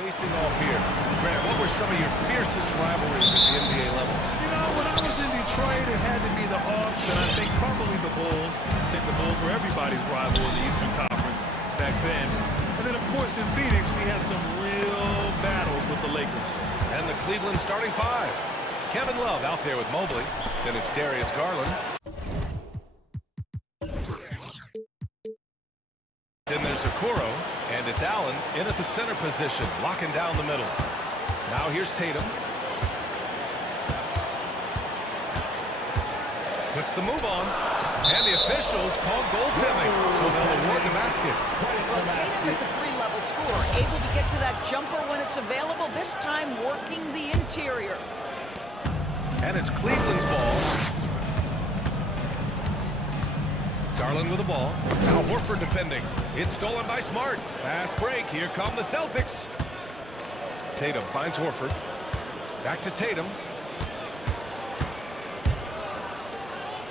facing off here. Grant, what were some of your fiercest rivalries at the NBA level? You know, when I was in Detroit, it had to be the Hawks, and I think probably the Bulls. I think the Bulls were everybody's rival in the Eastern Conference back then. And then, of course, in Phoenix, we had some real battles with the Lakers. And the Cleveland starting five. Kevin Love out there with Mobley. Then it's Darius Garland. Then there's Okoro, and it's Allen in at the center position, locking down the middle. Now here's Tatum. Puts the move on, and the officials call goaltending, so they'll award the basket. Well, Tatum is a three-level scorer, able to get to that jumper when it's available, this time working the interior. And it's Cleveland's ball. Garland with the ball. Now Horford defending. It's stolen by Smart. Fast break. Here come the Celtics. Tatum finds Horford. Back to Tatum.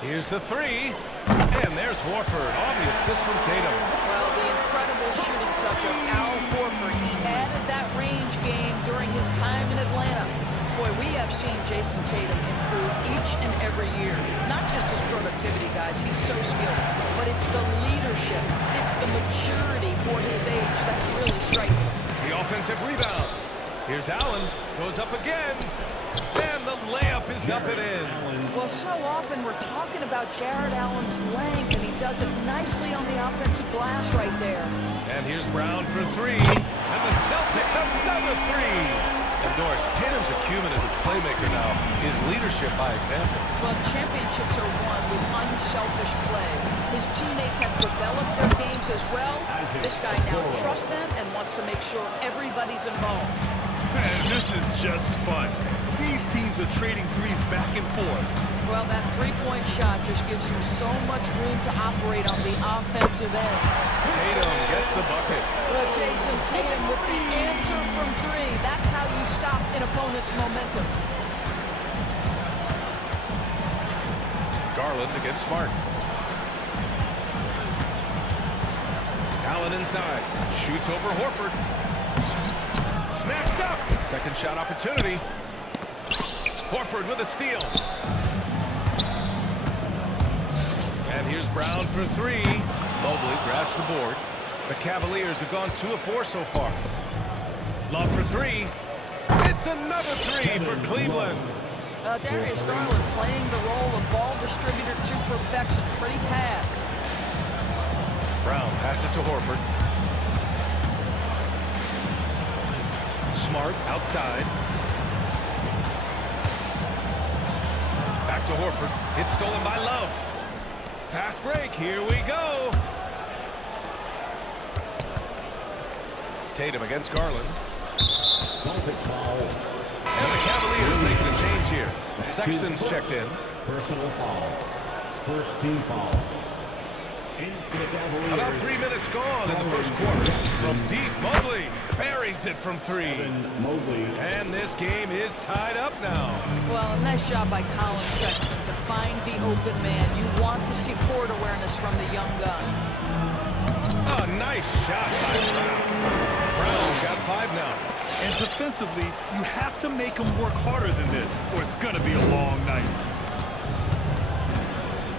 Here's the three. And there's Horford on the assist from Tatum. Well, the incredible shooting touch of Al Horford. He added that range game during his time in Atlanta. Boy, we have seen Jason Tatum improve each and every year. Not just his productivity, guys. He's so skilled. But it's the leadership. It's the maturity for his age that's really striking. The offensive rebound. Here's Allen. Goes up again. And the layup is up and in. Well, so often we're talking about Jared Allen's length, and he does it nicely on the offensive glass right there. And here's Brown for three. And the Celtics another three. And Doris, Tatum's acumen as a playmaker now is leadership by example. Well, championships are won with unselfish play. His teammates have developed their games as well. This guy now trusts them and wants to make sure everybody's involved. Man, this is just fun. These teams are trading threes back and forth. Well, that three-point shot just gives you so much room to operate on the offensive end. Tatum gets the bucket. Well, Jason Tatum with the answer from three. That's how you stop an opponent's momentum. Garland against Smart. Allen inside. Shoots over Horford. Snatched up. Second shot opportunity. Horford with a steal. And here's Brown for three. Mobley grabs the board. The Cavaliers have gone 2 of 4 so far. Love for three. It's another three for Cleveland. Darius Garland playing the role of ball distributor to perfection. Pretty pass. Brown passes to Horford. Smart outside. Back to Horford. It's stolen by Love. Fast break. Here we go. Tatum against Garland. Celtics foul. And the Cavaliers making a change here. Sexton's checked in. Personal foul. First team foul. About 3 minutes gone in the first quarter. From deep, Mobley buries it from three. And this game is tied up now. Well, nice job by Colin Sexton to find the open man. You want to see court awareness from the young gun. A nice shot by Brown. Brown's got 5 now. And defensively, you have to make them work harder than this, or it's going to be a long night.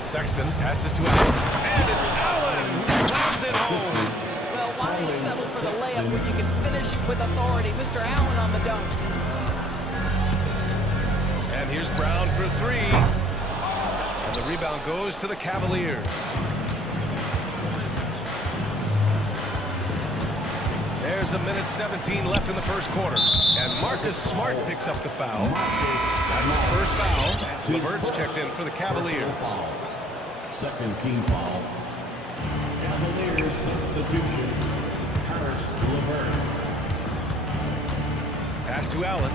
Sexton passes to Allen. And it's Allen who slams it home. Well, why settle for the layup when you can finish with authority? Mr. Allen on the dunk. And here's Brown for three. And the rebound goes to the Cavaliers. There's a minute 17 left in the first quarter. And Marcus Smart picks up the foul. That's his first foul. LeVert's checked in for the Cavaliers. Second team foul. Cavaliers substitution. Harris LeVert. Pass to Allen.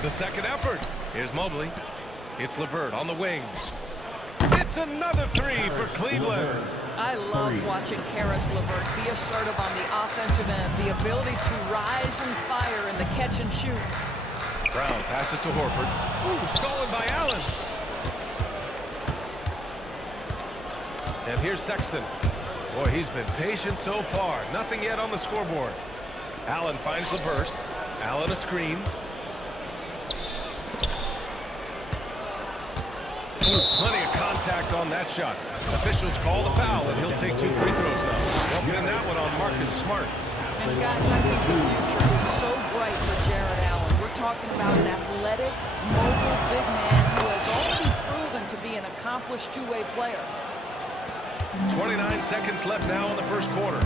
The second effort. Here's Mobley. It's LeVert on the wing. It's another three for Cleveland. I love watching Karis LeVert be assertive on the offensive end. The ability to rise and fire in the catch and shoot. Brown passes to Horford. Ooh, stolen by Allen. And here's Sexton. Boy, he's been patient so far. Nothing yet on the scoreboard. Allen finds Levert. Allen a screen. Ooh, plenty of contact on that shot. Officials call the foul, and he'll take 2 free throws now. They'll pin that one on Marcus Smart. And guys, I think the future is so bright for Jared Allen. We're talking about an athletic, mobile big man who has already proven to be an accomplished two-way player. 29 seconds left now in the first quarter.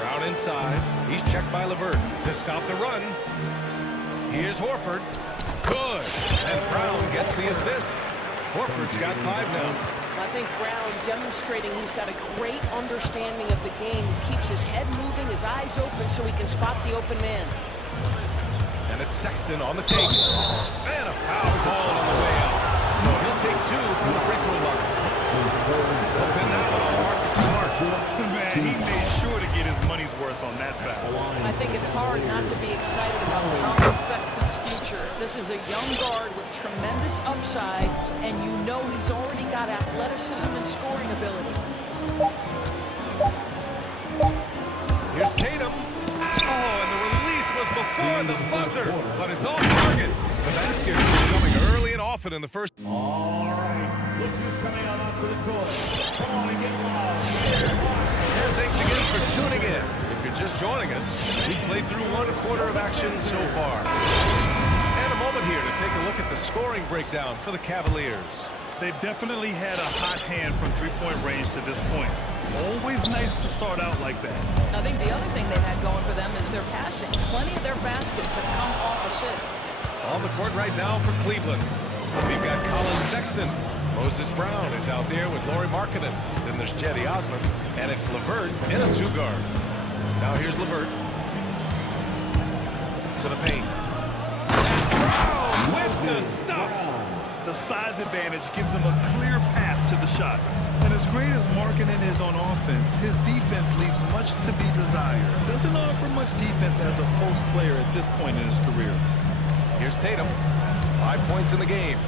Brown inside. He's checked by Levert to stop the run. Here's Horford. Good. And Brown gets the assist. Horford's got 5 now. I think Brown demonstrating he's got a great understanding of the game. He keeps his head moving, his eyes open so he can spot the open man. And it's Sexton on the take. And a foul call on the way out. So he'll take 2 from the free throw line. They'll pin that one on Marcus Smart. Man, he made sure to get his money's worth on that foul. I think it's hard not to be excited about Colin Sexton's future. This is a young guard with tremendous upside, and you know he's already got athleticism and scoring ability. Here's Tatum. Oh, and the release was before the buzzer, but it's off target. The basket is coming early and often in the first. All right, look who's coming out onto the court. Come on and get loud. And thanks again for tuning in. If you're just joining us, we played through 1 quarter of action so far. And a moment here to take a look at the scoring breakdown for the Cavaliers. They've definitely had a hot hand from three-point range to this point. Always nice to start out like that. I think the other thing they've had going for them is their passing. Plenty of their baskets have come off assists. On the court right now for Cleveland, we've got Colin Sexton. Moses Brown is out there with Lauri Markkanen. Then there's Cedi Osman, and it's Levert in a 2-guard. Now here's Levert. To the paint. Brown with the stuff. The size advantage gives him a clear path to the shot. And as great as Markkanen is on offense, his defense leaves much to be desired. Doesn't offer much defense as a post player at this point in his career. Here's Tatum. 5 points in the game.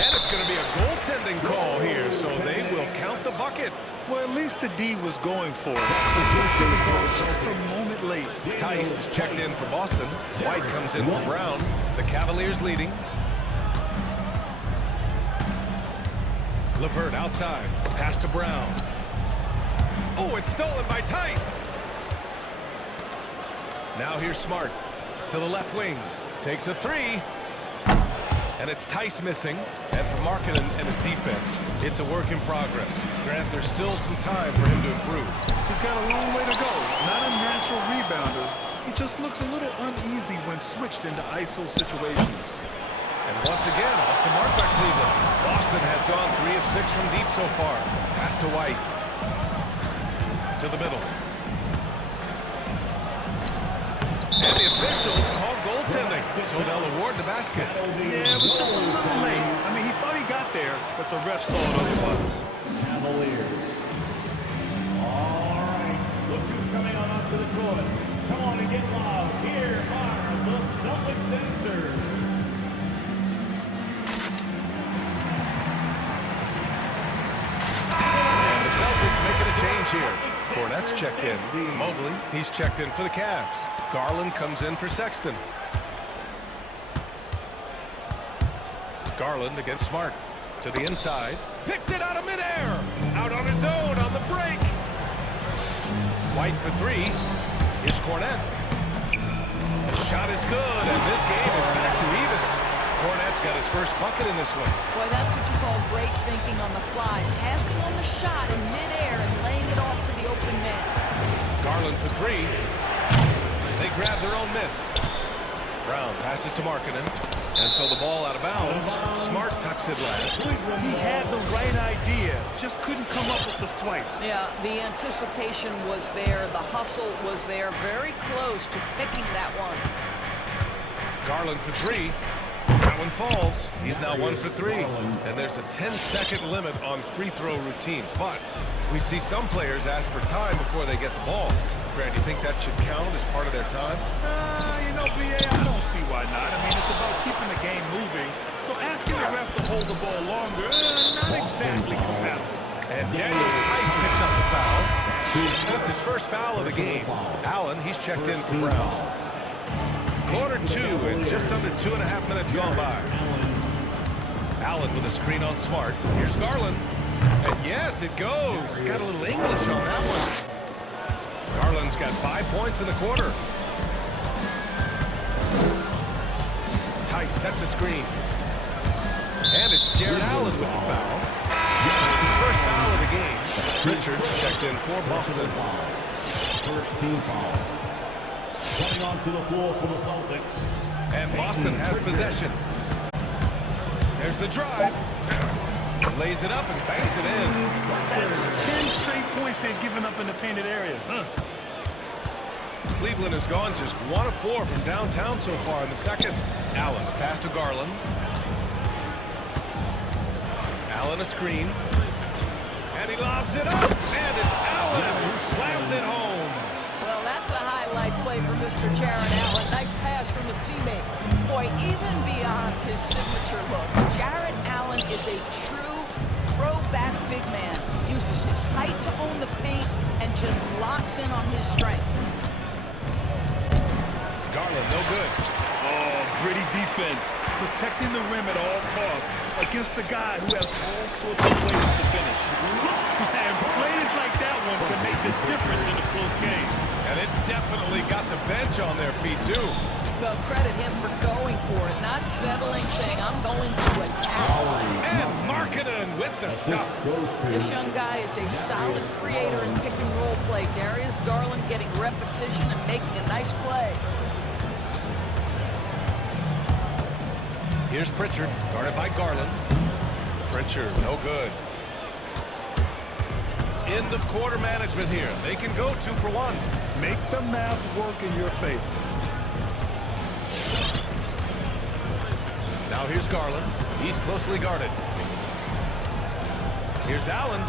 And it's going to be a goaltending call here, so they will count the bucket. Well, at least the D was going for it. Just a moment late. Tice is checked in for Boston. White comes in for Brown. The Cavaliers leading. Levert outside. Pass to Brown. Oh, it's stolen by Tice. Now here's Smart. To the left wing. Takes a 3. And it's Tice missing. And for Markkanen and his defense, it's a work in progress. Grant, there's still some time for him to improve. He's got a long way to go. Not a natural rebounder. He just looks a little uneasy when switched into ISO situations. And once again, off the mark by Cleveland. Boston has gone 3 of 6 from deep so far. Pass to White. To the middle. And the officials call goaltending, so they'll award the basket. Yeah, it was just a little late. I mean, he thought he got there, but the ref saw it otherwise. Cavaliers. All right, look who's coming on onto the court. Come on and get loud. Here are the Celtics dancers. And the Celtics making a change here. Cornette's checked in. Mobley, he's checked in for the Cavs. Garland comes in for Sexton. Garland against Smart. To the inside. Picked it out of midair. Out on his own on the break. White for 3. Here's Cornette. The shot is good, and this game is back to even. Cornette's got his first bucket in this one. Boy, that's what you call great thinking on the fly. Passing on the shot in midair and laying it off to the open man. Garland for 3. They grab their own miss. Brown passes to Markkanen. And so the ball out of bounds. Smart tucks it last. He had the right idea, just couldn't come up with the swipe. Yeah, the anticipation was there. The hustle was there. Very close to picking that one. Garland for 3. That one falls. He's now 1 for 3. And there's a 10-second limit on free throw routines. But we see some players ask for time before they get the ball. Grant, do you think that should count as part of their time? You know, BA, I don't see why not. I mean, it's about keeping the game moving. So asking the ref to hold the ball longer, not exactly compatible. And Daniel Tice picks up the foul. That's his first foul of the game. Allen, he's checked in for Brown. Quarter two, and just under 2.5 minutes gone by. Allen with a screen on Smart. Here's Garland. And yes, it goes. Got a little English on that one. Garland's got 5 points in the quarter. Tice sets a screen. And it's Jared Allen with the foul. That's his first foul of the game. Richards checked in for Boston. First team foul. Coming onto the floor for the Celtics. And Boston has possession. There's the drive. Lays it up and banks it in. That's 10 straight points they've given up in the painted area. Cleveland has gone just 1 of 4 from downtown so far in the second. Allen, pass to Garland. Allen a screen. And he lobs it up. And it's Allen who slams it home. Well, that's a highlight play for Mr. Jared Allen. Nice pass from his teammate. Boy, even beyond his signature look, Jared Allen is a true throwback big man. Uses his height to own the paint and just locks in on his strengths. Garland, no good. Oh, gritty defense. Protecting the rim at all costs against a guy who has all sorts of ways to finish. And plays like that one can make the difference in a close game. And it definitely got the bench on their feet, too. Well, credit him for going for it, not settling, saying, I'm going to attack. And Markkanen with the stuff. This young guy is a solid creator in pick and roll play. Darius Garland getting repetition and making a nice play. Here's Pritchard, guarded by Garland. Pritchard, no good. End of quarter management here. They can go 2 for 1. Make the math work in your favor. Now here's Garland. He's closely guarded. Here's Allen.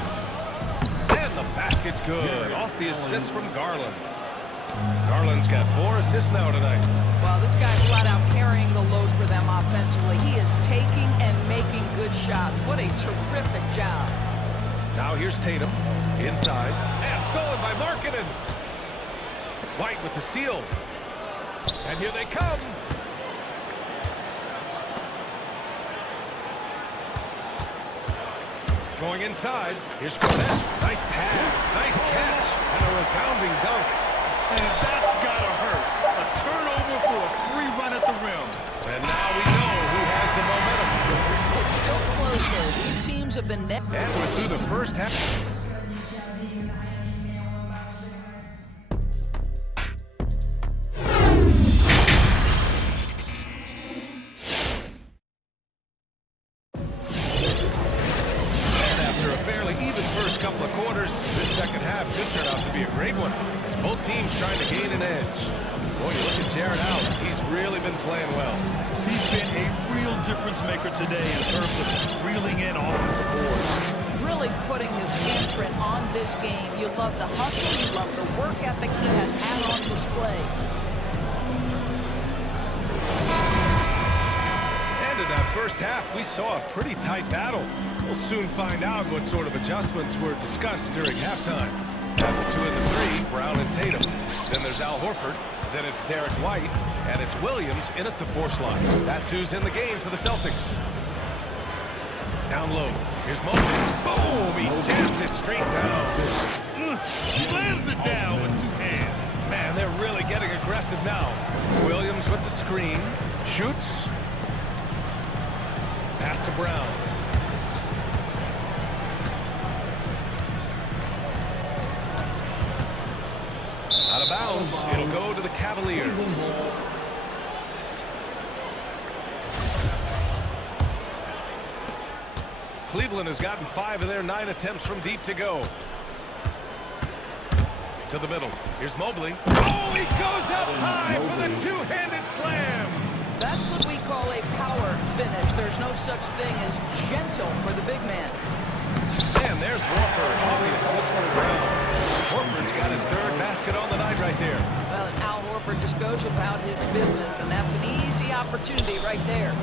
And the basket's good. Off the assist from Garland. Garland's got 4 assists now tonight. Well, this guy flat out carrying the load for them offensively. He is taking and making good shots. What a terrific job. Now here's Tatum. Inside. And stolen by Markkanen. White with the steal. And here they come. Going inside. Here's Garnett. Nice pass. Nice catch. And a resounding dunk. And that's gotta hurt. A turnover for a free run at the rim. And now we know who has the momentum. It's still close, though. These teams have been net. And we're through the first half. Couple of quarters, this second half could turn out to be a great one. As both teams trying to gain an edge. Boy, you look at Jared Allen. He's really been playing well. He's been a real difference maker today in terms of reeling in offensive boards. Really putting his handprint on this game. You love the hustle, you love the work ethic he has had on display. And in that first half, we saw a pretty tight battle. We'll soon find out what sort of adjustments were discussed during halftime. At the 2 and the 3, Brown and Tatum. Then there's Al Horford. Then it's Derek White. And it's Williams in at the 4 slot. That's who's in the game for the Celtics. Down low. Here's Mobley. Boom! He jams it straight down. Slams it down with 2 hands. Man, they're really getting aggressive now. Williams with the screen. Shoots. Pass to Brown. Out of bounds. It'll go to the Cavaliers. Cleveland has gotten 5 of their 9 attempts from deep to go. To the middle. Here's Mobley. Oh, he goes up high for the 2-handed slam. That's what we call a power finish. There's no such thing as gentle for the big man. And there's Horford on the assist from Brown. Horford's got his 3rd basket on the night right goes about his business, and that's an easy opportunity right there.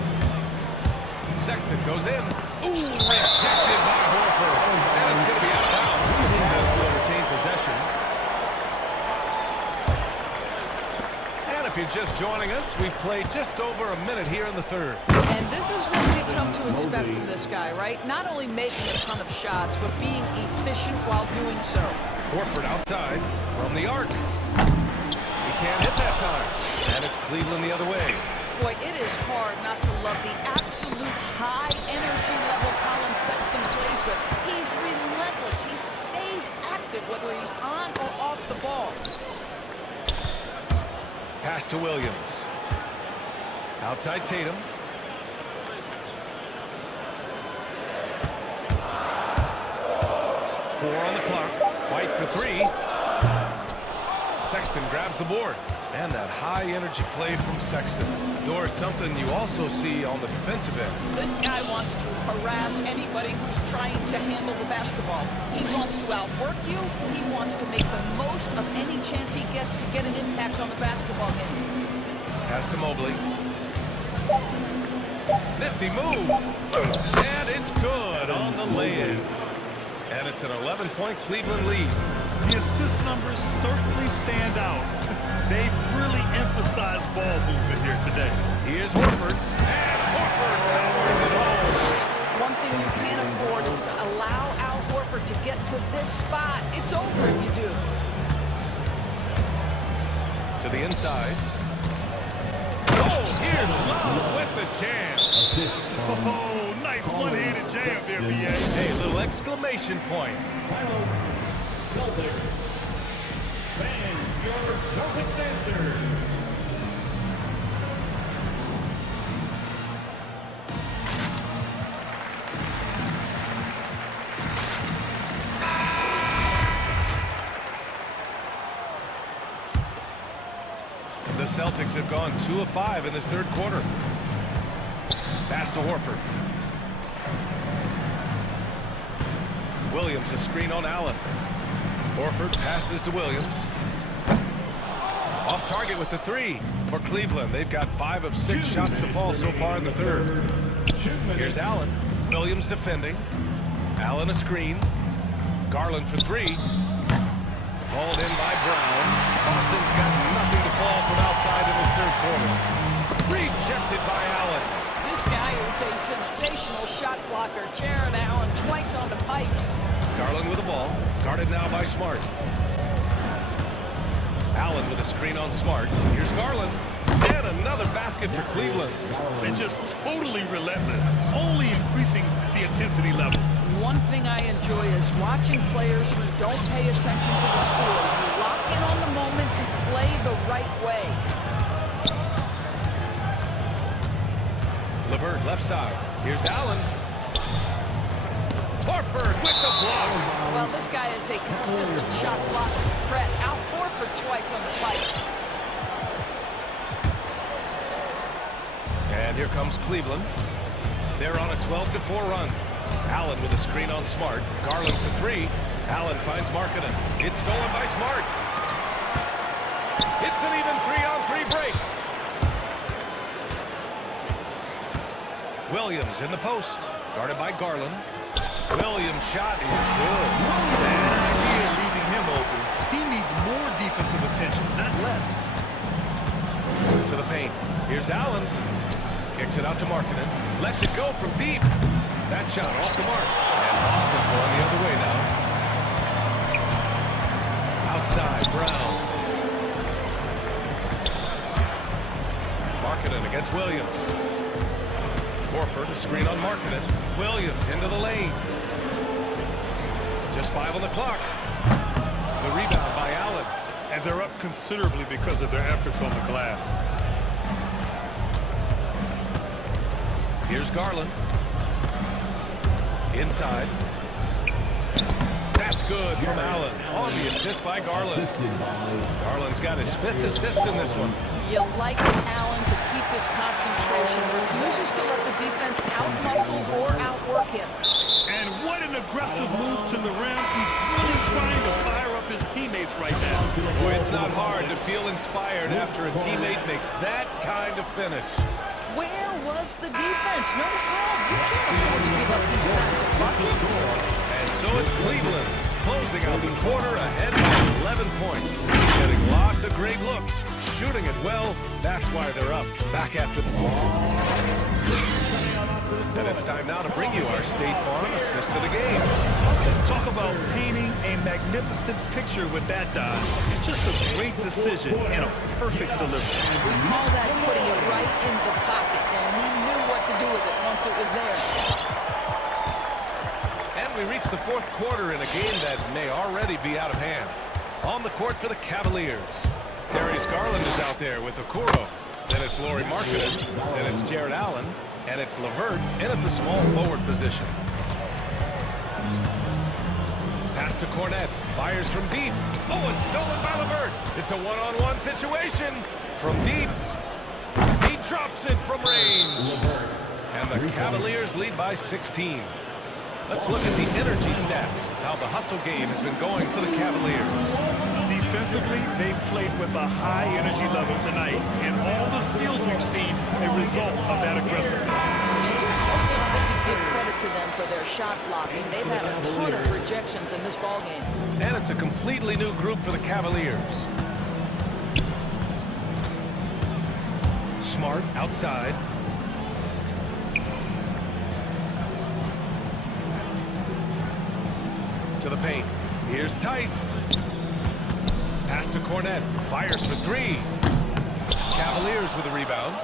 Sexton goes in. Ooh, rejected by Horford. And it's going to be out of bounds. The Cavs will retain possession. And if you're just joining us, we've played just over a minute here in the third. And this is what we've come to expect from this guy, right? Not only making a ton of shots, but being efficient while doing so. Horford outside from the arc. He can't hit that time. And it's Cleveland the other way. Boy, it is hard not to love the absolute high energy level Colin Sexton plays with. He's relentless. He stays active whether he's on or off the ball. Pass to Williams. Outside Tatum. Four on the clock. White for three. Sexton grabs the board. And that high-energy play from Sexton. Doors something you also see on the defensive end. This guy wants to harass anybody who's trying to handle the basketball. He wants to outwork you. He wants to make the most of any chance he gets to get an impact on the basketball game. Pass to Mobley. Nifty move. And it's good on the lay-in. And it's an 11-point Cleveland lead. The assist numbers certainly stand out. They've really emphasized ball movement here today. Here's Horford. And Horford powers it home. One thing you can't afford is to allow Al Horford to get to this spot. It's over if you do. To the inside. Oh, here's Love with the jam. Oh, nice one-handed jam there, B.A. Hey, a little exclamation point. Celtics. Fan your Celtics answer. The Celtics have gone 2 of 5 in this third quarter. Pass to Horford. Williams a screen on Allen. Horford passes to Williams. Off target with the three for Cleveland. They've got 5 of 6 shots to fall so far in the third. Here's Allen. Williams defending. Allen a screen. Garland for three. Hauled in by Brown. Boston's got nothing to fall from outside in this third quarter. Rejected by Allen. This guy is a sensational shot blocker. Jared Allen twice on the pipes. Garland with the ball. Guarded now by Smart. Allen with a screen on Smart. Here's Garland. And another basket for Cleveland. And just totally relentless, only increasing the intensity level. One thing I enjoy is watching players who don't pay attention to the score. You lock in on the moment and play the right way. LeVert left side. Here's Allen. Horford with the block. Well, this guy is a consistent shot blocker threat. Al Horford twice on the pipes. And here comes Cleveland. They're on a 12-4 run. Allen with a screen on Smart. Garland for three. Allen finds Markkanen. It's stolen by Smart. It's an even 3-on-3 break. Williams in the post. Guarded by Garland. Williams' shot is good. Bad idea leaving him open. He needs more defensive attention, not less. To the paint. Here's Allen. Kicks it out to Markkanen. Lets it go from deep. That shot off the mark. And Boston going the other way now. Outside, Brown. Markkanen against Williams. Horford, a screen on Markkanen. Williams into the lane. Just 5 on the clock. The rebound by Allen. And they're up considerably because of their efforts on the glass. Here's Garland. Inside. That's good from Allen. On the assist by Garland. Garland's got his 5th assist in this one. You like Allen to keep his concentration. Refuses to let the defense out-muscle or outwork him. And what an aggressive move to the rim. He's really trying to fire up his teammates teammates right now. Boy, it's not hard to feel inspired after a teammate makes that kind of finish. Where was the defense? No help. You can't afford to give up these kinds of buckets. And so it's Cleveland closing out the quarter ahead by 11 points. Getting lots of great looks, shooting it well. That's why they're up. Back after the And it's time now to bring you our State Farm assist of the game. Talk about painting a magnificent picture with that dive. Just a great decision and a perfect delivery. We call that putting it right in the pocket, and he knew what to do with it once it was there. And we reach the fourth quarter in a game that may already be out of hand. On the court for the Cavaliers. Darius Garland is out there with Okoro. Then it's Lauri Markkanen. Then it's Jared Allen. And it's LeVert in at the small forward position. Pass to Cornette. Fires from deep. Oh, it's stolen by LeVert. It's a one-on-one situation. From deep. He drops it from range. And the Cavaliers lead by 16. Let's look at the energy stats. How the hustle game has been going for the Cavaliers. Defensively, they've played with a high energy level tonight, and all the steals we've seen a result of that aggressiveness. Also, I have to give credit to them for their shot blocking. They've had a ton of rejections in this ballgame. And it's a completely new group for the Cavaliers. Smart outside. To the paint. Here's Tice. Pass to Cornette. Fires for three. Cavaliers with a rebound.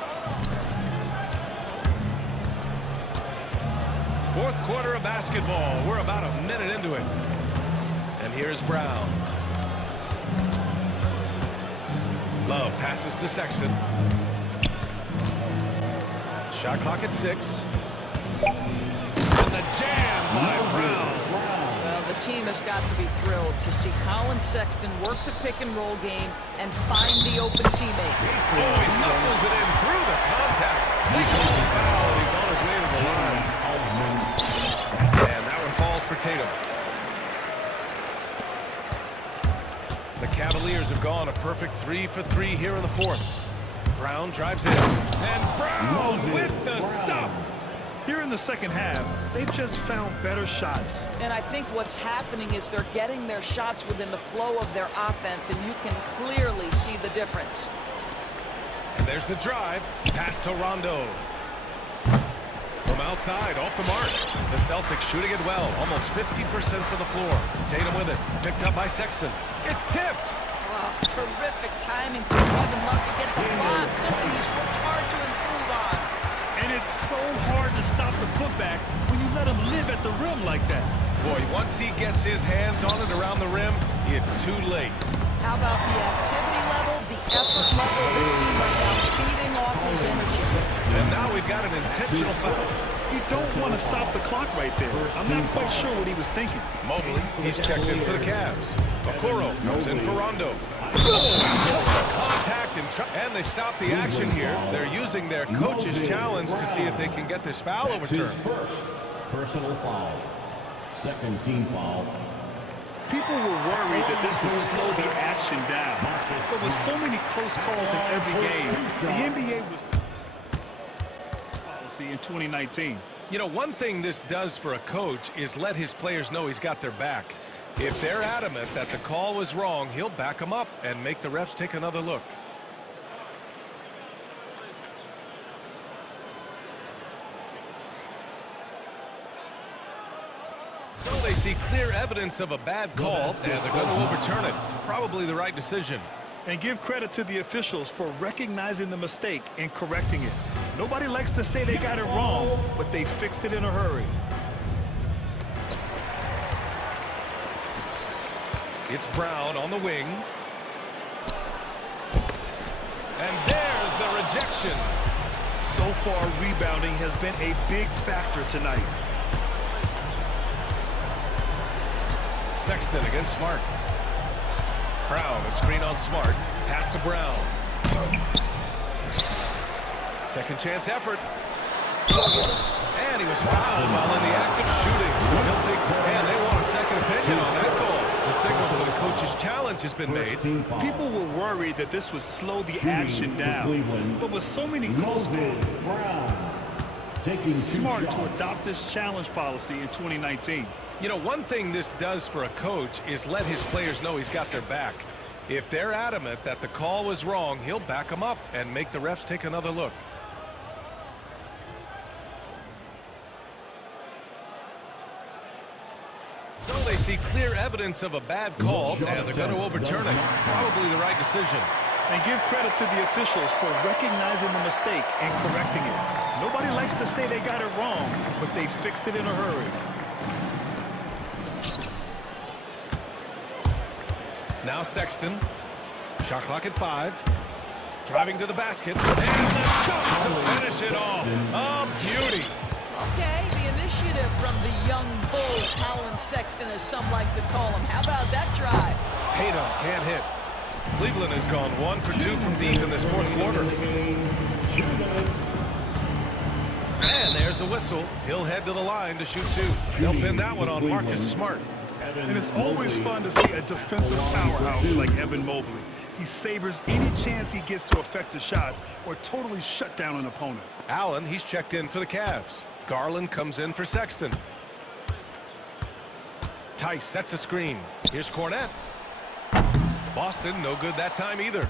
Fourth quarter of basketball. We're about a minute into it. And here's Brown. Love passes to Sexton. Shot clock at 6. And the jam by Brown. Well, the team has got to be thrilled to see Colin Sexton work the pick-and-roll game and find the open teammate. Oh, he muscles it in through the contact. He calls a foul, and he's on his way to the line. And that one falls for Tatum. The Cavaliers have gone a perfect 3 for 3 here in the fourth. Brown drives in. And Brown with the stuff. Here in the second half, they've just found better shots. And I think what's happening is they're getting their shots within the flow of their offense, and you can clearly see the difference. And there's the drive. Pass to Rondo. From outside, off the mark. The Celtics shooting it well. Almost 50% from the floor. Tatum with it. Picked up by Sexton. It's tipped. Wow, terrific timing for Kevin Love to get the block, something he's worked hard to improve on. And it's so hard to stop the putback when you let him live at the rim like that. Boy, once he gets his hands on it around the rim, it's too late. How about the activity level, the effort level? This team right now feeding off his energy. And now we've got an intentional foul. You don't want to stop the clock right there. I'm not quite sure what he was thinking. Mobley, he's checked in for the Cavs. Okoro goes in for Rondo. Contact and they stop the action here. They're using their coach's challenge to see if they can get this foul overturned. First personal foul. Second team foul. People were worried that this would slow the action down. But with so many close calls in every game, the NBA was policy in 2019. You know, one thing this does for a coach is let his players know he's got their back. If they're adamant that the call was wrong, he'll back them up and make the refs take another look. So they see clear evidence of a bad call, and they're going to overturn it. Probably the right decision. And give credit to the officials for recognizing the mistake and correcting it. Nobody likes to say they got it wrong, but they fixed it in a hurry. It's Brown on the wing. And there's the rejection. So far, rebounding has been a big factor tonight. Sexton against Smart. Brown, a screen on Smart. Pass to Brown. Second chance effort. And he was fouled while in the act of shooting. So he'll take, and they want a second opinion on that goal. The signal for the coach's challenge has been made. People were worried that this would slow the action down. But with so many close calls, smart to adopt this challenge policy in 2019. You know, one thing this does for a coach is let his players know he's got their back. If they're adamant that the call was wrong, he'll back them up and make the refs take another look. So they see clear evidence of a bad call, and they're going to overturn it. Probably the right decision. And give credit to the officials for recognizing the mistake and correcting it. Nobody likes to say they got it wrong, but they fixed it in a hurry. Now Sexton. Shot clock at 5. Driving to the basket. And the dunk to finish it off. Oh, beauty. Okay, the initiative from the young bull, Colin Sexton, as some like to call him. How about that drive? Tatum can't hit. Cleveland has gone 1 for 2 from deep in this fourth quarter. And there's a whistle. He'll head to the line to shoot 2. They'll pin that one on Marcus Smart. And it's always fun to see a defensive powerhouse like Evan Mobley. He savors any chance he gets to affect a shot or totally shut down an opponent. Allen, he's checked in for the Cavs. Garland comes in for Sexton. Tice sets a screen. Here's Cornette. Boston, no good that time either.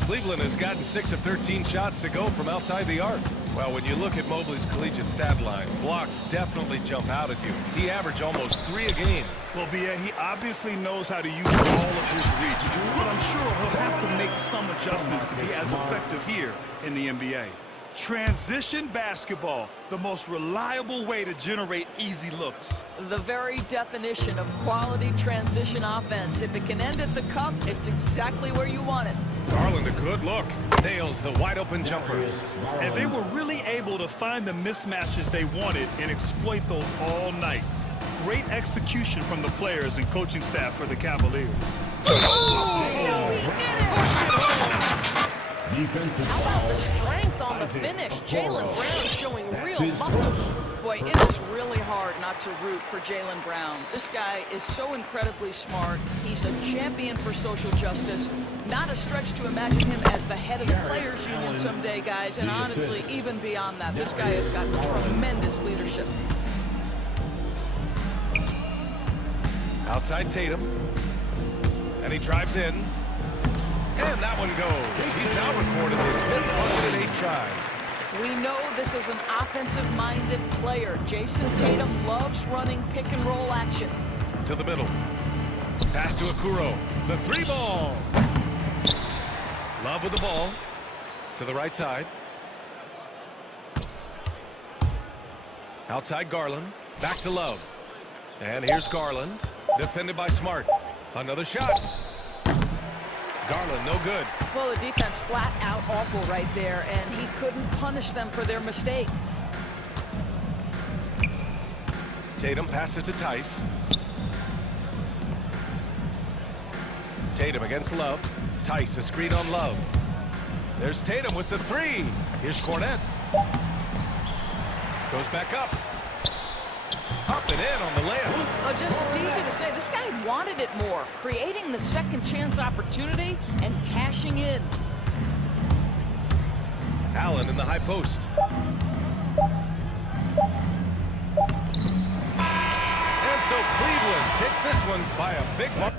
Cleveland has gotten 6 of 13 shots to go from outside the arc. Well, when you look at Mobley's collegiate stat line, blocks definitely jump out at you. He averaged almost 3 a game. Well, B.A., he obviously knows how to use all of his reach, but I'm sure he'll have to make some adjustments to be as effective here in the NBA. Transition basketball, the most reliable way to generate easy looks. The very definition of quality transition offense. If it can end at the cup, it's exactly where you want it. Garland, a good look. Nails the wide-open jumper. And they were really able to find the mismatches they wanted and exploit those all night. Great execution from the players and coaching staff for the Cavaliers. Oh, he did it! How about the strength on the finish? Jaylen Brown showing real muscle. Boy, it is really hard not to root for Jaylen Brown. This guy is so incredibly smart. He's a champion for social justice. Not a stretch to imagine him as the head of the Players Union someday, guys. And honestly, even beyond that, this guy has got tremendous leadership. Outside Tatum. And he drives in. And that one goes. He's now recorded his 5th 108 tries. We know this is an offensive-minded player. Jason Tatum loves running pick-and-roll action. To the middle. Pass to Okoro. The 3-ball. Love with the ball. To the right side. Outside Garland. Back to Love. And here's Garland. Defended by Smart. Another shot. Garland, no good. Well, the defense flat out awful right there, and he couldn't punish them for their mistake. Tatum passes to Tice. Tatum against Love. Tice, a screen on Love. There's Tatum with the 3. Here's Cornette. Goes back up. Up and in on the layup. Oh, just it's easy to say. This guy wanted it more, creating the second chance opportunity and cashing in. Allen in the high post. And so Cleveland takes this one by a big mark.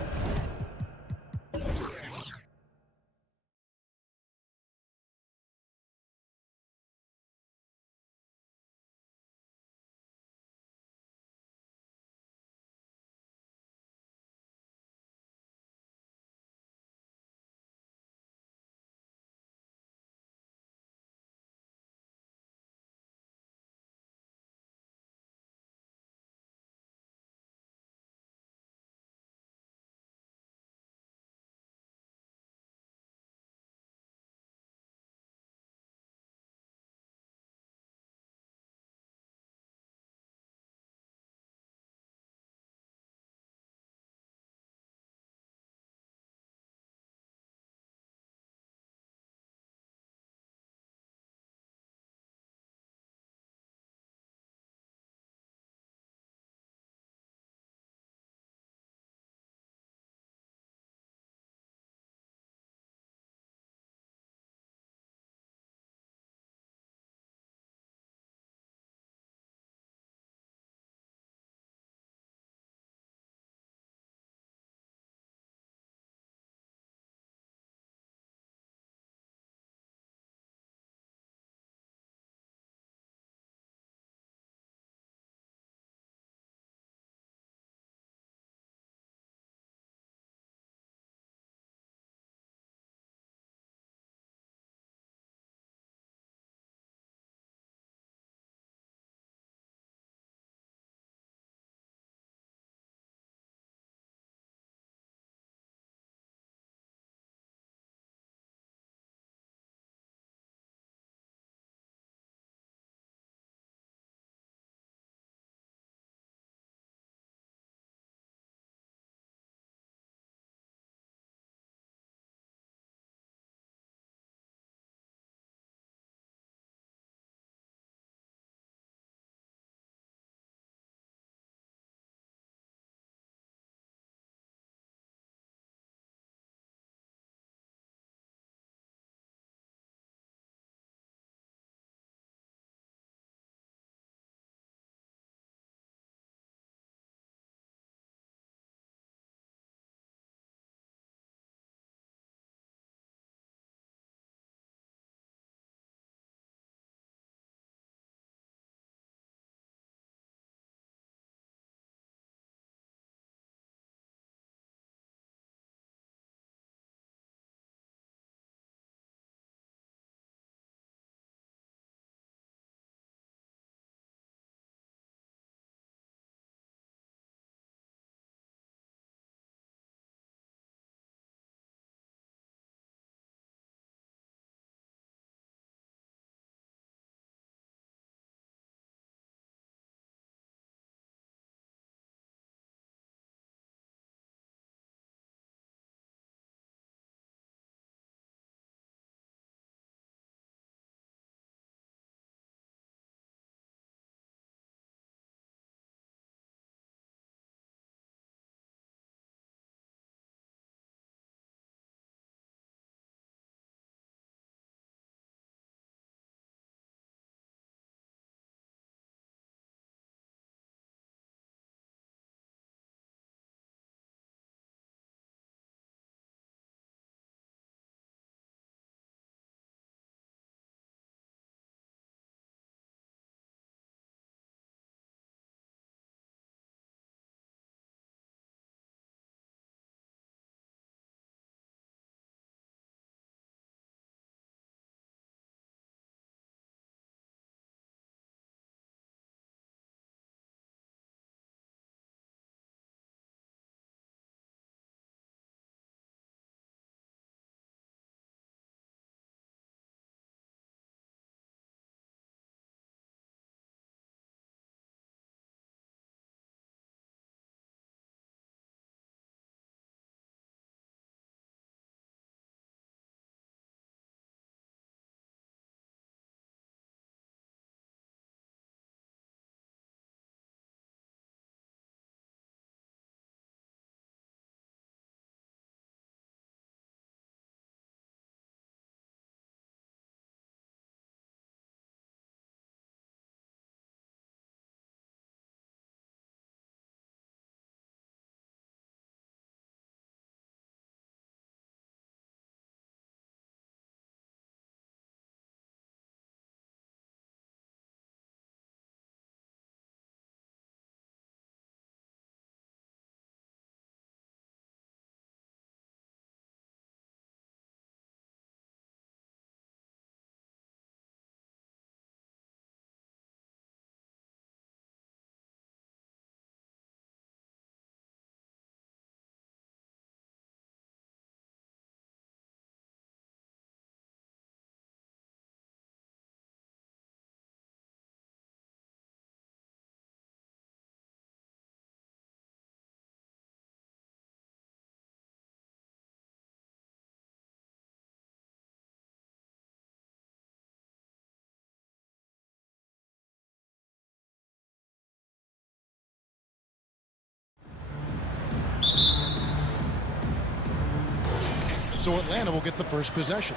So Atlanta will get the first possession.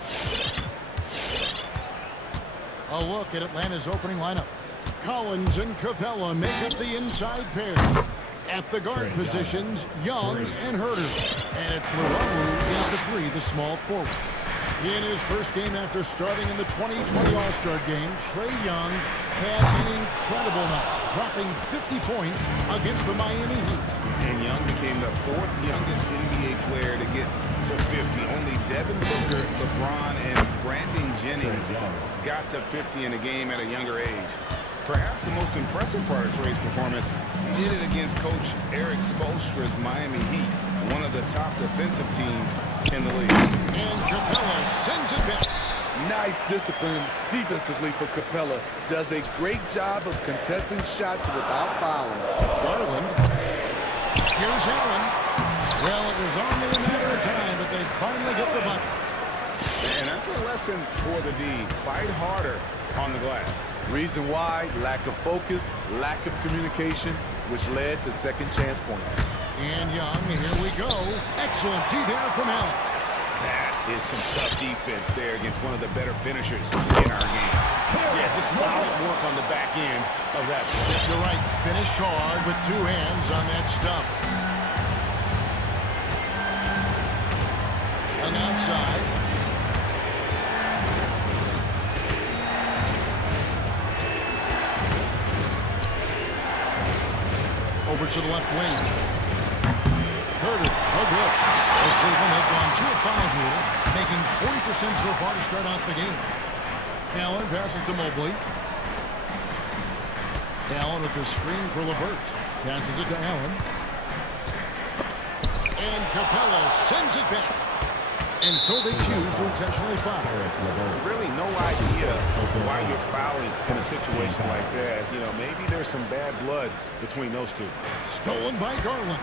A look at Atlanta's opening lineup. Collins and Capella make up the inside pair. At the guard positions, Young and Herter. And it's Luau in at the 3, the small forward. In his first game after starting in the 2020 All-Star game, Trae Young had an incredible night, dropping 50 points against the Miami Heat. And Young became the 4th youngest NBA player to get to 50. Only Devin Booker, LeBron, and Brandon Jennings got to 50 in a game at a younger age. Perhaps the most impressive part of Trae's performance, he did it against Coach Eric Spoelstra's Miami Heat, one of the top defensive teams in the league. And Capella sends it back. Nice discipline defensively for Capella. Does a great job of contesting shots without fouling. Garland. Here's Allen. Well, it was only a matter of time, but they finally get the bucket. And that's a lesson for the D. Fight harder on the glass. Reason why, lack of focus, lack of communication, which led to second chance points. And Young, here we go. Excellent D there from Allen. That is some tough defense there against one of the better finishers in our game. Yeah, just solid work on the back end of that play. You're right. Finish hard with 2 hands on that stuff. And outside. Over to the left wing. Herter, no good. The Cleveland have gone 2 of 5 here, making 40% so far to start out the game. Allen passes to Mobley. Allen with the screen for LeVert. Passes it to Allen. And Capella sends it back. And so they choose to intentionally foul. Really no idea why you're fouling in a situation like that. You know, maybe there's some bad blood between those two. Stolen by Garland.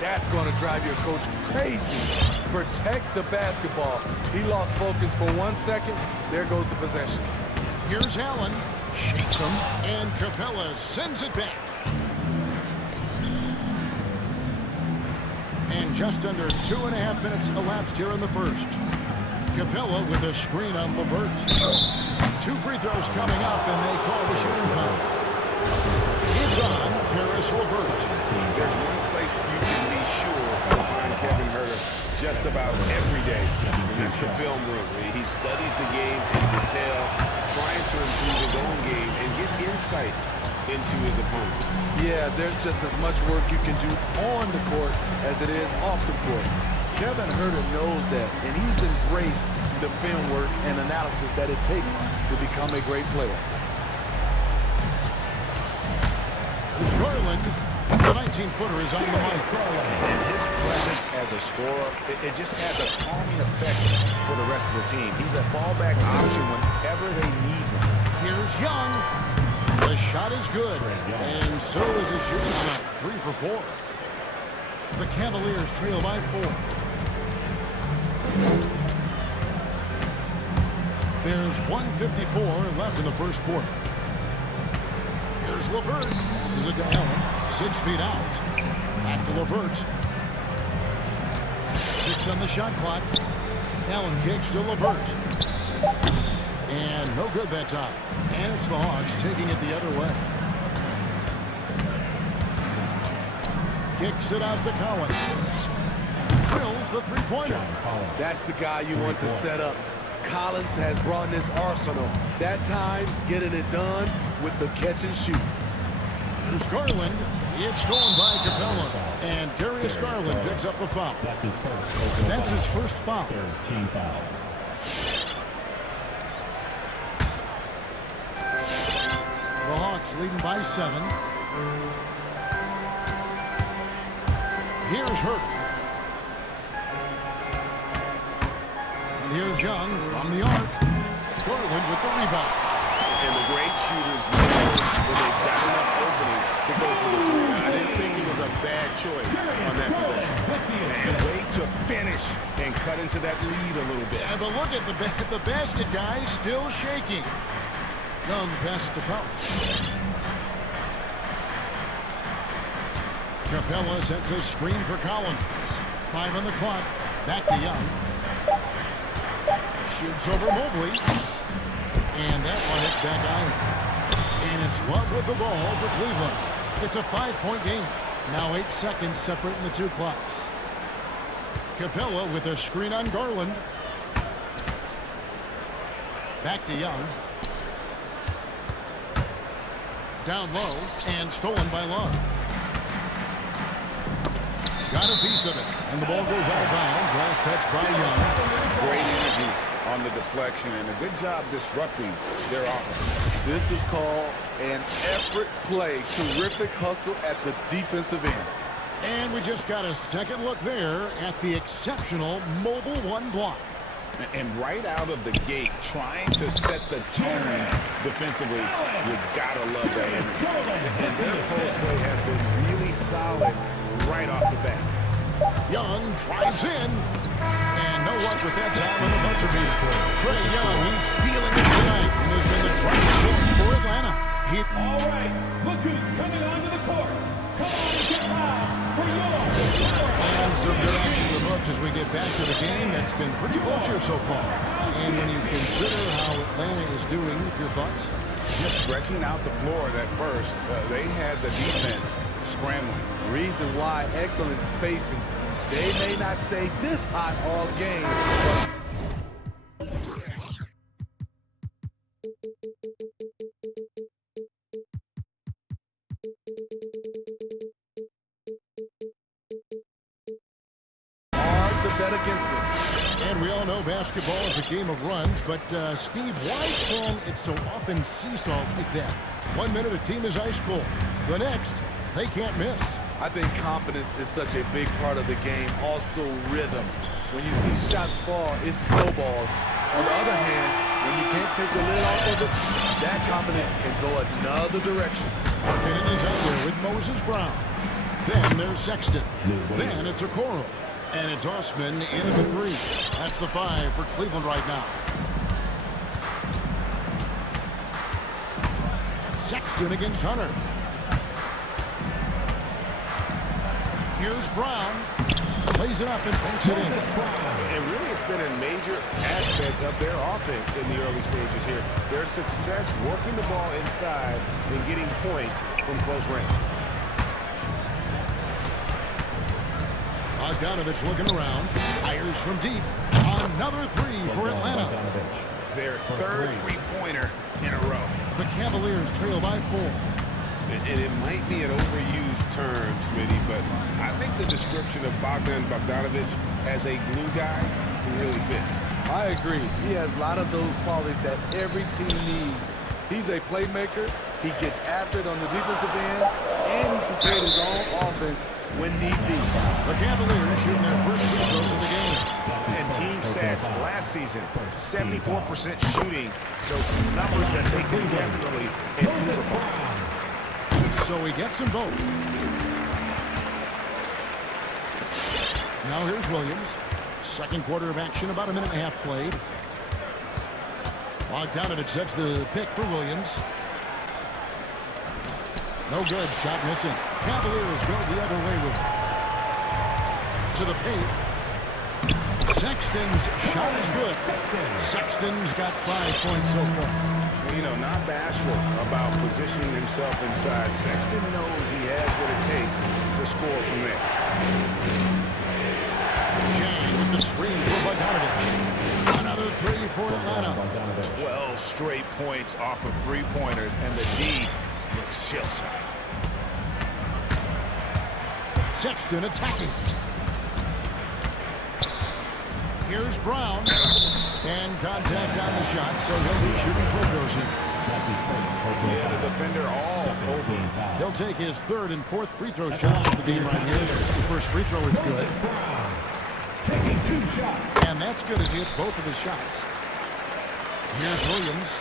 That's going to drive your coach crazy. Protect the basketball. He lost focus for 1 second. There goes the possession. Here's Allen. Shakes him. And Capella sends it back. And just under 2.5 minutes elapsed here in the first. Capella with a screen on LeVert. 2 free throws coming up, and they call the shooting foul. It's on Caris LeVert. There's one place you can be sure to find Kevin Herter just about every day, and that's the film room. He studies the game in detail, trying to improve his own game and get insights into his opponents. Yeah, there's just as much work you can do on the court as it is off the court. Kevin Herter knows that, and he's embraced the film work and analysis that it takes to become a great player. Garland, the 19-footer is on the line. And his presence as a scorer, it just has a calming effect for the rest of the team. He's a fallback option whenever they need him. Here's Young. The shot is good, and so is his shooting tonight. 3 for 4. The Cavaliers trail by 4. There's 1:54 left in the first quarter. Here's LeVert. This is a Allen. 6 feet out. Back to LeVert. 6 on the shot clock. Allen kicks to LeVert. And no good that time. And it's the Hawks taking it the other way. Kicks it out to Collins. Drills the 3-pointer. That's the guy you want to set up. Collins has brought in his arsenal. That time, getting it done with the catch and shoot. There's Garland. It's stolen by Capella. And Darius Garland picks up the foul. That's his first foul. 13 foul. The Hawks leading by 7. Here's Hurt. And here's Young from the arc. Garland with the rebound. And the great shooters know when they've got enough opening to go for the 3. I didn't think it was a bad choice on that possession. And wait to finish and cut into that lead a little bit. Yeah, but look at the basket guy still shaking. Young passes to Collins. Capella sets a screen for Collins. 5 on the clock. Back to Young. Shoots over Mobley. And that one hits back iron. And it's Love with the ball for Cleveland. It's a 5-point game. Now 8 seconds separating the two clocks. Capella with a screen on Garland. Back to Young. Down low and stolen by Love. Got a piece of it, and the ball goes out of bounds. Last touch by Young. Great energy on the deflection, and a good job disrupting their offense. This is called an effort play. Terrific hustle at the defensive end. And we just got a second look there at the exceptional Mobile 1 block. And right out of the gate, trying to set the tone defensively, you gotta love that energy. And their post play has been really solid right off the bat. Young drives in. And no luck with that time on the buzzer beater. Trae Young, he's feeling it tonight. And has been the driving force for Atlanta. All right, look who's coming onto the court. Come on and get loud for And some good action to look as we get back to the game. That's been pretty close here so far. And when you consider how Atlanta is doing, your thoughts? Just stretching out the floor at first. They had the defense scrambling. Reason why excellent spacing. They may not stay this hot all game, but hard to bet against it. And we all know basketball is a game of runs, but Steve, why can it so often seesaw like that? 1 minute a team is ice cold. The next, they can't miss. I think confidence is such a big part of the game. Also rhythm. When you see shots fall, it snowballs. On the other hand, when you can't take the lid off of it, that confidence can go another direction. Marketing is out there with Moses Brown. Then there's Sexton. Then it's Okoro. And it's Osman in at the 3. That's the 5 for Cleveland right now. Sexton against Hunter. Here's Brown. Lays it up and banks it in. And really, it's been a major aspect of their offense in the early stages here. Their success working the ball inside and getting points from close range. Bogdanovich looking around. Fires from deep. Another 3 for Atlanta. Their third three-pointer in a row. The Cavaliers trail by 4. And it might be an overused term, Smitty, but I think the description of Bogdanovich as a glue guy really fits. I agree. He has a lot of those qualities that every team needs. He's a playmaker. He gets after it on the defensive end, and he can create his own offense when need be. The Cavaliers shooting their first free throws of the game. And team stats last season, 74% shooting, so some numbers that they can definitely improve upon. So he gets them both. Now here's Williams. Second quarter of action, about a minute and a half played. Bogdanovich sets the pick for Williams. No good, shot missing. Cavaliers go the other way with it. To the paint. Sexton's shot is good. Sexton's got 5 points so far. You know, not bashful about positioning himself inside. Sexton knows he has what it takes to score from there. Jang with the screen for Bogdanovich. Another 3 for Atlanta. 12 straight points off of three-pointers, and the D looks shell-shocked. Sexton attacking. Here's Brown. And contact on the shot, so he'll be shooting free throws here. Yeah, the defender all over. He'll take his 3rd and 4th free throw shots of the game right here. The first free throw is good. Taking 2 shots. And that's good as he hits both of his shots. Here's Williams.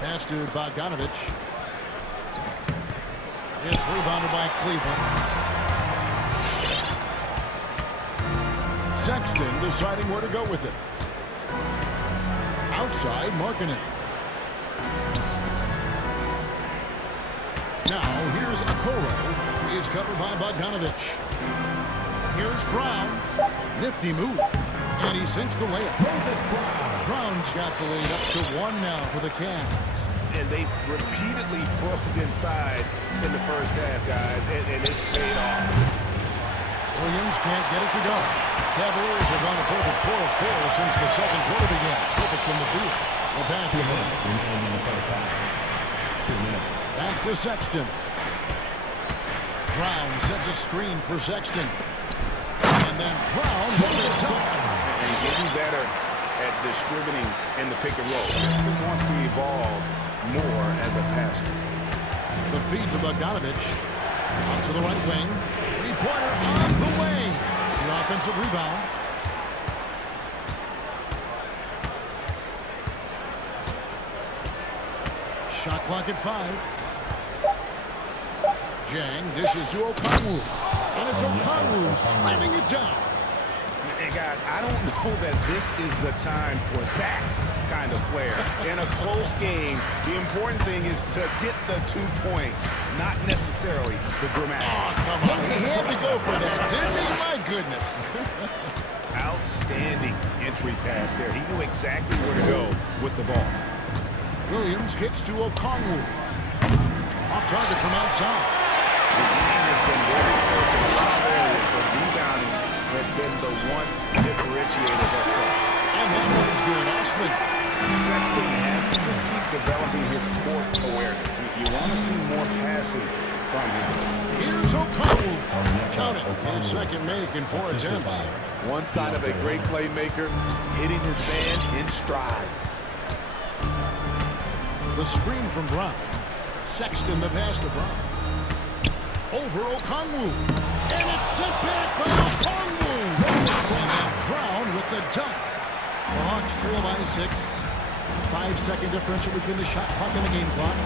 Pass to Bogdanovich. It's rebounded by Cleveland. Sexton deciding where to go with it. Outside, marking it. Now, here's Okoro. He is covered by Bogdanovich. Here's Brown. Nifty move. And he sinks the layup. Brown's got the lead up to 1 now for the Cavs. And they've repeatedly broke inside in the first half, guys, and it's paid off. Williams can't get it to go. Cavaliers have gone a perfect 4 of 4 since the second quarter began. Perfect from the field. The pass. 2 minutes in the first half. 2 minutes. Back to Sexton. Brown sets a screen for Sexton. And then Brown with the top. And getting better at distributing in the pick and roll. Sexton wants to evolve more as a passer. The feed to Bogdanovich. Out to the right wing. Three-pointer on the way. The offensive rebound. Shot clock at 5. Jang dishes to Okongwu. And it's Okongwu slamming it down. Hey, guys, I don't know that this is the time for that kind of flair. In a close game, the important thing is to get the 2 points, not necessarily the dramatic. Oh, come on. He had to go for that, didn't he? My goodness. Outstanding entry pass there. He knew exactly where to go with the ball. Williams kicks to Okongwu. Off target from outside. The game has been very close in a lot of areas, but rebounding has been the one differentiator thus far. And that one's good. Osman. Sexton has to just keep developing his court awareness. You want to see more passing from him. Here's Okongwu. Count it. His second make in 4 attempts. One side of a great playmaker, hitting his man in stride. The screen from Brown. Sexton the pass to Brown. Over Okongwu. And it's sent back by Okongwu. And Brown with the dunk. The Hawks trail by 6. 5-second differential between the shot clock and the game clock.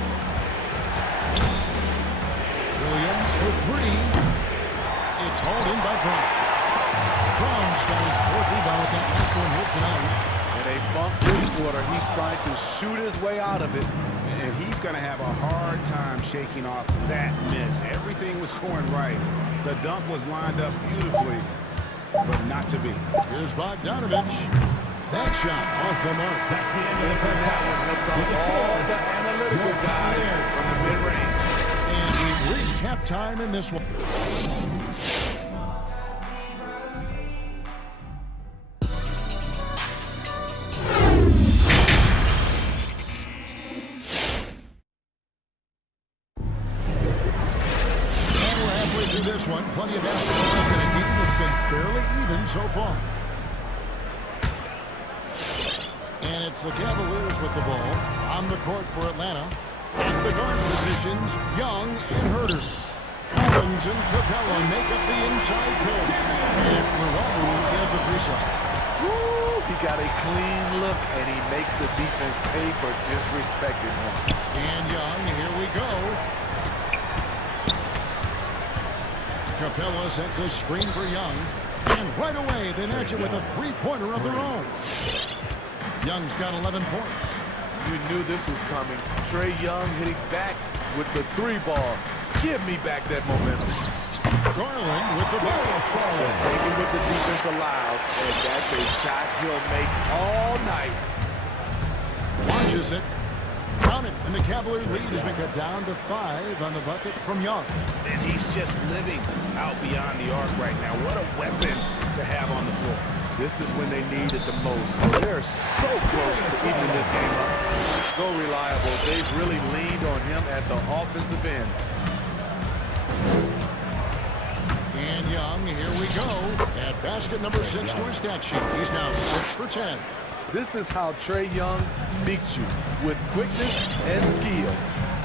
Williams for 3. It's hauled in by Brown. Brown's got his 4th rebound with that last one here tonight. In a bump this quarter, he's trying to shoot his way out of it. And he's going to have a hard time shaking off that miss. Everything was going right. The dunk was lined up beautifully, but not to be. Here's Bogdanovich. That shot off the mark. That's the end of the first half. Looks on all the analytical guys from the mid-range. And we've reached halftime in this one. This one, plenty of basketball in a game that's been fairly even so far. And it's the Cavaliers with the ball on the court for Atlanta. At the guard positions, Young and Herter. Collins and Capella make up the inside pair. And it's Luwawu in at the 3 slot. Woo! He got a clean look, and he makes the defense pay for disrespecting him. And Young, here we go. Capella sets a screen for Young. And right away, they match it with a 3-pointer of their own. Young's got 11 points. You knew this was coming. Trae Young hitting back with the 3 ball. Give me back that momentum. Garland with the ball. Just taking what the defense allows, and that's a shot he'll make all night. Launches it. Count it, and the Cavalier lead has been cut down to 5 on the bucket from Young. And he's just living out beyond the arc right now. What a weapon to have on the floor. This is when they need it the most. They're so close to evening this game up. So reliable. They've really leaned on him at the offensive end. And Young, here we go. At basket number 6 to his stat sheet. He's now 6 for 10. This is how Trae Young beats you, with quickness and skill.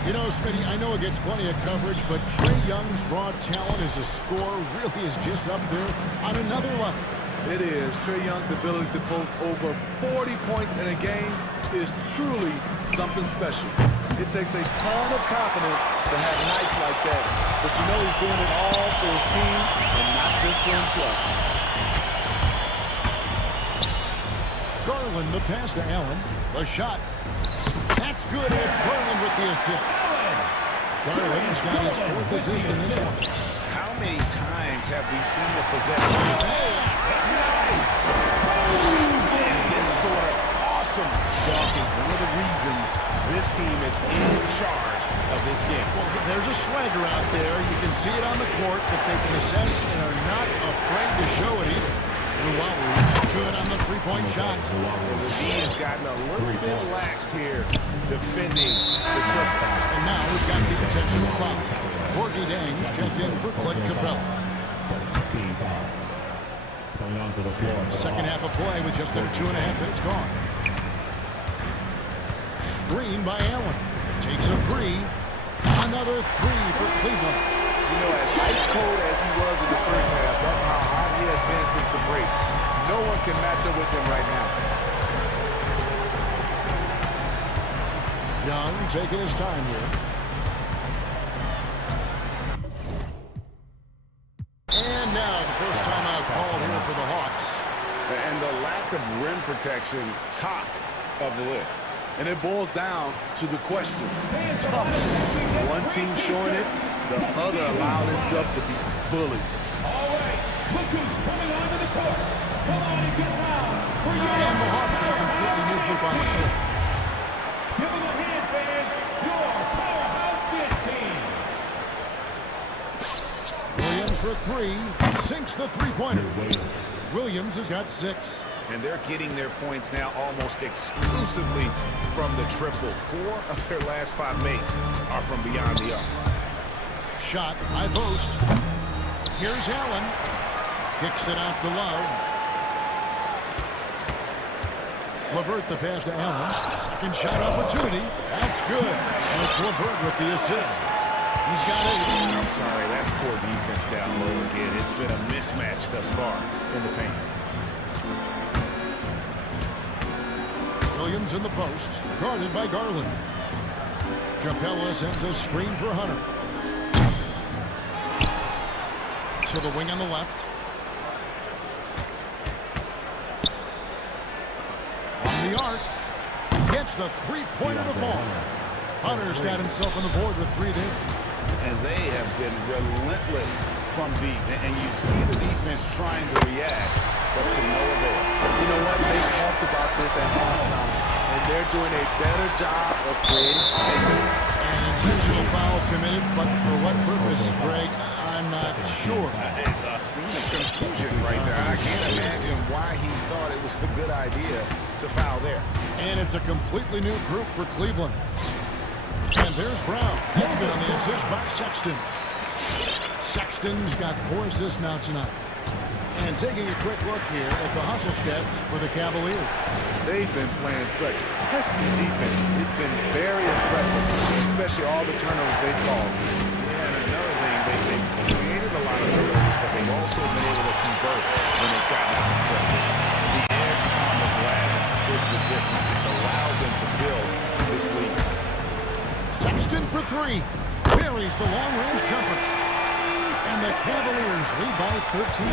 You know, Smitty, I know it gets plenty of coverage, but Trae Young's raw talent as a scorer really is just up there on another level. It is. Trae Young's ability to post over 40 points in a game is truly something special. It takes a ton of confidence to have nights like that, but you know he's doing it all for his team and not just for himself. Garland, the pass to Allen. The shot. That's good. It's Garland with the assist. Garland's got his 4th assist in this one. How many times have we seen the possession? Nice! And this sort of awesome dunk is one of the reasons this team is in charge of this game. Well, there's a swagger out there. You can see it on the court that they possess and are not afraid to show it either. Luau good on the three-point shot. He has gotten a little bit relaxed here defending the triple. And now we've got the intentional foul. Corky Dames checked in for Clint Capella. Coming onto the floor. Second half of play with just under 2.5 minutes gone. Green by Allen. Takes a three. Another three for Cleveland. You know, as ice cold as he was in the first half, that's how hot he has been since the break. No one can match up with him right now. Young taking his time here. And now the first timeout called here for the Hawks. And the lack of rim protection, top of the list. And it boils down to the question. One team showing it, the other allowing itself to be bullied. All right, look who's coming onto the court. Come on and get loud for your... And the Hawks have a completely new group on the floor. Give them a hand, fans. Your powerhouse kids team. Williams for three. Sinks the three-pointer. Williams has got 6. And they're getting their points now almost exclusively from the triple. 4 of their last 5 makes are from beyond the arc. Shot, high post. Here's Allen. Kicks it out to Love. LeVert the pass to Allen. Second shot opportunity. That's good. And it's LeVert with the assist. He's got it. I'm sorry, that's poor defense down low again. It's been a mismatch thus far in the paint. Williams in the post, guarded by Garland. Capella sends a screen for Hunter. To the wing on the left. From the arc, gets the three-pointer to fall. Hunter's got himself on the board with 3 there. And they have been relentless from deep. And you see the defense trying to react, but to no avail. You know what? They talked about this at halftime, and they're doing a better job of creating space. An intentional foul committed, but for what purpose, Greg? I'm not sure. A scene of confusion right there. I can't imagine why he thought it was a good idea to foul there. And it's a completely new group for Cleveland. And there's Brown. That's good on the assist by Sexton. Sexton's got 4 assists now tonight. And taking a quick look here at the hustle stats for the Cavaliers. They've been playing such pesky defense. It's been very impressive, especially all the turnovers they've caused. And another thing, they've created a lot of turnovers, but they've also been able to convert when they've gotten out of trouble. The edge on the glass is the difference. It's allowed them to build this lead. Sexton for 3. Buries the long-range jumper. And the Cavaliers lead by 13.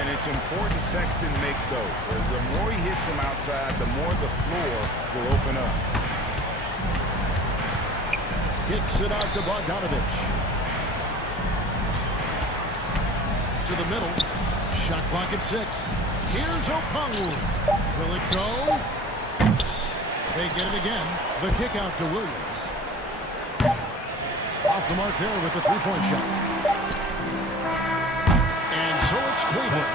And it's important Sexton makes those. The more he hits from outside, the more the floor will open up. Kicks it out to Bogdanovich. To the middle. Shot clock at 6. Here's Okongwu. Will it go? They get it again. The kick out to Williams. Off the mark there with the three-point shot. And so it's Cleveland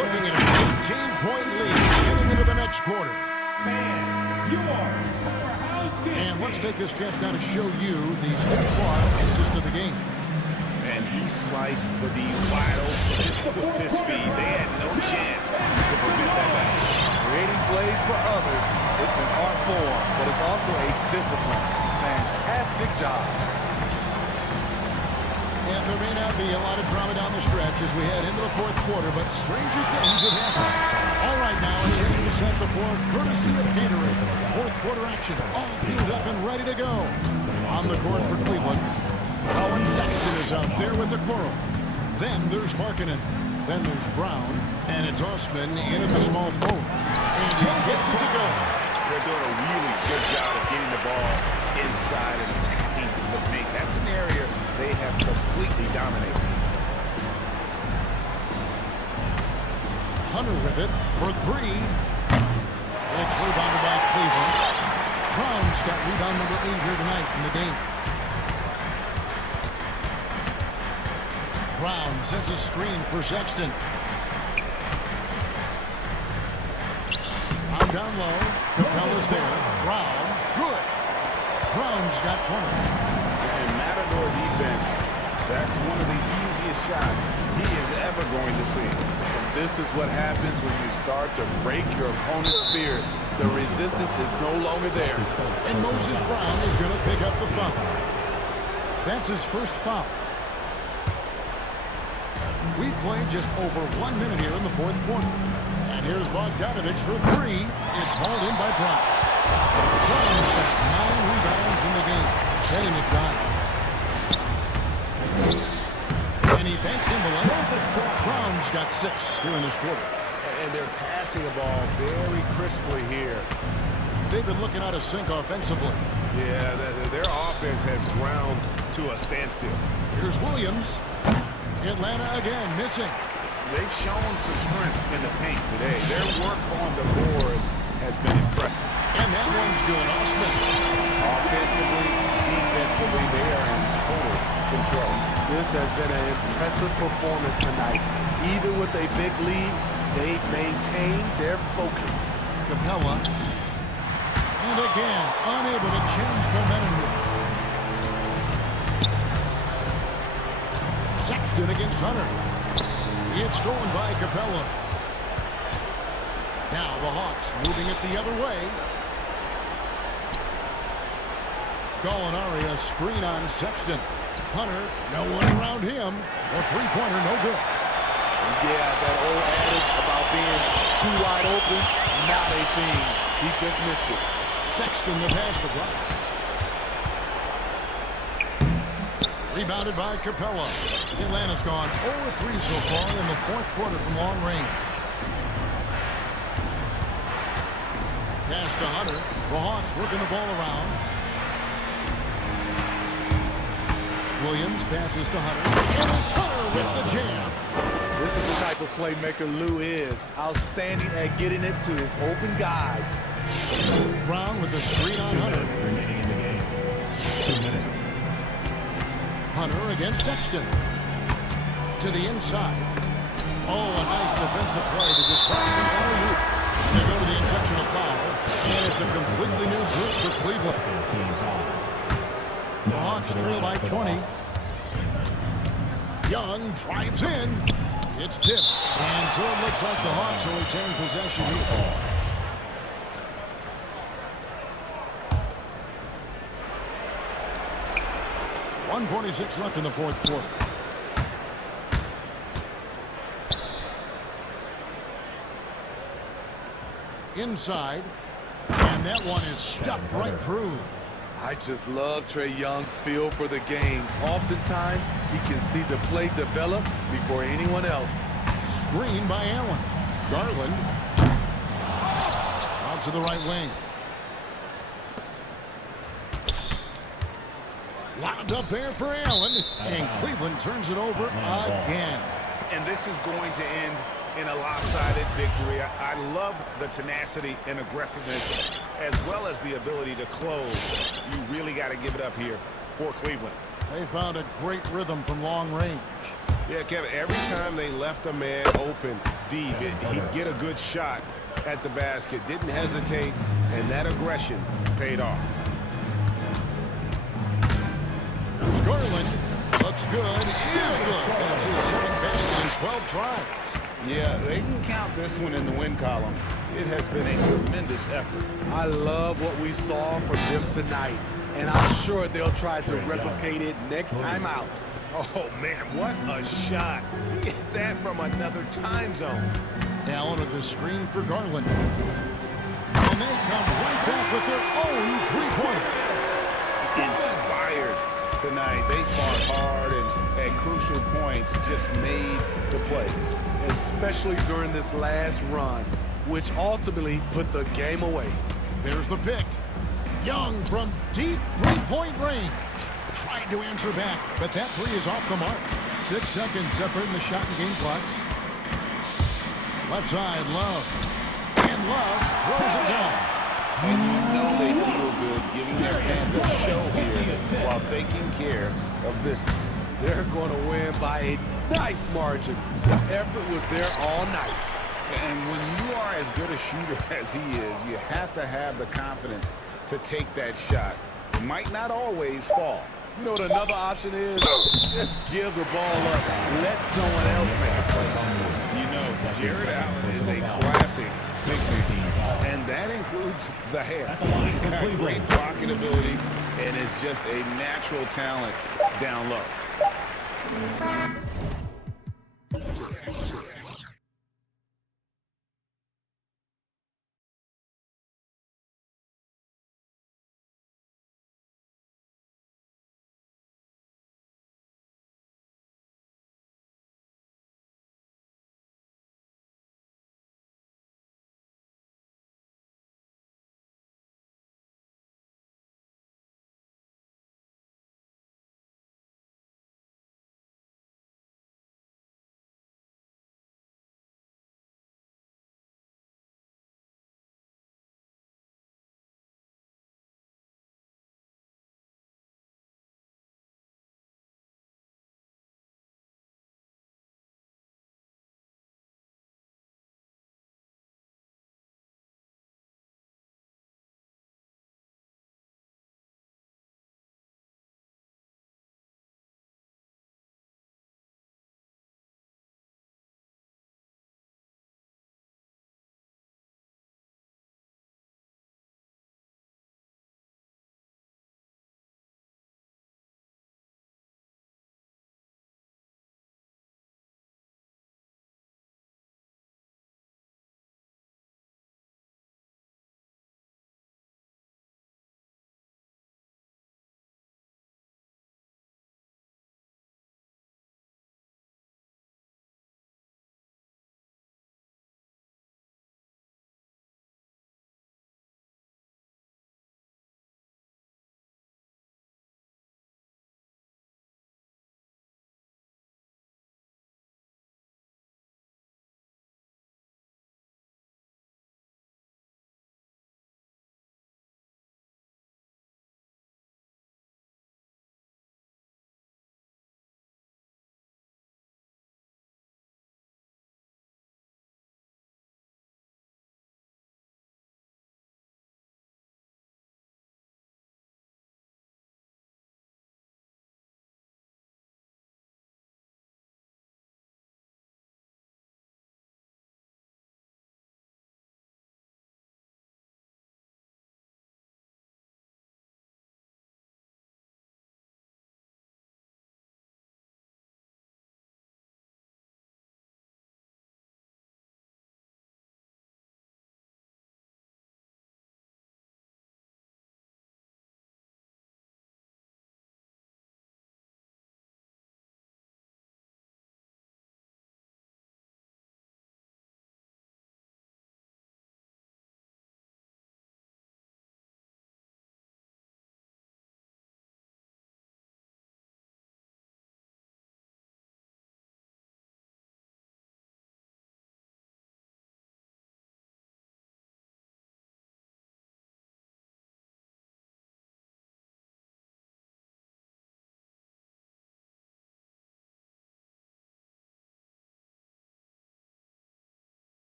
looking at a 18-point lead heading into the next quarter. And let's take this chance now to show you the State Farm assist of the game. And he sliced the D wide open with his feet. They had no chance to prevent that basket. Creating plays for others, it's an art form, but it's also a discipline. Fantastic job. And there may not be a lot of drama down the stretch as we head into the 4th quarter, but stranger things have happened. All right, now it's ready to set the floor, courtesy of Gatorade. 4th quarter action, all fueled up and ready to go. On the court for Cleveland, Colin Sexton is out there with the quarrel. Then there's Markkanen. Then there's Brown, and it's Osman in at the small forward. And he gets it to go. They're doing a really good job of getting the ball inside and attacking the paint. That's an area they have completely dominated. Hunter with it for three. It's rebounded by Cleveland. Brown's got rebound number 8 here tonight in the game. Brown sets a screen for Sexton. Brown down low. Capella's there. Brown, good. Brown's got 20. And Matador defense, that's one of the easiest shots he is ever going to see. And this is what happens when you start to break your opponent's spirit. The resistance is no longer there. And Moses Brown is going to pick up the foul. That's his first foul. We played just over 1 minute here in the fourth quarter. And here's Bogdanovich for three. It's hauled in by Brown. Brown's got 9 rebounds in the game. Heading it down. And he banks in the lane. Brown's got 6 here in this quarter. And they're passing the ball very crisply here. They've been looking out of sync offensively. Yeah, their offense has ground to a standstill. Here's Williams. Atlanta again missing. They've shown some strength in the paint today. Their work on the boards has been impressive. And that one's good. Osman. Offensively, defensively, they are in total control. This has been an impressive performance tonight. Even with a big lead, they've maintained their focus. Capella. And again, unable to change momentum. Sexton against Hunter. It's stolen by Capella. Now the Hawks moving it the other way. Gallinari, a screen on Sexton. Hunter, no one around him. The three-pointer, no good. Yeah, that old adage about being too wide open, not a thing. He just missed it. Sexton the pass to Brown. Rebounded by Capella. Atlanta's gone 0-3 so far in the fourth quarter from long range. Pass to Hunter. The Hawks working the ball around. Williams passes to Hunter. And it's Hunter with the jam. This is the type of playmaker Lou is. Outstanding at getting it to his open guys. Brown with the screen on Hunter. Remaining in the game. 2 minutes. Hunter against Sexton. To the inside. Oh, a nice defensive play to disrupt the alley-oop. They go to the intentional foul. And it's a completely new group for Cleveland. The Hawks trail by 20. Young drives in. It's tipped. And so it looks like the Hawks will retain possession here. 1:46 left in the fourth quarter. Inside. And that one is stuffed right through. I just love Trae Young's feel for the game. Oftentimes, he can see the play develop before anyone else. Screen by Allen. Garland. Out to the right wing. Lobbed up there for Allen. And Cleveland turns it over again. And this is going to end in a lopsided victory. I love the tenacity and aggressiveness as well as the ability to close. You really got to give it up here for Cleveland. They found a great rhythm from long range. Yeah, Kevin, every time they left a man open deep, he'd get a good shot at the basket. Didn't hesitate, and that aggression paid off. Garland looks good. Is good. That's his second basket in 12 tries. Yeah, they can count this one in the win column. It has been a tremendous effort. I love what we saw from them tonight, and I'm sure they'll try to replicate it next time out. Oh, man, what a shot. He hit that from another time zone. Allen with the screen for Garland. And they come right back with their own three-pointer. Inspired tonight. They fought hard and at crucial points just made the plays. Especially during this last run, which ultimately put the game away. There's the pick. Young from deep three-point range. Tried to answer back, but that three is off the mark. 6 seconds separating the shot and game clocks. Left side, Love. And Love throws it down. And you know they feel good giving their fans a show here while taking care of business. They're going to win by a nice margin. The effort was there all night. And when you are as good a shooter as he is, you have to have the confidence to take that shot. Might not always fall. You know what another option is? Just give the ball up. Let someone else make a play. You know, Jared Allen is a classic big man, and that includes the hair. He's got great blocking ability and is just a natural talent down low.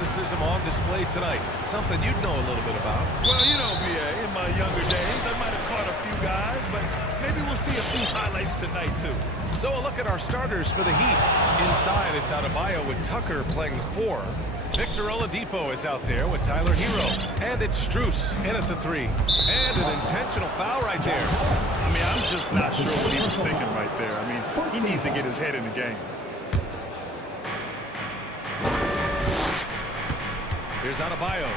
athleticism on display tonight. Something you'd know a little bit about. Well, you know, B.A., in my younger days, I might have caught a few guys, but maybe we'll see a few highlights tonight, too. So a look at our starters for the Heat. Inside, it's Adebayo with Tucker playing the 4. Victor Oladipo is out there with Tyler Hero. And it's Strus in at the 3. And an intentional foul right there. I mean, I'm just not sure what he was thinking right there. I mean, he needs to get his head in the game. Here's Adebayo.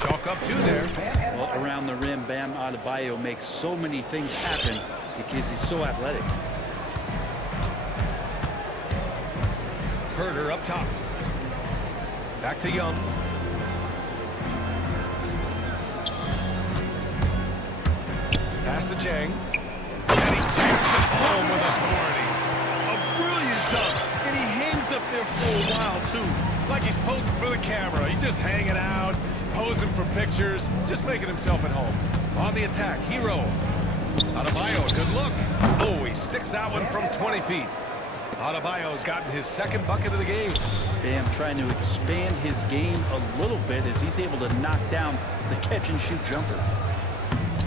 Chalk up 2 there. Well, around the rim, Bam Adebayo makes so many things happen because he's so athletic. Herder up top. Back to Young. Pass to Jang. And he takes it home with authority. A brilliant dunk, and he hangs up there for a while, too. Like he's posing for the camera. He's just hanging out, posing for pictures, just making himself at home. On the attack, Hero. Adebayo, good look. Oh, he sticks that one from 20 feet. Adebayo's gotten his second bucket of the game. Bam trying to expand his game a little bit as he's able to knock down the catch-and-shoot jumper.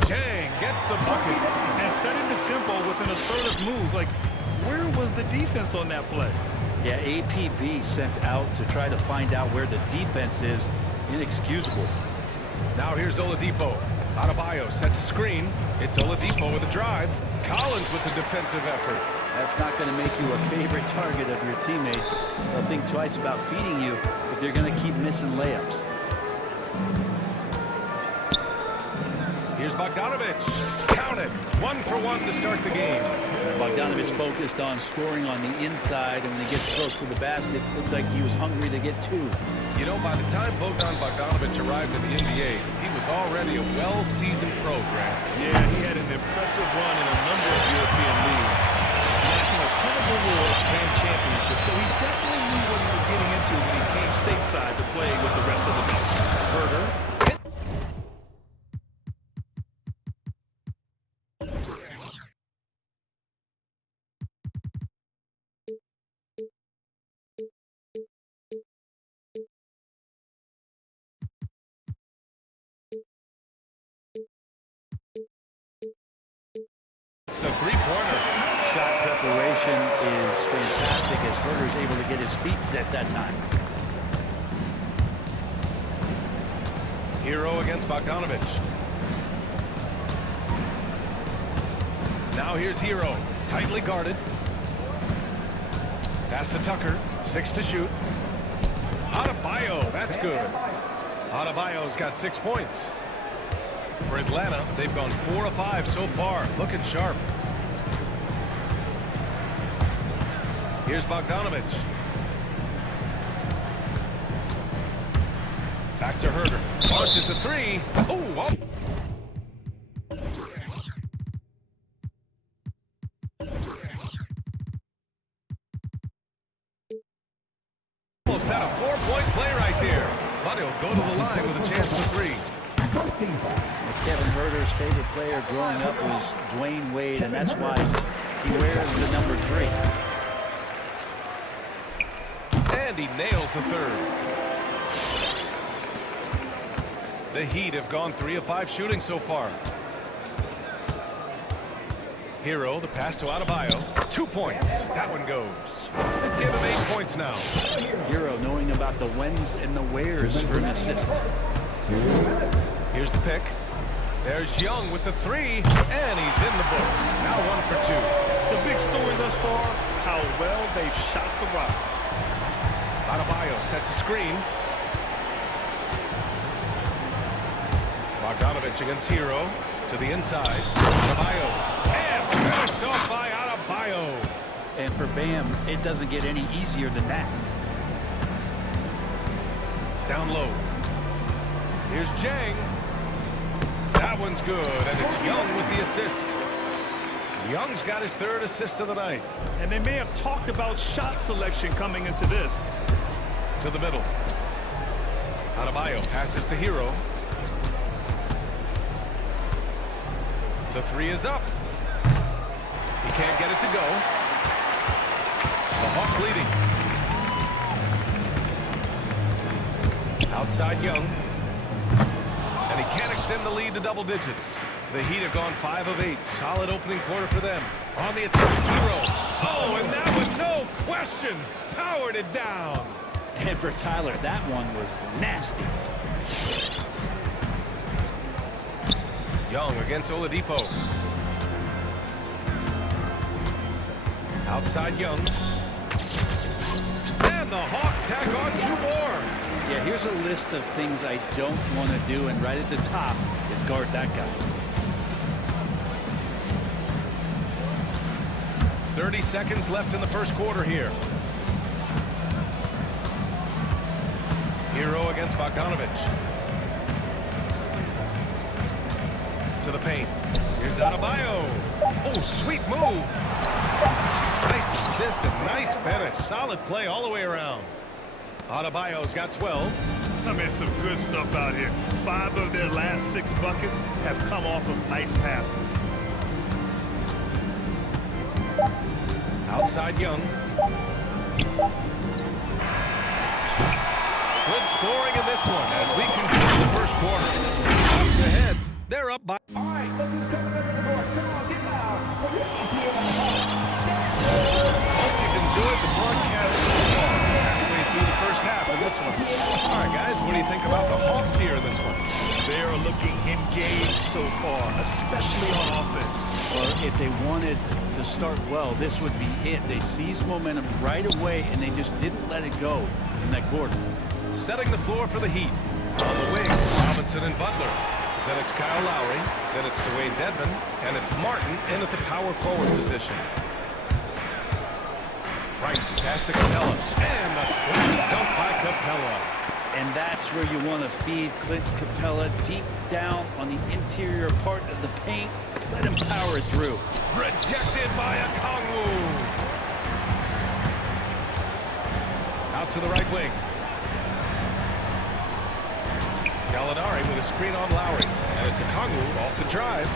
Jang gets the bucket. And setting the tempo with an assertive move. Like, where was the defense on that play? Yeah, APB sent out to try to find out where the defense is. Inexcusable. Now here's Oladipo. Adebayo sets a screen. It's Oladipo with a drive. Collins with the defensive effort. That's not going to make you a favorite target of your teammates. They'll think twice about feeding you if you're going to keep missing layups. Here's Bogdanovich. Count it. 1 for 1 to start the game. Bogdanovich focused on scoring on the inside, and when he gets close to the basket, it looked like he was hungry to get 2. You know, by the time Bogdanovich arrived in the NBA, he was already a well-seasoned program. Yeah, he had an impressive run in a number of European leagues, amassing a ton of awards and championships, so he definitely knew what he was getting into when he came stateside to play with the rest of the Bucks. Herder. It's a three-pointer. Shot preparation is fantastic as Herder's able to get his feet set that time. Hero against Bogdanovich. Now here's Hero. Tightly guarded. Pass to Tucker. 6 to shoot. Adebayo. That's good. Adebayo's got 6 points. For Atlanta, they've gone 4 of 5 so far. Looking sharp. Here's Bogdanovich. Back to Herder. Launches a 3. Oh! Almost had a 4-point play right there. But he'll go to the line with a chance for 3. Kevin Herder's favorite player growing up was Dwayne Wade, and that's why he wears the number 3. And he nails the 3rd. The Heat have gone 3 of 5 shooting so far. Hero, the pass to Adebayo. 2 points. That one goes. Give him 8 points now. Hero knowing about the whens and the wheres for an assist. Here's the pick. There's Young with the 3, and he's in the books. Now 1 for 2. The big story thus far, how well they've shot the rock. Adebayo sets a screen. Bogdanovich against Hero to the inside. Adebayo, and finished off by Adebayo. And for Bam, it doesn't get any easier than that. Down low. Here's Jang. That one's good, and it's Young with the assist. Young's got his 3rd assist of the night. And they may have talked about shot selection coming into this. To the middle. Adebayo passes to Hero. The 3 is up. He can't get it to go. The Hawks leading. Outside Young. And he can't extend the lead to double digits. The Heat have gone 5 of 8. Solid opening quarter for them. On the attack, Hero. Oh, and that was no question. Powered it down. And for Tyler, that one was nasty. Young against Oladipo. Outside Young. And the Hawks tack on 2 more. Yeah, here's a list of things I don't want to do, and right at the top is guard that guy. 30 seconds left in the first quarter here. Hero against Bogdanovich. To the paint. Here's Adebayo. Oh, sweet move. Nice assist and nice finish. Solid play all the way around. Adebayo's got 12. I mean, some good stuff out here. 5 of their last 6 buckets have come off of nice passes. Outside Young. Good scoring in this one as we conclude the first quarter. Hawks ahead. They're up by... All right, look who's coming over the court. Come on, get loud. Hope you've enjoyed the broadcast so far. Halfway through the first half of this one. All right, guys, what do you think about the Hawks here in this one? They are looking engaged so far, especially on offense. Well, if they wanted to start well, this would be it. They seized momentum right away, and they just didn't let it go in that quarter. Setting the floor for the Heat. On the wing, Robinson and Butler. Then it's Kyle Lowry. Then it's Dwayne Dedmon. And it's Martin in at the power forward position. Right, pass to Capella. And the slam dunk by Capella. And that's where you want to feed Clint Capella deep down on the interior part of the paint. Let him power it through. Rejected by Okongwu. Out to the right wing. Gallinari with a screen on Lowry. And it's Okongwu off the drive.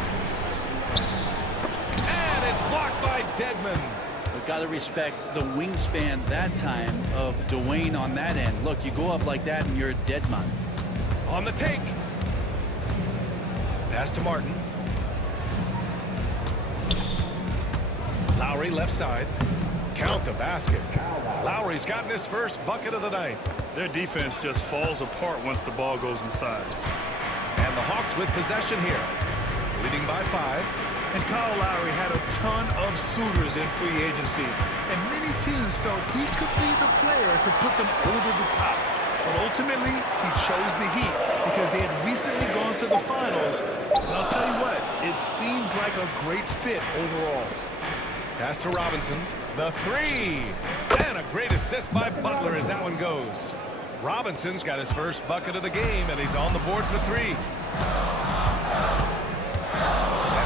And it's blocked by Dedmon. We've got to respect the wingspan that time of Dwayne on that end. Look, you go up like that and you're a dead man. On the take. Pass to Martin. Lowry left side. Count the basket. Lowry's gotten his first bucket of the night. Their defense just falls apart once the ball goes inside. And the Hawks with possession here. Leading by 5. And Kyle Lowry had a ton of suitors in free agency, and many teams felt he could be the player to put them over the top. But ultimately, he chose the Heat because they had recently gone to the finals. And I'll tell you what, it seems like a great fit overall. Pass to Robinson. The 3. And a great assist by Butler as that one goes. Robinson's got his first bucket of the game, and he's on the board for 3.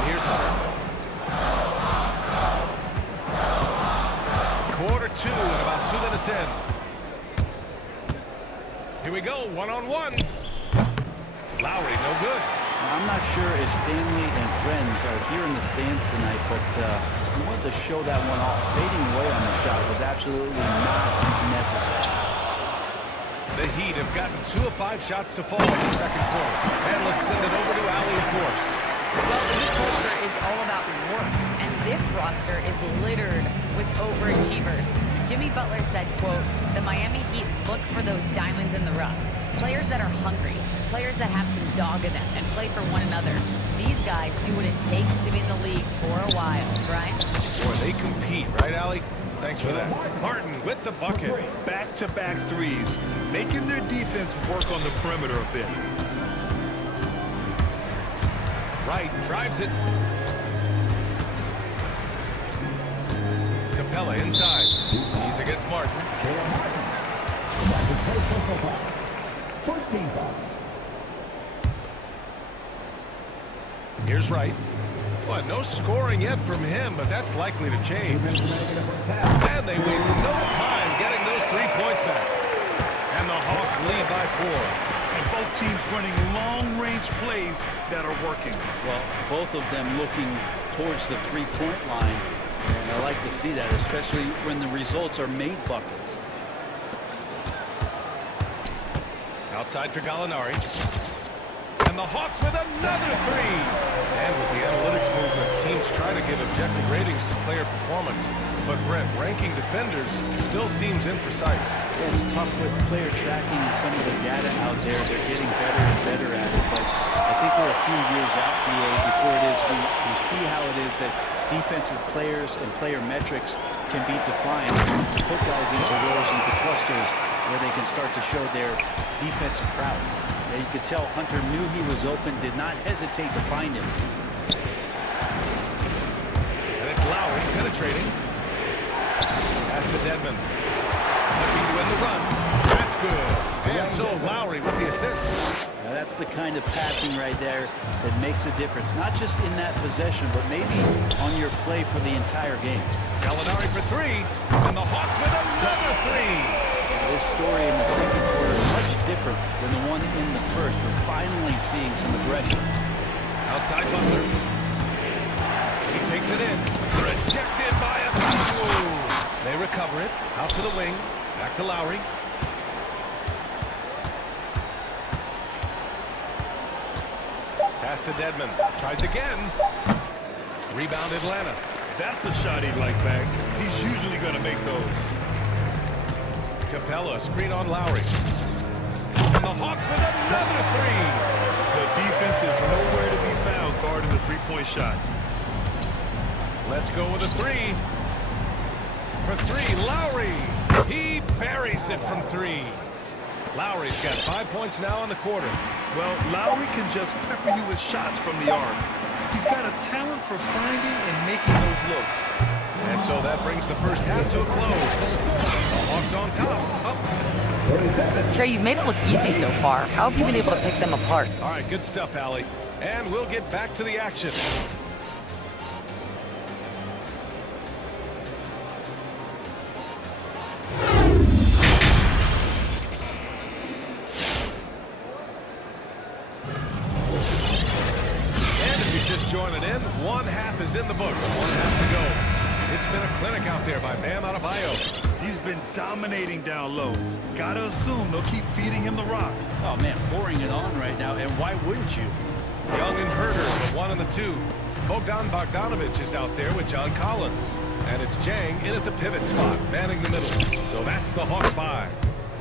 Here's Hunter. Quarter 2 and about 2 minutes in. Here we go, one-on-one. Lowry, no good. I'm not sure if family and friends are here in the stands tonight, but I wanted to show that one off. Fading away on the shot was absolutely not necessary. The Heat have gotten 2 of 5 shots to fall in the second quarter. And let's send it over to Allie Force. Well, the Heat culture is all about work, and this roster is littered with overachievers. Jimmy Butler said, quote, "The Miami Heat look for those diamonds in the rough. Players that are hungry, players that have some dog in them and play for one another. These guys do what it takes to be in the league for a while," right? Boy, they compete, right, Allie? Thanks for that. Martin with the bucket. Back-to-back threes, making their defense work on the perimeter a bit. Right, drives it. Capella inside. He's against Martin. First team foul. Here's Wright. Well, no scoring yet from him, but that's likely to change. And they waste no time getting those 3 points back. And the Hawks lead by 4. And both teams running long-range plays that are working. Well, both of them looking towards the three-point line. And I like to see that, especially when the results are made buckets. Outside for Gallinari. And the Hawks with another three. And with the analytics movement, teams try to give objective ratings to player performance. But Brett, ranking defenders still seems imprecise. It's tough with player tracking and some of the data out there. They're getting better and better at it. But I think we're a few years out, BA, before it is we see how it is that defensive players and player metrics can be defined to put guys into roles, into clusters, where they can start to show their defensive prowess. You could tell Hunter knew he was open, did not hesitate to find him. And it's Lowry penetrating. Pass to Dedmon. Looking to end the run. That's good. And so Lowry with the assist. Now that's the kind of passing right there that makes a difference. Not just in that possession, but maybe on your play for the entire game. Gallinari for three. And the Hawks with another three. This story in the second quarter is much different than the one in the first. We're finally seeing some aggression. Outside Butler. He takes it in. Rejected by a tackle. They recover it. Out to the wing. Back to Lowry. Pass to Dedmon. Tries again. Rebound Atlanta. That's a shot he'd like back. He's usually going to make those. Capella, screen on Lowry. And the Hawks with another three. The defense is nowhere to be found guarding the three-point shot. Let's go with a three. For three, Lowry. He buries it from three. Lowry's got 5 points now in the quarter. Well, Lowry can just pepper you with shots from the arc. He's got a talent for finding and making those looks. And so that brings the first half to a close. The Hawks on top. Oh. Trey, you've made it look easy so far. How have you been able to pick them apart? All right, good stuff, Allie. And we'll get back to the action. And if you're just joining in, one half is in the books. One half to go. It's been a clinic out there by Bam Adebayo. He's been dominating down low. Gotta assume they'll keep feeding him the rock. Oh, man, pouring it on right now, and why wouldn't you? Young and Herder, the 1 and the 2. Bogdanovich is out there with John Collins. And it's Jang in at the pivot spot, manning the middle. So that's the Hawks 5.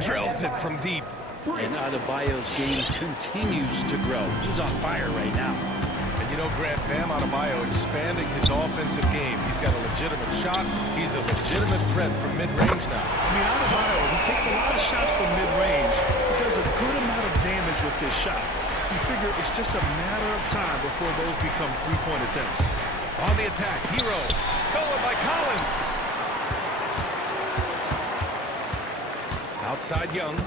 Drills it from deep. And Adebayo's game continues to grow. He's on fire right now. And you know, Grant, Bam Adebayo expanding his offensive game. He's got a legitimate shot. He's a legitimate threat from mid-range now. I mean, Adebayo, he takes a lot of shots from mid-range. He does a good amount of damage with his shot. You figure it's just a matter of time before those become three-point attempts. On the attack, Hero. Stolen by Collins. Outside Young.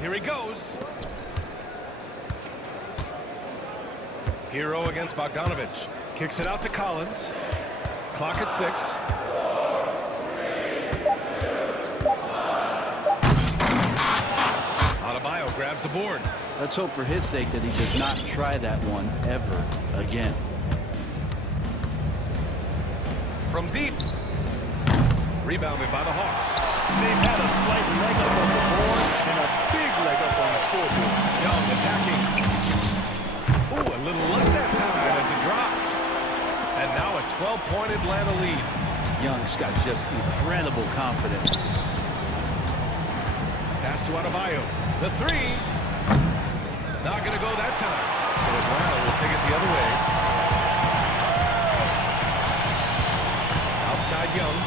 Here he goes. Hero against Bogdanovich. Kicks it out to Collins. Clock at 6. Adebayo grabs the board. Let's hope for his sake that he does not try that one ever again. From deep. Rebounded by the Hawks. They've had a slight leg up on the board and a big leg up on the scoreboard. Young attacking. Ooh, a little luck that time as it drops. And now a 12-point Atlanta lead. Young's got just incredible confidence. Pass to Adebayo. The three. Not going to go that time. So Atlanta will take it the other way. Outside Young.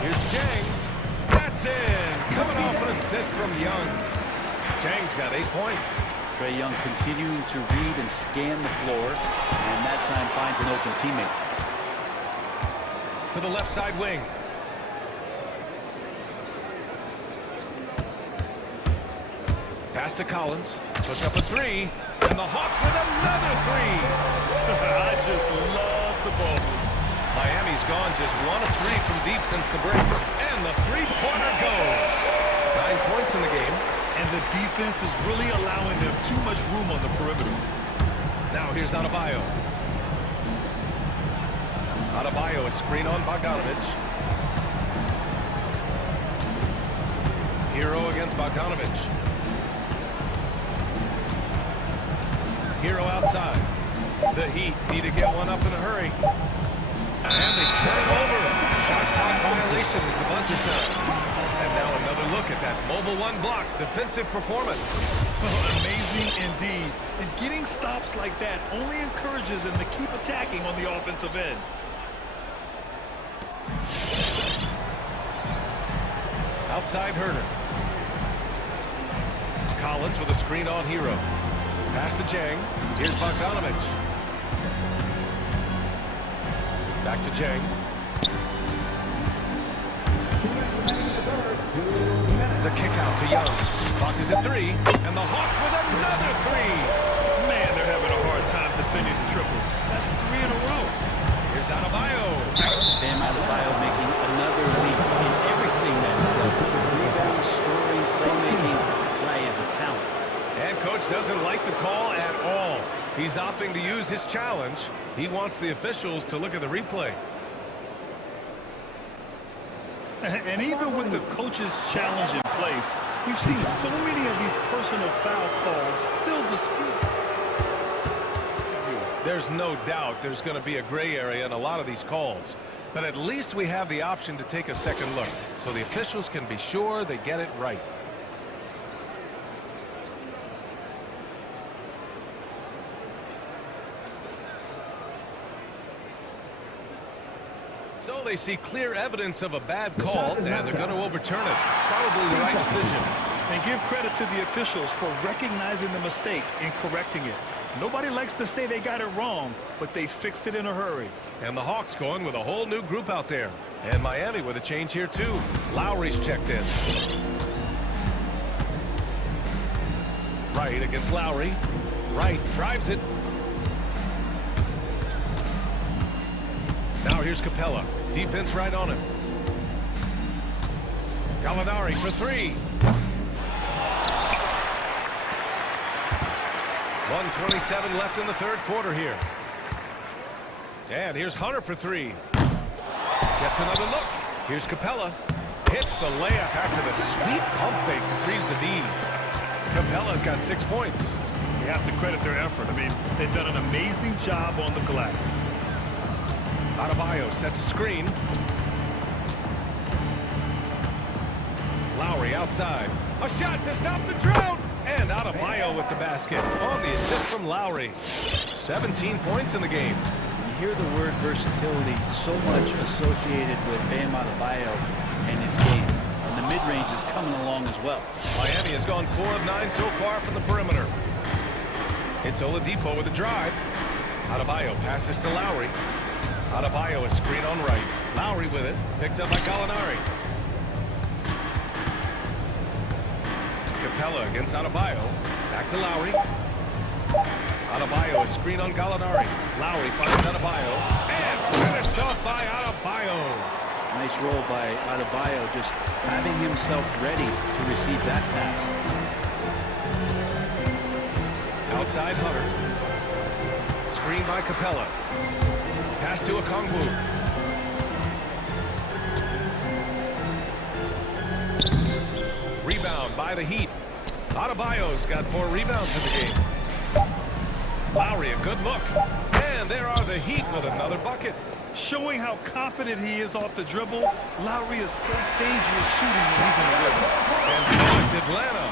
Here's Jang. That's in. Coming off an assist from Young. Jang's got 8 points. Trae Young continuing to read and scan the floor, and that time finds an open teammate. To the left side wing. Pass to Collins. Puts up a three. And the Hawks with another three. I just love the ball. Miami's gone just 1 of 3 from deep since the break. And the three-pointer goes. 9 points in the game. And the defense is really allowing them too much room on the perimeter. Now here's Adebayo. Adebayo, a screen on Bogdanovich. Hero against Bogdanovich. Hero outside. The Heat need to get one up in a hurry. And they turn it over. Shot clock violation is the buzzer sound. And now another look at that mobile one block defensive performance. Amazing indeed. And getting stops like that only encourages them to keep attacking on the offensive end. Outside Herder. Collins with a screen on Hero. Pass to Jang. Here's Bogdanovich. Back to Jang. The kick out to Young. Clock is at 3, and the Hawks with another 3. Man, they're having a hard time defending the triple. That's 3 in a row. Here's Adebayo. Bam Adebayo making another leap in everything that he does. Rebounding, scoring, playmaking. Guy is a talent. And coach doesn't like the call at all. He's opting to use his challenge. He wants the officials to look at the replay. And even with the coach's challenge in place, we've seen so many of these personal foul calls still disputed. There's no doubt there's going to be a gray area in a lot of these calls. But at least we have the option to take a second look, so the officials can be sure they get it right. So they see clear evidence of a bad call, and they're going to overturn it. Probably the right decision. And give credit to the officials for recognizing the mistake and correcting it. Nobody likes to say they got it wrong, but they fixed it in a hurry. And the Hawks going with a whole new group out there. And Miami with a change here, too. Lowry's checked in. Wright against Lowry. Wright drives it. Now here's Capella. Defense right on him. Gallinari for 3. 1:27 left in the third quarter here. And here's Hunter for 3. Gets another look. Here's Capella. Hits the layup after the sweet pump fake to freeze the D. Capella's got 6 points. You have to credit their effort. I mean, they've done an amazing job on the glass. Adebayo sets a screen. Lowry outside. A shot to stop the drought. And Adebayo with the basket on the assist from Lowry. 17 points in the game. You hear the word versatility so much associated with Bam Adebayo and his game. And the mid-range is coming along as well. Miami has gone 4 of 9 so far from the perimeter. It's Oladipo with a drive. Adebayo passes to Lowry. Adebayo a screen on right. Lowry with it. Picked up by Gallinari. Capella against Adebayo. Back to Lowry. Adebayo a screen on Gallinari. Lowry finds Adebayo. And finished off by Adebayo. Nice roll by Adebayo, just having himself ready to receive that pass. Outside Hunter. Screen by Capella. Pass to Okongwu. Rebound by the Heat. Adebayo's got 4 rebounds in the game. Lowry, a good look. And there are the Heat with another bucket. Showing how confident he is off the dribble, Lowry is so dangerous shooting when he's in the rhythm. And so it's Atlanta.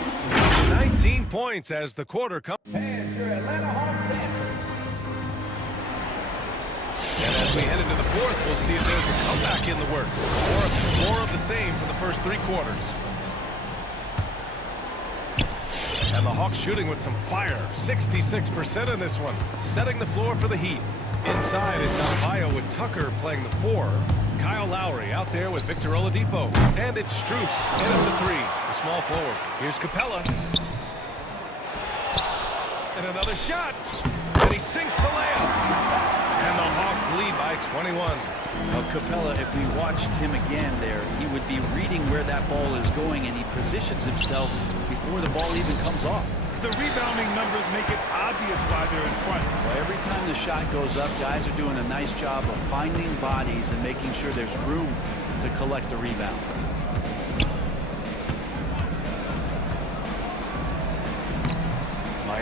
19 points as the quarter comes. And your Atlanta Hawks dancers. And as we head into the fourth, we'll see if there's a comeback in the works. Or more of the same for the first 3 quarters. And the Hawks shooting with some fire. 66% in this one. Setting the floor for the Heat. Inside, it's Adebayo with Tucker playing the 4. Kyle Lowry out there with Victor Oladipo. And it's Strus in at the 3. The small forward. Here's Capella. And another shot. And he sinks the layup. And the Hawks lead by 21. Well, Capella, if we watched him again there, he would be reading where that ball is going, and he positions himself before the ball even comes off. The rebounding numbers make it obvious why they're in front. Well, every time the shot goes up, guys are doing a nice job of finding bodies and making sure there's room to collect the rebound.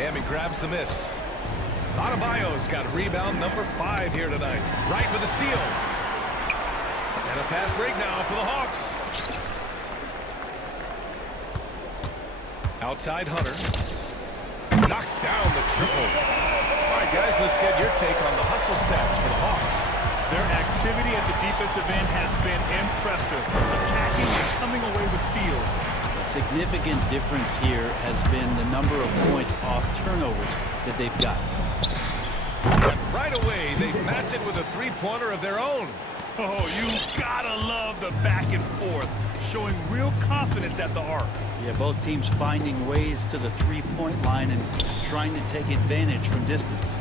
Miami grabs the miss. Adebayo's got rebound number 5 here tonight. Wright with a steal. And a fast break now for the Hawks. Outside Hunter. Knocks down the triple. All right, guys, let's get your take on the hustle stats for the Hawks. Their activity at the defensive end has been impressive. Attacking and coming away with steals. A significant difference here has been the number of points off turnovers that they've got. And right away, they match it with a three-pointer of their own. Oh, you gotta love the back and forth, showing real confidence at the arc. Yeah, both teams finding ways to the three-point line and trying to take advantage from distance.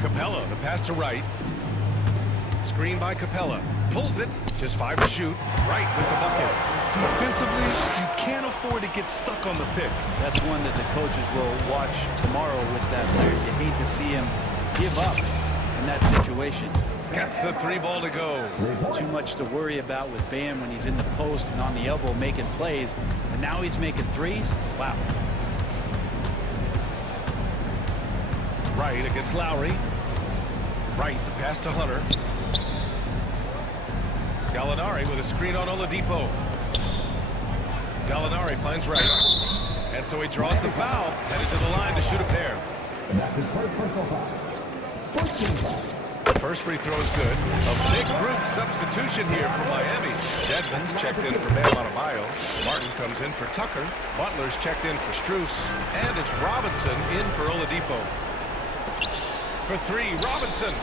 Capella, the pass to Wright. Screen by Capella. Pulls it. Just 5 to shoot. Wright with the bucket. Defensively, you can't afford to get stuck on the pick. That's one that the coaches will watch tomorrow with that player. You hate to see him give up in that situation. Gets the 3 ball to go. Too much to worry about with Bam when he's in the post and on the elbow making plays. And now he's making threes? Wow. Wright against Lowry. Wright, the pass to Hunter. Gallinari with a screen on Oladipo. Gallinari finds Wright. And so he draws the foul, headed to the line to shoot a pair. And that's his first personal foul. First team foul. First free throw is good. A big group substitution here for Miami. Dedmon's checked in for Bam Adebayo. Martin comes in for Tucker. Butler's checked in for Strus. And it's Robinson in for Oladipo. For 3, Robinson.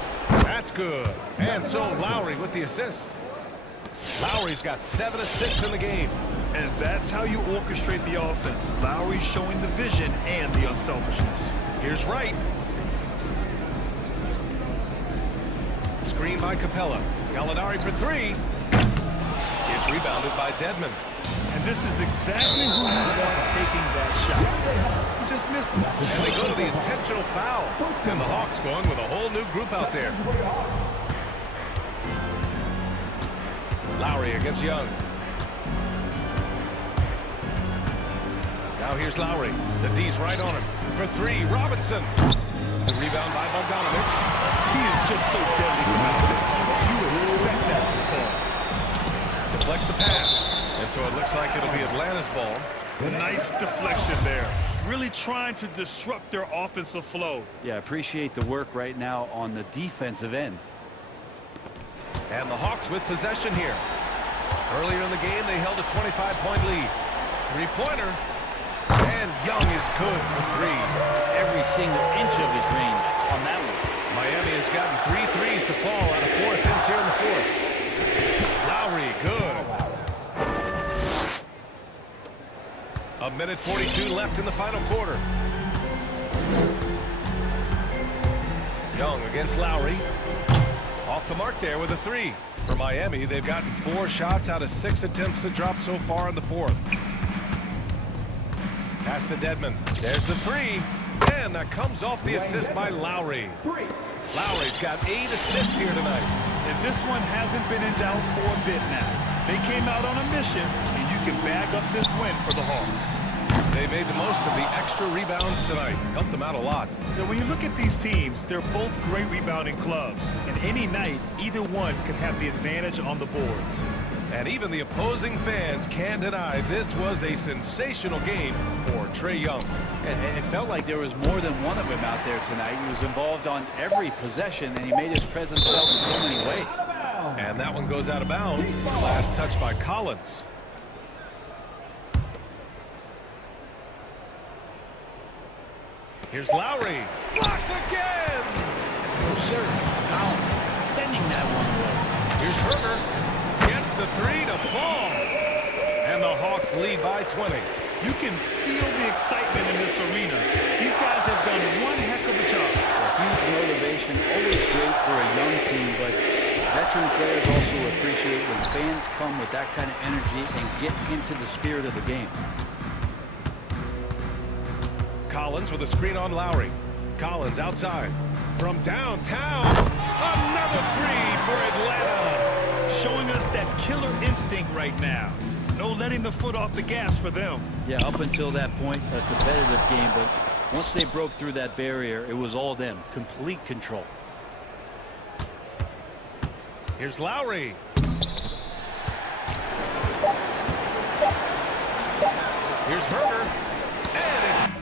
That's good. And so Lowry with the assist. Lowry's got 7 assists in the game. And that's how you orchestrate the offense. Lowry showing the vision and the unselfishness. Here's Wright. Screen by Capella. Gallinari for 3. It's rebounded by Dedmon. And this is exactly who you want taking that shot. He just missed it. And they go to the intentional foul. And the Hawks going with a whole new group out there. Lowry against Young. Now here's Lowry. The D's right on him. For 3, Robinson. The rebound by Bogdanovich. He is just so deadly from out there. You would expect that to fall. Deflects the pass. And so it looks like it'll be Atlanta's ball. Nice deflection there. Really trying to disrupt their offensive flow. Yeah, appreciate the work right now on the defensive end. And the Hawks with possession here. Earlier in the game, they held a 25-point lead. 3-pointer. And Young is good for 3. Every single inch of his range on that one. Miami has gotten 3 threes to fall out of 4 attempts here in the 4th. Lowry, good. A minute 42 left in the final quarter. Young against Lowry. Off the mark there with a 3. For Miami, they've gotten 4 shots out of 6 attempts to drop so far in the 4th. Pass to Dedmon. There's the 3. And that comes off the assist by Lowry. Lowry's got 8 assists here tonight. And this one hasn't been in doubt for a bit now. They came out on a mission, and you can bag up this win for the Hawks. They made the most of the extra rebounds tonight. Helped them out a lot. Now, when you look at these teams, they're both great rebounding clubs. And any night, either one could have the advantage on the boards. And even the opposing fans can't deny this was a sensational game for Trae Young. And it felt like there was more than one of him out there tonight. He was involved on every possession, and he made his presence felt in so many ways. And that one goes out of bounds. Last touch by Collins. Here's Lowry. Blocked again! No, sir. Collins sending that one away. Here's Herter. Gets the 3 to fall. And the Hawks lead by 20. You can feel the excitement in this arena. These guys have done one heck of a job. A huge motivation, always great for a young team, but veteran players also appreciate when fans come with that kind of energy and get into the spirit of the game. Collins with a screen on Lowry. Collins outside. From downtown. Another 3 for Atlanta. Showing us that killer instinct right now. No letting the foot off the gas for them. Yeah, up until that point, a competitive game, but once they broke through that barrier, it was all them. Complete control. Here's Lowry. Here's Herder. And it's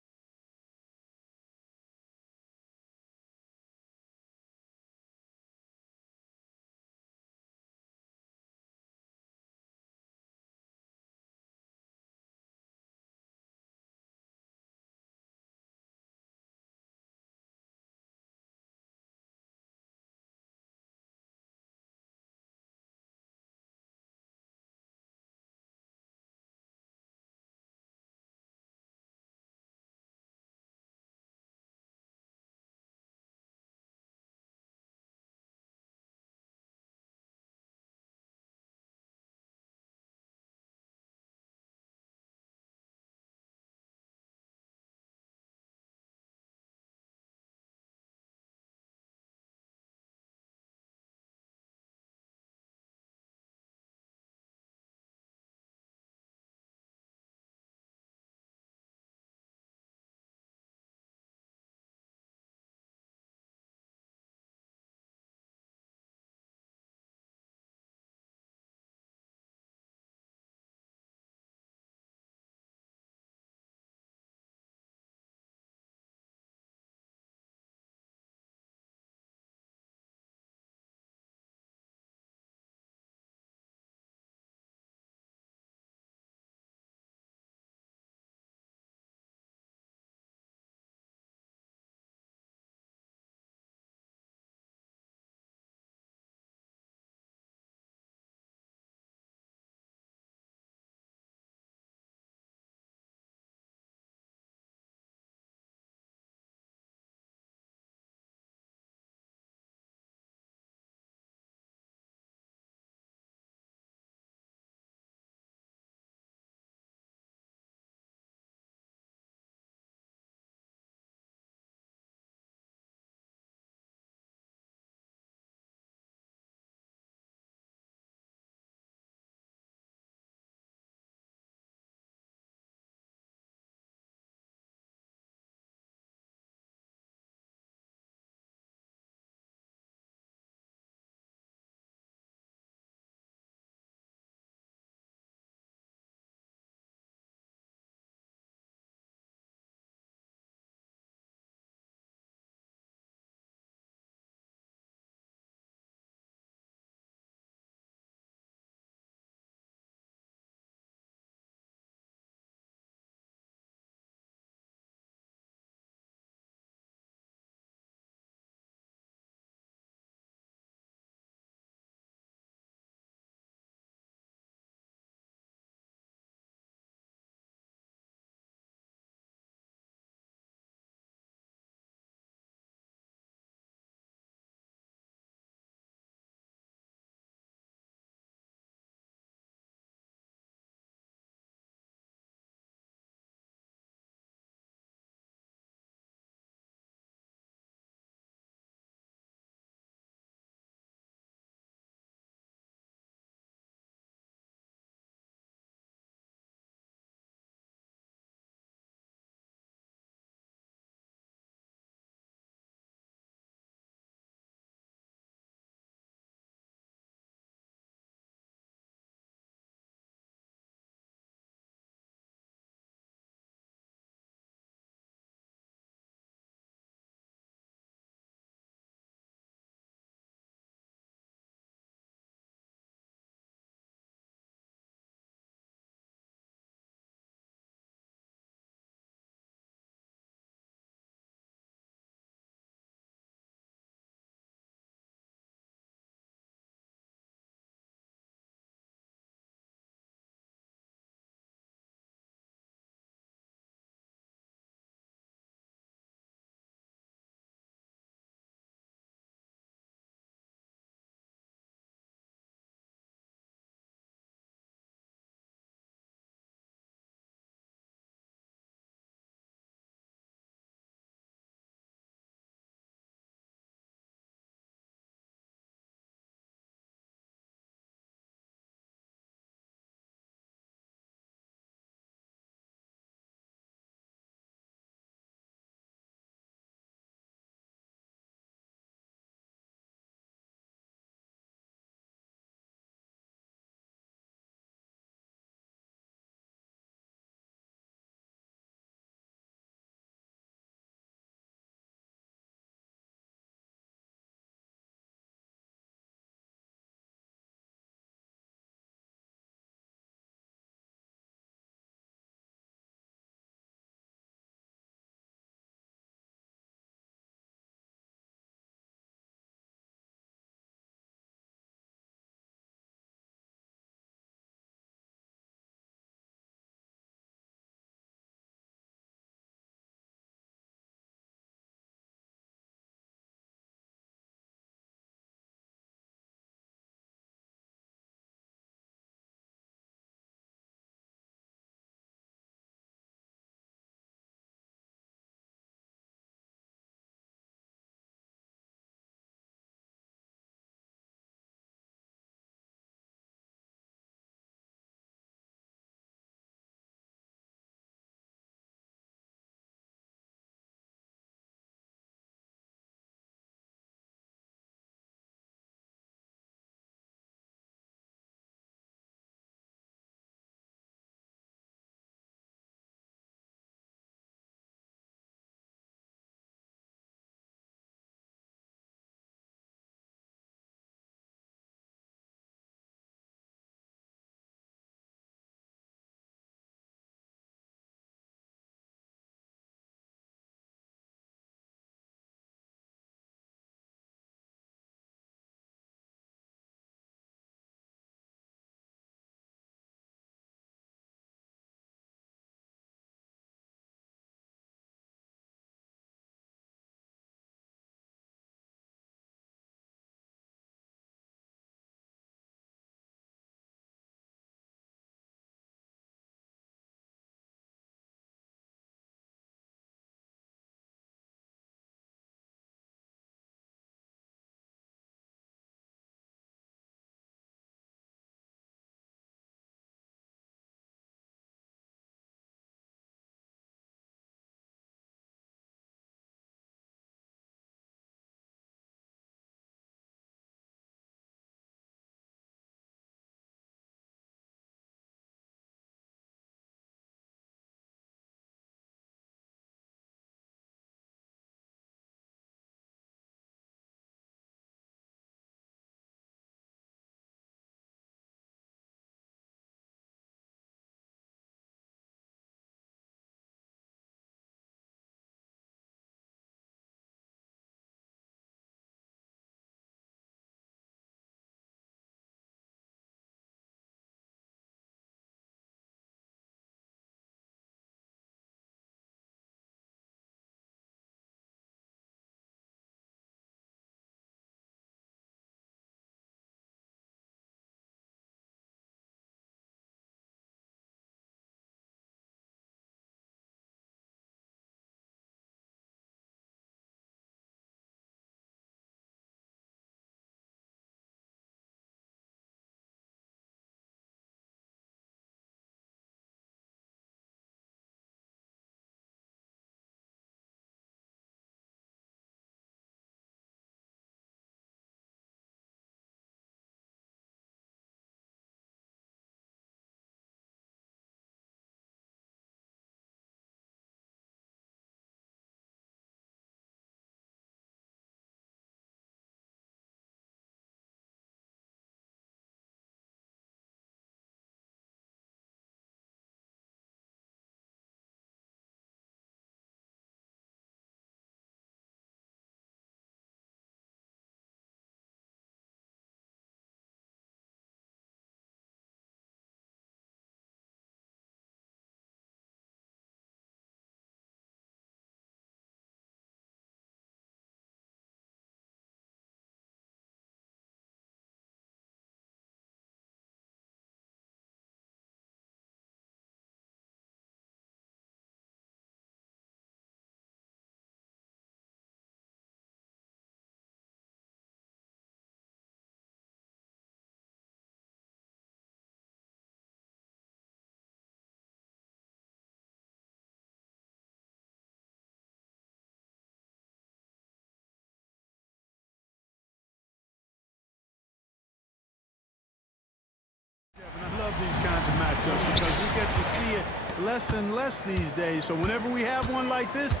matchups because we get to see it less and less these days. So whenever we have one like this,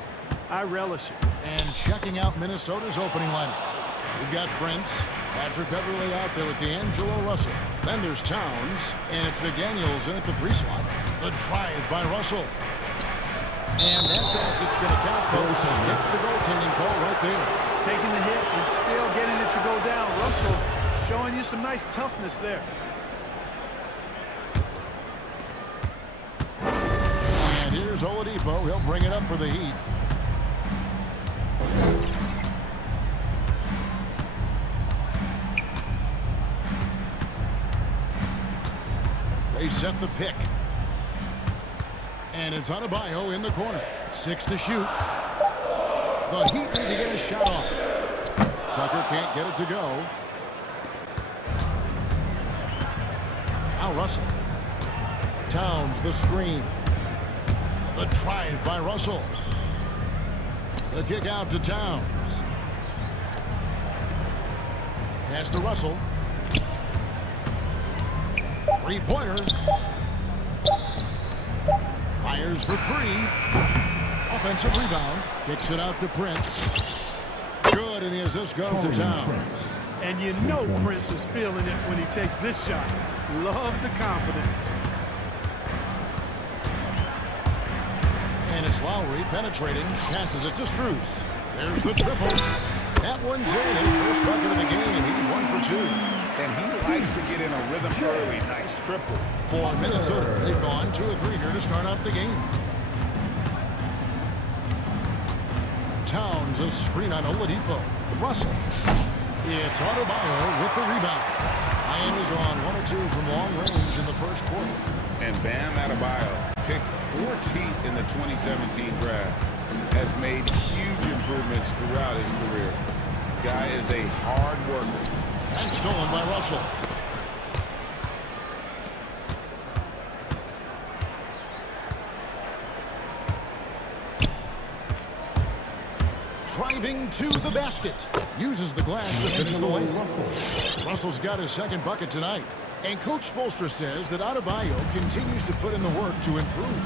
I relish it. And checking out Minnesota's opening lineup. We've got Prince, Patrick Beverly out there with D'Angelo Russell. Then there's Towns, and it's McDaniels in at the 3 slot. The drive by Russell. And that basket's going to count, folks. Gets the goaltending call right there. Taking the hit and still getting it to go down. Russell showing you some nice toughness there. And here's Oladipo. He'll bring it up for the Heat. They set the pick. And it's Adebayo in the corner. 6 to shoot. The Heat need to get a shot off. Tucker can't get it to go. Now Russell. Towns the screen. The drive by Russell. The kick out to Towns. Pass to Russell. 3-pointer. Fires for 3. Offensive rebound. Kicks it out to Prince. Good, and the assist goes to Towns. And you know Prince is feeling it when he takes this shot. Love the confidence. And it's Lowry penetrating. Passes it to Strus. There's the triple. That one's in. His first bucket of the game. He's 1 for 2. And he likes to get in a rhythm early. Nice triple. For Minnesota, they've gone 2 of 3 here to start out the game. Towns a screen on Oladipo. Russell. It's Adebayo with the rebound. Miami's on 1 or 2 from long range in the first quarter. And Bam Adebayo, picked 14th in the 2017 draft, has made huge improvements throughout his career. Guy is a hard worker. And stolen by Russell. Driving to the basket. Uses the glass to finish the way. Russell's got his second bucket tonight. And Coach Spoelstra says that Adebayo continues to put in the work to improve.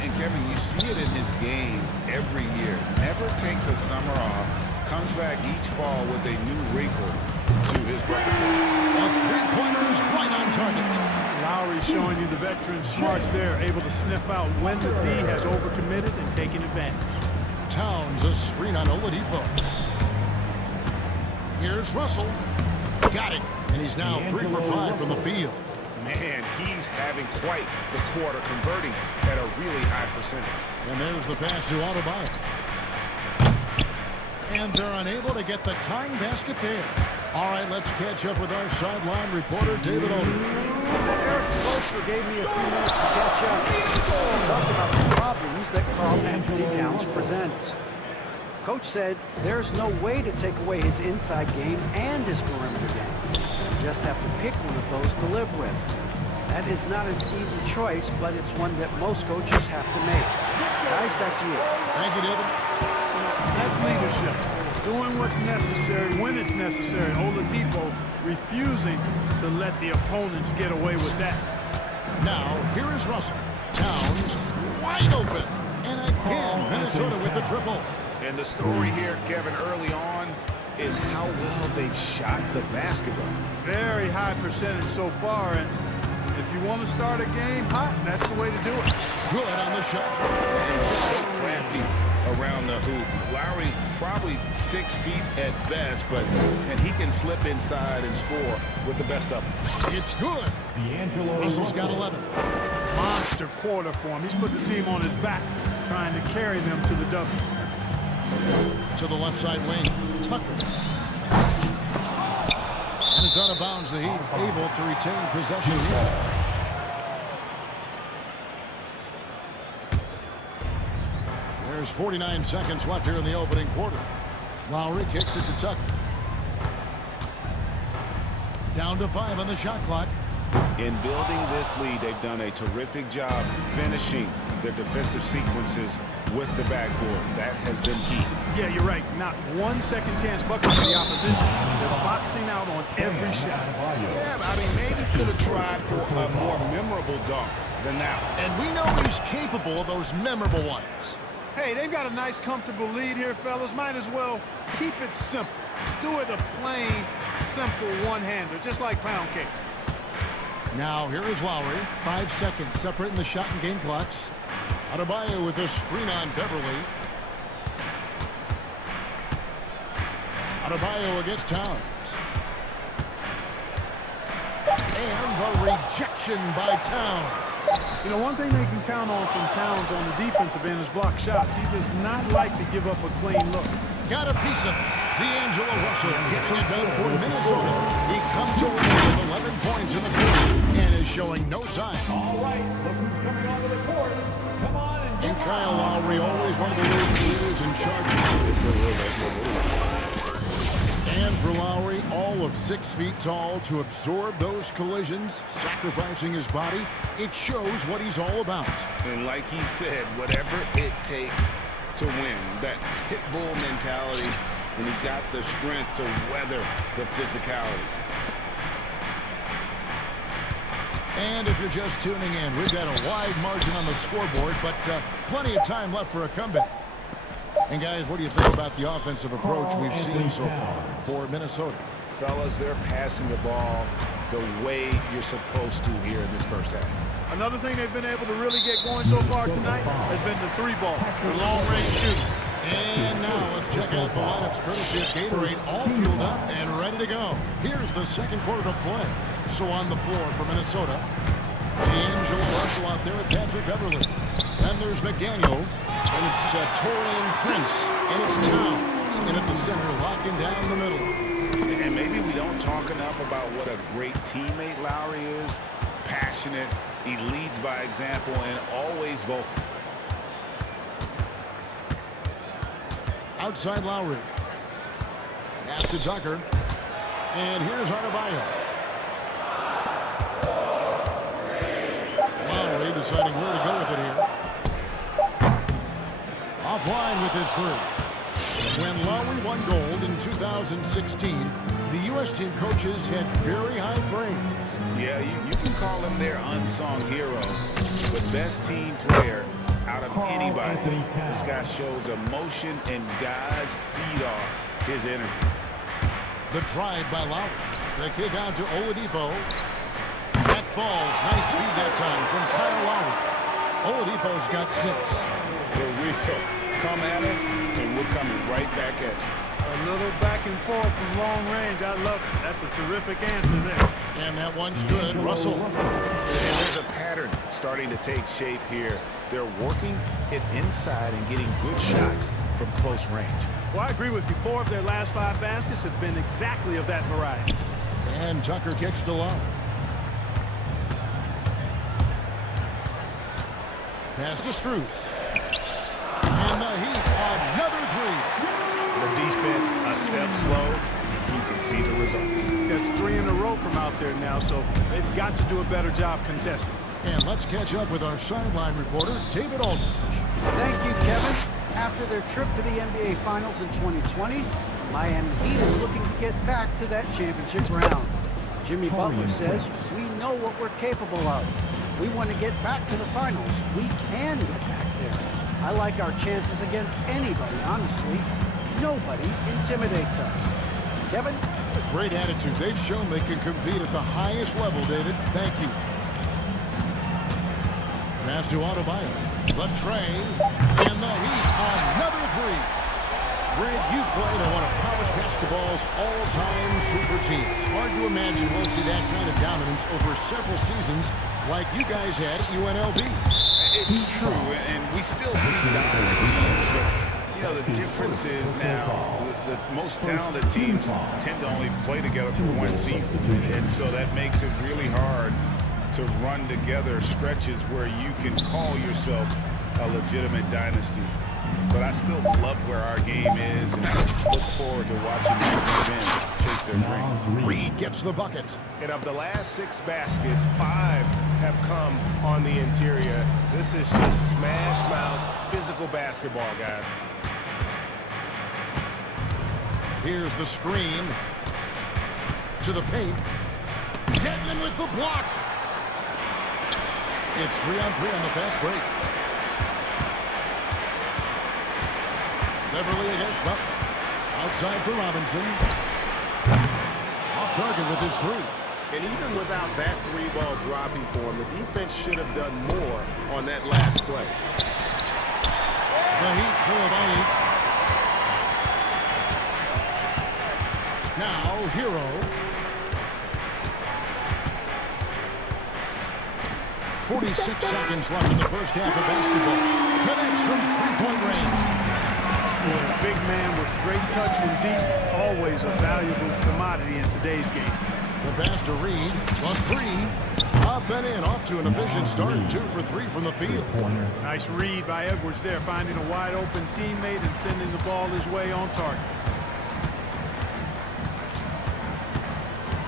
And Kevin, you see it in his game every year. Never takes a summer off. Comes back each fall with a new wrinkle to his repertoire. A 3-pointer is right on target. Lowry showing you the veteran smarts there, able to sniff out when the D has overcommitted and taking advantage. Towns a screen on Oladipo. Here's Russell. Got it. And he's now 3 for 5 from the field. Man, he's having quite the quarter, converting at a really high percentage. And there's the pass to Adebayo. And they're unable to get the tying basket there. All right, let's catch up with our sideline reporter, David Older. Eric Spoelstra gave me a few minutes to catch up. He talked about the problems that Karl Anthony Towns presents. Coach said there's no way to take away his inside game and his perimeter game. You just have to pick one of those to live with. That is not an easy choice, but it's one that most coaches have to make. Guys, back to you. Thank you, David. That's leadership. Doing what's necessary when it's necessary. Oladipo refusing to let the opponents get away with that. Now, here is Russell. Towns wide open. And again, Minnesota with the triple. And the story here, Kevin, early on, is how well they've shot the basketball. Very high percentage so far, and if you want to start a game hot, that's the way to do it. Good on the shot. And just so crafty around the hoop. Lowry probably 6 feet at best, and he can slip inside and score with the best of them. It's good. Russell's got 11. Monster quarter for him. He's put the team on his back, trying to carry them to the W. To the left side wing, Tucker. And it's out of bounds. The Heat able to retain possession here. There's 49 seconds left here in the opening quarter. Lowry kicks it to Tucker. Down to 5 on the shot clock. In building this lead, they've done a terrific job finishing their defensive sequences with the backboard. That has been key. Yeah, you're right. Not one second chance bucket for the opposition. They're boxing out on every shot. Yeah, I mean, maybe could have tried for a more memorable dunk than that one. And we know he's capable of those memorable ones. Hey, they've got a nice, comfortable lead here, fellas. Might as well keep it simple. Do it a plain, simple one-hander, just like pound cake. Now, here is Lowry. 5 seconds separating the shot and game clocks. Adebayo with a screen on Beverly. Adebayo against Towns. And the rejection by Towns. You know, one thing they can count on from Towns on the defensive end is block shots. He does not like to give up a clean look. Got a piece of it. D'Angelo Russell getting it done for Minnesota. He comes away with 11 points in the quarter and is showing no sign. All right, look who's coming onto the court. Come on And Kyle Lowry, always one of the league leaders in charge. And for Lowry, all of 6 feet tall to absorb those collisions, sacrificing his body, it shows what he's all about. And like he said, whatever it takes to win, that pit bull mentality, and he's got the strength to weather the physicality. And if you're just tuning in, we've got a wide margin on the scoreboard, but plenty of time left for a comeback. And guys, what do you think about the offensive approach we've seen so far for Minnesota? Fellas, they're passing the ball the way you're supposed to here in this first half. Another thing they've been able to really get going so far tonight has been the 3-ball, the long-range shooting. And now let's check out the lineups courtesy of Gatorade, all fueled up and ready to go. Here's the second quarter of play. So on the floor for Minnesota, D'Angelo Russell out there with Patrick Beverly. Then there's McDaniels, and it's Torian Prince, and it's Towns. And at the center, locking down the middle. And maybe we don't talk enough about what a great teammate Lowry is. Passionate, he leads by example, and always vocal. Outside Lowry. Pass to Tucker. And here's Adebayo. Lowry deciding where to go with it here. Offline with his 3. When Lowry won gold in 2016, the U.S. team coaches had very high praise. Yeah, you can call him their unsung hero, but best team player out of anybody. This guy shows emotion, and guys feed off his energy. The drive by Lowry. The kick out to Oladipo. That falls. Nice feed that time from Kyle Lowry. Oladipo's got 6. For real. Come at us, and we're coming right back at you. A little back and forth from long range. I love it. That's a terrific answer there. And that one's good. Russell. And there's a pattern starting to take shape here. They're working it inside and getting good shots from close range. Well, I agree with you. 4 of their last 5 baskets have been exactly of that variety. And Tucker kicks to Lowry. Pass to Strus. And the Heat, another 3. The defense a step slow, and you can see the results. That's 3 in a row from out there now, so they've got to do a better job contesting. And let's catch up with our sideline reporter, David Aldridge. Thank you, Kevin. After their trip to the NBA Finals in 2020, Miami Heat is looking to get back to that championship round. Jimmy Butler says, we know what we're capable of. We want to get back to the finals. We can get back there. I like our chances against anybody, honestly. Nobody intimidates us. Kevin? A great attitude. They've shown they can compete at the highest level, David. Thank you. Pass to Adebayo. The tray. And the Heat. Another 3. Greg, you played on one of college basketball's all-time super teams. Hard to imagine we'll see that kind of dominance over several seasons like you guys had at UNLV. It's true, and we still see dominant teams, but you know, the difference is now the most talented teams tend to only play together for 1 season, and so that makes it really hard to run together stretches where you can call yourself a legitimate dynasty. but I still love where our game is, and I look forward to watching them chase their dreams. Reed gets the bucket. And of the last 6 baskets, 5 have come on the interior. This is just smash mouth, physical basketball, guys. Here's the screen to the paint. Dedmon with the block. It's 3-on-3 on the fast break. Beverly against Buck. Outside for Robinson. Off target with his 3. And even without that 3-ball dropping for him, the defense should have done more on that last play. The Heat trail by 8. Now, Hero. 46 seconds left in the first half of basketball. Connects from three-point range. A big man with great touch from deep, always a valuable commodity in today's game. The pass to Reed, on 3, up and in, off to an efficient start, 2 for 3 from the field. Nice read by Edwards there, finding a wide open teammate and sending the ball his way on target.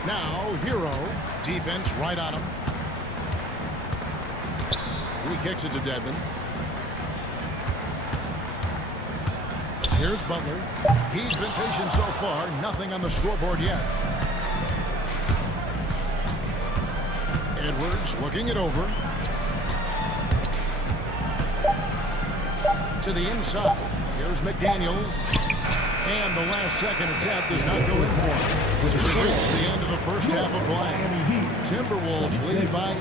Now, Hero, defense right on him. He kicks it to Dedmon. Here's Butler. He's been patient so far. Nothing on the scoreboard yet. Edwards looking it over. To the inside. Here's McDaniels. And the last second attempt does not go in for him. Which reached the end of the first half of play. Timberwolves lead by 8.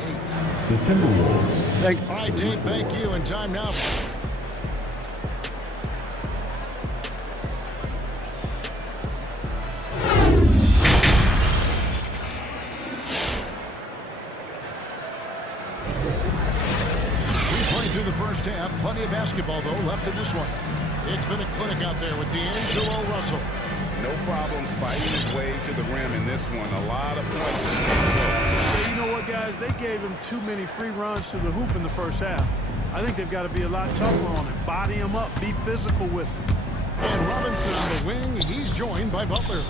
The Timberwolves. All right, Dave, thank you. And time now. Through the first half, plenty of basketball though left in this one. It's been a clinic out there with D'Angelo Russell. No problem fighting his way to the rim in this one. A lot of points. Hey, you know what, guys? They gave him too many free runs to the hoop in the first half. I think they've got to be a lot tougher on him. Body him up. Be physical with him. And Robinson on the wing. He's joined by Butler.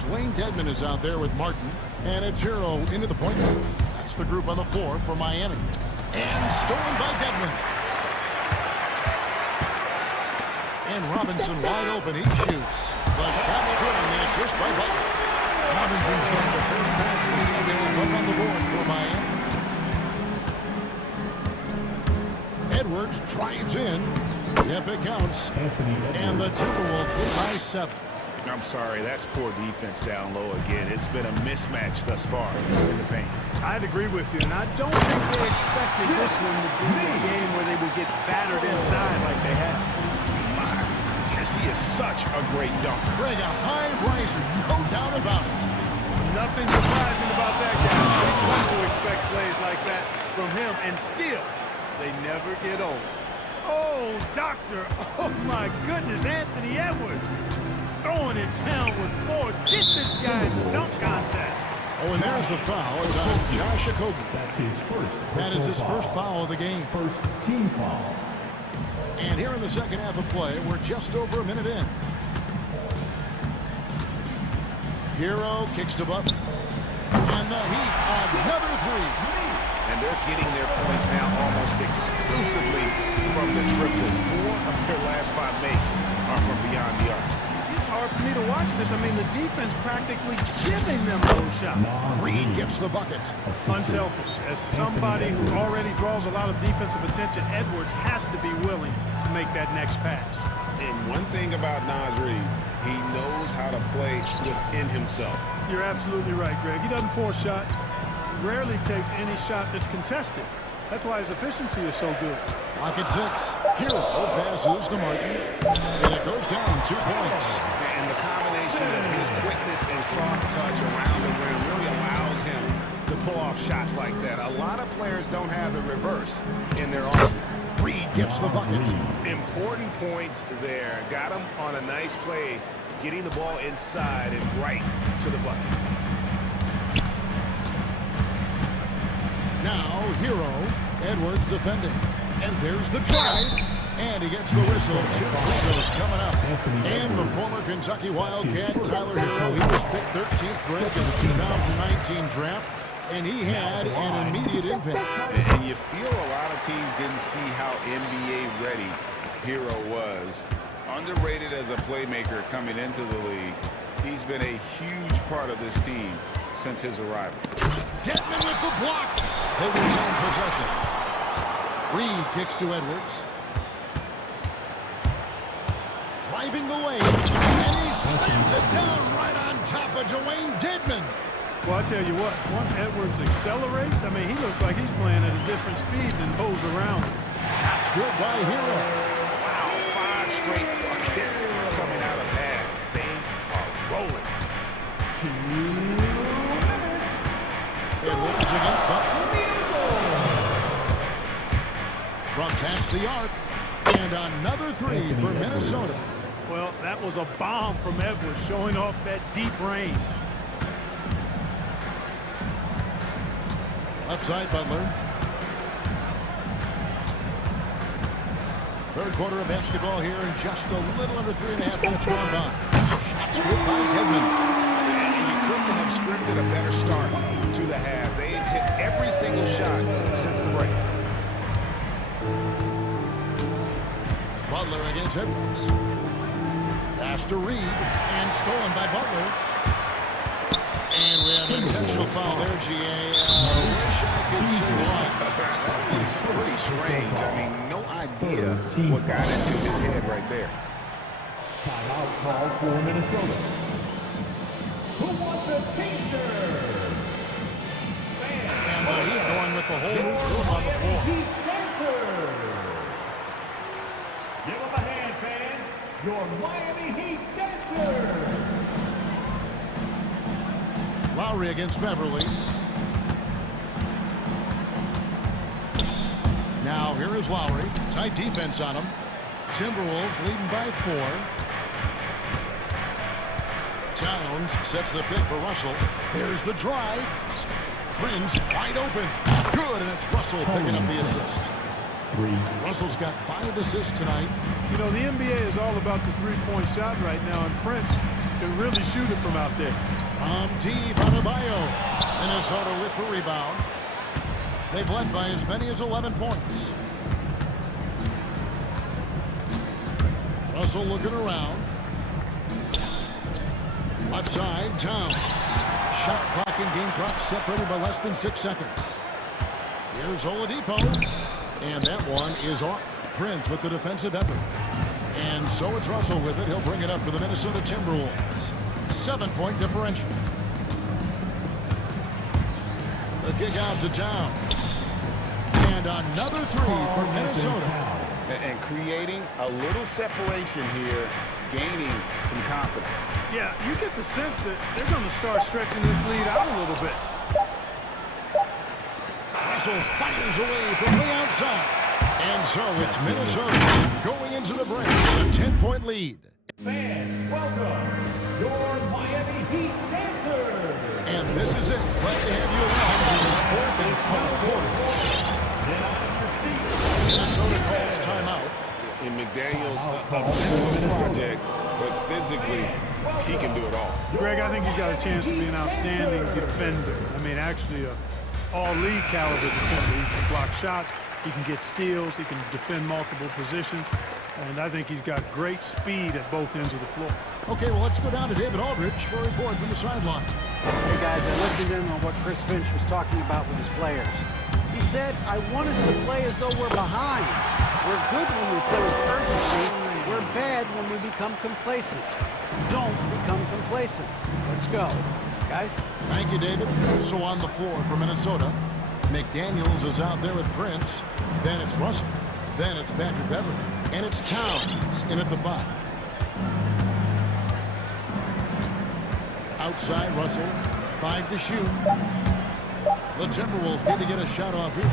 Dwayne Dedmon is out there with Martin. And it's Hero into the point guard. That's the group on the floor for Miami. And stolen by Dedmon. And Robinson wide open. He shoots. The shot's good and the assist by Butler. Robinson's got the first pass receiving up on the board for Miami. Edwards drives in. Yep, it counts. And the Timberwolves lead by 7. I'm sorry, that's poor defense down low again. It's been a mismatch thus far in the paint. I'd agree with you, and I don't think they expected this one to be a game where they would get battered inside like they have. My goodness, he is such a great dunker. Greg, a high riser, no doubt about it. Nothing surprising about that guy. We've come to expect plays like that from him, and still, they never get old. Oh, doctor, oh my goodness, Anthony Edwards. Throwing it down with force. Get this guy in the dunk contest. Oh, and there's the foul. It's on Josh Okogie. That's his first. That is his first foul of the game. First team foul. And here in the second half of play, we're just over a minute in. Hero kicks to Butler. And the Heat, another 3. And they're getting their points now almost exclusively from the triple. 4 of their last 5 makes are from beyond the arc. It's hard for me to watch this. I mean, the defense practically giving them those shots. Reed gets the bucket. Unselfish. As somebody who already draws a lot of defensive attention, Edwards has to be willing to make that next pass. And one thing about Naz Reid, he knows how to play within himself. You're absolutely right, Greg. He doesn't force shots. Rarely takes any shot that's contested. That's why his efficiency is so good. Lock at 6. Hero passes to Martin. And it goes down 2 points. And the combination of his quickness and soft touch around the rim really allows him to pull off shots like that. A lot of players don't have the reverse in their arsenal. Reed gets the bucket. Important points there. Got him on a nice play, getting the ball inside and right to the bucket. Now, Hero. Edwards defending. And there's the drive. And he gets the whistle. 2 free throws coming up. And the former Kentucky Wildcat, Tyler Hero, he was picked 13th grade in the 2019 draft, and he had an immediate impact. And you feel a lot of teams didn't see how NBA ready Hero was. Underrated as a playmaker coming into the league. He's been a huge part of this team since his arrival. Dedmon with the block. They retain possession. Reed kicks to Edwards. Driving the lane, and he slams it down right on top of Dwayne Dedmon. Well, I tell you what, once Edwards accelerates, I mean, he looks like he's playing at a different speed than those around him. That's good by Hero. Wow, 5 straight buckets coming out of that. They are rolling. 2 minutes. Edwards against Butler. From past the arc, and another 3 for Minnesota. Well, that was a bomb from Edwards, showing off that deep range. Left side, Butler. Third quarter of basketball here, and just a little under 3.5 minutes gone by. Shots good by Dedmon. And you couldn't have scripted a better start to the half. They've hit every single shot since the break. Butler against Edwards. Pass to Reed, and stolen by Butler. And we have an intentional foul there, GA. Wish I could say why. It's pretty strange. I mean, no idea what got into his head right there. Timeout call for Minnesota. Who wants a taster? And he's going with the whole new crew on the floor. Heat dancer. Give him a hand, fans. Your Miami Heat dancer. Lowry against Beverly. Now here is Lowry. Tight defense on him. Timberwolves leading by 4. Towns sets the pick for Russell. There's the drive. Prince wide open. Good, and it's Russell picking up the assist. 3. Russell's got 5 assists tonight. You know, the NBA is all about the three-point shot right now, and Prince can really shoot it from out there. From deep on Adebayo. Minnesota with the rebound. They've led by as many as 11 points. Russell looking around. Left side, Towns. Shot clock and game clock separated by less than 6 seconds. Here's Oladipo. And that one is off. Prince with the defensive effort. And so it's Russell with it. He'll bring it up for the Minnesota Timberwolves. 7-point differential. The kick out to Towns. And another 3 for Minnesota. And creating a little separation here, gaining some confidence. Yeah, you get the sense that they're going to start stretching this lead out a little bit. Russell fires away from the outside. And so it's Minnesota going into the break with a 10-point lead. Fans, welcome your Miami Heat dancer. And this is it. Glad to have you along for this 4th and final quarter. Minnesota calls timeout. And McDaniel's a mental project, but physically, he can do it all. Greg, I think he's got a chance to be an outstanding defender. I mean, actually, a all-league caliber defender. He can block shots, he can get steals, he can defend multiple positions, and I think he's got great speed at both ends of the floor. Okay, well, let's go down to David Aldridge for a report from the sideline. Hey, guys, I listened in on what Chris Finch was talking about with his players. He said, I want us to play as though we're behind. We're good when we play with urgency. We're bad when we become complacent. Don't become complacent. Let's go. Guys? Thank you, David. So on the floor for Minnesota, McDaniels is out there with Prince. Then it's Russell. Then it's Patrick Beverly. And it's Towns in at the 5. Outside Russell, 5 to shoot. The Timberwolves need to get a shot off here.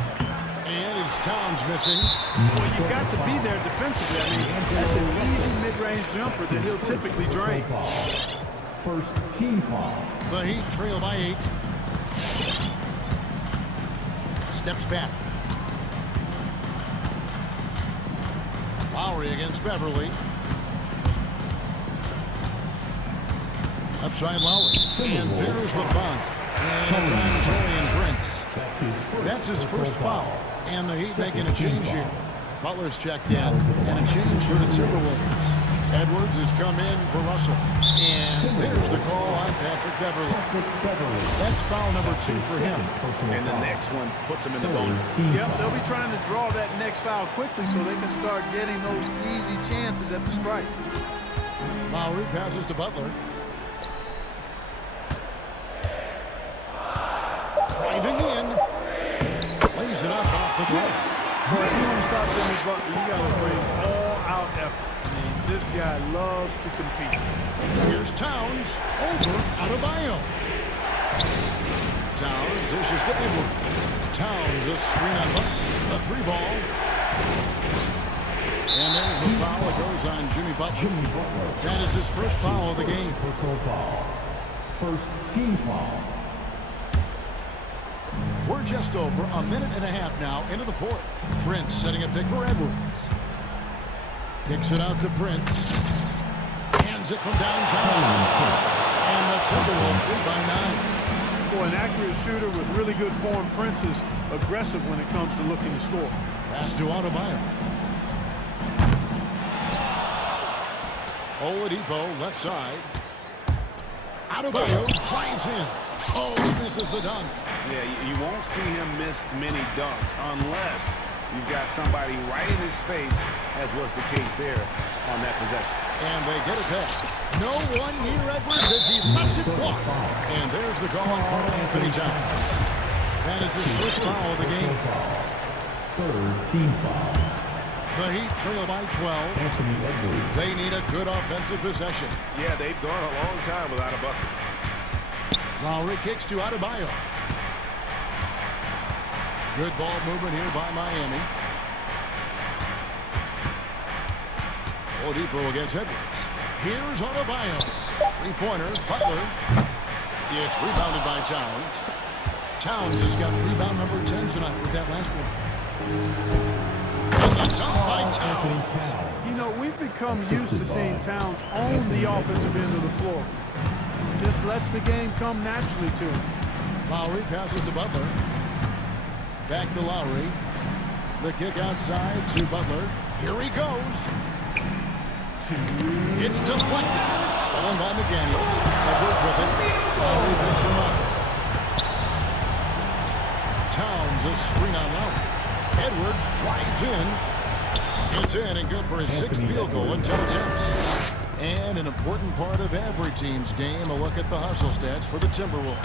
And it's Towns missing. Well, you've got to be there defensively. I mean, that's an easy mid-range jumper that he'll typically drain. First team foul. The Heat trail by 8. Steps back. Lowry against Beverly. Left side Lowry. And there's the foul. And it's on Julian Prince. That's his first foul. And the Heat making a change here. Butler's checked in. And a change for the Timberwolves. Edwards has come in for Russell. And there's the call on Patrick Beverly. That's foul number 2 for him. And the next one puts him in the bonus. Yep, they'll be trying to draw that next foul quickly so they can start getting those easy chances at the strike. Lowry passes to Butler. Driving in. Lays it up off the glass. Well, if you want to stop Jimmy Butler, you got to bring all-out effort. I mean, this guy loves to compete. Here's Towns over Adebayo. Towns dishes to Edwards. Towns a screen on Butler. A 3-ball. And there's a foul that goes on Jimmy Butler. That is his first foul of the game. Personal foul. First team foul. We're just over a minute and a half now into the fourth. Prince setting a pick for Edwards. Kicks it out to Prince. Hands it from downtown. And the Timberwolves lead by 9. Boy, an accurate shooter with really good form. Prince is aggressive when it comes to looking to score. Pass to Adebayo. Oladipo left side. Adebayo drives in. Oh, he misses the dunk. Yeah, you won't see him miss many dunks unless you've got somebody right in his face, as was the case there on that possession. And they get it back. No one near Edwards as he lets it walk. And there's the call on Karl Anthony Towns. That is his first foul of the game. Third team foul. The Heat trail by 12. They need a good offensive possession. Yeah, they've gone a long time without a bucket. Lowry kicks to Adebayo. Good ball movement here by Miami. Oladipo against Edwards. Here's Adebayo. 3-pointer, Butler. It's rebounded by Towns. Towns has got rebound number 10 tonight with that last one. And the dunk by Towns. You know, we've become used to seeing Towns own the offensive end of the floor. Just lets the game come naturally to him. Lowry passes to Butler. Back to Lowry. The kick outside to Butler. Here he goes. It's deflected. Stolen by McDaniels. Edwards with it. Lowry picks him up. Towns a screen on Lowry. Edwards drives in. It's in and good for his 6th field goal in 10 attempts. And an important part of every team's game, a look at the hustle stats for the Timberwolves.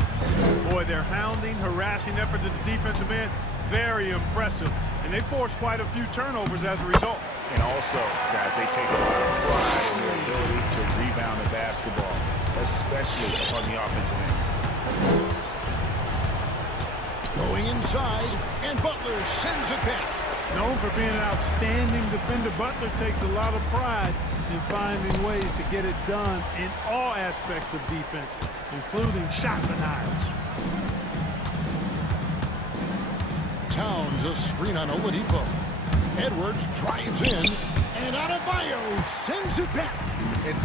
Boy, their hounding, harassing effort at the defensive end, very impressive. And they forced quite a few turnovers as a result. And also, guys, they take a lot of pride in their ability to rebound the basketball, especially on the offensive end. Going inside, and Butler sends it back. Known for being an outstanding defender, Butler takes a lot of pride in finding ways to get it done in all aspects of defense, including shot denials. Towns a screen on Oladipo. Edwards drives in, and Adebayo sends it back.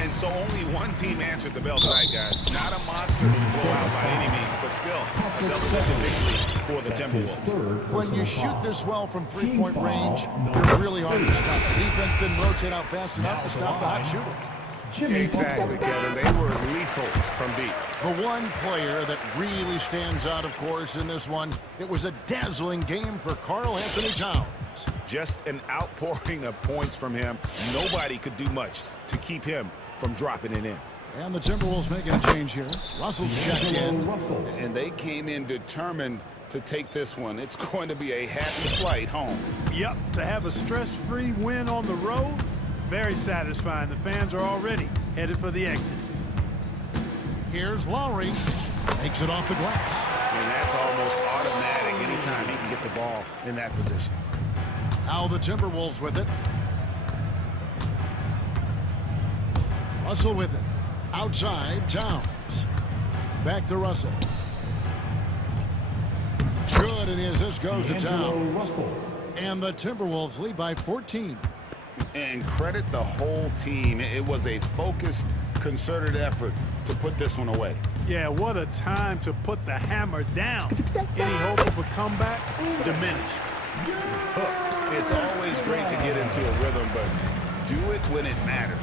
And so only one team answered the bell tonight, guys. Not a monster blowout by any means, but still a double-digit victory for the Timberwolves. When you shoot this well from 3-point range, you're really hard to stop. The defense didn't rotate out fast enough to stop the hot shooters. Exactly, Kevin. They were lethal from deep. The one player that really stands out, of course, in this one, it was a dazzling game for Karl Anthony Towns. Just an outpouring of points from him. Nobody could do much to keep him from dropping it in. And the Timberwolves making a change here. Russell's checked in. And they came in determined to take this one. It's going to be a happy flight home. Yep, to have a stress-free win on the road, very satisfying. The fans are already headed for the exits. Here's Lowry. Takes it off the glass. And that's almost automatic anytime he can get the ball in that position. Now the Timberwolves with it. Russell with it. Outside, Towns. Back to Russell. Good, and the assist goes to Towns. And the Timberwolves lead by 14. And credit the whole team. It was a focused, concerted effort to put this one away. Yeah, what a time to put the hammer down. Any hope of a comeback diminished. It's always great to get into a rhythm, but do it when it matters.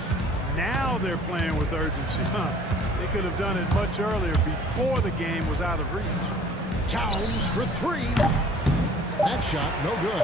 Now they're playing with urgency, huh? They could have done it much earlier before the game was out of reach. Towns for three. That shot, no good.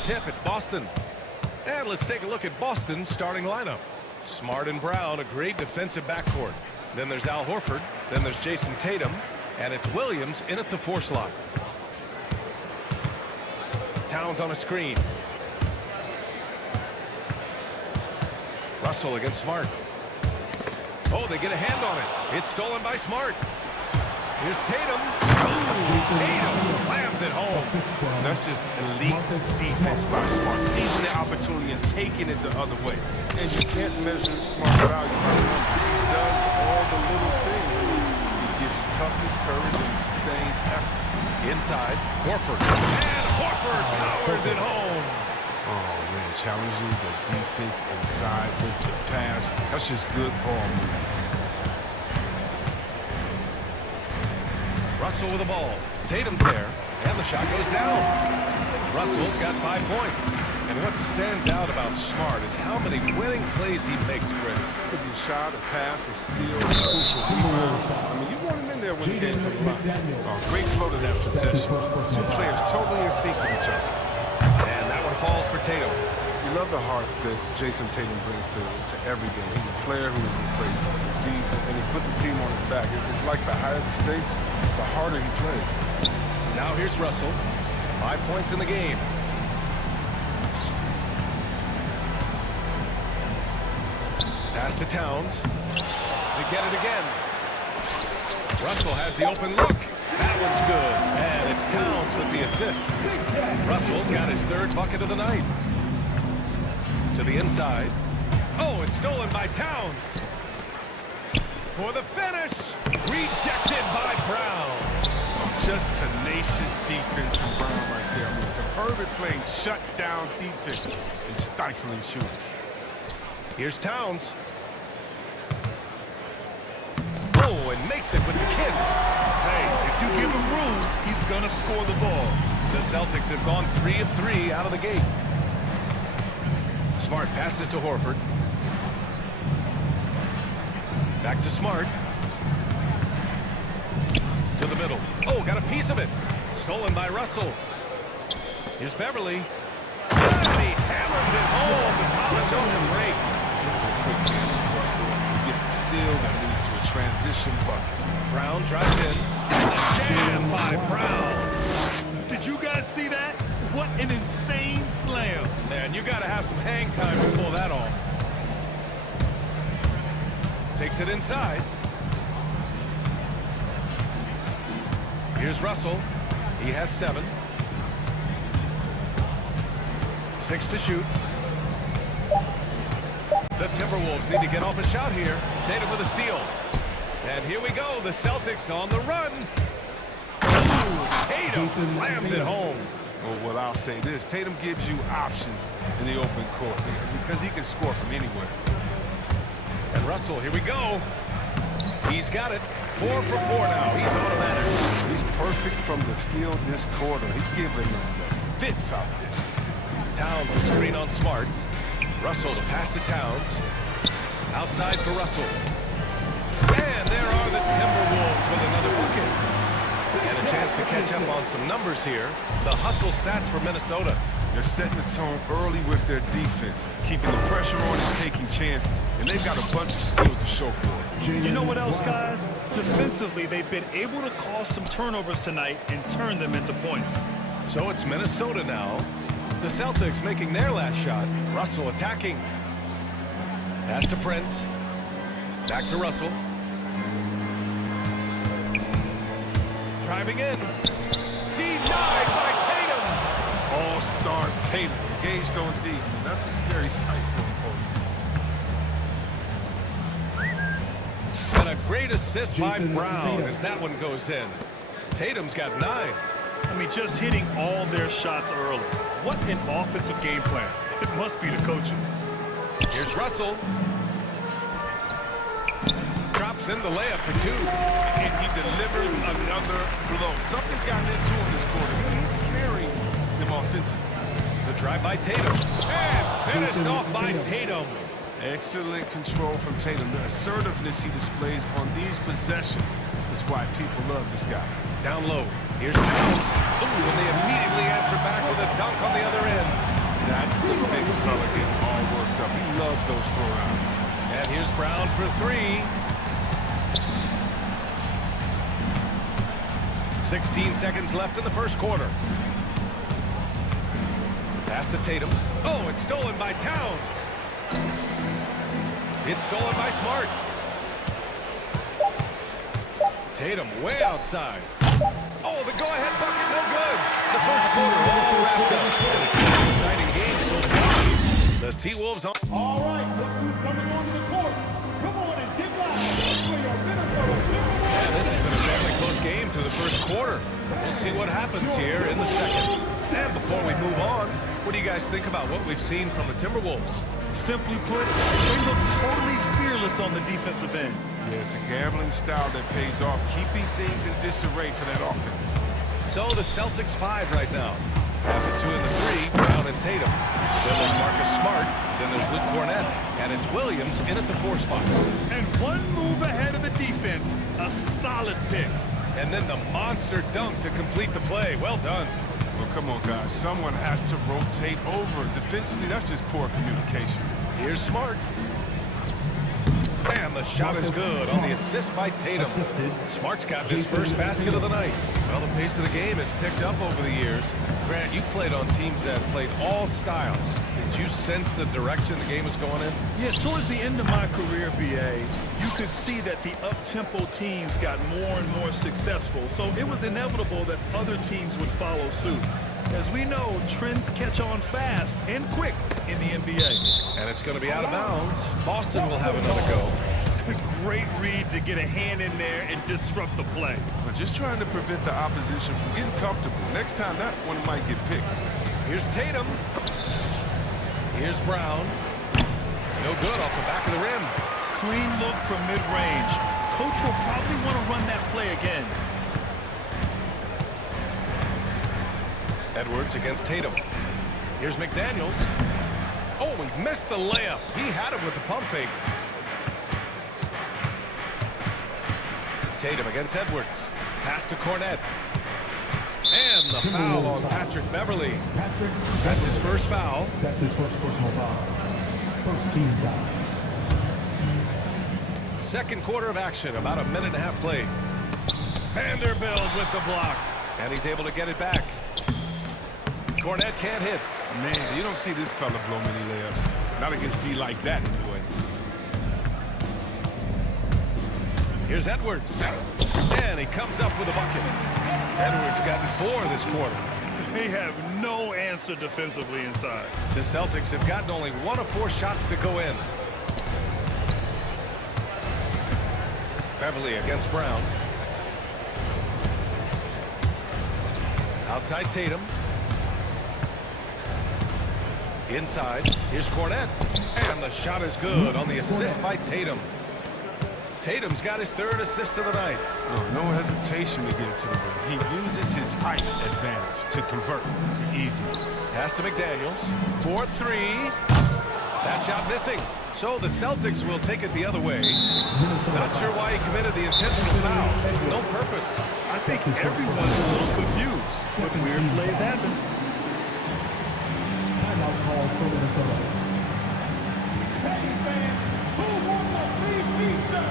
tip. It's Boston. And let's take a look at Boston's starting lineup. Smart and Brown, a great defensive backcourt. Then there's Al Horford. Then there's Jason Tatum. And it's Williams in at the 4 slot. Towns on a screen. Russell against Smart. Oh, they get a hand on it. It's stolen by Smart. Here's Tatum. Ooh, Tatum slams it home. That's just elite defense by Smart. Seizing the opportunity and taking it the other way. And you can't measure Smart's value by numbers. He does all the little things. He gives you toughness, courage, and sustained effort. Inside, Horford. And Horford powers it home. Oh, man, challenging the defense inside with the pass. That's just good ball movement. Russell with the ball. Tatum's there, and the shot goes down. Russell's got 5 points. And what stands out about Smart is how many winning plays he makes, Chris. Could be a shot, a pass, a steal, a crucial rebound. I mean, you want him in there when the game's on the line. Great flow to that possession. 2 players totally in sync with each other. And that one falls for Tatum. You love the heart that Jason Tatum brings to every game. He's a player who is afraid to go deep, and he put the team on his back. It's like the higher the stakes, the harder he plays. Now here's Russell. 5 points in the game. Pass to Towns. They get it again. Russell has the open look. That one's good. And it's Towns with the assist. Russell's got his 3rd bucket of the night. To the inside. Oh, it's stolen by Towns. For the finish. Rejected by Brown. Just tenacious defense from Brown right there. I mean, superb at playing shut-down defense and stifling shooters. Here's Towns. Oh, and makes it with the kiss. Hey, if you give him room, he's going to score the ball. The Celtics have gone 3 of 3 out of the gate. Smart passes to Horford. Back to Smart. To the middle. Oh, got a piece of it. Stolen by Russell. Here's Beverly. And he hammers it home. The polish off the break. Quick chance of Russell. He gets the steal that leads to a transition bucket. Brown drives in. And a jam by Brown. Did you guys see that? What an insane slam. Man, you got to have some hang time to pull that off. Takes it inside. Here's Russell. He has 7. 6 to shoot. The Timberwolves need to get off a shot here. Tatum with a steal. And here we go. The Celtics on the run. Ooh, Tatum slams it home. Well, what I'll say this, Tatum gives you options in the open court because he can score from anywhere. And Russell, here we go. He's got it. 4 for 4 now. He's automatic. He's perfect from the field this quarter. He's giving them the fits out there. Towns a screen on Smart. Russell to pass to Towns. Outside for Russell. And there are the Timberwolves with another bucket. And a chance to catch up on some numbers here. The hustle stats for Minnesota. They're setting the tone early with their defense, keeping the pressure on and taking chances. And they've got a bunch of skills to show for it. You know what else, guys? Defensively, they've been able to cause some turnovers tonight and turn them into points. So it's Minnesota now. The Celtics making their last shot. Russell attacking. Pass to Prince. Back to Russell. Driving in. Denied by Tatum. All-star Tatum engaged on D. That's a scary sight for him. And a great assist by Brown as that one goes in. Tatum's got 9. I mean, just hitting all their shots early. What an offensive game plan. It must be the coaching. Here's Russell. Drops in the layup for 2. And he delivers another blow. Something's gotten into him this quarter. He's carrying them offensively. The drive by Tatum. And finished off by Tatum. Excellent control from Tatum. The assertiveness he displays on these possessions is why people love this guy. Down low. Here's Towns. Ooh, and they immediately answer back with a dunk on the other end. That's the big fella getting all worked up. He loves those throwdowns. And here's Brown for three. 16 seconds left in the first quarter. Pass to Tatum. Oh, it's stolen by Towns. It's stolen by Smart. Tatum way outside. Oh, the go-ahead bucket, no good. The first quarter all wrapped up. And it's been an exciting game so far. The T-Wolves on. All right, look who's coming onto the court. Come on and get loud. For your Minnesota Timberwolves. Yeah, this has been a fairly close game through the first quarter. We'll see what happens here in the second. And before we move on, what do you guys think about what we've seen from the Timberwolves? Simply put, they look totally fearless on the defensive end. Yeah, it's a gambling style that pays off, keeping things in disarray for that offense. So the Celtics 5 right now. Have the 2 and the 3, Brown and Tatum. Then there's Marcus Smart. Then there's Luke Cornett. And it's Williams in at the 4 spot. And one move ahead of the defense, a solid pick. And then the monster dunk to complete the play. Well done. Well, come on, guys. Someone has to rotate over. Defensively, that's just poor communication. Here's Smart. And the shot is good on the assist by Tatum. Smart's got his first basket of the night. Well, the pace of the game has picked up over the years. Grant, you played on teams that played all styles. Did you sense the direction the game was going in? Yes, towards the end of my career, BA, you could see that the up-tempo teams got more and more successful, so it was inevitable that other teams would follow suit. As we know, trends catch on fast and quick in the NBA. And it's going to be out of bounds. Boston will have another go. Great read to get a hand in there and disrupt the play. But just trying to prevent the opposition from getting comfortable. Next time, that one might get picked. Here's Tatum. Here's Brown. No good off the back of the rim. Clean look from mid-range. Coach will probably want to run that play again. Edwards against Tatum. Here's McDaniels. Oh, he missed the layup. He had it with the pump fake. Tatum against Edwards. Pass to Cornett. And the foul on Patrick Beverly. That's his first foul. That's his first personal foul. First team foul. Second quarter of action, about a minute and a half played. Vanderbilt with the block. And he's able to get it back. Cornett can't hit. Man, you don't see this fella blow many layups. Not against D like that, anyway. Here's Edwards. And he comes up with a bucket. Edwards gotten 4 this quarter. They have no answer defensively inside. The Celtics have gotten only 1 of 4 shots to go in. Beverly against Brown. Outside Tatum. Inside, here's Cornett. And the shot is good on the assist by Tatum. Tatum's got his 3rd assist of the night. No hesitation to get it to the rim. He uses his height advantage to convert easy. Pass to McDaniels. 4-3. That shot missing. So the Celtics will take it the other way. Not sure why he committed the intentional foul. No purpose. I think everyone's a little confused. But weird plays happen. Timeout call for Minnesota. Hey fans, who wants a free pizza?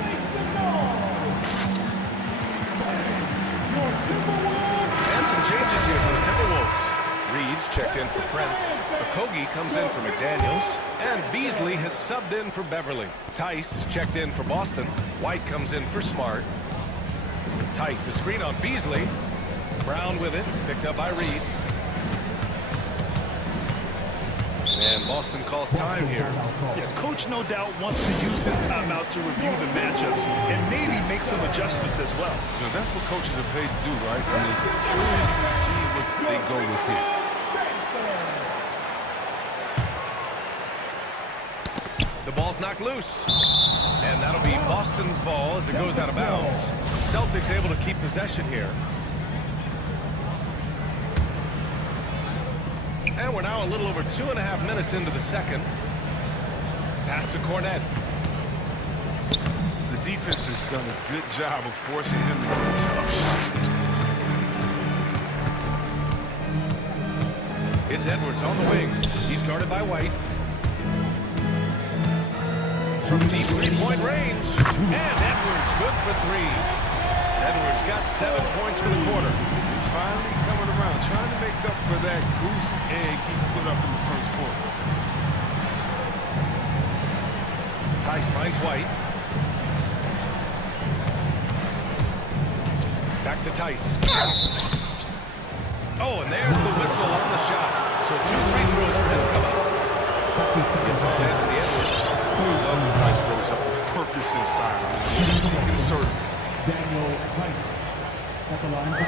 Make some noise! Your Timberwolves! And some changes here for the Timberwolves. Reed's checked in for Prince. Okogie comes in for McDaniels. And Beasley has subbed in for Beverly. Tice is checked in for Boston. White comes in for Smart. Tice, a screen on Beasley. Brown with it, picked up by Reed. And Boston calls time here. Yeah, coach no doubt wants to use this timeout to review the matchups and maybe make some adjustments as well. You know, that's what coaches are paid to do, right? I mean, curious to see what they go with here. The ball's knocked loose. And that'll be Boston's ball as it goes out of bounds. Celtics able to keep possession here. And we're now a little over 2.5 minutes into the second. Pass to Cornett. The defense has done a good job of forcing him to get tough shots. It's Edwards on the wing. He's guarded by White. From deep three-point range. And Edwards good for three. Edwards got 7 points for the quarter. He's finally coming around, trying to make up for that goose egg he put up in the first quarter. Tice finds White. Back to Tice. Oh, and there's the whistle on the shot. So 2 free throws for him come up. It's on Anthony Edwards. Love when Tice goes up with purpose inside. Conservative. Daniel Tice at the line for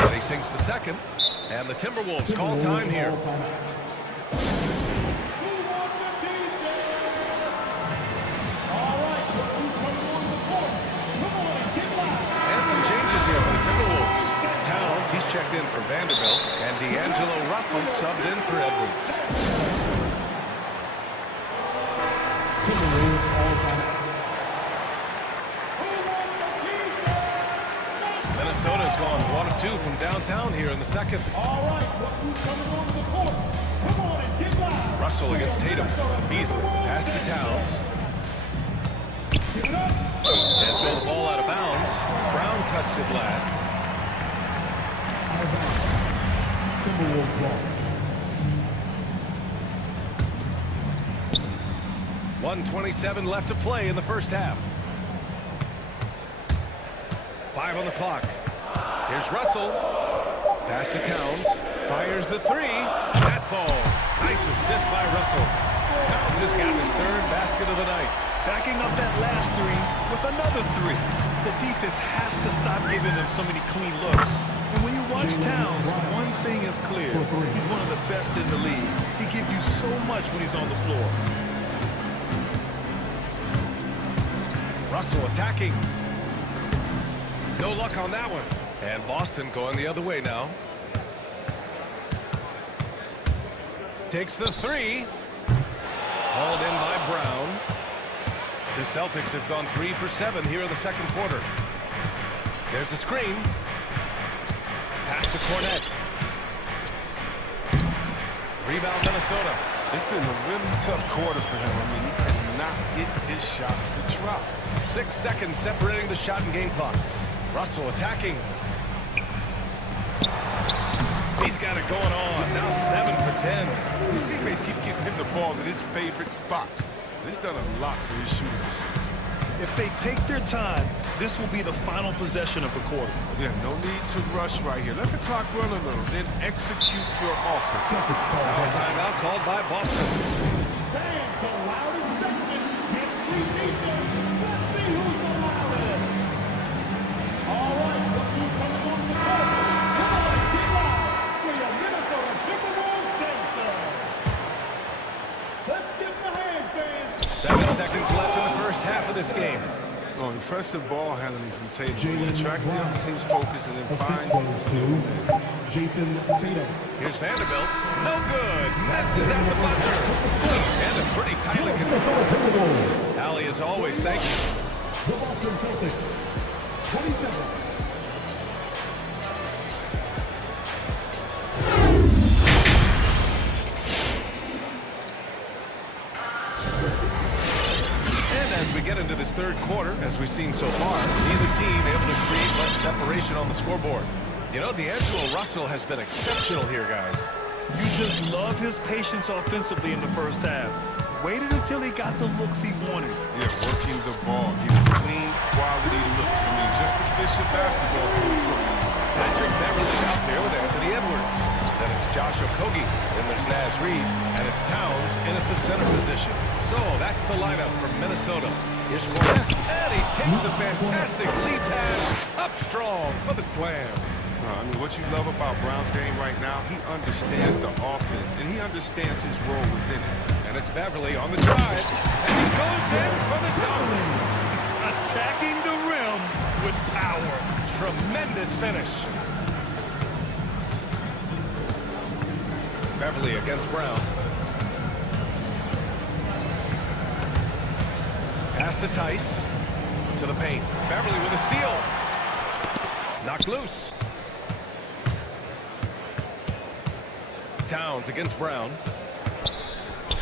2. And he sinks the second. And the Timberwolves call time here. And some changes here for the Timberwolves. Towns, he's checked in for Vanderbilt. And D'Angelo Russell subbed in for Edwards. Timberwolves all-time. Minnesota's gone 1 of 2 from downtown here in the second. All right, look who's coming onto the court. Come on and get live. Russell against Tatum. Beasley, pass to Towns. And so the ball out of bounds. Brown touched it last. Timberwolves ball. 1:27 left to play in the first half. 5 on the clock. Here's Russell. Pass to Towns. Fires the three. That falls. Nice assist by Russell. Towns just got his 3rd basket of the night. Backing up that last three with another three. The defense has to stop giving them so many clean looks. And when you watch Towns, one thing is clear. He's one of the best in the league. He gives you so much when he's on the floor. Russell attacking. No luck on that one. And Boston going the other way now. Takes the three. Hauled in by Brown. The Celtics have gone 3 for 7 here in the second quarter. There's a screen. Pass to Cornette. Rebound Minnesota. It's been a really tough quarter for him. I mean, he cannot get his shots to drop. 6 seconds separating the shot and game clocks. Russell attacking. He's got it going on. Now 7 for 10. His teammates keep getting him the ball in his favorite spots. He's done a lot for his shooters. If they take their time, this will be the final possession of the quarter. Yeah, no need to rush right here. Let the clock run a little, then execute your offense. Now a timeout called by Boston. Fans, the loudest section gets free pizza. Let's see who's the loudest. All right, look who's coming on the court. Come on, get live for your Minnesota Timberwolves gangster. Let's give them a hand, fans. 7 seconds left in the first half of this game. Oh, impressive ball handling from Tatum. He attracts the other team's focus and then finds Jason Tatum. Here's Vanderbilt. No good. Misses at the buzzer. And a pretty tightly contested. Allie, as always, thank you. The Boston Celtics, 27. As we get into this third quarter, as we've seen so far, neither team able to create much separation on the scoreboard. You know, D'Angelo Russell has been exceptional here, guys. You just love his patience offensively in the first half. Waited until he got the looks he wanted. Yeah, working the ball, getting clean, quality looks. I mean, just efficient basketball. Patrick Beverly out there with Anthony Edwards. Then it's Josh Okogie. Then there's Naz Reid. And it's Towns in at the center position. So that's the lineup from Minnesota. Here's Cornette. And he takes the fantastic lead pass up strong for the slam. I mean, what you love about Brown's game right now, he understands the offense, and he understands his role within it. And it's Beverly on the drive. And he goes in for the dunk. Attacking the rim with power. Tremendous finish. Beverly against Brown. Pass to Tice. To the paint. Beverly with a steal. Knocked loose. Towns against Brown.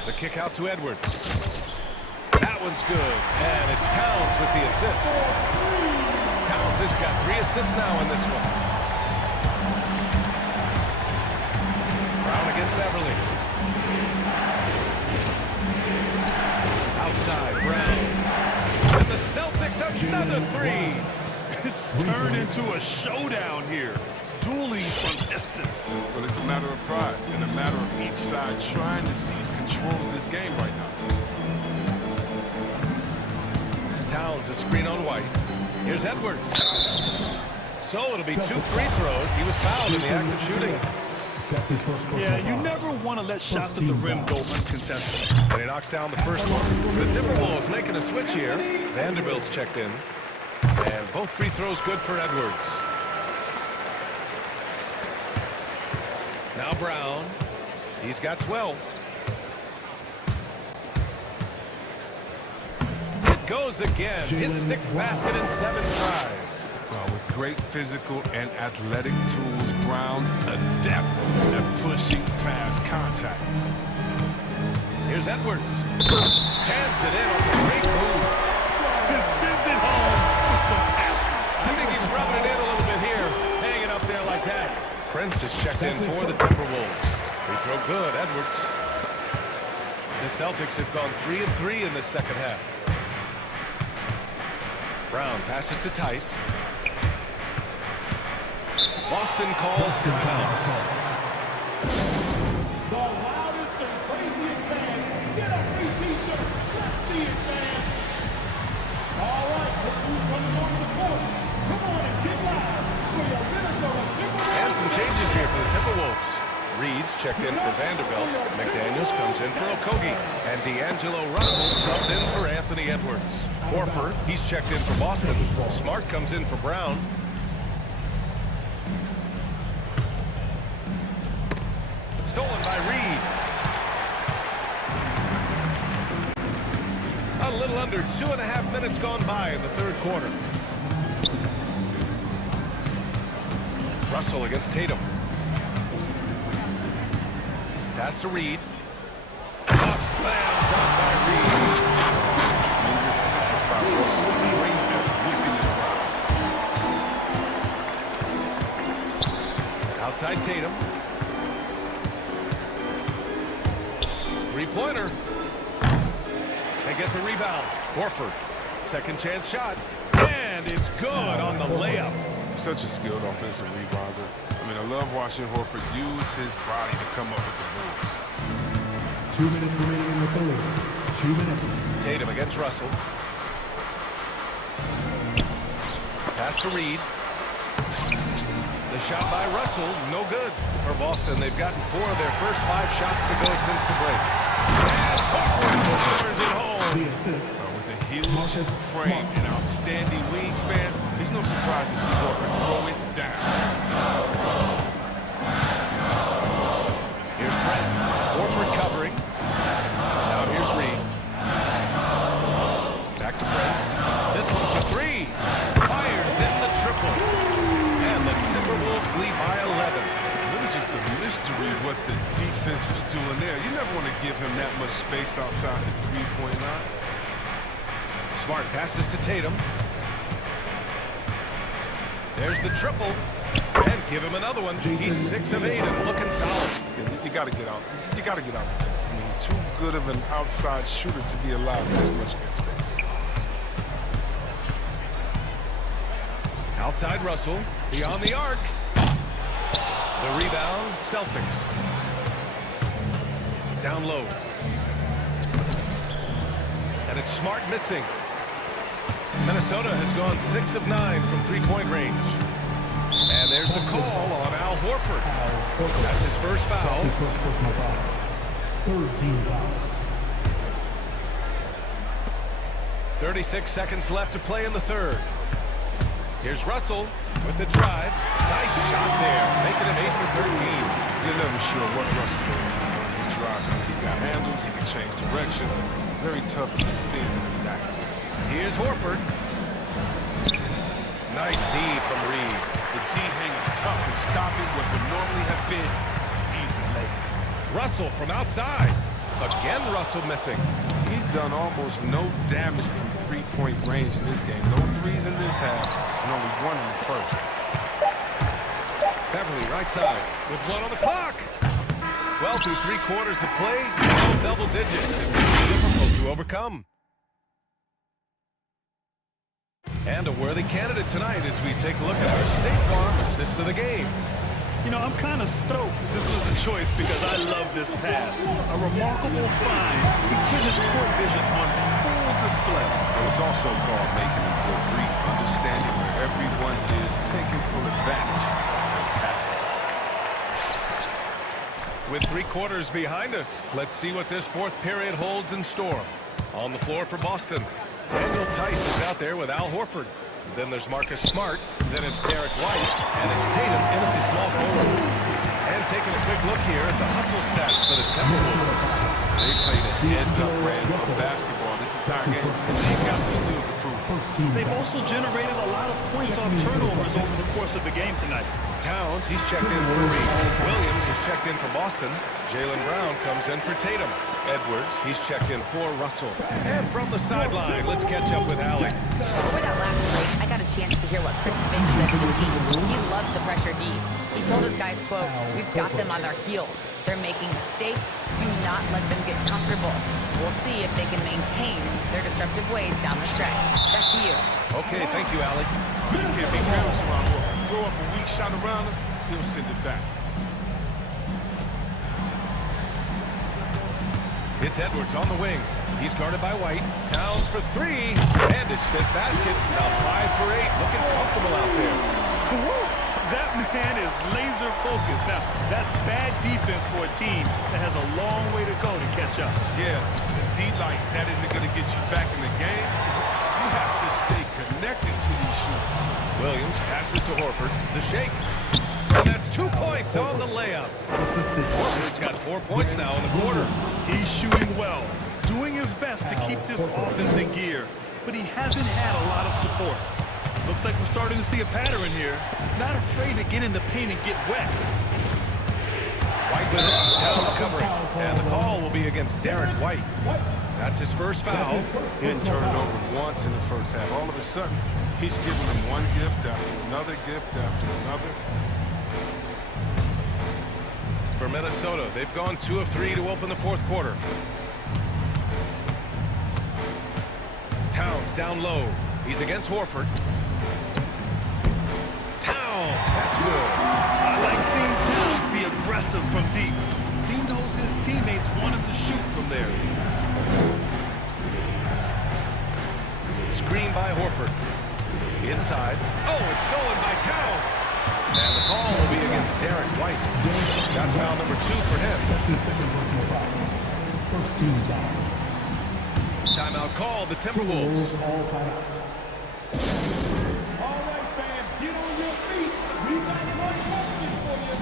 The kick out to Edwards. That one's good. And it's Towns with the assist. Towns has got 3 assists now in this one. Brown against Beverly. Outside, Brown. And the Celtics another 3. It's turned into a showdown here. Dueling from distance. But it's a matter of pride and a matter of each side trying to seize control of this game right now. Towns, a screen on White. Here's Edwards. So it'll be 2 free throws. He was fouled in the act of shooting. That's his first personal Yeah, you foul. never want to let shots at the rim go uncontested. And he knocks down the first one. The Timberwolves making a switch here. Vanderbilt's checked in. And both free throws good for Edwards. Now Brown. He's got 12. It goes again. His 6th basket in 7 tries. With great physical and athletic tools, Brown's adept at pushing past contact. Here's Edwards. Jams it in on the great move. He sends it home with some effort. I think he's rubbing it in a little bit here. Hang it up there like that. Prince is checked in for the Timberwolves. Free throw good, Edwards. The Celtics have gone 3 of 3 in the second half. Brown passes to Tice. Boston calls timeout. The loudest and craziest fans get a free t-shirt. Let's see it, fans. All right, look who's coming on the court. Come on and get live for your Minnesota Timberwolves. And some changes here for the Timberwolves. Reed's checked in for Vanderbilt. McDaniels comes in for Okogie. And D'Angelo Russell subbed in for Anthony Edwards. Horford, he's checked in for Boston. Smart comes in for Brown. Stolen by Reed. A little under 2.5 minutes gone by in the third quarter. Russell against Tatum. Pass to Reed. A slam dunk by Reed. Tremendous pass by Russell. Whipping it around. Outside Tatum. Three-pointer. They get the rebound. Horford. Second chance shot. And it's good on the layup. Such a skilled offensive rebounder. I mean, I love watching Horford use his body to come up with the moves. 2 minutes remaining in the third. 2 minutes. Tatum against Russell. Pass to Reed. The shot by Russell, no good. For Boston, they've gotten 4 of their first 5 shots to go since the break. And Horford delivers it home. The assist. With a huge frame and outstanding wingspan, there's no surprise to see Horford throw it down. Here's Prince. Horford covering. Now here's Reed. Back to Prince. This one's for 3. Fires in the triple. And the Timberwolves lead by 11. It was just a mystery what the defense was doing there. You never want to give him that much space outside the three-point line. Smart passes to Tatum. There's the triple. And give him another one. He's 6 of 8 and looking solid. You got to get out. You got to get out of the I mean, he's too good of an outside shooter to be allowed this much space. Outside Russell. Beyond the arc. The rebound, Celtics. Down low. And it's Smart missing. Minnesota has gone 6 of 9 from three-point range. And there's the call on Al Horford. That's his first foul. That's his first personal foul. Third team foul. 36 seconds left to play in the third. Here's Russell with the drive. Nice shot there, making it 8 for 13. You're never sure what Russell will do. He drives, he's got handles, he can change direction. Very tough to defend when he's active. Here's Horford. Nice D from Reed. The D hanging tough and stopping what would normally have been easy lay. Russell from outside. Again, Russell missing. He's done almost no damage from three-point range in this game. No threes in this half, and only one in the first. Beverly right side with one on the clock. Well, through 3 quarters of play, down double digits. It was difficult to overcome. And a worthy candidate tonight as we take a look at our State Farm assist of the game. You know, I'm kind of stoked that this was a choice because I love this pass. A remarkable find. He put his court vision on full display. It was also called making a good read, understanding where everyone is, taking full advantage. Fantastic. With 3 quarters behind us, let's see what this 4th period holds in store. On the floor for Boston, Daniel Tice is out there with Al Horford. Then there's Marcus Smart. Then it's Derek White. And it's Tatum in at the small forward. And taking a quick look here at the hustle stats for the Timberwolves. They played a heads-up brand of basketball this entire game, and they got the steal to prove. They've also generated a lot of points off turnovers over the course of the game tonight. Towns, he's checked in for Reed. Williams is checked in for Boston. Jaylen Brown comes in for Tatum. Edwards, he's checked in for Russell. And from the sideline, let's catch up with Alec. Over that last break, I got a chance to hear what Chris Finch said to the team. He loves the pressure D. He told his guys, quote, "We've got them on their heels. They're making mistakes. Do not let them get comfortable. We'll see if they can maintain their disruptive ways down the stretch." Back to you. Okay, thank you, Alec. You can't be careless around Wolf. Throw up a weak shot around him, he'll send it back. It's Edwards on the wing. He's guarded by White. Towns for 3. And his 5th basket. Now 5 for 8. Looking comfortable out there. That man is laser focused. Now, that's bad defense for a team that has a long way to go to catch up. Yeah, the D like that isn't going to get you back in the game. You have to stay connected to these shooters. Williams passes to Horford. The shake. And that's 2 points on the layup. Horford's got 4 points now in the quarter. He's shooting well, doing his best to keep this offense in gear, but he hasn't had a lot of support. Looks like we're starting to see a pattern here. Not afraid to get in the paint and get wet. White with it. Towns covering. And the call will be against Derek White. That's his first foul. He didn't turn it over once in the first half. All of a sudden, he's giving them one gift after another gift after another. For Minnesota, they've gone 2 of 3 to open the 4th quarter. Towns down low. He's against Horford. Towns, that's good. I like seeing Towns be aggressive from deep. He knows his teammates want him to shoot from there. Screen by Horford. Inside. Oh, it's stolen by Towns. And the call will be against Derek White. That's foul number 2 for him. First team foul. Timeout called, the Timberwolves. All right, fans, get on your feet. We got one question for you.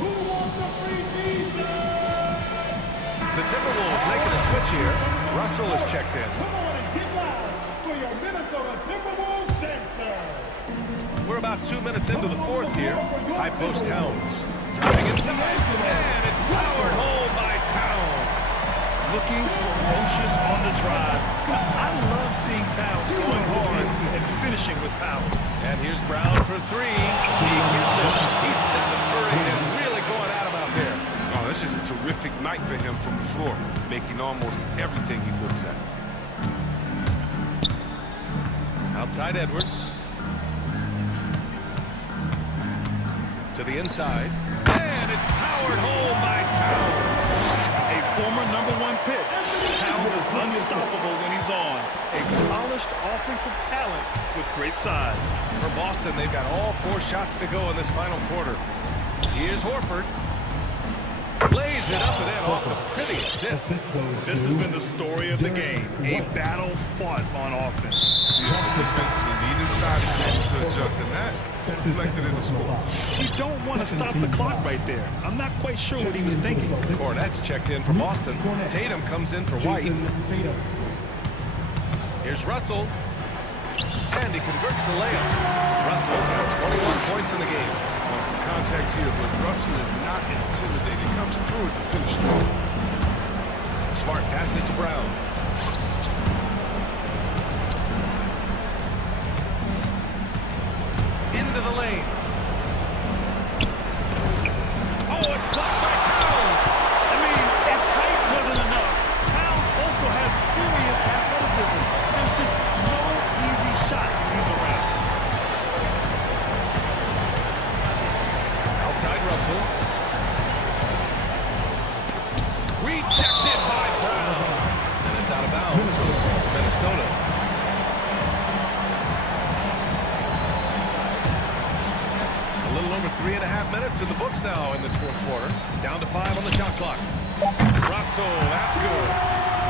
Who wants a free pizza? The Timberwolves making a switch here. Russell is checked in. Come on and get loud for your Minnesota Timberwolves dancer. We're about 2 minutes into the 4th here. High post Towns. Driving inside. And it's powered home by Towns. Looking ferocious on the drive. I love seeing Towns going hard and finishing with power. And here's Brown for 3. He gets it. He's 7 for 8 and really going at him out there. Oh, that's just a terrific night for him from the floor, making almost everything he looks at. Outside Edwards. To the inside. And it's powered home by Towns. A former #1 pick. Towns is unstoppable when he's on. A polished offensive talent with great size. For Boston, they've got all 4 shots to go in this final quarter. Here's Horford. Lays it up and in off a pretty assist. This has been the story of the game. A battle fought on offense. Defensively, neither side is able to adjust, and that's reflected in the score. You don't want to stop the clock right there. I'm not quite sure what he was thinking. Cornette's checked in for Boston. Tatum comes in for White. Here's Russell. And he converts the layup. Russell's got 21 points in the game. Well, some contact here, but Russell is not intimidated. Comes through to finish strong. Smart passes to Brown. Into the lane. Oh, it's blocked by Towns. I mean, if height wasn't enough, Towns also has serious athleticism. There's just no easy shots when he's around. Outside Russell. Rejected by Brown. And it's out of bounds. Minnesota. A little over 3.5 minutes in the books now in this fourth quarter. Down to 5 on the shot clock. Russell, that's good.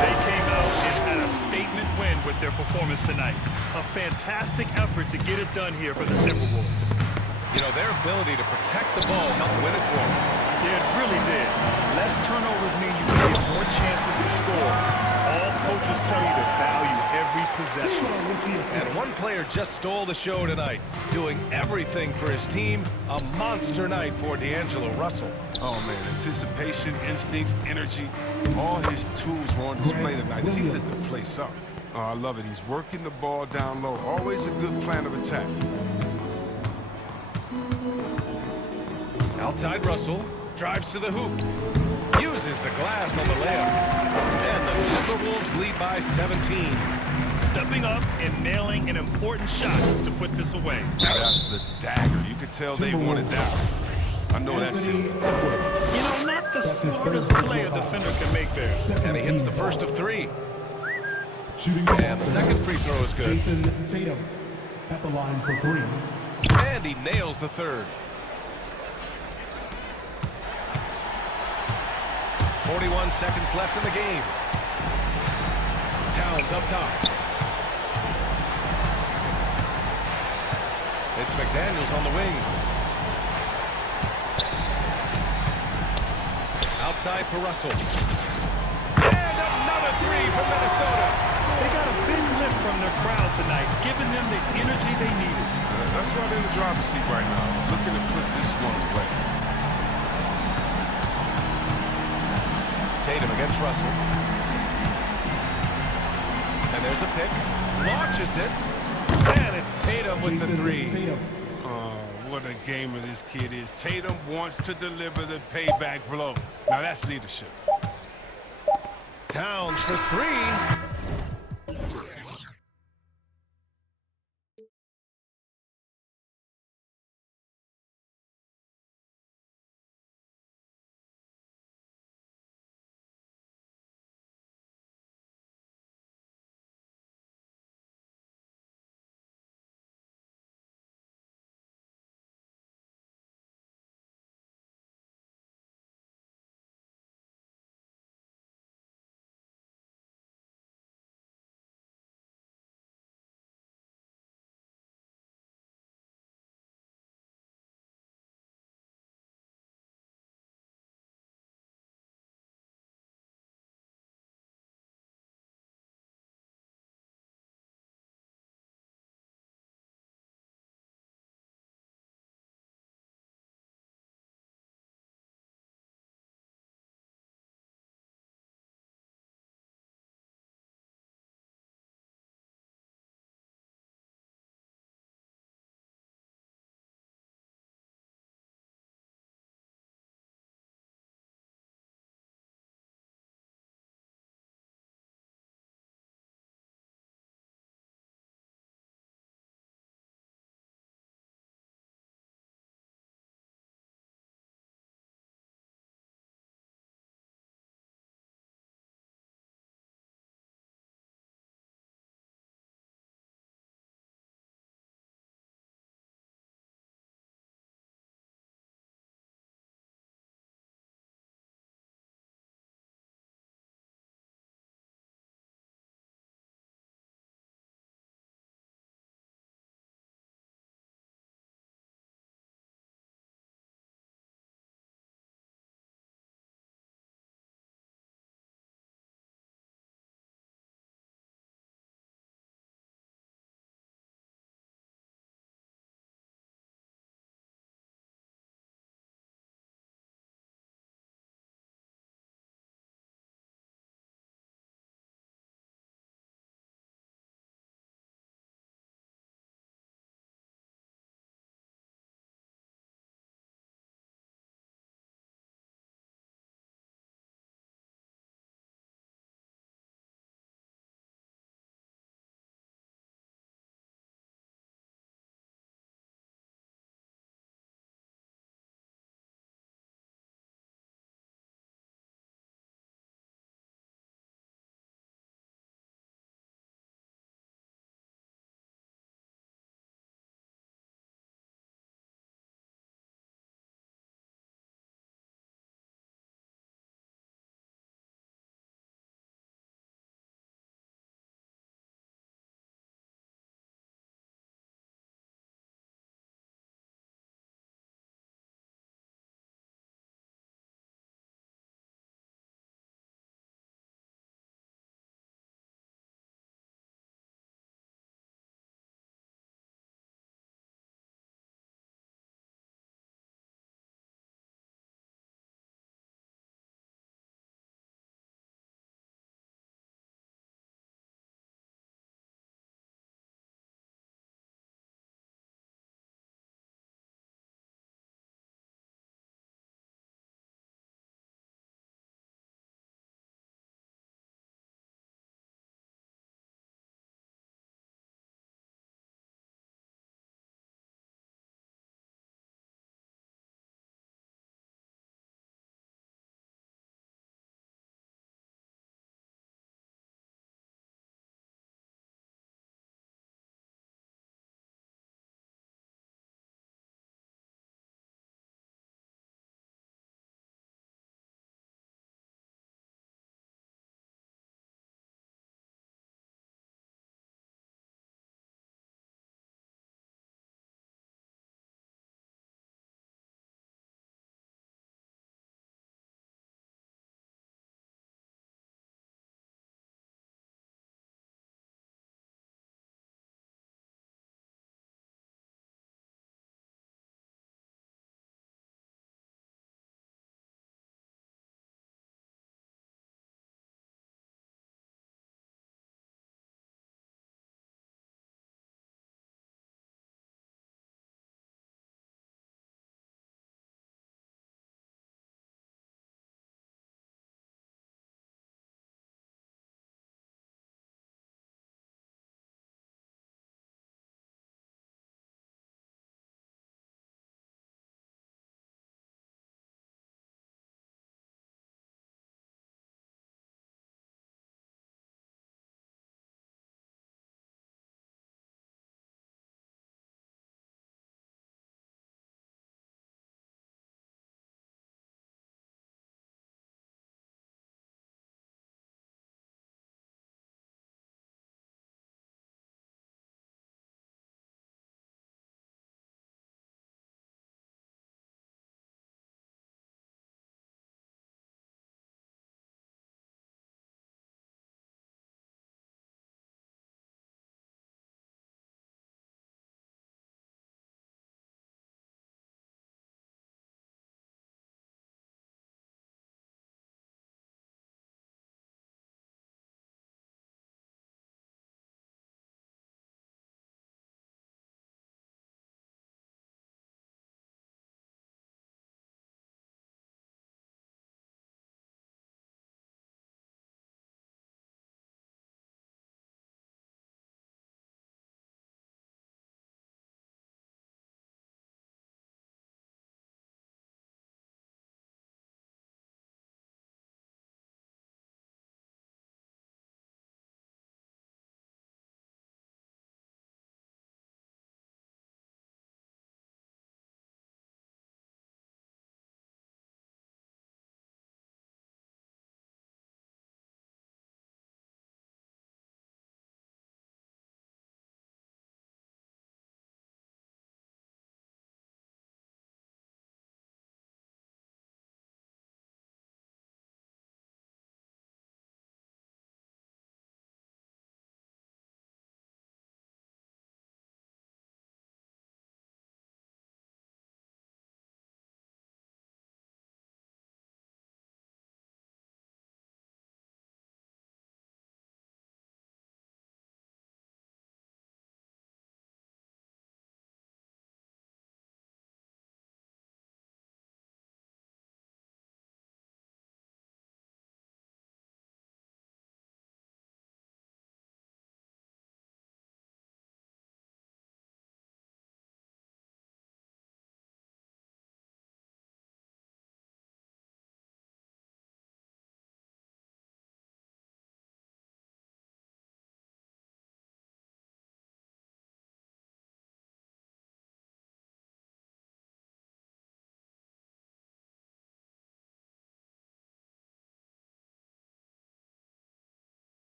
They came out and had a statement win with their performance tonight. A fantastic effort to get it done here for the Timberwolves. You know, their ability to protect the ball helped win it for them. Yeah, it really did. Less turnovers mean you can get more chances to score. All coaches tell you to value every possession. And one player just stole the show tonight, doing everything for his team. A monster night for D'Angelo Russell. Oh, man, anticipation, instincts, energy, all his tools were on display tonight as he lit the place up. Oh, I love it. He's working the ball down low. Always a good plan of attack. Outside Russell, drives to the hoop. Uses the glass on the layup. And the Timberwolves lead by 17. Stepping up and nailing an important shot to put this away. That's the dagger. You could tell they wanted that. I know that's it. You know, not the smartest play a defender can make there. And he hits the first of 3. And the second free throw is good. Jason Tatum at the line for 3. And he nails the third. 41 seconds left in the game. Towns up top. It's McDaniels on the wing. Outside for Russell. And another 3 for Minnesota. They got a big lift from their crowd tonight, giving them the energy they needed. That's why they're in the driver's seat right now, looking to put this one away. Tatum against Russell. And there's a pick. Launches it. And it's Tatum with the 3. Oh, what a gamer this kid is. Tatum wants to deliver the payback blow. Now that's leadership. Towns for 3.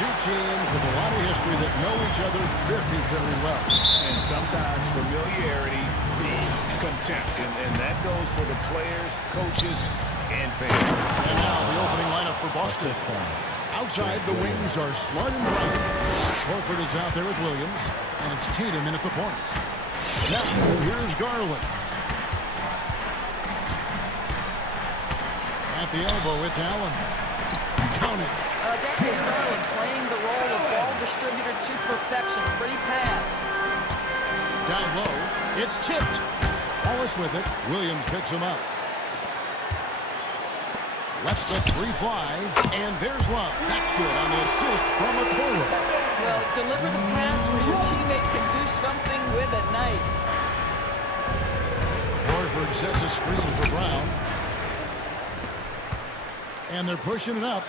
two teams with a lot of history that know each other very, very well. And sometimes familiarity breeds contempt, and that goes for the players, coaches, and fans. And now the opening lineup for Boston. Outside, the wings are Smart and Brown. Horford is out there with Williams, and it's Tatum in at the point. Now, here's Garland. At the elbow, it's Allen. Counting. Darius Garland playing the role of ball distributor to perfection. Pretty pass. Down low, it's tipped. Wallace with it. Williams picks him up. Lets the three fly, and there's one. That's good on the assist from Okoro. Well, deliver the pass where your teammate can do something with it. Nice. Horford sets a screen for Brown. And they're pushing it up.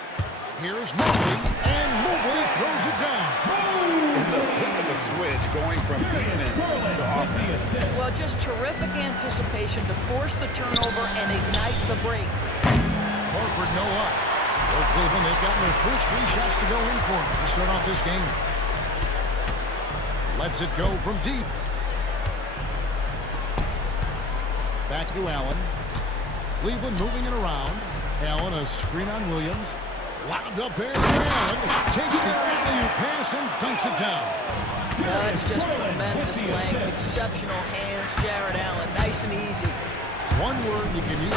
Here's Mobley, and Mobley throws it down. In the flick of a switch, going from defense to offense. Well, just terrific anticipation to force the turnover and ignite the break. Horford no luck. For Cleveland, they've gotten their first three shots to go in for them to start off this game. Lets it go from deep. Back to Allen. Cleveland moving it around. Allen, a screen on Williams. Lobbed up there. Allen takes the alley-oop pass and dunks it down. That's just tremendous length. Exceptional hands, Jared Allen. Nice and easy. One word you can use.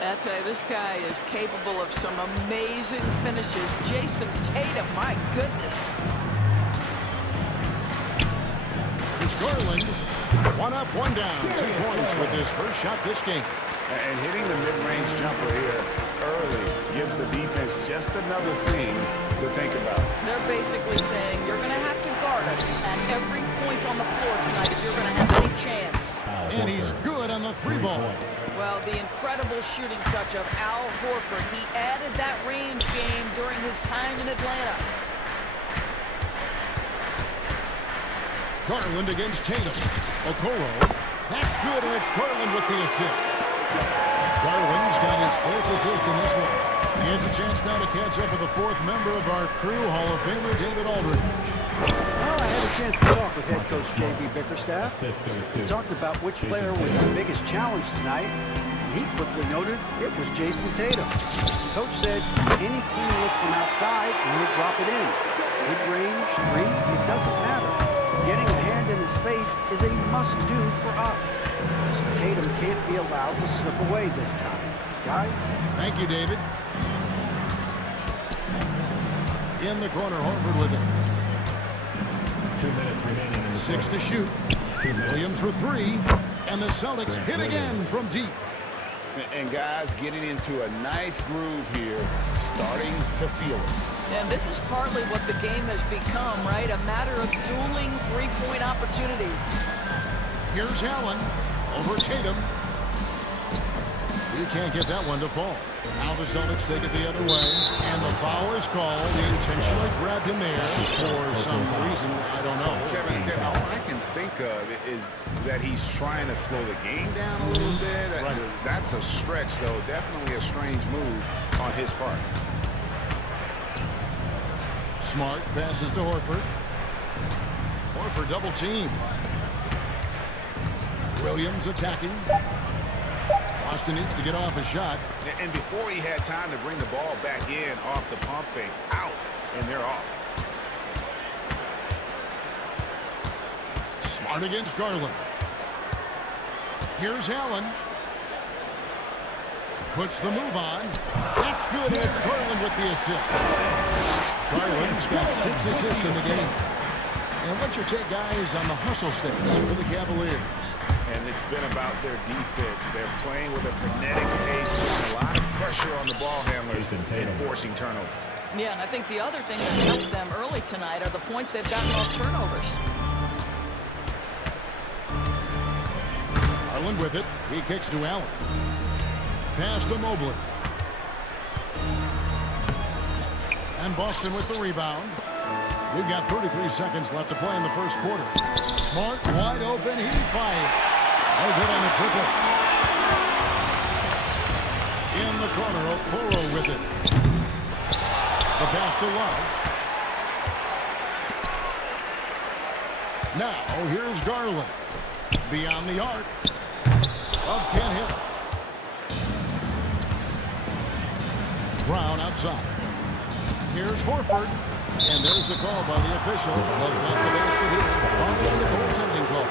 I tell you, this guy is capable of some amazing finishes. Jason Tatum, my goodness. It's Garland. One up, one down. 2 points with his first shot this game. And hitting the mid-range jumper here early gives the defense just another thing to think about. They're basically saying you're going to have to guard us at every point on the floor tonight if you're going to have any chance. And he's good on the three ball. Well, the incredible shooting touch of Al Horford. He added that range game during his time in Atlanta. Garland against Tatum. Okoro. That's good, and it's Garland with the assist. Garland's got his 4th assist in this one. He has a chance now to catch up with the 4th member of our crew, Hall of Famer David Aldridge. Well, I had a chance to talk with head coach J.B. Bickerstaff. We talked about which player was the biggest challenge tonight, and he quickly noted it was Jason Tatum. The coach said any clean look from outside, and he'll drop it in. Mid-range, three, it doesn't matter. Getting a hand in his face is a must-do for us. So Tatum can't be allowed to slip away this time. Guys? Thank you, David. In the corner, Horford with it. 2 minutes remaining in the 6 to shoot. Williams for 3. And the Celtics hit again from deep. And guys getting into a nice groove here, starting to feel it. And this is partly what the game has become, right? A matter of dueling three-point opportunities. Here's Allen over Tatum. He can't get that one to fall. Now the Celtics take it the other way. And the foul is called. He intentionally grabbed him there for some reason. I don't know. Kevin, all I can think of is that he's trying to slow the game down a little bit. Right. That's a stretch, though. Definitely a strange move on his part. Smart passes to Horford. Horford double team. Williams attacking. Boston needs to get off a shot. And before he had time to bring the ball back in off the pump fake, out, and they're off. Smart against Garland. Here's Allen. Puts the move on. That's good, and it's Garland with the assist. Garland's got 6 assists in the game. And what's your take, guys, on the hustle stats for the Cavaliers? And it's been about their defense. They're playing with a frenetic pace, putting a lot of pressure on the ball handlers and forcing turnovers. Yeah, and I think the other thing that helped them early tonight are the points they've gotten off turnovers. Garland with it. He kicks to Allen. Pass to Mobley. And Boston with the rebound. We've got 33 seconds left to play in the first quarter. Smart, wide open, he fires. No good on the triple. In the the corner. Okoro with it. The pass to Love. Now, here's Garland. Beyond the arc. Love can't hit. Brown outside. Here's Horford. And there's the call by the official. Love got the basket here. Following the goaltending call.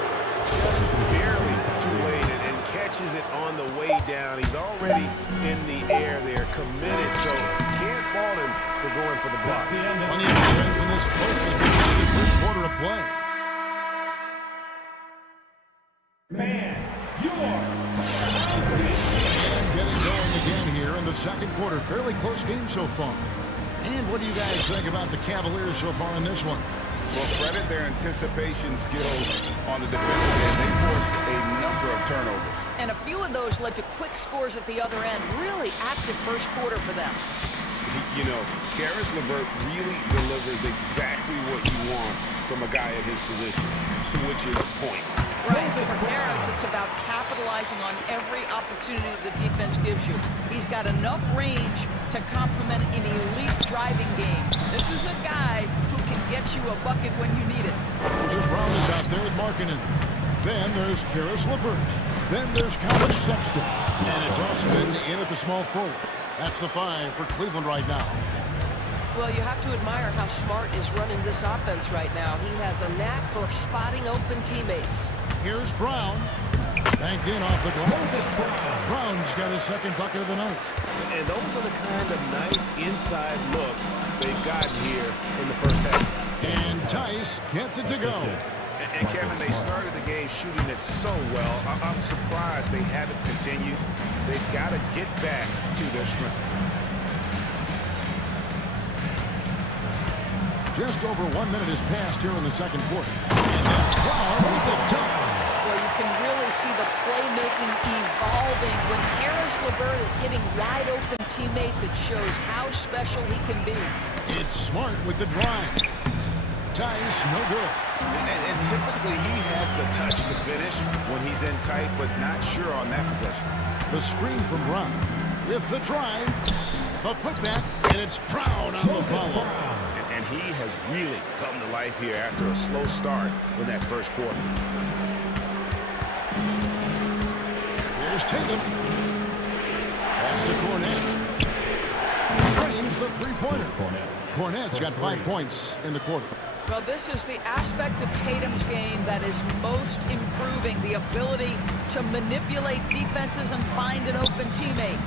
Just barely too late and catches it on the way down. He's already in the air there, committed, so can't fault him for going for the block. Plenty of defense in this closely contested first quarter of play. Fans, your And getting going again here in the second quarter. Fairly close game so far. And what do you guys think about the Cavaliers so far in this one? Well, credit their anticipation skills on the defensive end. They forced a number of turnovers. And a few of those led to quick scores at the other end. Really active first quarter for them. You know, Karis LeVert really delivers exactly what you want from a guy at his position, which is points. Right, for Karis, it's about capitalizing on every opportunity the defense gives you. He's got enough range to complement an elite driving game. This is a guy who can get you a bucket when you need it. Moses Brown is out there with Markkanen. Then there's Karis LeVert. Then there's Colin Sexton. And it's Austin in at the small forward. That's the 5 for Cleveland right now. Well, you have to admire how Smart is running this offense right now. He has a knack for spotting open teammates. Here's Brown. Banked in off the glass. Brown's got his second bucket of the night. And those are the kind of nice inside looks they've gotten here in the first half. And Tice gets it to go. And Kevin, they started the game shooting it so well. I'm surprised they haven't continued. They've got to get back to their strength. Just over 1 minute has passed here in the second quarter. And then Brown with the dunk. Well, you can really see the playmaking evolving. When Karis LeVert is hitting wide open teammates, it shows how special he can be. It's Smart with the drive. Tice, no good. And typically he has the touch to finish when he's in tight, but not sure on that possession. The screen from Brown with the drive. A putback, and it's Brown on the follow. And he has really come to life here after a slow start in that first quarter. Here's Tatum. Pass to Cornette. Drains the three-pointer. Cornette's got 5 points in the quarter. Well, this is the aspect of Tatum's game that is most improving, the ability to manipulate defenses and find an open teammate.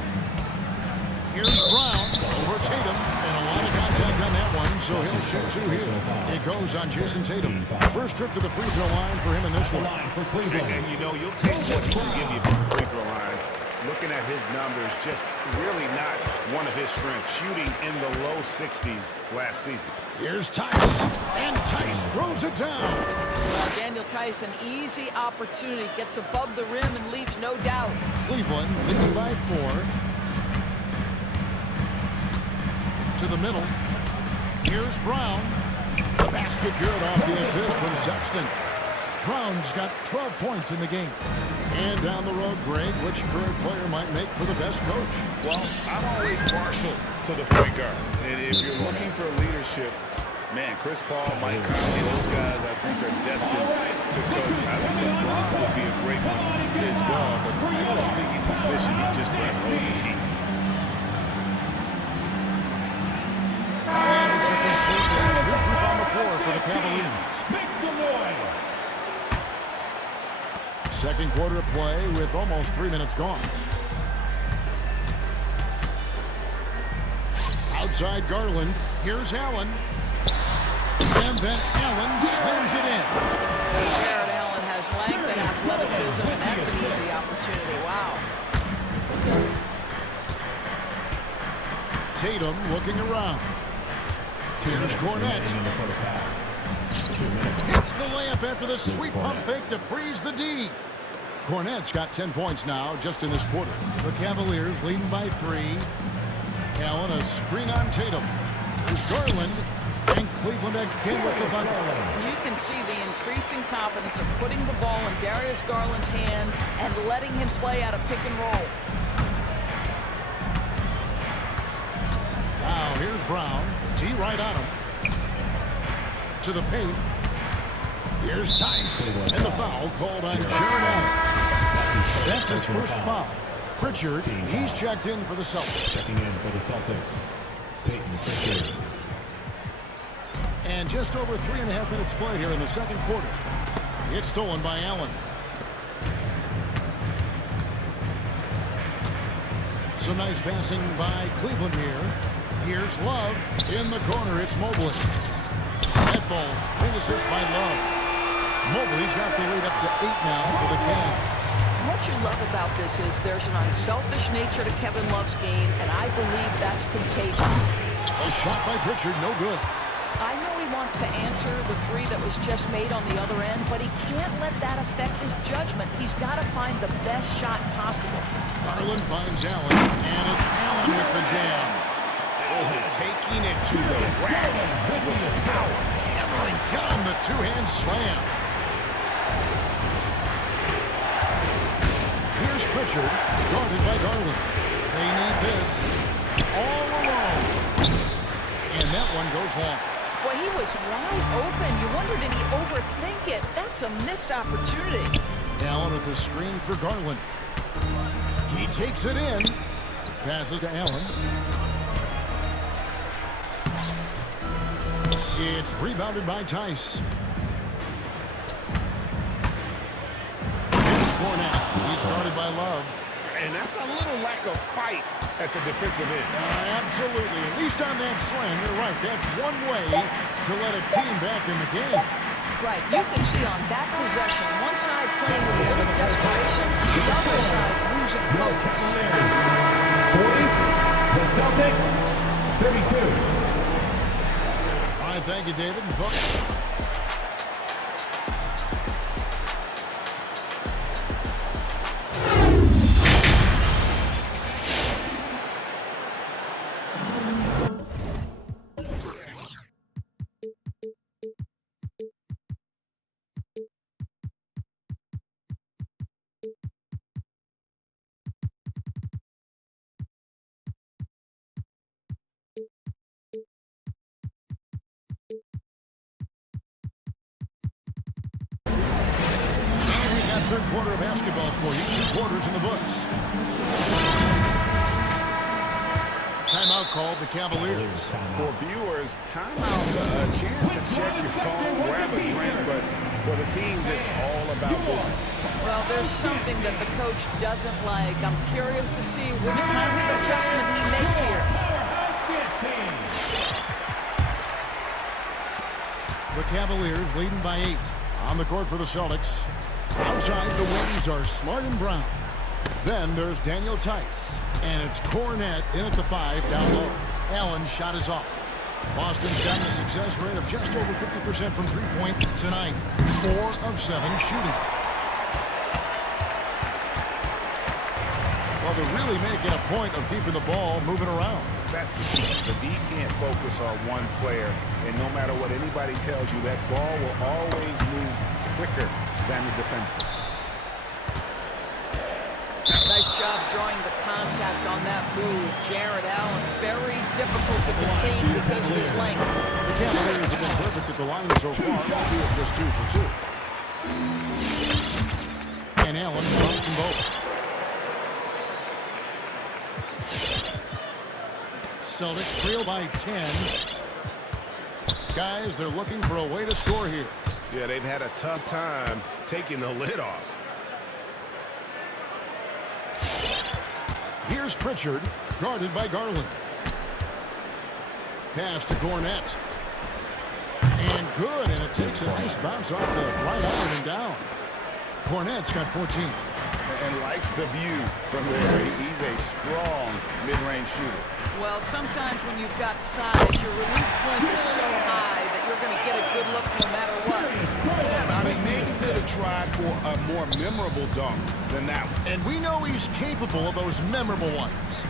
Here's Brown over Tatum, and a lot of contact on that one, so he'll shoot 2 here. It goes on Jason Tatum. First trip to the free throw line for him in this one. And you know, you'll take what he can give you from the free throw line. Looking at his numbers, just really not one of his strengths, shooting in the low 60s last season. Here's Tice, and Tice throws it down. Well, Daniel Tice, an easy opportunity, gets above the rim and leaves no doubt. Cleveland leading by 4. To the middle. Here's Brown. The basket good off the assist from Sexton. Brown's got 12 points in the game. And down the road, Greg, which current player might make for the best coach? Well, I'm always partial to the point guard. And if you're looking for leadership, man, Chris Paul, Mike Conley, those guys I think are destined to coach. I think LeBron would be a great one as well, but I have a sneaky suspicion he just can't hold the team. And it's a complete group on the floor for the Cavaliers. Make some noise. Second quarter of play with almost 3 minutes gone. Outside Garland. Here's Allen. And then Allen slams it in. Jared Allen has length and athleticism, and that's an easy opportunity. Wow. Tatum looking around. Here's Cornette. Hits the layup after the sweet pump fake to freeze the D. Cornette's got 10 points now just in this quarter. The Cavaliers leading by 3. Allen a screen on Tatum. There's Garland. And Cleveland again with the bucket. You can see the increasing confidence of putting the ball in Darius Garland's hand and letting him play out a pick and roll. here's Brown. T right on him. To the paint. Here's Tice. And the foul called on Jared Allen. That's his first foul. Pritchard, he's checked in for the Celtics. Checking in for the Celtics, Peyton Pritchard. And just over 3.5 minutes played here in the second quarter. It's stolen by Allen. Some nice passing by Cleveland here. Here's Love in the corner. It's Mobley. That ball's big assist by Love. Mobley's got the lead up to 8 now for the Cavs. What you love about this is there's an unselfish nature to Kevin Love's game, and I believe that's contagious. A shot by Pritchard, no good. I know he wants to answer the three that was just made on the other end, but he can't let that affect his judgment. He's got to find the best shot possible. Garland finds Allen, and it's Allen with the jam. Oh, taking it to the rack with a power. Hammering down the two-hand slam. Here's Pritchard, guarded by Garland. They need this all alone. And that one goes long. Boy, he was wide open. You wonder, did he overthink it? That's a missed opportunity. Allen with the screen for Garland. He takes it in. Passes to Allen. It's rebounded by Tice. Here's Cornette. He's guarded by Love. And that's a little lack of fight at the defensive end. Absolutely. At least on that slam, you're right. That's one way to let a team back in the game. Right. You can see on that possession, one side playing with a little desperation, the other side losing focus. 40, the Celtics, 32. All right, thank you, David. And folks, third quarter of basketball for you. 2 quarters in the books. Timeout called the Cavaliers. For viewers, timeout's a chance to check your phone, grab a drink, but for the team, it's all about business. Well, there's something that the coach doesn't like. I'm curious to see which kind of adjustment he makes here. The Cavaliers leading by 8. On the court for the Celtics. Outside, the wings are Smart and Brown. Then there's Daniel Tice. And it's Cornette in at the 5 down low. Allen's shot is off. Boston's got a success rate of just over 50% from three-point tonight. 4 of 7 shooting. Well, they're really making a point of keeping the ball moving around. That's the key. The D can't focus on one player, and no matter what anybody tells you, that ball will always move quicker than the defender. Nice job drawing the contact on that move. Jared Allen, very difficult to contain because of his length. The Cavaliers have been perfect at the line so far, albeit just 2 for 2. And Allen drops them both. Celtics trail by 10. Guys, they're looking for a way to score here. Yeah, they've had a tough time taking the lid off. Here's Pritchard, guarded by Garland. Pass to Cornette. And good, and it takes a nice bounce off the right iron and down. Cornette's got 14. And likes the view from there. He's a strong mid-range shooter. Well, sometimes when you've got size, your release point is so high that you're going to get a good look no matter what. Yeah, I mean, maybe could have tried for a more memorable dunk than that one. And we know he's capable of those memorable ones.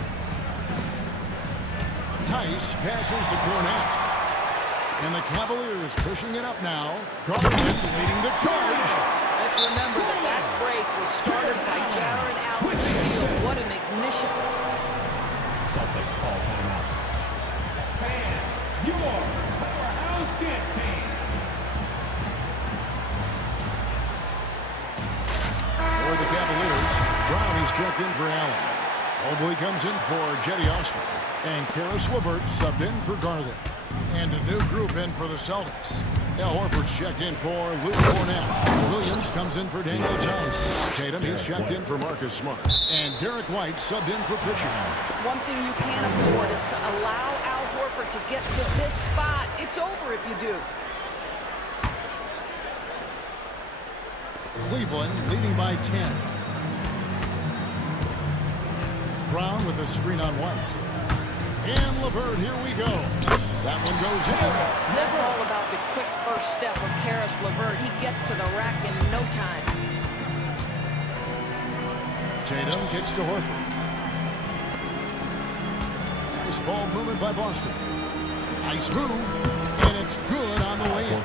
Tice passes to Cornette. And the Cavaliers pushing it up now. Garland leading the charge. Let's remember that that break was started by Jared Allen's steal. What an ignition. Celtics call timeout. dance team. For the Cavaliers, Brown is checked in for Allen. Mobley comes in for Jetty Osman. And Karis LeVert subbed in for Garland. And a new group in for the Celtics. Al Horford's checked in for Luke Cornett. Williams comes in for Daniel Tice. Tatum is checked in for Marcus Smart. And Derek White subbed in for Pritchard. One thing you can't afford is to allow Al Horford to get to this spot. It's over if you do. Cleveland leading by 10. Brown with a screen on White. And LeVert, here we go. That one goes in. That's all about the quick first step of Karis LeVert. He gets to the rack in no time. Tatum kicks to Horford. Nice ball movement by Boston. Nice move. And it's good on the way in.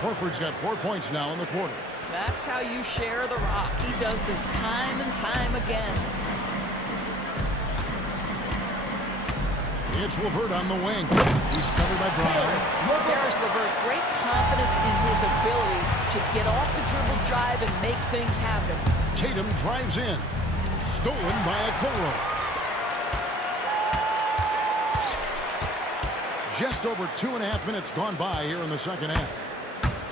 Horford's got 4 points now in the quarter. That's how you share the rock. He does this time and time again. It's LeVert on the wing. He's covered by Brown. Karis LeVert, great confidence in his ability to get off the dribble drive and make things happen. Tatum drives in. Stolen by Okoro. Just over 2.5 minutes gone by here in the second half.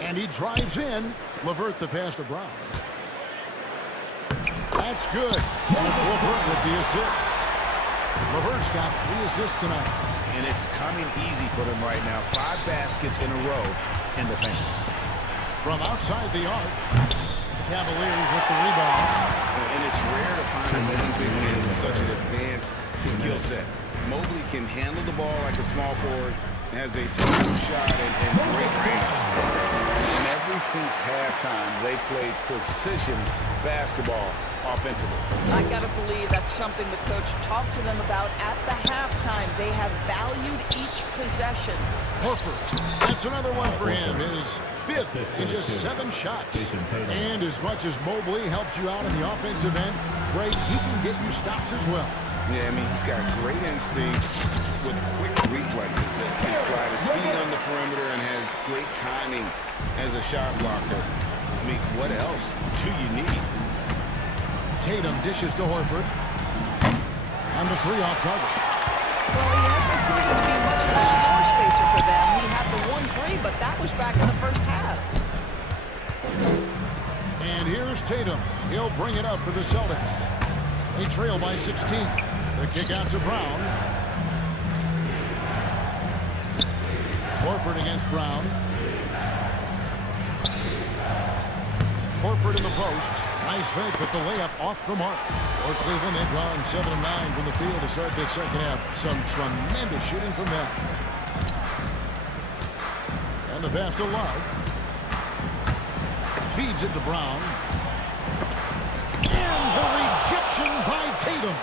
And he drives in. LeVert the pass to Brown. That's good. And it's LeVert with the assist. LeVert's got 3 assists tonight. And it's coming easy for them right now. 5 baskets in a row in the paint. From outside the arc, Cavaliers with the rebound. And it's rare to find a really big man with such an advanced skill set. Mobley can handle the ball like a small forward, has a smooth shot and great range. And ever since halftime, they played precision basketball offensively. I gotta believe that's something the coach talked to them about at the halftime. They have valued each possession. Horford, that's another one for him. His 5th in just 7 shots. And as much as Mobley helps you out in the offensive end, great, he can get you stops as well. Yeah, I mean, he's got great instincts with quick reflexes. He can slide his feet on the perimeter and has great timing as a shot blocker. I mean, what else do you need? Tatum dishes to Horford. And the 3 off target. Well, he hasn't proven to be much of a score spacer for them. He had the 1-3, but that was back in the first half. And here's Tatum. He'll bring it up for the Celtics. They trail by 16. The kick out to Brown. Horford against Brown. Horford in the post. Nice fake, but the layup off the mark. For Cleveland, they've gone 7 of 9 from the field to start this second half. Some tremendous shooting from them. And the pass to Love. Feeds it to Brown. And the rejection by Tatum.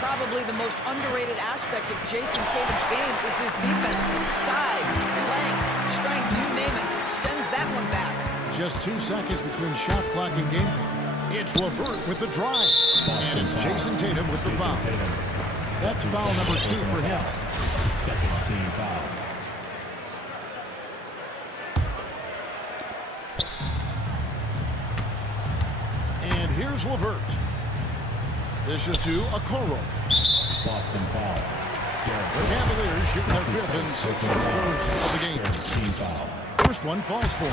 Probably the most underrated aspect of Jason Tatum's game is his defense. Size, length, strength, you name it. Sends that one back. Just 2 seconds between shot clock and game clock. It's LeVert with the drive. And it's Jason Tatum with the foul. That's foul number 2 for him. Second team foul. And here's LeVert. This is to Okoro. Boston foul. The Cavaliers shooting their 5th and 6th quarters of the game. Team foul. First one falls for him.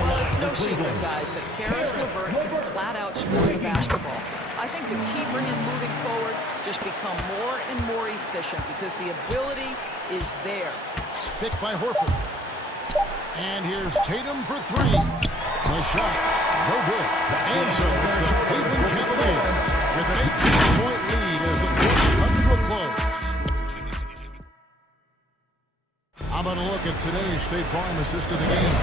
Well, it's no secret, guys, that Karis LeVert can flat out score the basketball. I think the key for him moving forward, just become more and more efficient because the ability is there. Pick by Horford. And here's Tatum for 3. Nice shot. No good. And so it's the Cleveland Cavaliers with an 18-point lead as the quarter comes to a close. How about a look at today's State Farm assist of the game?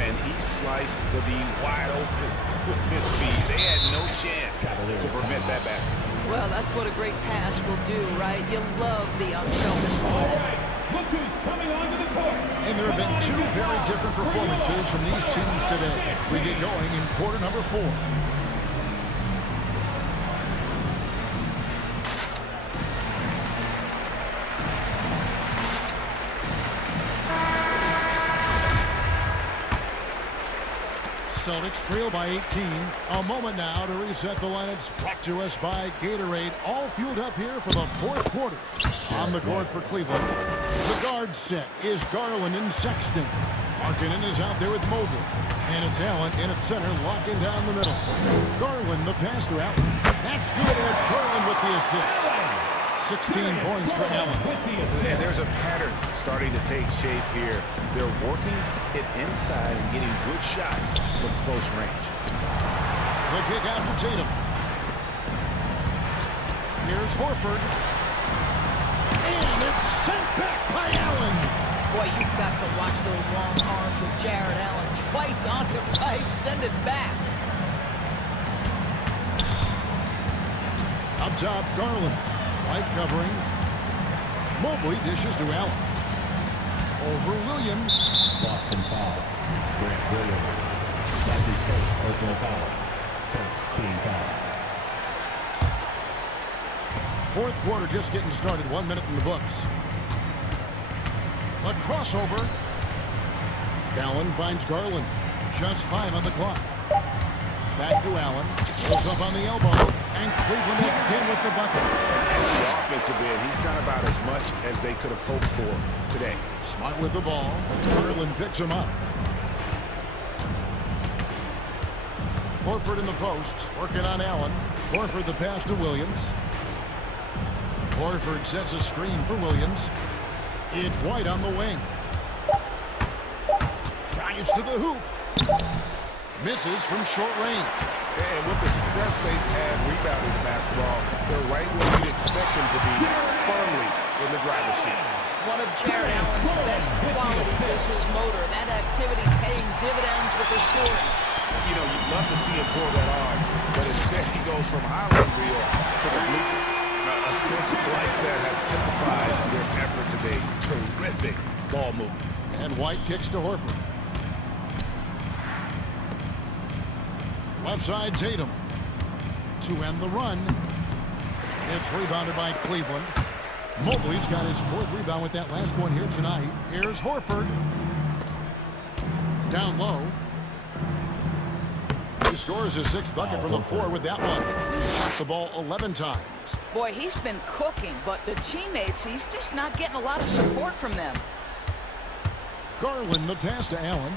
And he sliced the D wide open with his speed. They had no chance to prevent that basket. Well, that's what a great pass will do, right? You love the unselfish play. Look who's coming onto the court. And there have been 2 very different performances from these teams today. We get going in quarter number 4. Celtics trail by 18. A moment now to reset the lineups. Brought to us by Gatorade. All fueled up here for the fourth quarter. On the court for Cleveland. The guard set is Garland and Sexton. Markkanen is out there with Mobley. And it's Allen in at center, locking down the middle. Garland, the pass to Allen. That's good, and it's Garland with the assist. 16 points for Allen. And there's a pattern starting to take shape here. They're working it inside and getting good shots from close range. The kick out to Tatum. Here's Horford. And it's sent back by Allen. Boy, you've got to watch those long arms of Jared Allen. Twice on the pipe, send it back. Up top, Garland. White covering. Mobley dishes to Allen. Over Williams. Boston foul. Grant Williams. That's his first personal foul. First team foul. Fourth quarter just getting started. 1 minute in the books. A crossover. Allen finds Garland. Just 5 on the clock. Back to Allen. Goes up on the elbow. And Cleveland again with the bucket. And the offensive end, he's done about as much as they could have hoped for today. Smart with the ball. Garland picks him up. Horford in the post. Working on Allen. Horford the pass to Williams. Horford sets a screen for Williams. It's White on the wing. Drives to the hoop. Misses from short range. And with the success they've had rebounding the basketball, they're right where you'd expect them to be, firmly in the driver's seat. One of Jared Allen's best qualities is his motor. That activity paying dividends with his scoring. You know, you'd love to see him pull that on, but instead he goes from highlight reel to the bloopers. Assists like that have typified their effort today. Terrific ball movement. And White kicks to Horford. Left side, Tatum. To end the run. It's rebounded by Cleveland. Mobley's got his fourth rebound with that last one here tonight. Here's Horford. Down low. He scores his sixth bucket from the floor with that one. He's shot the ball 11 times. Boy, he's been cooking, but the teammates, he's just not getting a lot of support from them. Garland, the pass to Allen.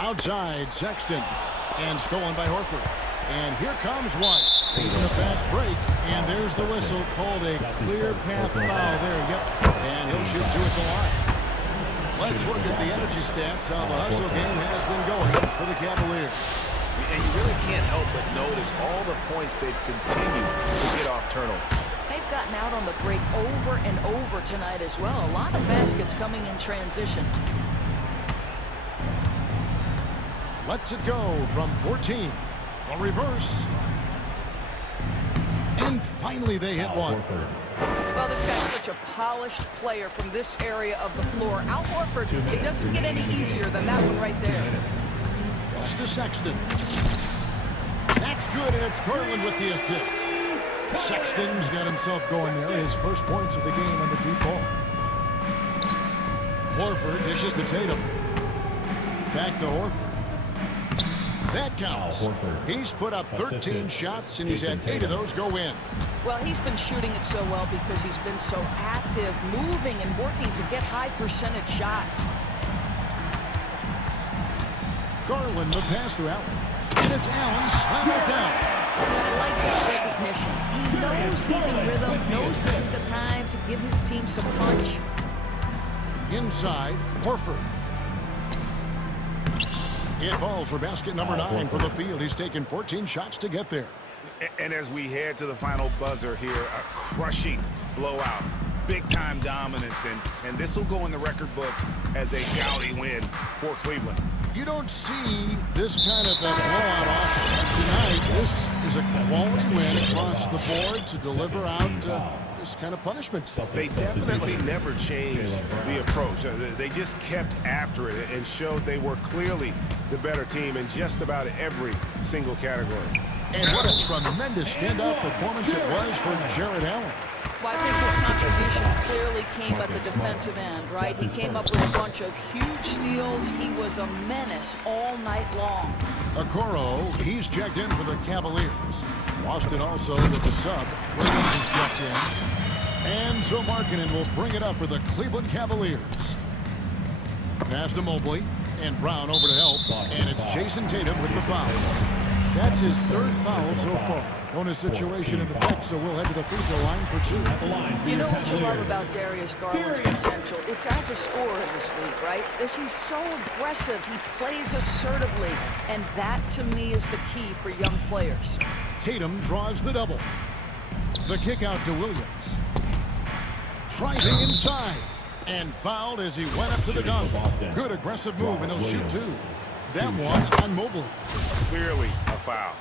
Outside, Sexton. And stolen by Horford. And here comes White. Leading a fast break. And there's the whistle. Called a clear path foul there. Yep. And he'll shoot two at the line. Let's look at the energy stats. How the hustle game has been going for the Cavaliers. And you really can't help but notice all the points they've continued to get off turnover. They've gotten out on the break over and over tonight as well. A lot of baskets coming in transition. Lets it go from 14. A reverse. And finally they hit one. Well, this guy's such a polished player from this area of the floor. Al Horford, it doesn't get any easier than that one right there. Pass to Sexton. That's good, and it's Garland with the assist. Sexton's got himself going there. His first points of the game on the deep ball. Horford dishes to Tatum. Back to Horford. That counts. He's put up 13 shots, and he's had 8 of those go in. Well, he's been shooting it so well because he's been so active, moving and working to get high percentage shots. Garland, the pass to Allen. And it's Allen slamming it down. I like that recognition. He knows he's in rhythm, knows this is the time to give his team some punch. Inside, Horford. It falls for basket number 9 from the field. He's taken 14 shots to get there. And as we head to the final buzzer here, a crushing blowout, big-time dominance, and this will go in the record books as a gaudy win for Cleveland. You don't see this kind of a blowout often. Tonight, this is a quality win across the board to deliver out this kind of punishment. They definitely never changed the approach. They just kept after it and showed they were clearly the better team in just about every single category. And what a tremendous stand-up performance it was for Jared Allen. Well, I think his contribution clearly came at the defensive end, right? He came up with a bunch of huge steals. He was a menace all night long. Okoro, he's checked in for the Cavaliers. Boston also with the sub. Williams is checked in. And so Markkanen will bring it up for the Cleveland Cavaliers. Pass to Mobley, and Brown over to help. And it's Jason Tatum with the foul. That's his third foul so far. Bonus situation in effect, so we'll head to the free throw line for two. You know what you love about Darius Garland's potential? It's as a scorer in this league, right? He's so aggressive. He plays assertively. And that, to me, is the key for young players. Tatum draws the double. The kick out to Williams. Driving inside. And fouled as he went up to the dunk. Good aggressive move, and he'll shoot two. That one on Mobley. Clearly a foul.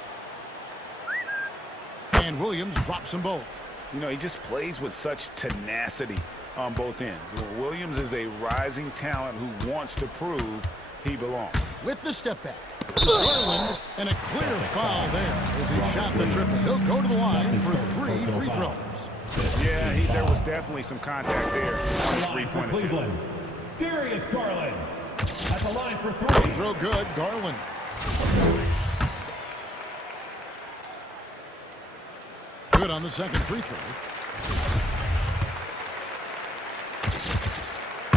And Williams drops them both. You know, he just plays with such tenacity on both ends. Williams is a rising talent who wants to prove he belongs. With the step back. Garland, and a clear foul there as he shot the triple. He'll go to the line for 3 free throws. Yeah, there was definitely some contact there on the three-point attempt. Darius Garland at the line for three. Free throw good, Garland. Good on the second free throw.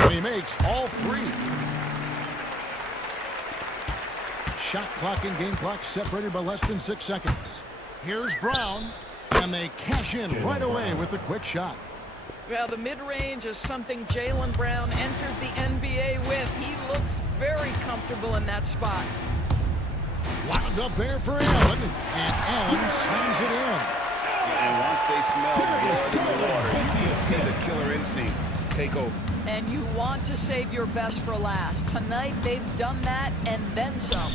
And he makes all 3. Shot clock and game clock separated by less than 6 seconds. Here's Brown, and they cash in right away with the quick shot. Well, the mid-range is something Jaylen Brown entered the NBA with. He looks very comfortable in that spot. Wound up there for Allen, and Allen slams it in. And once they smell blood in the water, you can see the killer instinct take over. And you want to save your best for last. Tonight, they've done that and then some.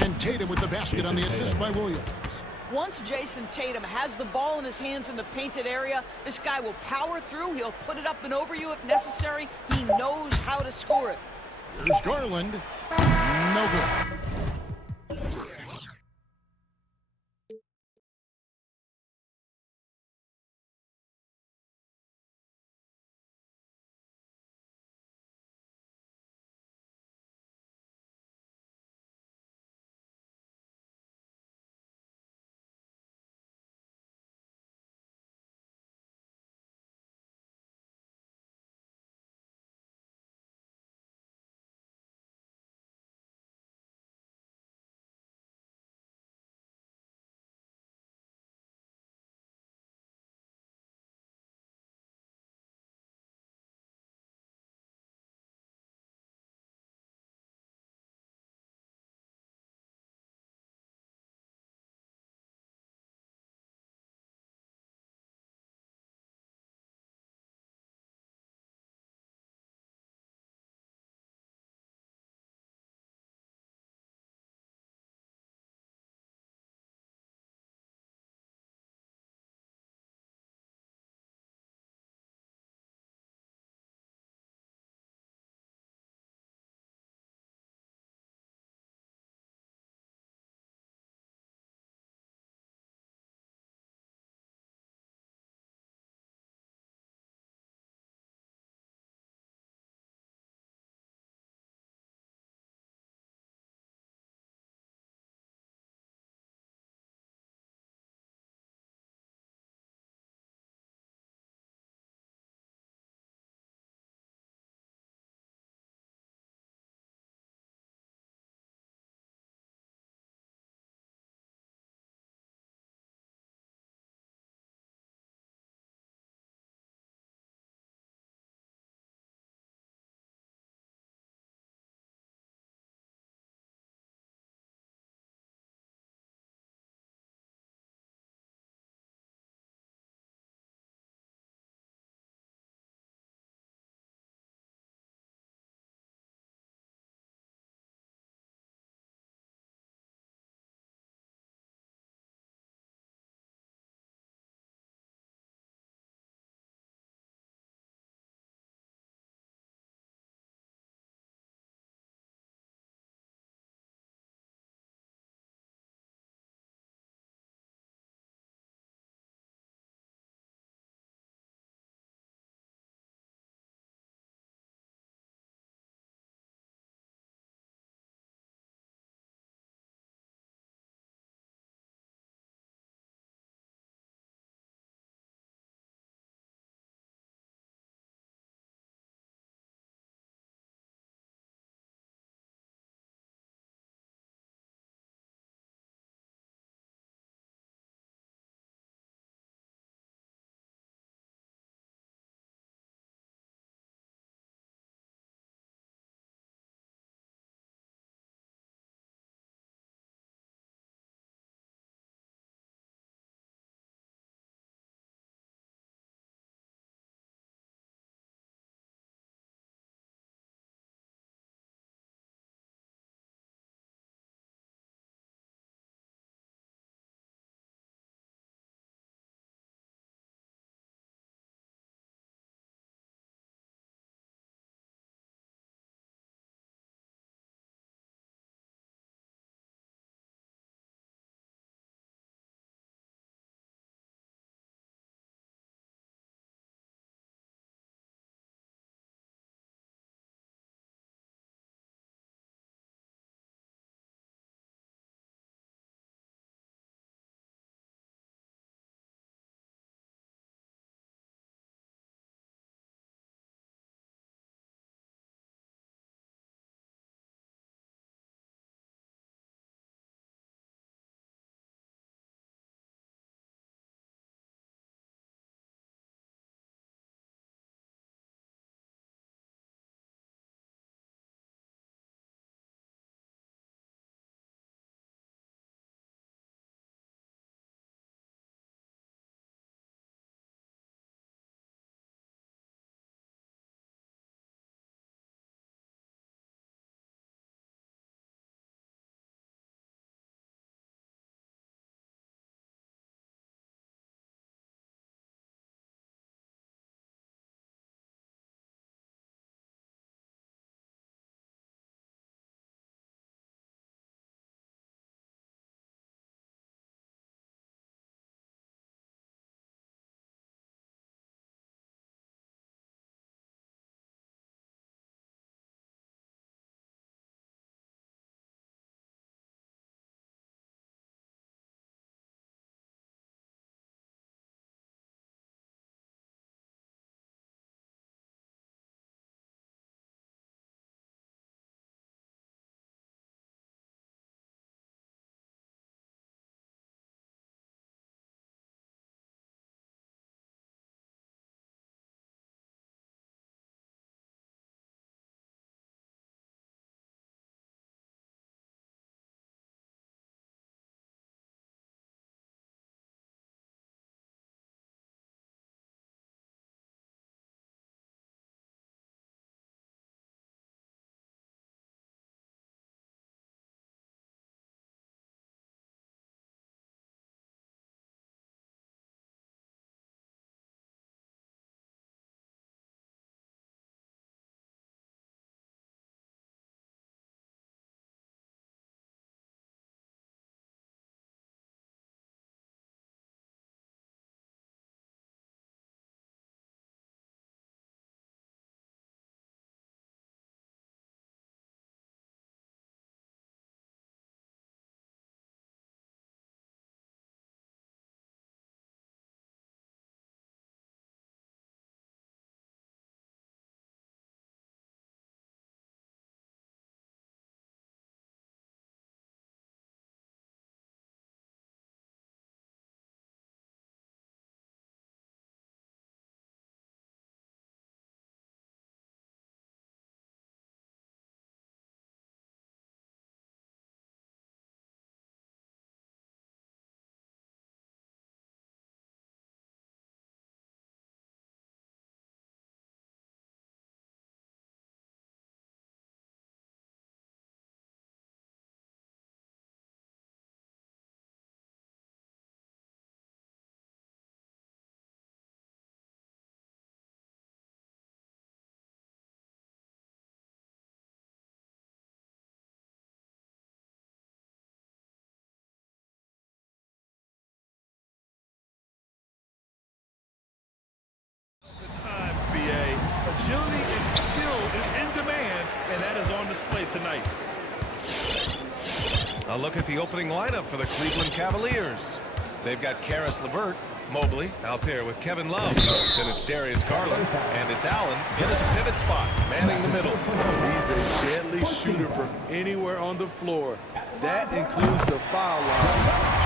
And Tatum with the basket on the assist by Williams. Once Jason Tatum has the ball in his hands in the painted area, this guy will power through. He'll put it up and over you if necessary. He knows how to score it. Here's Garland. No good. and that is on display tonight. A look at the opening lineup for the Cleveland Cavaliers. They've got Karis LeVert, Mobley out there with Kevin Love. Then it's Darius Garland, and it's Allen in at the pivot spot, manning the middle. He's a deadly shooter from anywhere on the floor. That includes the foul line.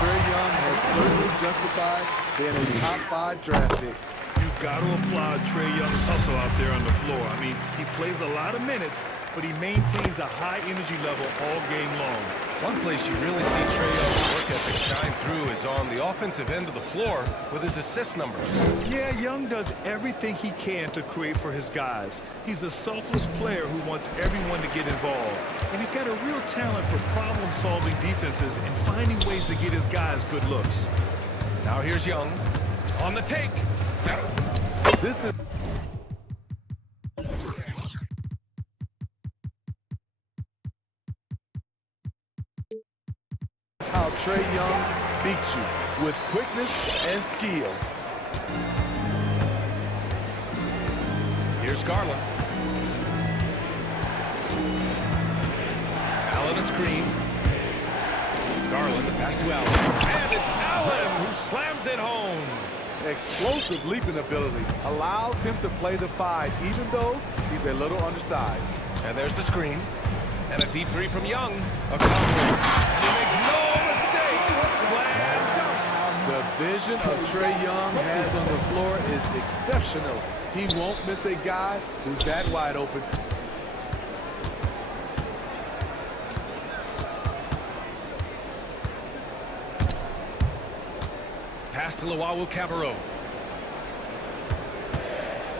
Trae Young has certainly justified being a top 5 draft pick. You've got to applaud Trae Young's hustle out there on the floor. I mean, he plays a lot of minutes, but he maintains a high energy level all game long. One place you really see Trae Young's work ethic shine through is on the offensive end of the floor with his assist numbers. Yeah, Young does everything he can to create for his guys. He's a selfless player who wants everyone to get involved. And he's got a real talent for problem-solving defenses and finding ways to get his guys good looks. Now here's Young on the take. This is how Trae Young beats you, with quickness and skill. Here's Garland. Allen a screen. Garland, the pass to Allen. And it's Allen who slams it home. Explosive leaping ability allows him to play the 5, even though he's a little undersized. And there's the screen. And a deep 3 from Young. A cover. And he makes no mistake. Slam dunk. The vision of Trae Young has on the floor is exceptional. He won't miss a guy who's that wide open. Pass to Luwawu-Cabarrot.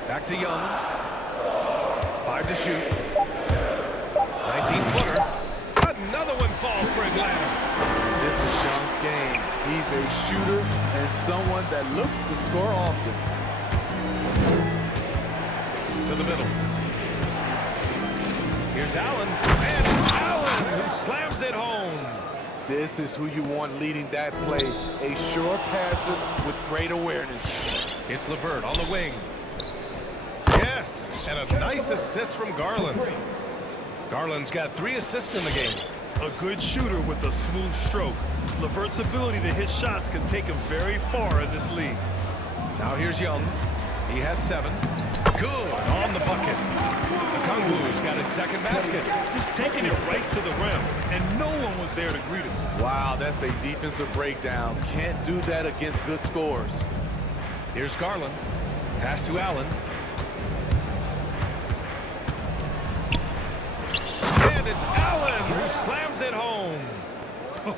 Back to Young. 5 to shoot. 19-footer. Another one falls for Atlanta. This is Young's game. He's a shooter and someone that looks to score often. To the middle. Here's Allen. And it's Allen who slams it home. This is who you want leading that play. A sure passer with great awareness. It's LeVert on the wing. Yes, and a nice assist from Garland. Garland's got 3 assists in the game. A good shooter with a smooth stroke. LeVert's ability to hit shots can take him very far in this league. Now here's Young. He has 7. Good on the bucket. Okongwu's got his second basket. Just taking it right to the rim, and no one was there to greet him. Wow, that's a defensive breakdown. Can't do that against good scores. Here's Garland. Pass to Allen. And it's Allen who slams it home.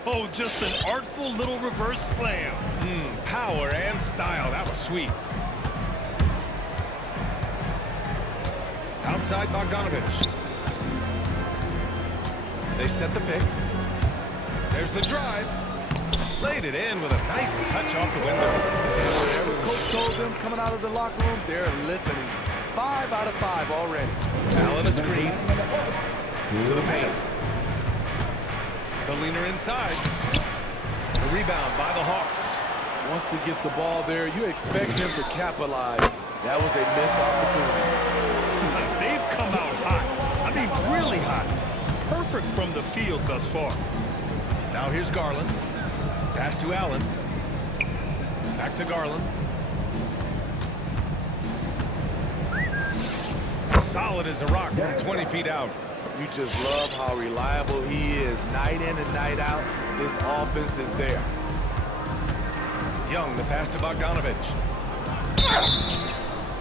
Oh, just an artful little reverse slam. Power and style. That was sweet. Outside Bogdanovich. They set the pick. There's the drive. Laid it in with a nice touch off the window. And whatever coach told them coming out of the locker room, they're listening. 5 out of 5 already. Allen a screen. To the paint. The leaner inside. The rebound by the Hawks. Once he gets the ball there, you expect him to capitalize. That was a missed opportunity. They've come out hot. I mean, really hot. Perfect from the field thus far. Now here's Garland. Pass to Allen. Back to Garland. Solid as a rock from 20 feet out. You just love how reliable he is. Night in and night out, this offense is there. Young, the pass to Bogdanovich.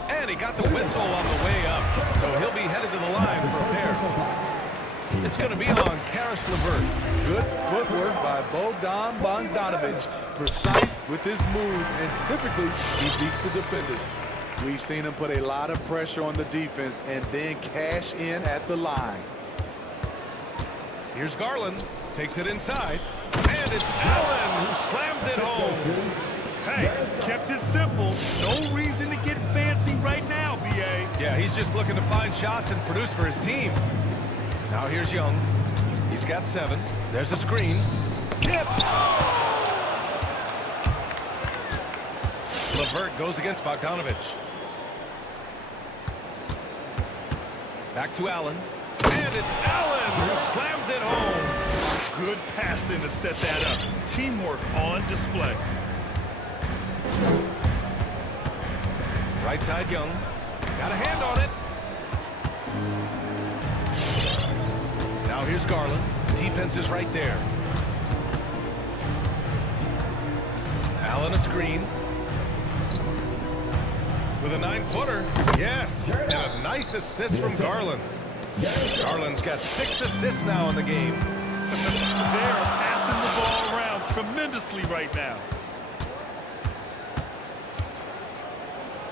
And he got the whistle on the way up, so he'll be headed to the line for a pair. It's going to be on Karis LeVert. Good footwork by Bogdan Bogdanovich. Precise with his moves, and typically he beats the defenders. We've seen him put a lot of pressure on the defense and then cash in at the line. Here's Garland. Takes it inside. And it's Allen who slams it home. Hey, kept it simple. No reason to get fancy right now, B.A. Yeah, he's just looking to find shots and produce for his team. Now here's Young. He's got 7. There's a screen. Tipped! LeVert goes against Bogdanovich. Back to Allen. And And it's Allen who slams it home. Good passing to set that up. Teamwork on display. Right side, Young. Got a hand on it. Now here's Garland. Defense is right there. Allen a screen. With a 9-footer. Yes. And a nice assist from Garland. Garland's got 6 assists now in the game. They are passing the ball around tremendously right now.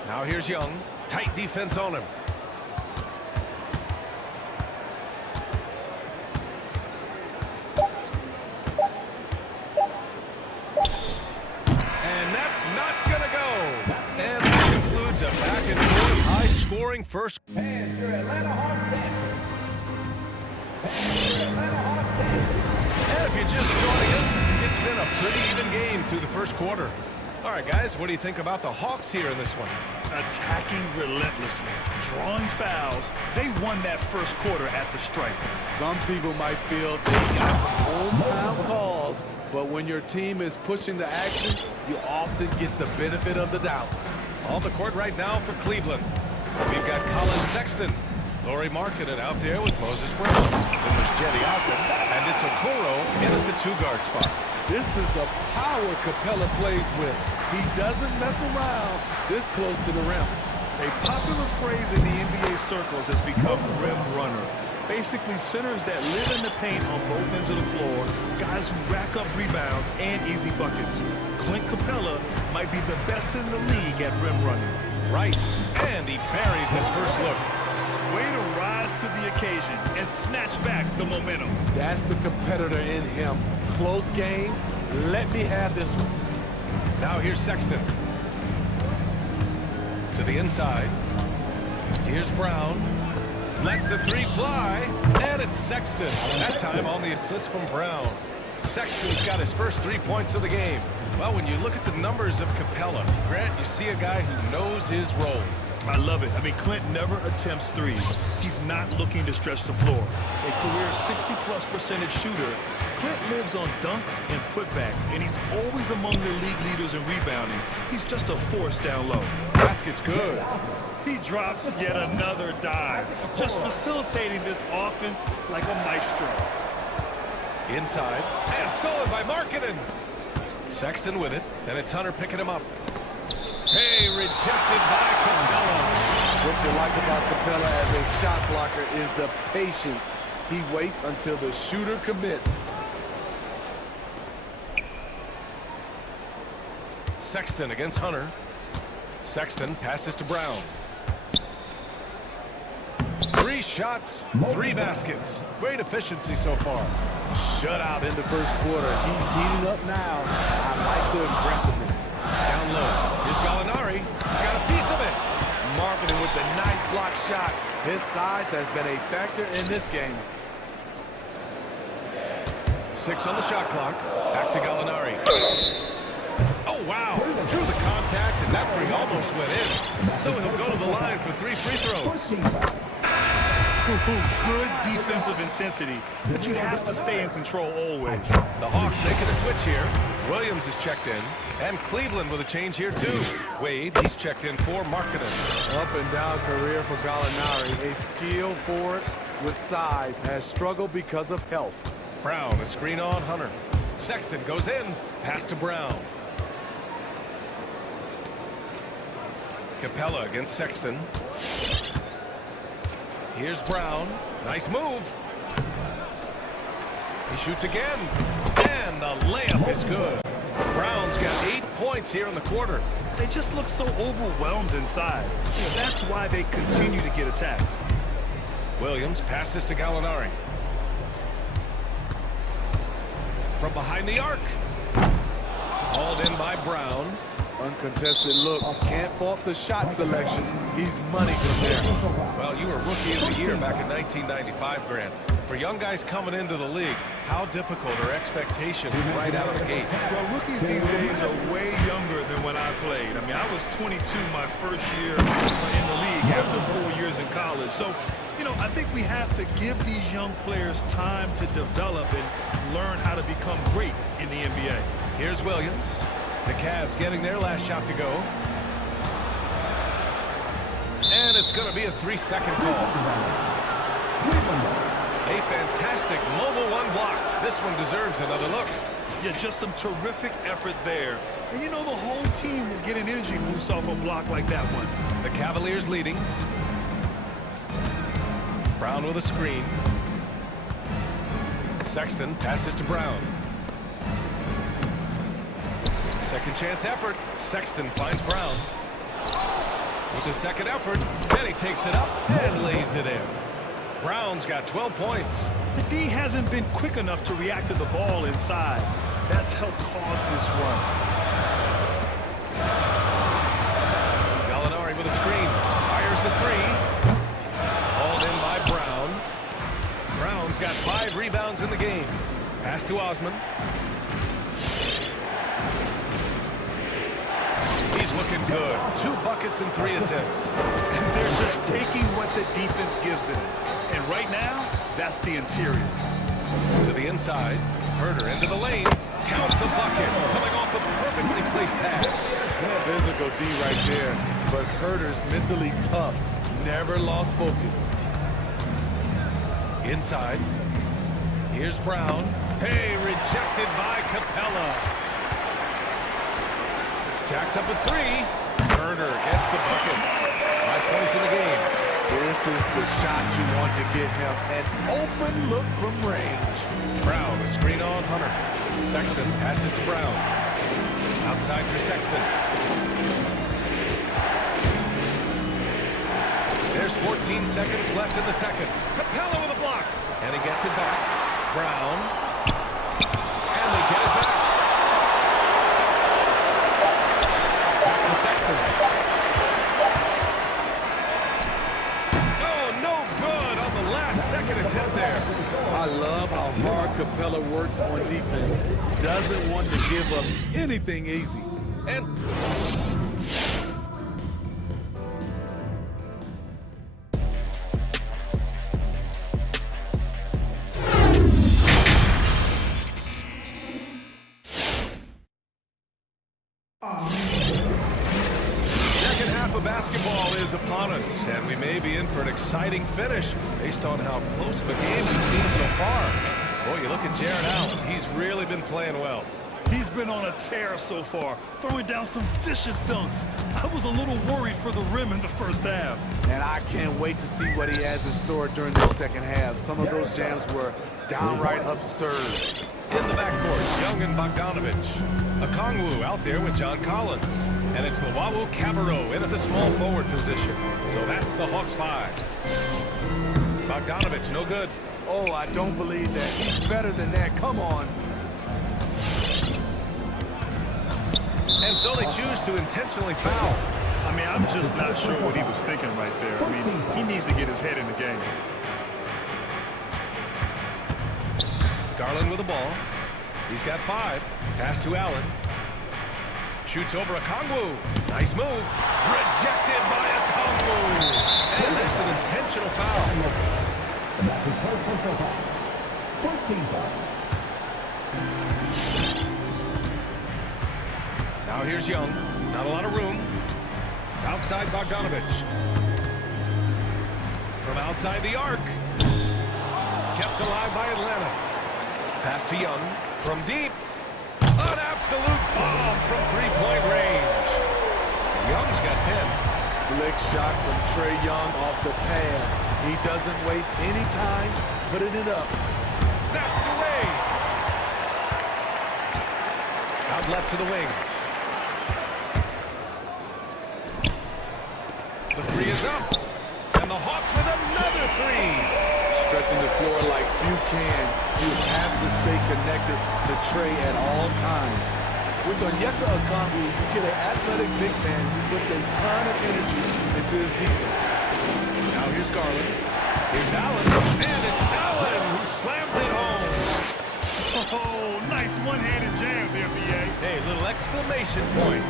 Now here's Young. Tight defense on him. And that's not gonna go. And that concludes a back-and-forth, high-scoring first. And your Atlanta Hawks dancers. And your Atlanta Hawks dancers. And if you're just joining us, it's been a pretty even game through the first quarter. All right, guys, what do you think about the Hawks here in this one? Attacking relentlessly, drawing fouls. They won that first quarter at the stripe. Some people might feel they got some hometown calls, but when your team is pushing the action, you often get the benefit of the doubt. On the court right now for Cleveland. We've got Colin Sexton. Laurie Markkanen out there with Moses Brown. Then there's Jetty Osmond. And it's Okoro in at the 2-guard spot. This is the power Capella plays with. He doesn't mess around this close to the rim. A popular phrase in the NBA circles has become rim runner. Basically centers that live in the paint on both ends of the floor, guys who rack up rebounds and easy buckets. Clint Capella might be the best in the league at rim running. Right, and he buries his first look. Way to rise to the occasion and snatch back the momentum. That's the competitor in him. Close game, let me have this one. Now here's Sexton. To the inside. Here's Brown. Lets the 3 fly, and it's Sexton. That time on the assist from Brown. Sexton's got his first 3 points of the game. Well, when you look at the numbers of Capella, Grant, you see a guy who knows his role. I love it. I mean, Clint never attempts threes. He's not looking to stretch the floor. A career 60+% shooter, Clint lives on dunks and putbacks, and he's always among the league leaders in rebounding. He's just a force down low. Basket's good. He drops yet another dive, just facilitating this offense like a maestro. Inside, and stolen by Markkanen. Sexton with it, and it's Hunter picking him up. Hey, rejected by Capella. What you like about Capella as a shot blocker is the patience. He waits until the shooter commits. Sexton against Hunter. Sexton passes to Brown. 3 shots, 3 baskets. Great efficiency so far. Shutout in the first quarter. He's heating up now. I like the aggressiveness. Down low. Here's Gallinari. Got a piece of it. Markkanen with the nice block shot. His size has been a factor in this game. 6 on the shot clock. Back to Gallinari. Oh, wow. Drew the contact, and that 3 almost went in. So he'll go to the line for 3 free throws. Good defensive intensity, but you have to stay in control always. The Hawks making a switch here. Williams is checked in, and Cleveland with a change here too. Wade, he's checked in for Markkanen. Up and down career for Gallinari. A skilled forward with size has struggled because of health. Brown, a screen on Hunter. Sexton goes in, pass to Brown. Capella against Sexton. Here's Brown. Nice move. He shoots again. And the layup is good. Brown's got 8 points here in the quarter. They just look so overwhelmed inside. That's why they continue to get attacked. Williams passes to Gallinari. From behind the arc. Hauled in by Brown. Uncontested look. Can't fault the shot selection. He's money from there. Well, you were Rookie of the Year back in 1995, Grant. For young guys coming into the league, how difficult are expectations right out of the gate? Well, rookies these days are way younger than when I played. I mean, I was 22 my first year in the league after 4 years in college. So, know, I think we have to give these young players time to develop and learn how to become great in the NBA. Here's Williams. The Cavs getting their last shot to go. And it's going to be a 3-second call. A fantastic mobile one block. This one deserves another look. Yeah, just some terrific effort there. And you know the whole team will get an energy boost off a block like that one. The Cavaliers leading. Brown with a screen. Sexton passes to Brown. Second chance effort. Sexton finds Brown. With a second effort, then he takes it up and lays it in. Brown's got 12 points. The D hasn't been quick enough to react to the ball inside. That's helped cause this run. Gallinari with a screen. Fires the three. Hauled in by Brown. Brown's got 5 rebounds in the game. Pass to Osman. He's looking good. 2 buckets and 3 attempts. And they're just taking what the defense gives them. And right now, that's the interior. To the inside. Herder into the lane. Count the bucket. Coming off a perfectly placed pass. Physical D right there. But Herder's mentally tough. Never lost focus. Inside. Here's Brown. Hey, rejected by Capella. Jacks up at 3. Herder gets the bucket. 5 points in the game. This is the shot you want to get him. An open look from range. Brown, a screen on Hunter. Sexton passes to Brown. Outside for Sexton. There's 14 seconds left in the second. Capella with a block. And he gets it back. Brown. And they get it back. Back to Sexton. Oh, no good on the last second attempt there. I love how hard Capella works on defense. Doesn't want to give up anything easy. And second half of basketball is upon us, and we may be in for an exciting finish based on how close of a game we've seen so far. Boy, you look at Jared Allen. He's really been playing well. He's been on a tear so far, throwing down some vicious dunks. I was a little worried for the rim in the first half. And I can't wait to see what he has in store during this second half. Some of those jams were downright absurd. In the backcourt, Young and Bogdanovich. Okongwu out there with John Collins. And it's Luwawu Cabarrot in at the small forward position. So that's the Hawks 5. Bogdanovich, no good. Oh, I don't believe that. He's better than that. Come on. And so they choose to intentionally foul. I mean, I'm just not sure what he was thinking right there. I mean, he needs to get his head in the game. Garland with the ball. He's got 5. Pass to Allen. Shoots over Okongwu. Nice move. Rejected by Okongwu. And that's an intentional foul. And that's his first personal foul. First team foul. Now here's Young. Not a lot of room. Outside Bogdanovich. From outside the arc. Kept alive by Atlanta. Pass to Young. From deep. An absolute bomb from three-point range. Young's got 10. Slick shot from Trae Young off the pass. He doesn't waste any time putting it up. Snatched away. Out left to the wing. The 3 is up. And the Hawks with another 3. Stretching the floor like few can. You have to stay connected to Trae at all times. With Onyeka Okongwu, you get an athletic big man who puts a ton of energy into his defense. Now here's Garland. Here's Allen. And it's Allen who slams it home. Oh, nice one-handed jam there, B.A. Hey, little exclamation point.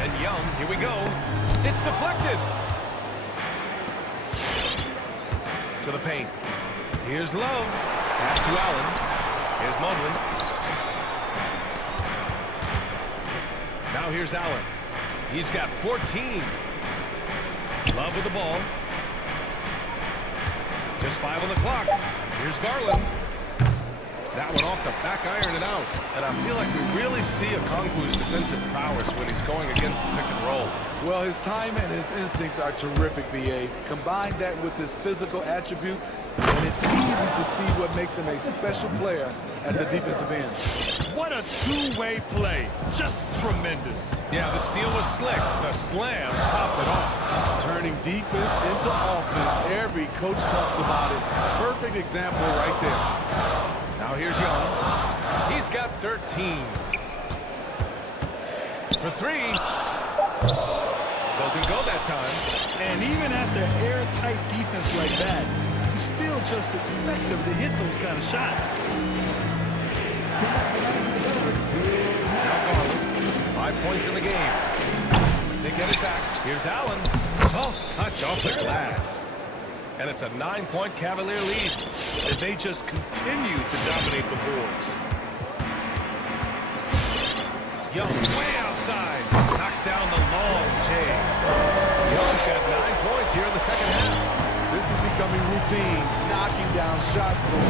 And Young, here we go. It's deflected. To the paint. Here's Love. Pass to Allen. Here's Mobley. Now here's Allen. He's got 14. Love with the ball. Just 5 on the clock. Here's Garland. That one off the back iron and out. And I feel like we really see Okongwu's defensive prowess when he's going against the pick and roll. Well, his time and his instincts are terrific, B.A. Combine that with his physical attributes, and it's easy to see what makes him a special player at the defensive end. What a two-way play. Just tremendous. Yeah, the steal was slick. The slam topped it off. Turning defense into offense. Every coach talks about it. Perfect example right there. Now here's Young. He's got 13. For 3. Doesn't go that time. And even after airtight defense like that, you still just expect him to hit those kind of shots. Now Garland. 5 points in the game. They get it back. Here's Allen. Soft touch off the glass. And it's a 9-point Cavalier lead. And they just continue to dominate the boards. Young way outside. Knocks down the long J. Young's got 9 points here in the second half. This is becoming routine, knocking down shots from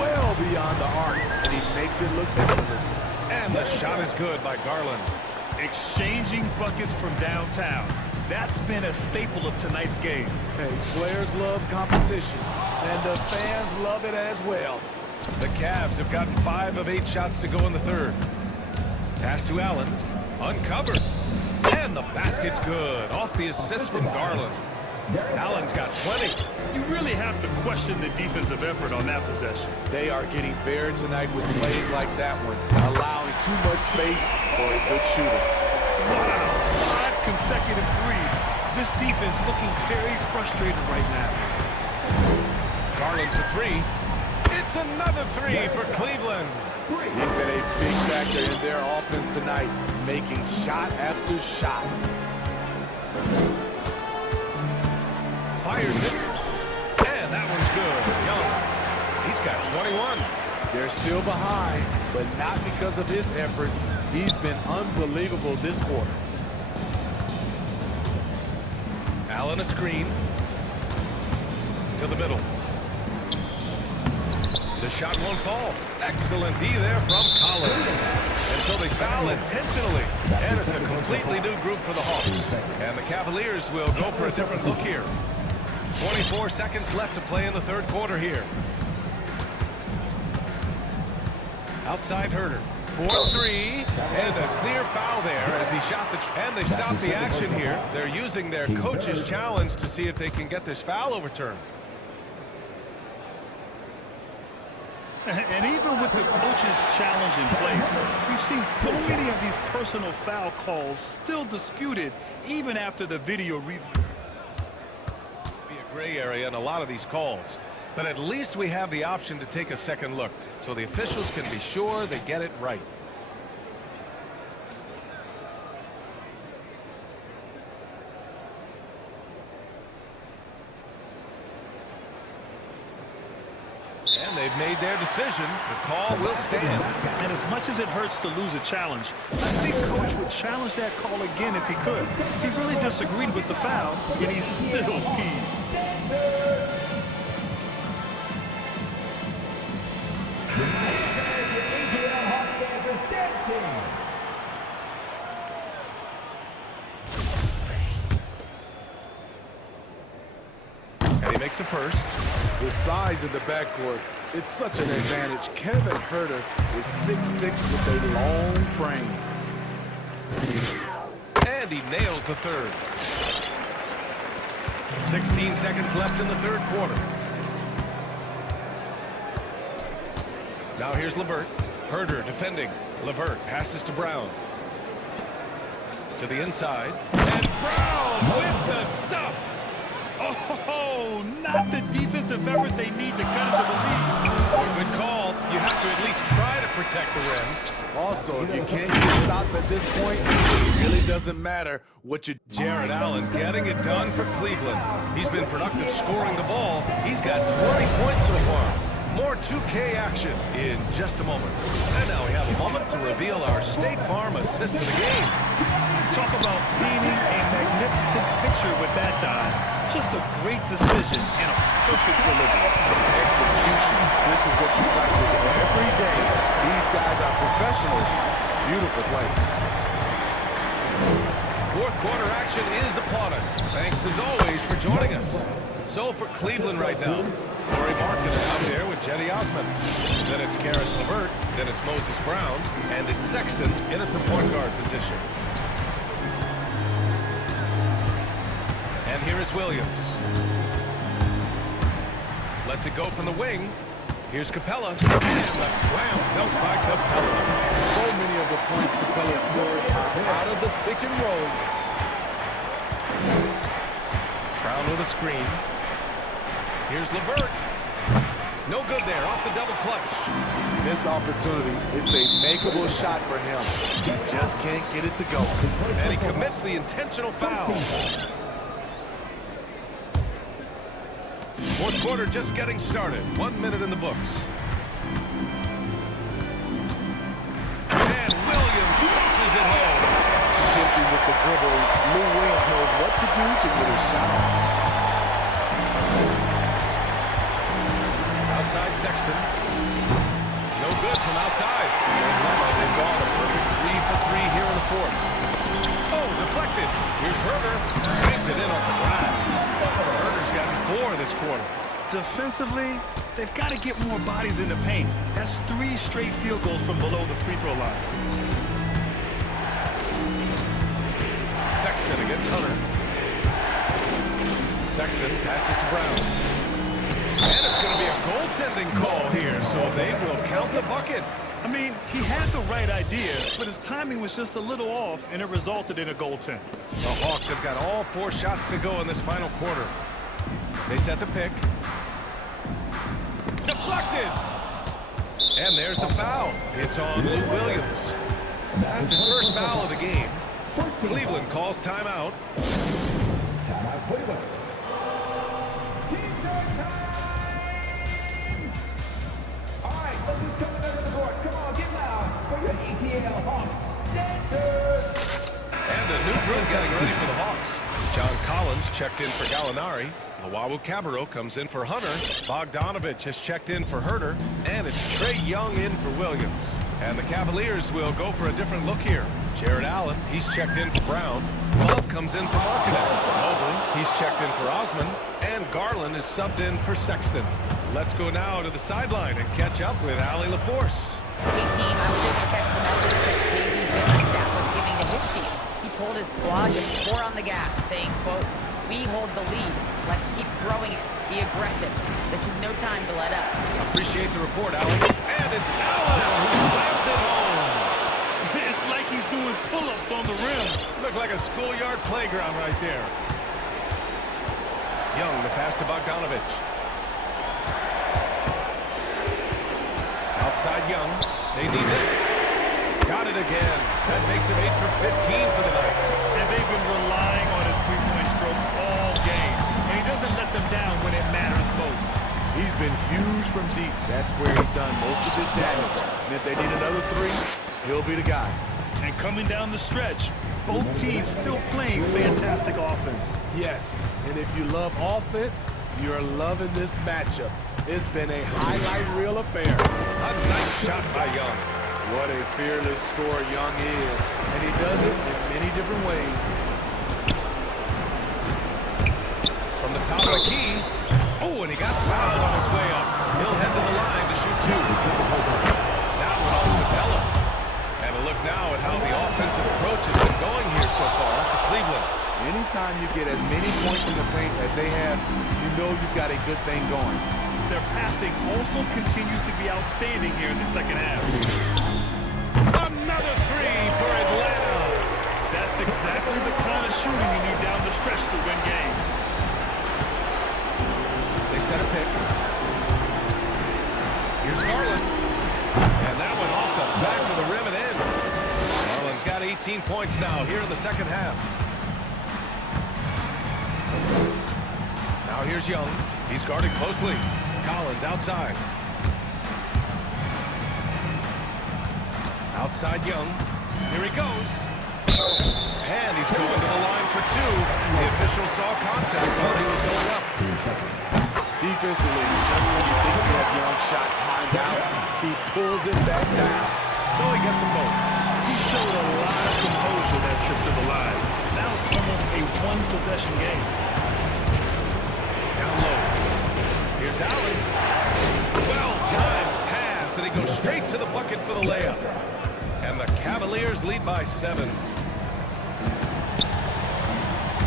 well beyond the arc, and he makes it look effortless. And the shot is good by Garland. Exchanging buckets from downtown. That's been a staple of tonight's game. Hey, players love competition, and the fans love it as well. The Cavs have gotten 5 of 8 shots to go in the third. Pass to Allen. Uncovered. And the basket's good. Off the assist from Garland. Allen's got 20. You really have to question the defensive effort on that possession. They are getting buried tonight with plays like that one, allowing too much space for a good shooter. Wow, 5 consecutive threes. This defense looking very frustrated right now. Garland to 3. It's another 3 for Cleveland. He's been a big factor in their offense tonight, making shot after shot. Fires it. And that one's good. Young. He's got 21. They're still behind, but not because of his efforts. He's been unbelievable this quarter. Allen a screen. To the middle. The shot won't fall. Excellent D there from Collins. And so they foul intentionally. And it's a completely new group for the Hawks. And the Cavaliers will go for a different look here. 24 seconds left to play in the third quarter here. Outside Herter. 4-3. And a clear foul there as he shot the... And they've stopped the action here. They're using their coach's challenge to see if they can get this foul overturned. And even with the coach's challenge in place, we've seen so many of these personal foul calls still disputed even after the video review. Be a gray area in a lot of these calls, but at least we have the option to take a second look so the officials can be sure they get it right. And they've made their decision. The call will stand. And as much as it hurts to lose a challenge, I think Coach would challenge that call again if he could. He really disagreed with the foul, and he's still peeved. And he makes a first. The size in the backcourt, it's such an advantage. Kevin Herter is 6'6" with a long frame. And he nails the third. 16 seconds left in the third quarter. Now here's LeVert. Herter defending. LeVert passes to Brown. To the inside. And Brown with the stuff. Oh, not the defensive effort they need to cut into the lead. Well, good call. You have to at least try to protect the rim Also, if you can't get stops at this point, it really doesn't matter what you... Jared Allen getting it done for Cleveland. He's been productive scoring the ball. He's got 20 points so far. More 2K action in just a moment. And now we have a moment to reveal our State Farm assist of the game. Talk about painting a magnificent picture with that dive. Just a great decision and a perfect delivery. Execution. This is what you practice every day. These guys are professionals. Beautiful play. Fourth quarter action is upon us. Thanks as always for joining us. So for Cleveland right now, Corey Martin out there with Jetty Osman. Then it's Karis LeVert, then it's Moses Brown, and it's Sexton in at the point guard position. And here is Williams. Lets it go from the wing. Here's Capella, and a slam dunk by Capella. So many of the points Capella scores are out of the pick and roll. Brown with a screen. Here's LeVert. No good there, off the double clutch. Missed opportunity. It's a makeable shot for him. He just can't get it to go. And he commits the intentional foul. Fourth quarter just getting started. 1 minute in the books. And Williams punches it home. Shifty with the dribble. Lou Williams knows what to do to get his shot off. Outside Sexton. No good from outside. They've gone a perfect 3 for 3 here in the fourth. Oh, deflected. Here's Herder. Banked it in off the glass. Herder's gotten 4 this quarter. Defensively, they've got to get more bodies in the paint. That's 3 straight field goals from below the free throw line. Sexton against Hunter. Sexton passes to Brown. And it's going to be a goaltending call here, so they will count the bucket. I mean, he had the right idea, but his timing was just a little off, and it resulted in a goaltend. The Hawks have got all 4 shots to go in this final quarter. They set the pick. Deflected! And there's the foul. It's on Lou Williams. That's his first foul of the game. Cleveland calls timeout. Timeout, Cleveland. T-shirt time! All right, look who's coming over the board. Come on, get loud for your ETL Hawks dancers! And a new group getting ready for the Hawks. John Collins checked in for Gallinari. Lawawu Cabarro comes in for Hunter. Bogdanovich has checked in for Herder. And it's Trey Young in for Williams. And the Cavaliers will go for a different look here. Jared Allen, he's checked in for Brown. Love comes in for Markkanen. Mobley, he's checked in for Osman. And Garland is subbed in for Sexton. Let's go now to the sideline and catch up with Allie LaForce. Hey team, I was able to catch the message that J.B. Bickerstaff was giving to his team. He told his squad to pour on the gas, saying, quote, "We hold the lead. Let's keep growing it. Be aggressive. This is no time to let up." Appreciate the report, Allie. And it's Allen who slams it home. It's like he's doing pull-ups on the rim. Look like a schoolyard playground right there. Young, the pass to Bogdanovich. Outside Young. They need this. Got it again. That makes him 8 for 15 for the night. And they've been relying on his three-point stroke all game. And he doesn't let them down when it matters most. He's been huge from deep. That's where he's done most of his damage. And if they need another 3, he'll be the guy. And coming down the stretch, both teams still playing fantastic offense. Yes, and if you love offense, you're loving this matchup. It's been a highlight reel affair. A nice shot by Young. What a fearless scorer Young is, and he does it in many different ways. From the top of the key. Oh, and he got fouled on his way up. He'll head to the line to shoot 2. Now off Capella. And a look now at how the offensive approach has been going here so far for Cleveland. Anytime you get as many points in the paint as they have, you know you've got a good thing going. Their passing also continues to be outstanding here in the second half. Another 3 for Atlanta. That's exactly the kind of shooting you need down the stretch to win games. They set a pick. Here's Garland. And that went off the back of the rim and in. got 18 points now here in the second half. Now here's Young. He's guarded closely. Collins outside. Outside Young. Here he goes. And he's going to the line for two. The official saw contact while he was going up. Defensively, just when you think you have Young shot timed out, he pulls it back down. So he gets them both. He showed a lot of composure that trip to the line. Now it's almost a one-possession game. Down low. Here's Allen. Well-timed pass, and he goes straight to the bucket for the layup. And the Cavaliers lead by 7.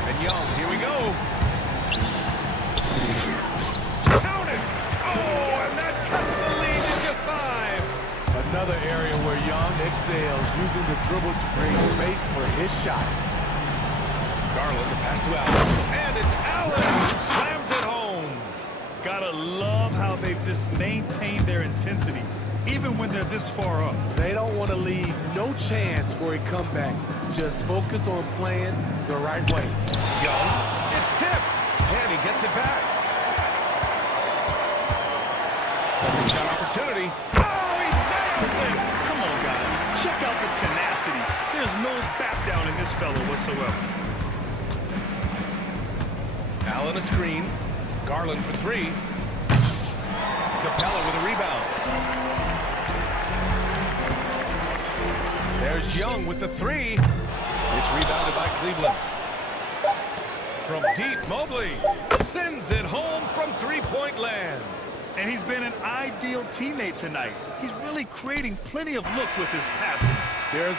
And Young, here we go. Count it! Oh, and that cuts the lead to just 5. Another area where Young excels, using the dribble to create space for his shot. Garland, the pass to Allen. And it's Allen who slams it home. Gotta love how they've just maintained their intensity, even when they're this far up. They don't want to leave no chance for a comeback. Just focus on playing the right way. Young, it's tipped, and he gets it back. Second shot opportunity. Oh, he nails it! Come on, guys. Check out the tenacity. There's no back down in this fellow whatsoever. Allen a screen. Garland for 3. Capella with a rebound. There's Young with the 3. It's rebounded by Cleveland. From deep, Mobley sends it home from three-point land. And he's been an ideal teammate tonight. He's really creating plenty of looks with his passing. There's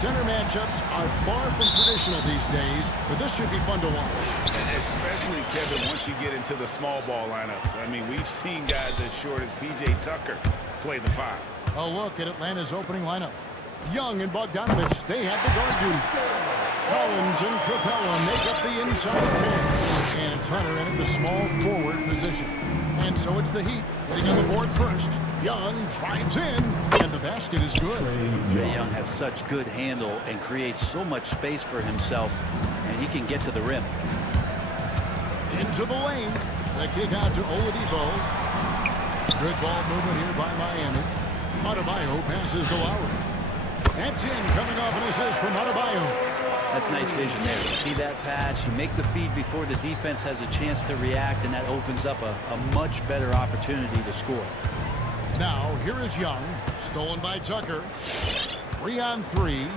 Center matchups are far from traditional these days, but this should be fun to watch. Especially, Kevin, once you get into the small ball lineups. I mean, we've seen guys as short as P.J. Tucker play the 5. A look at Atlanta's opening lineup. Young and Bogdanovich, they have the guard duty. Collins and Capella make up the inside pair. And it's Hunter in at the small forward position. And so it's the Heat getting on the board first. Young drives in, and the basket is good. Trae Young has such good handle and creates so much space for himself, and he can get to the rim. Into the lane. The kick out to Oladipo. Good ball movement here by Miami. Adebayo passes to Lowry. That's in, coming off an assist from Adebayo. That's nice vision there. You see that patch, you make the feed before the defense has a chance to react, and that opens up a much better opportunity to score. Now, here is Young, stolen by Tucker. 3-on-3.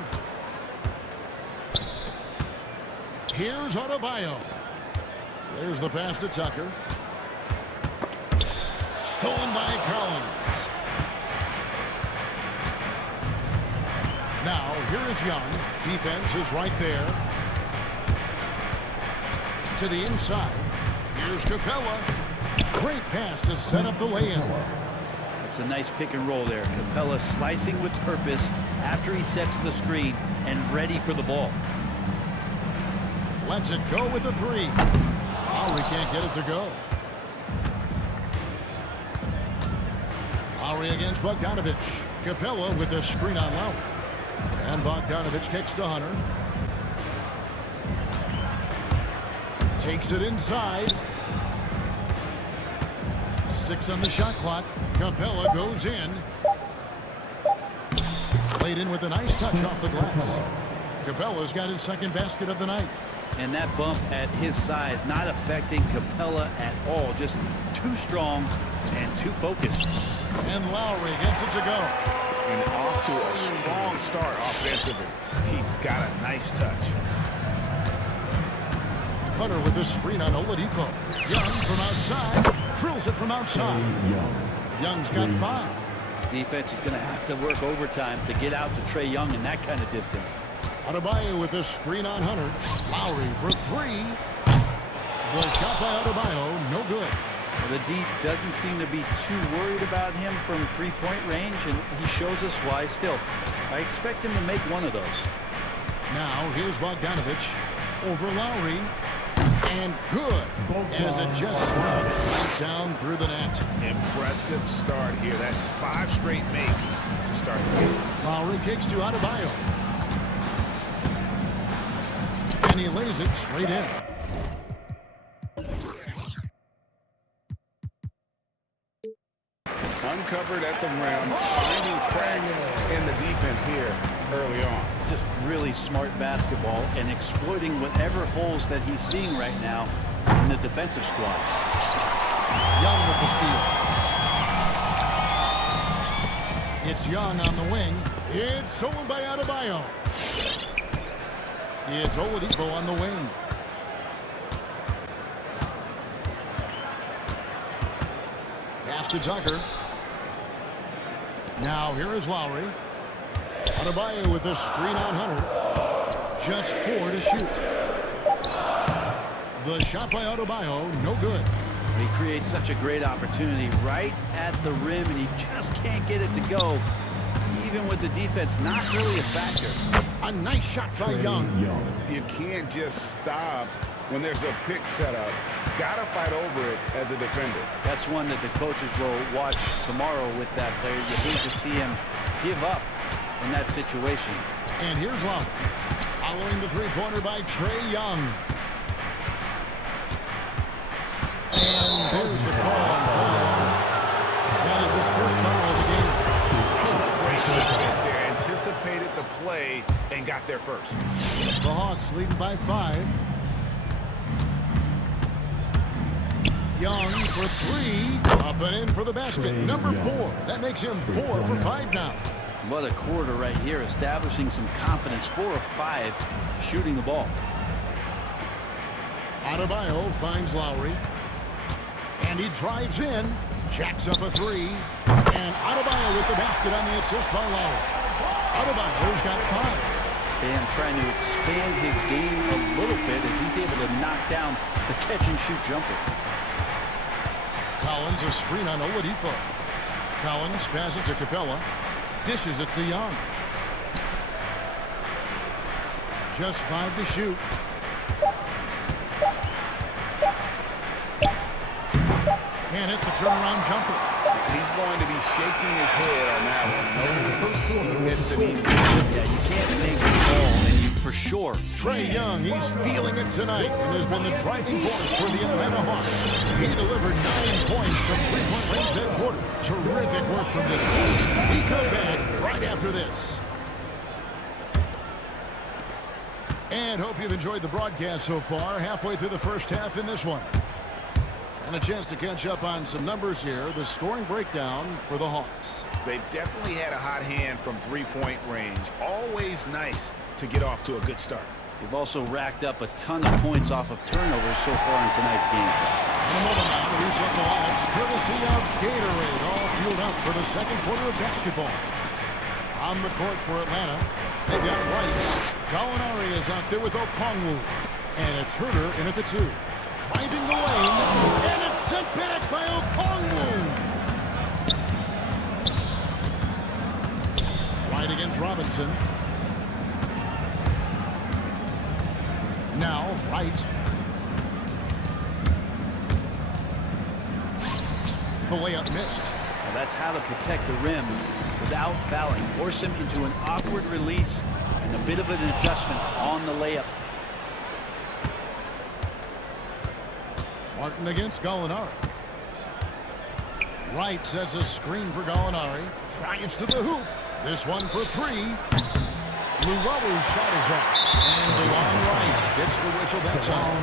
Here's Adebayo. There's the pass to Tucker. Stolen by Collins. Now, here is Young. Defense is right there. To the inside. Here's Capella. Great pass to set up the lay-in. It's a nice pick and roll there. Capella slicing with purpose after he sets the screen and ready for the ball. Lets it go with a 3. Oh, we can't get it to go. Lowry against Bogdanovich. Capella with the screen on Lowry. And Bogdanovich kicks to Hunter. Takes it inside. 6 on the shot clock. Capella goes in. Played in with a nice touch off the glass. Capella's got his second basket of the night. And that bump at his size not affecting Capella at all. Just too strong and too focused. And Lowry gets it to go. And off to a strong start offensively. He's got a nice touch. Hunter with the screen on Oladipo. Young from outside. Drills it from outside. Young's got 5. Defense is going to have to work overtime to get out to Trae Young in that kind of distance. Adebayo with the screen on Hunter. Lowry for 3. The shot by Adebayo, no good. The D doesn't seem to be too worried about him from three-point range, and he shows us why still. I expect him to make one of those. Now, here's Bogdanovich over Lowry. And good, as it just slides right down through the net. Impressive start here. That's 5 straight makes to start the game. Lowry kicks to Adebayo. And he lays it straight in. Uncovered at the rim, finding cracks in the defense here early on. Just really smart basketball and exploiting whatever holes that he's seeing right now in the defensive squad. Young with the steal. It's Young on the wing. It's stolen by Adebayo. It's Oladipo on the wing. Pass to Tucker. Now here is Lowry. Adebayo with the screen on Hunter. Just 4 to shoot. The shot by Adebayo, no good. He creates such a great opportunity right at the rim, and he just can't get it to go, even with the defense not really a factor. A nice shot by Young. You can't just stop when there's a pick set up. Gotta fight over it as a defender. That's one that the coaches will watch tomorrow with that player. You hate to see him give up in that situation. And here's Lowry, following the three-pointer by Trae Young. And there's the call on foul. That is his first foul of the game. Great defense there. Anticipated the play and got there first. The Hawks leading by 5. Young for 3. Up and in for the basket. Number 4. That makes him 4 for 5 now. What a quarter right here, establishing some confidence. 4 of 5 shooting the ball. Adebayo finds Lowry. And he drives in. Jacks up a 3. And Adebayo with the basket on the assist by Lowry. Adebayo's got 5. Bam trying to expand his game a little bit as he's able to knock down the catch-and-shoot jumper. Collins, a screen on Oladipo. Collins passes to Capella. Dishes it to Young. Just 5 to shoot. Can't hit the turnaround jumper. He's going to be shaking his head on that one. No, he missed it easy. Yeah, you can't make it fall, and you for sure. Trae Young, he's feeling it tonight and has been the driving force for the Atlanta Hawks. He delivered 9 points from three-point range that quarter. Terrific work from this team. We come back right after this. And hope you've enjoyed the broadcast so far. Halfway through the first half in this one. And a chance to catch up on some numbers here. The scoring breakdown for the Hawks. They've definitely had a hot hand from three-point range. Always nice to get off to a good start. They've also racked up a ton of points off of turnovers so far in tonight's game. In a moment now to reset the lineups, courtesy of Gatorade, all fueled up for the second quarter of basketball. On the court for Atlanta, they got Rice. Gallinari is out there with Okongwu. And it's Herter in at the 2. Driving the lane, and it's sent back by Okongwu. Right against Robinson. Now, Wright. The layup missed. Well, that's how to protect the rim without fouling. Force him into an awkward release and a bit of an adjustment on the layup. Martin against Gallinari. Wright sets a screen for Gallinari. Drives to the hoop. This one for 3. Luwalu's shot is off. And DeLon Wright gets the whistle that time.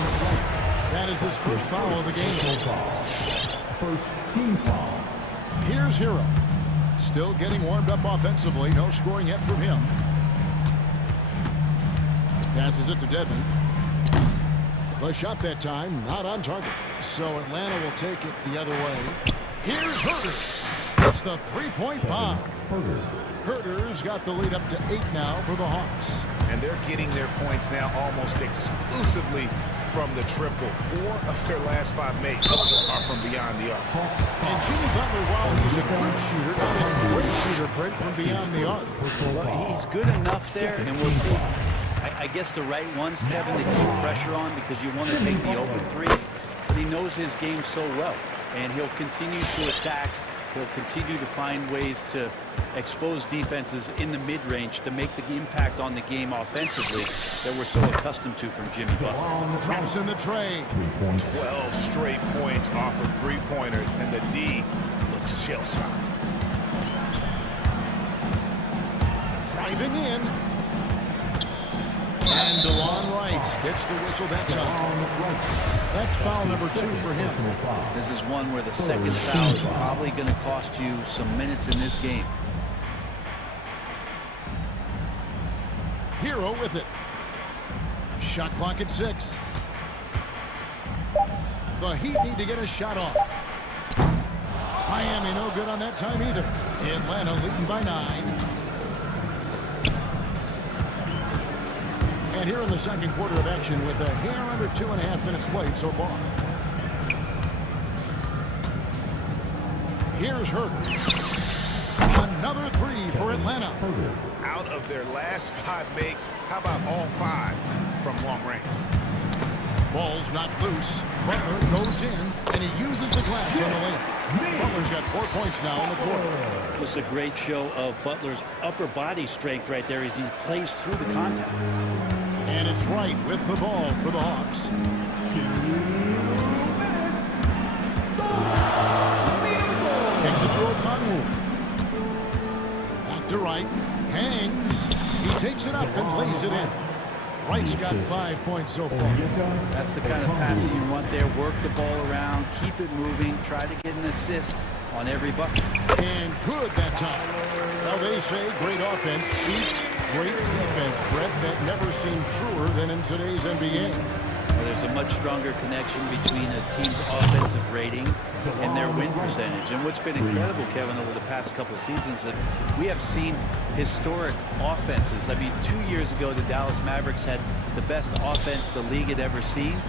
That is his first foul of the game. First team foul. Here's Hero. Still getting warmed up offensively. No scoring yet from him. Passes it to Dedmon. The shot that time, not on target. So Atlanta will take it the other way. Here's Herter. It's the three-point bomb. Herter's got the lead up to 8 now for the Hawks. And they're getting their points now almost exclusively from the triple. 4 of their last 5 makes are from beyond the arc. And Jimmy Butler, while he's a good shooter, not a great shooter, Brent, from beyond the arc. Well, he's good enough there, and we'll take, I guess, the right ones, Kevin, to keep pressure on because you want to take the open threes. But he knows his game so well, and he'll continue to attack. He'll continue to find ways to expose defenses in the mid-range to make the impact on the game offensively that we're so accustomed to from Jimmy Butler. Drops in the tray. 12 straight points off of three-pointers, and the D looks shell-shocked. Driving in. And DeLon Wright gets the whistle that time. That's foul number 2 for him. This is one where the second foul is probably going to cost you some minutes in this game. Hero with it. Shot clock at 6. The Heat need to get a shot off. Miami no good on that time either. Atlanta leading by 9. And here in the second quarter of action with a hair under 2.5 minutes played so far. Here's Herter. Another 3 for Atlanta. Out of their last 5 makes, how about all 5 from long range? Ball's not loose. Butler goes in, and he uses the glass on the lane. Butler's got 4 points now in the quarter. Just a great show of Butler's upper body strength right there as he plays through the contact. And it's Wright with the ball for the Hawks. 2 minutes. Kicks it to Okongwu. Back to Wright. Hangs. He takes it up and lays it in. Wright's got 5 points so far. That's the kind of passing you want there. Work the ball around, keep it moving, try to get an assist on every bucket. And good that time. Now they say great offense beats great defense, Brett. That never seemed truer than in today's NBA. There's a much stronger connection between a team's offensive rating and their win percentage. And what's been incredible, Kevin, over the past couple seasons, that we have seen historic offenses. I mean, 2 years ago, the Dallas Mavericks had the best offense the league had ever seen.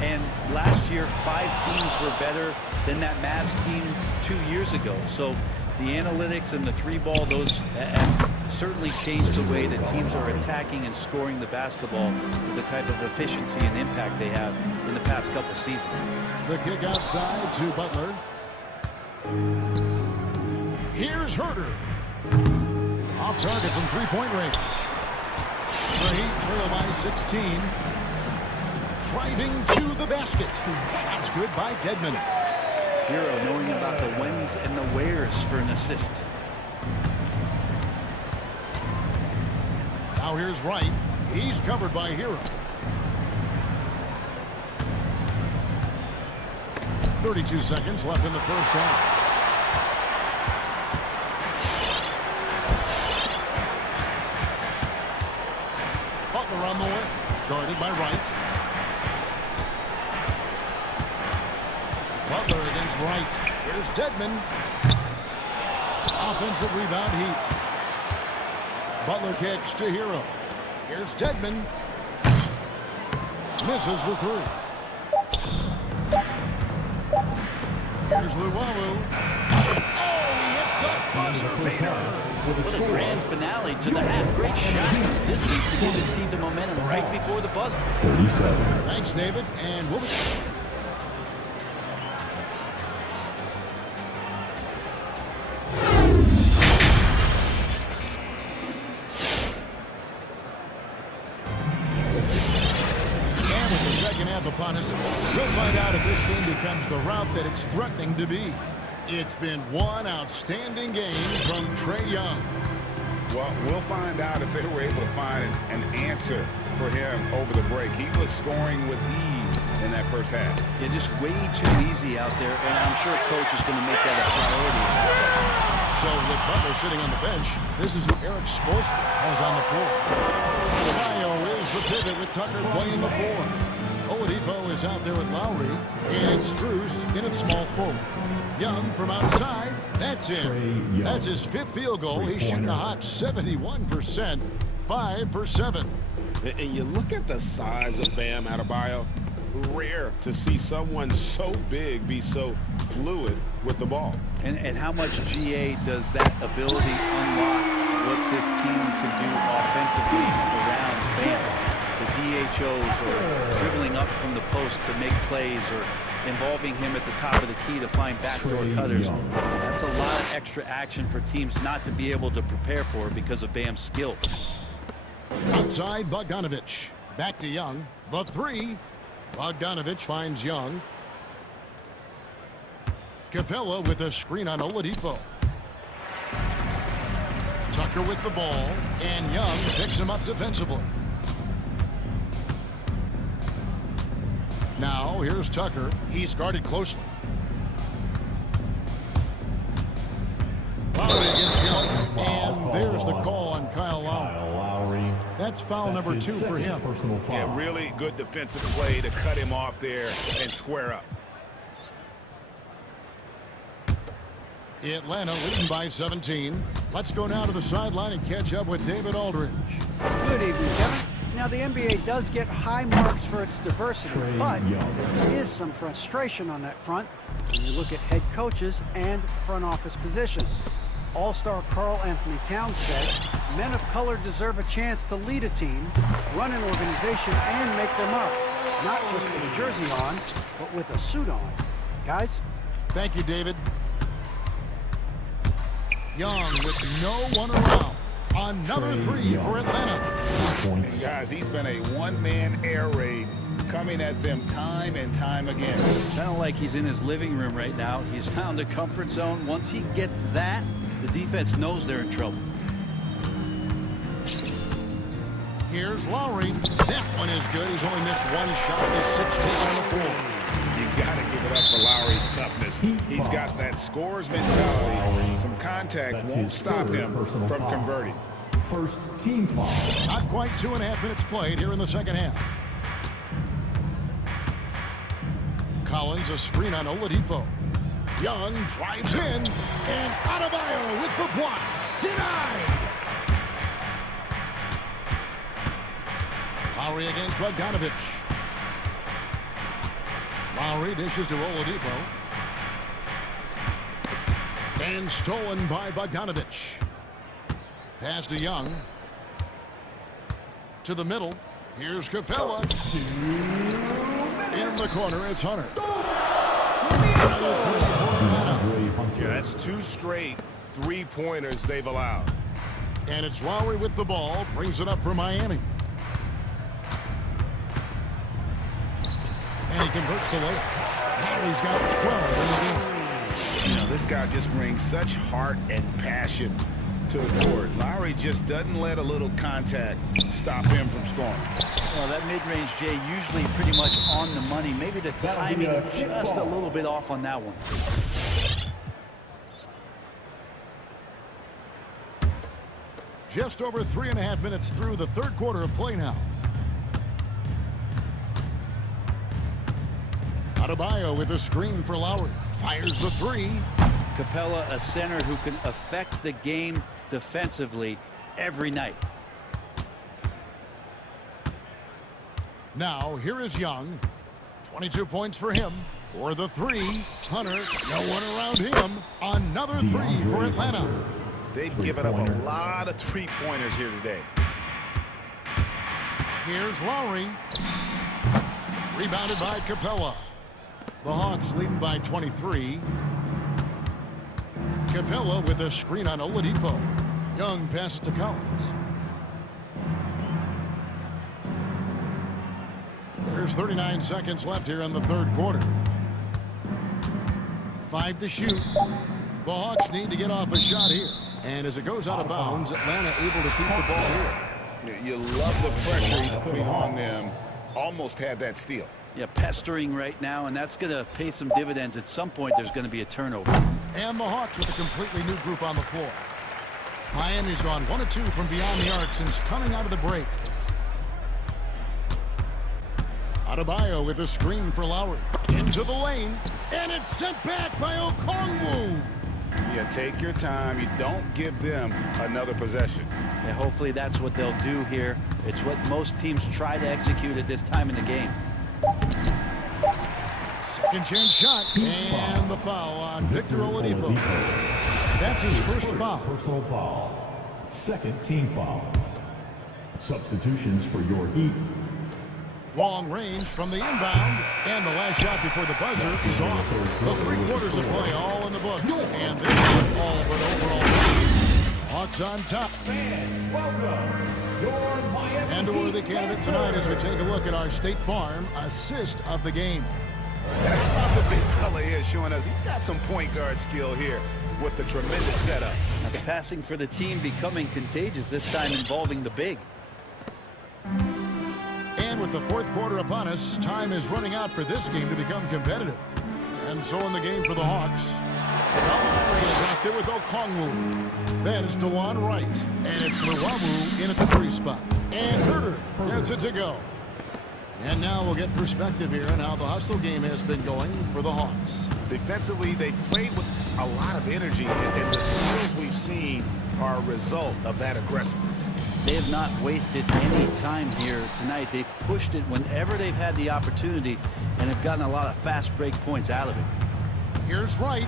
And last year, 5 teams were better than that Mavs team 2 years ago. So the analytics and the 3-ball, those have certainly changed the way that teams are attacking and scoring the basketball with the type of efficiency and impact they have in the past couple seasons. The kick outside to Butler. Here's Herter. Off target from three-point range. The Heat trail by 16. Driving to the basket. Shots good by Dedmon. Hero knowing about the whens and the wheres for an assist. Now here's Wright. He's covered by Hero. 32 seconds left in the first half. Butler on the way. Guarded by Wright. Butler against Wright. Here's Dedmon. Offensive rebound, Heat. Butler kicks to Hero. Here's Dedmon. Misses the three. Here's Luwawu. Oh, he hits the buzzer beater. What a grand finale to the half. Great shot from distance to give his team the momentum right before the buzzer. Thanks, David, and we'll be... upon us. We'll find out if this game becomes the route that it's threatening to be. It's been one outstanding game from Trae Young. Well, we'll find out if they were able to find an answer for him over the break. He was scoring with ease in that first half. Yeah, just way too easy out there, and I'm sure coach is going to make that a priority. So with Butler sitting on the bench, this is who Eric Spoelstra has on the floor. Ohio is the pivot with Tucker playing the 4. Oladipo is out there with Lowry, and it's Strus in at small forward. Young from outside, that's in. That's his 5th field goal. He's shooting a hot 71%, 5 for 7. And you look at the size of Bam Adebayo. Rare to see someone so big be so fluid with the ball. And how much GA does that ability unlock what this team can do offensively around Bam? The DHOs or dribbling up from the post to make plays or involving him at the top of the key to find backdoor cutters. That's a lot of extra action for teams not to be able to prepare for because of Bam's skill. Outside Bogdanovich. Back to Young. The 3. Bogdanovich finds Young. Capella with a screen on Oladipo. Tucker with the ball, and Young picks him up defensively. Now, here's Tucker. He's guarded closely. Lowry against Young, and there's the call on Kyle Lowry. That's foul number 2 for him. Yeah, really good defensive play to cut him off there and square up. Atlanta leading by 17. Let's go now to the sideline and catch up with David Aldridge. Good evening, Kevin. Now, the NBA does get high marks for its diversity, but there is some frustration on that front when you look at head coaches and front office positions. All-star Karl Anthony Towns said, men of color deserve a chance to lead a team, run an organization, and make their mark. Not just with a jersey on, but with a suit on. Guys? Thank you, David. Young with no one around. Another 3 for Atlanta. And guys, he's been a one-man air raid coming at them time and time again. Kind of like he's in his living room right now. He's found a comfort zone. Once he gets that, the defense knows they're in trouble. Here's Lowry. That one is good. He's only missed one shot. He's 16 on the floor. You got to give it up for Lowry's toughness. He's got that scorer's mentality. Some contact won't stop him from converting. First team foul. Not quite 2.5 minutes played here in the second half. Collins, a screen on Oladipo. Young drives in, and Adebayo with the block. Denied! Lowry against Bogdanovich. Lowry dishes to Oladipo. And stolen by Bogdanovich. Pass to Young. To the middle. Here's Capella. In the corner, it's Hunter. Another 3 for Yeah, that's 2 straight three-pointers they've allowed. And it's Lowry with the ball. Brings it up for Miami. And he converts the layup. Lowry's got 12 in the game. You know, this guy just brings such heart and passion to the court. Lowry just doesn't let a little contact stop him from scoring. Well, that mid-range, Jay, usually pretty much on the money. Maybe the timing just a little bit off on that one. Just over 3.5 minutes through the third quarter of play now. Adebayo with a screen for Lowry. Fires the 3. Capella, a center who can affect the game defensively every night. Now, here is Young. 22 points for him. For the 3, Hunter, no one around him. Another 3 for Atlanta. They've given up a lot of three-pointers here today. Here's Lowry. Rebounded by Capella. The Hawks leading by 23. Capella with a screen on Oladipo. Young passes to Collins. There's 39 seconds left here in the third quarter. 5 to shoot. The Hawks need to get off a shot here. And as it goes out of bounds, Atlanta able to keep the ball here. You love the pressure he's putting on them. Almost had that steal. Yeah, pestering right now, and that's going to pay some dividends. At some point, there's going to be a turnover. And the Hawks with a completely new group on the floor. Miami's gone 1 of 2 from beyond the arc since coming out of the break. Adebayo with a screen for Lowry. Into the lane, and it's sent back by Okongwu. Yeah, take your time. You don't give them another possession. Yeah, hopefully that's what they'll do here. It's what most teams try to execute at this time in the game. Second chance shot, and the foul on Victor Oladipo. That's his first foul. Personal foul. Second team foul. Substitutions for your Heat. Long range from the inbound, and the last shot before the buzzer is off. The 3 quarters of play all in the books, and this one all but over already. Hawks on top. And welcome your Miami. And a worthy candidate tonight as we take a look at our State Farm assist of the game. How about the big fella here showing us he's got some point guard skill here with the tremendous setup. Now, the passing for the team becoming contagious, this time involving the big. And with the fourth quarter upon us, time is running out for this game to become competitive. And so in the game for the Hawks, Lowry is out there with Okongwu. Then it's DeJuan Wright, and it's Luwawu in at the 3 spot. And Herter gets it to go. And now we'll get perspective here on how the hustle game has been going for the Hawks. Defensively, they played with a lot of energy, and the steals we've seen are a result of that aggressiveness. They have not wasted any time here tonight. They've pushed it whenever they've had the opportunity and have gotten a lot of fast break points out of it. Here's Wright.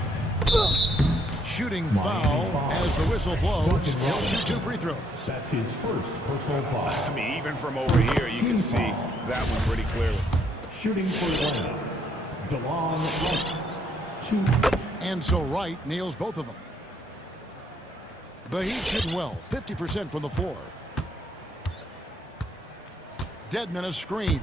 Shooting foul as the whistle blows. He'll shoot 2 free throws. That's his first personal foul. I mean, even from over here, you can see that one pretty clearly. Shooting for Atlanta, DeJuan Wright. 2. And so Wright nails both of them. The Heat shooting well, 50% from the floor. Dedmon a screen.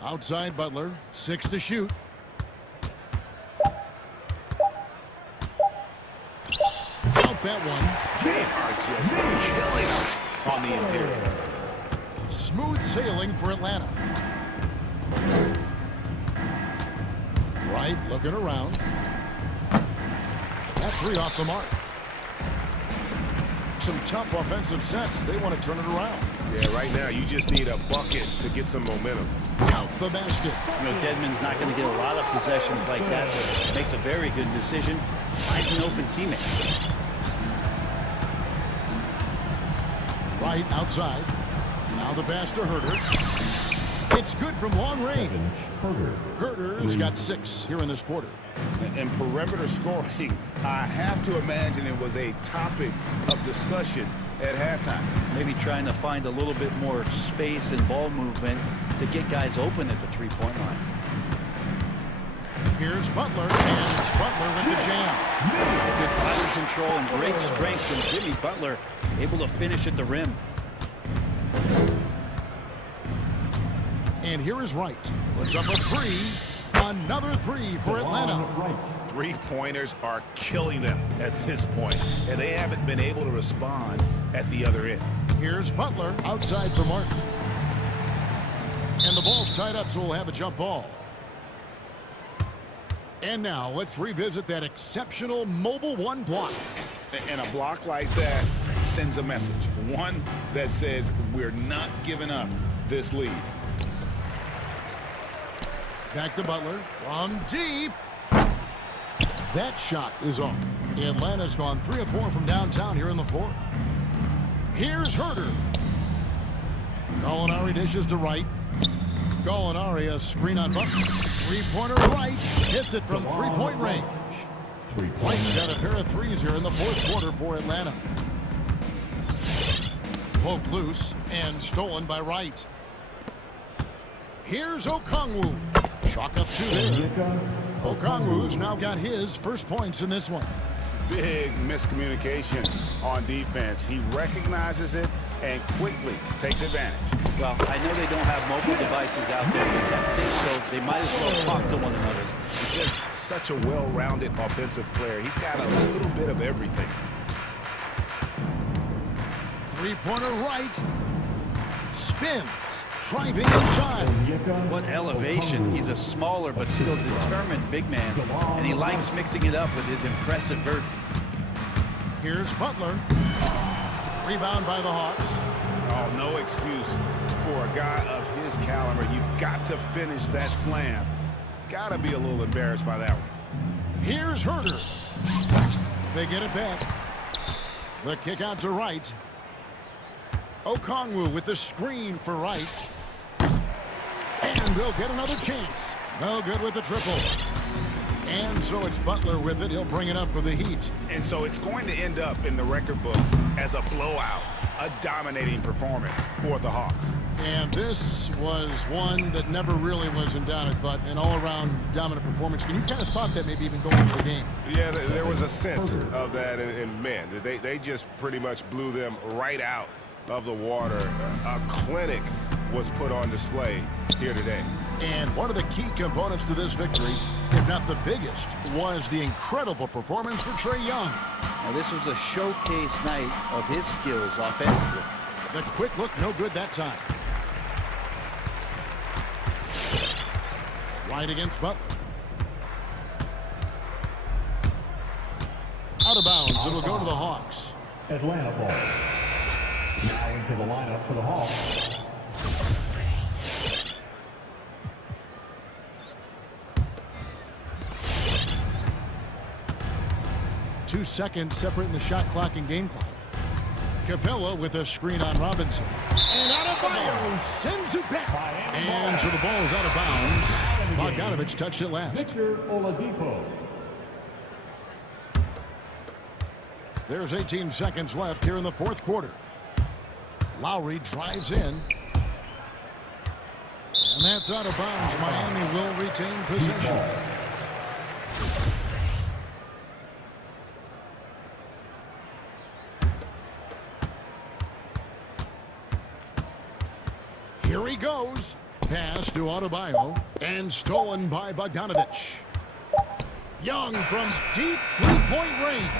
Outside Butler, 6 to shoot. Out that one. They are just killing them on the interior. Smooth sailing for Atlanta. Wright looking around. That 3 off the mark. some tough offensive sets. They want to turn it around. Yeah, right now you just need a bucket to get some momentum. Count the basket. You know, Dedmon's not going to get a lot of possessions like that. Makes a very good decision. Finds an open teammate. Right outside. Now the pass to Herder. It's good from long range. Herder's got 6 here in this quarter. And perimeter scoring, I have to imagine it was a topic of discussion at halftime. Maybe trying to find a little bit more space and ball movement to get guys open at the three-point line. Here's Butler, and it's Butler with the jam. Good body control and great strength from Jimmy Butler, able to finish at the rim. And here is Wright. Puts up a 3. Another 3 for Atlanta. Three-pointers are killing them at this point, and they haven't been able to respond at the other end. Here's Butler outside for Martin. And the ball's tied up, so we'll have a jump ball. And now let's revisit that exceptional mobile 1 block. And a block like that sends a message. One that says we're not giving up this lead. Back to Butler from deep. That shot is off. Atlanta's gone 3 of 4 from downtown here in the 4th. Here's Herder. Gallinari dishes to Wright. Gallinari a screen on Butler. 3-pointer Wright hits it from 3-point range. Wright's got a pair of 3s here in the 4th quarter for Atlanta. Poked loose and stolen by Wright. Here's Okongwu. Chalk up 2 there. Okongwu's now got his first points in this one. Big miscommunication on defense. He recognizes it and quickly takes advantage. Well, I know they don't have mobile devices out there protecting, so they might as well talk to one another. He's just such a well-rounded offensive player. He's got a little bit of everything. 3-pointer Wright. Spins. Driving inside. What elevation. He's a smaller but still determined big man, and he likes mixing it up with his impressive vert. Here's Butler. Rebound by the Hawks. Oh, no excuse for a guy of his caliber. You've got to finish that slam. Got to be a little embarrassed by that one. Here's Herder. They get it back. The kick out to Wright. Okongwu with the screen for Wright. And they'll get another chance. No good with the triple. And so it's Butler with it. He'll bring it up for the Heat. And so it's going to end up in the record books as a blowout, a dominating performance for the Hawks. And this was one that never really was in doubt, I thought, an all-around dominant performance. And you kind of thought that maybe even going into the game. Yeah, there was a sense of that, and man, they just pretty much blew them right out of the water. A clinic was put on display here today. And one of the key components to this victory, if not the biggest, was the incredible performance for Trae Young. Now, this was a showcase night of his skills offensively. The quick look, no good that time. Right against Butler. Out of bounds, it'll go to the Hawks. Atlanta ball. Now into the lineup for the Hawks. Two seconds separating the shot clock and game clock. Capella with a screen on Robinson. And out of bounds, sends it back. And so the ball is out of bounds. Bogdanovich touched it last. Victor Oladipo. There's 18 seconds left here in the 4th quarter. Lowry drives in. And that's out of bounds. Miami will retain possession. Here he goes. Pass to Adebayo. And stolen by Bogdanovich. Young from deep 3-point range.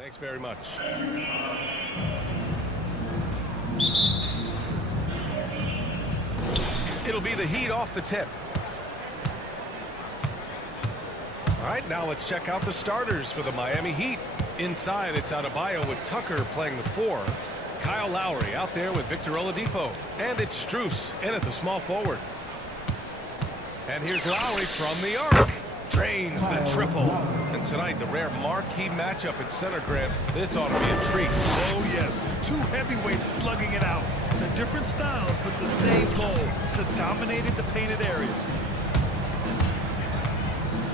Thanks very much. It'll be the Heat off the tip. All right, now let's check out the starters for the Miami Heat. Inside, it's Adebayo with Tucker playing the 4. Kyle Lowry out there with Victor Oladipo. And it's Strus in at the small forward. And here's Lowry from the arc. Drains the triple. And tonight, the rare marquee matchup at center, Graham. This ought to be a treat. Oh, yes. Two heavyweights slugging it out. The different styles, but the same goal, to dominate the painted area.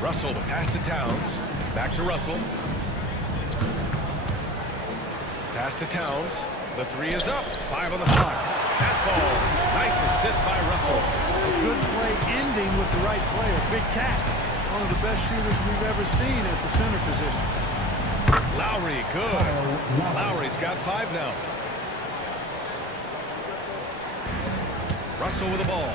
Russell, the pass to Towns. Back to Russell. Pass to Towns. The 3 is up. 5 on the clock. That falls. Nice assist by Russell. A good play ending with the right player. Big Cat. One of the best shooters we've ever seen at the center position. Lowry, good. Lowry's got 5 now. Russell with the ball.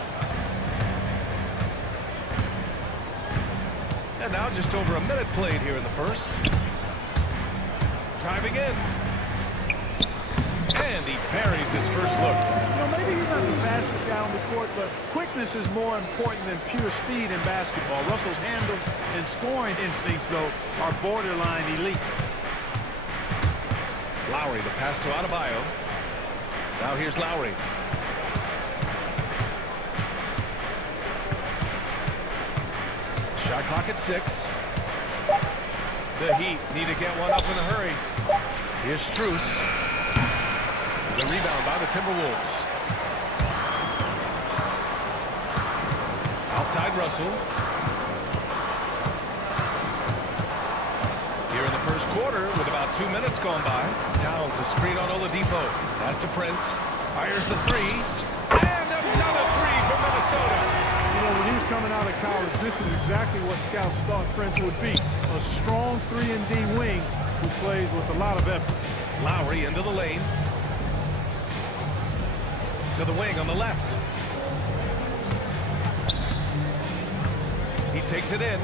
And now just over a minute played here in the first. Driving in. And he buries his first look. You know, maybe he's not the fastest guy on the court, but quickness is more important than pure speed in basketball. Russell's handle and scoring instincts, though, are borderline elite. Lowry, the pass to Adebayo. Now here's Lowry. Shot clock at 6. The Heat need to get one up in a hurry. Here's Strus. The rebound by the Timberwolves. Outside Russell. Here in the first quarter with about 2 minutes gone by. Towns a screen on Oladipo. Pass to Prince. Fires the 3. And another 3 from Minnesota. You know, when he was coming out of college, this is exactly what scouts thought Prince would be. A strong 3-and-D wing who plays with a lot of effort. Lowry into the lane. To the wing on the left. He takes it in.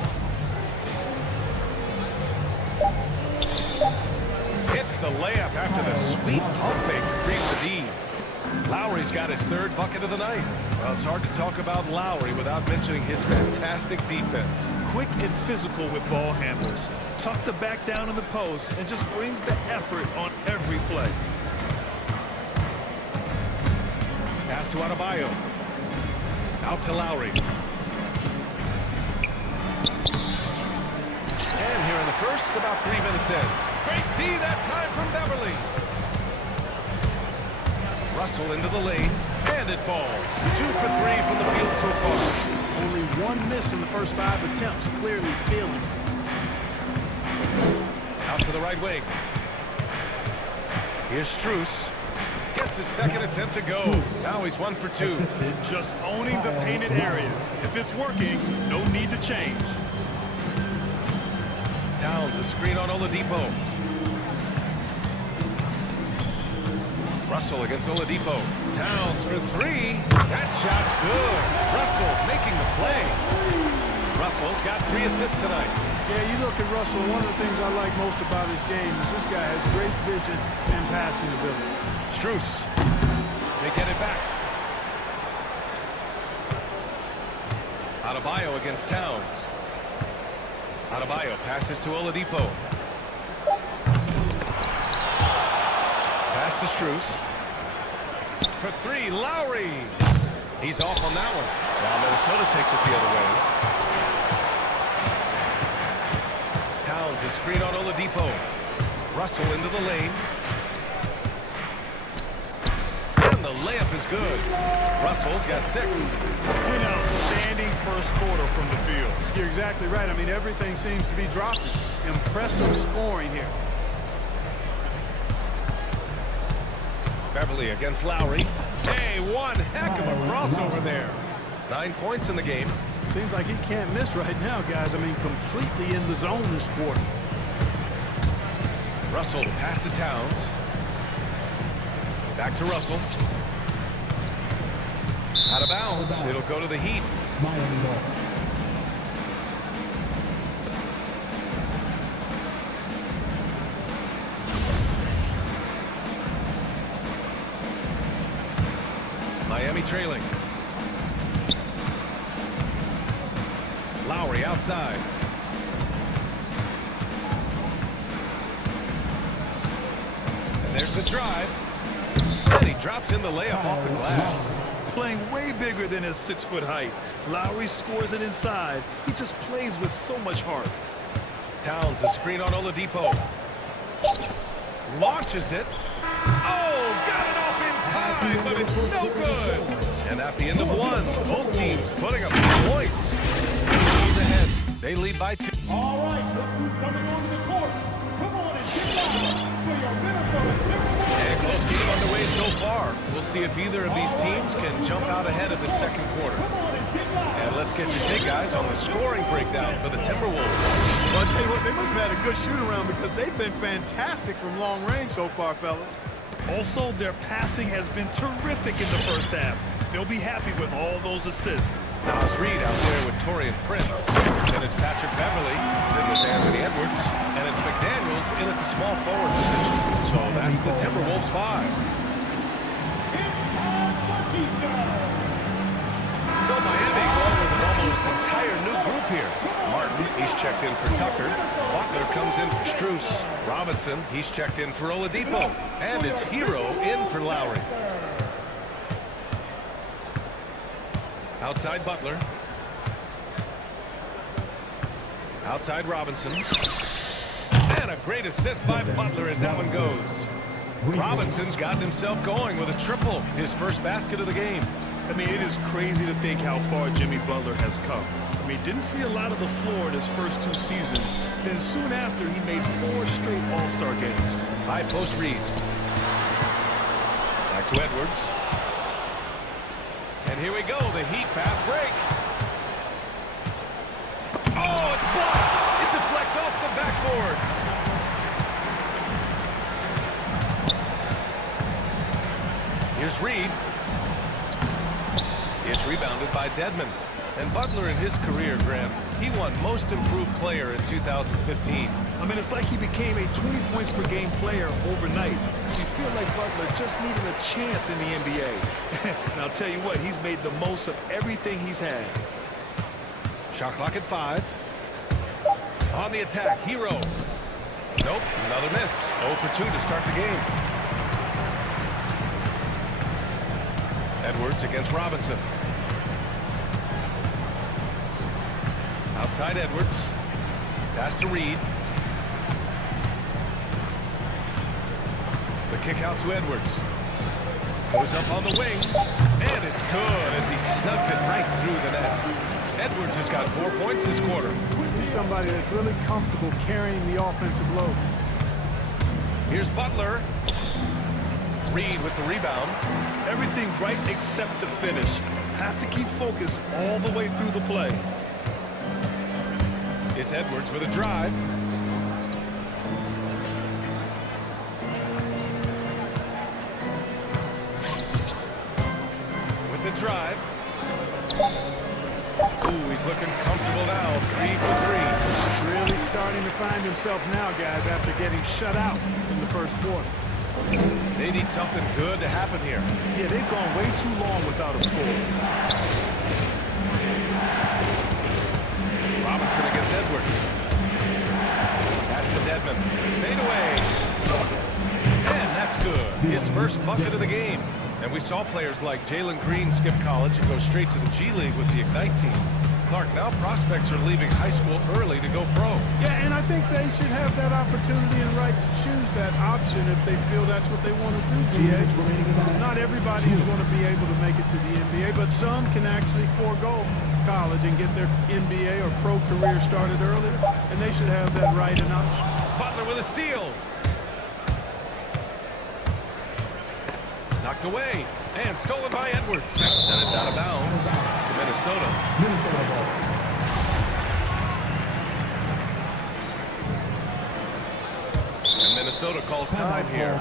Hits the layup after the sweet pump fake to freeze the D. Lowry's got his 3rd bucket of the night. Well, it's hard to talk about Lowry without mentioning his fantastic defense. Quick and physical with ball handlers. Tough to back down in the post and just brings the effort on every play. Pass to Adebayo. Out to Lowry. And here in the first, about 3 minutes in. Great D that time from Beverly. Russell into the lane, and it falls. 2 for 3 from the field so far. Only 1 miss in the first 5 attempts. Clearly feeling it. Out to the right wing. Here's Strus. Gets his 2nd attempt to go. Now he's 1 for 2. Just owning the painted area. If it's working, no need to change. Towns a screen on Oladipo. Russell against Oladipo. Towns for 3. That shot's good. Russell making the play. Russell's got 3 assists tonight. Yeah, you look at Russell, one of the things I like most about his game is this guy has great vision and passing ability. Strus. They get it back. Adebayo against Towns. Adebayo passes to Oladipo. Pass to Strus. For 3, Lowry. He's off on that one. Now Minnesota takes it the other way. Towns a screen on Oladipo. Russell into the lane. And the layup is good. Russell's got 6. An outstanding first quarter from the field. You're exactly right. I mean, everything seems to be dropping. Impressive scoring here. Beverly against Lowry. Hey, one heck of a crossover there. 9 points in the game. Seems like he can't miss right now, guys. I mean, completely in the zone this quarter. Russell pass to Towns. Back to Russell. Out of bounds. It'll go to the Heat. trailing. Lowry outside. And there's the drive. And he drops in the layup off the glass. Playing way bigger than his 6-foot height. Lowry scores it inside. He just plays with so much heart. Towns a screen on Oladipo. Launches it. Oh, got it off in time, but it's no good. And at the end of one, both teams putting up points. Goes ahead. They lead by 2. All right, look who's coming onto the court. Come on and get loud for your Minnesota Timberwolves. And close game underway so far. We'll see if either of these teams can jump out ahead of the second quarter. And let's get your take, guys, on the scoring breakdown for the Timberwolves. Well, I tell you what, they must have had a good shoot-around because they've been fantastic from long range so far, fellas. Also, their passing has been terrific in the first half. They'll be happy with all those assists. Now it's Reed out there with Torian Prince. Then it's Patrick Beverly. Then it's Anthony Edwards. And it's McDaniels in at the small forward position. So that's the Timberwolves 5. So Miami going with an almost entire new group here. Martin, he's checked in for Tucker. Butler comes in for Strus. Robinson, he's checked in for Oladipo. And it's Hero in for Lowry. Outside Butler. Outside Robinson. And a great assist by Butler as that one goes. Robinson's gotten himself going with a triple, his first basket of the game. I mean, it is crazy to think how far Jimmy Butler has come. I mean, didn't see a lot of the floor in his first 2 seasons. Then soon after, he made 4 straight All-Star games. High post Reed. Back to Edwards. And here we go, the Heat fast break. Oh, it's blocked. It deflects off the backboard. Here's Reed. It's rebounded by Dedmon. And Butler in his career, Graham, he won Most Improved Player in 2015. I mean, it's like he became a 20 points per game player overnight. You feel like Butler just needed a chance in the NBA. And I'll tell you what, he's made the most of everything he's had. Shot clock at 5. On the attack, Hero. Nope, another miss. 0 for 2 to start the game. Edwards against Robinson. Outside Edwards. Pass to Reed. The kick out to Edwards. Goes up on the wing. And it's good as he snugs it right through the net. Edwards has got 4 points this quarter. He's somebody that's really comfortable carrying the offensive load. Here's Butler. Reed with the rebound. Everything right except the finish. Have to keep focused all the way through the play. It's Edwards with a drive. With the drive. Ooh, he's looking comfortable now. 3 for 3. Really starting to find himself now, guys, after getting shut out in the first quarter. They need something good to happen here. Yeah, they've gone way too long without a score. Robinson against Edwards. Pass to Dedmon. Fade away. And that's good. His first bucket of the game. And we saw players like Jalen Green skip college and go straight to the G League with the Ignite team. Clark, now prospects are leaving high school early to go pro. Yeah, and I think they should have that opportunity and right to choose that option if they feel that's what they want to do, GH. Not everybody is going to be able to make it to the NBA, but some can actually forego college and get their NBA or pro career started earlier, and they should have that right and option. Butler with a steal. Knocked away and stolen by Edwards. And it's out of bounds to Minnesota. And Minnesota calls time here.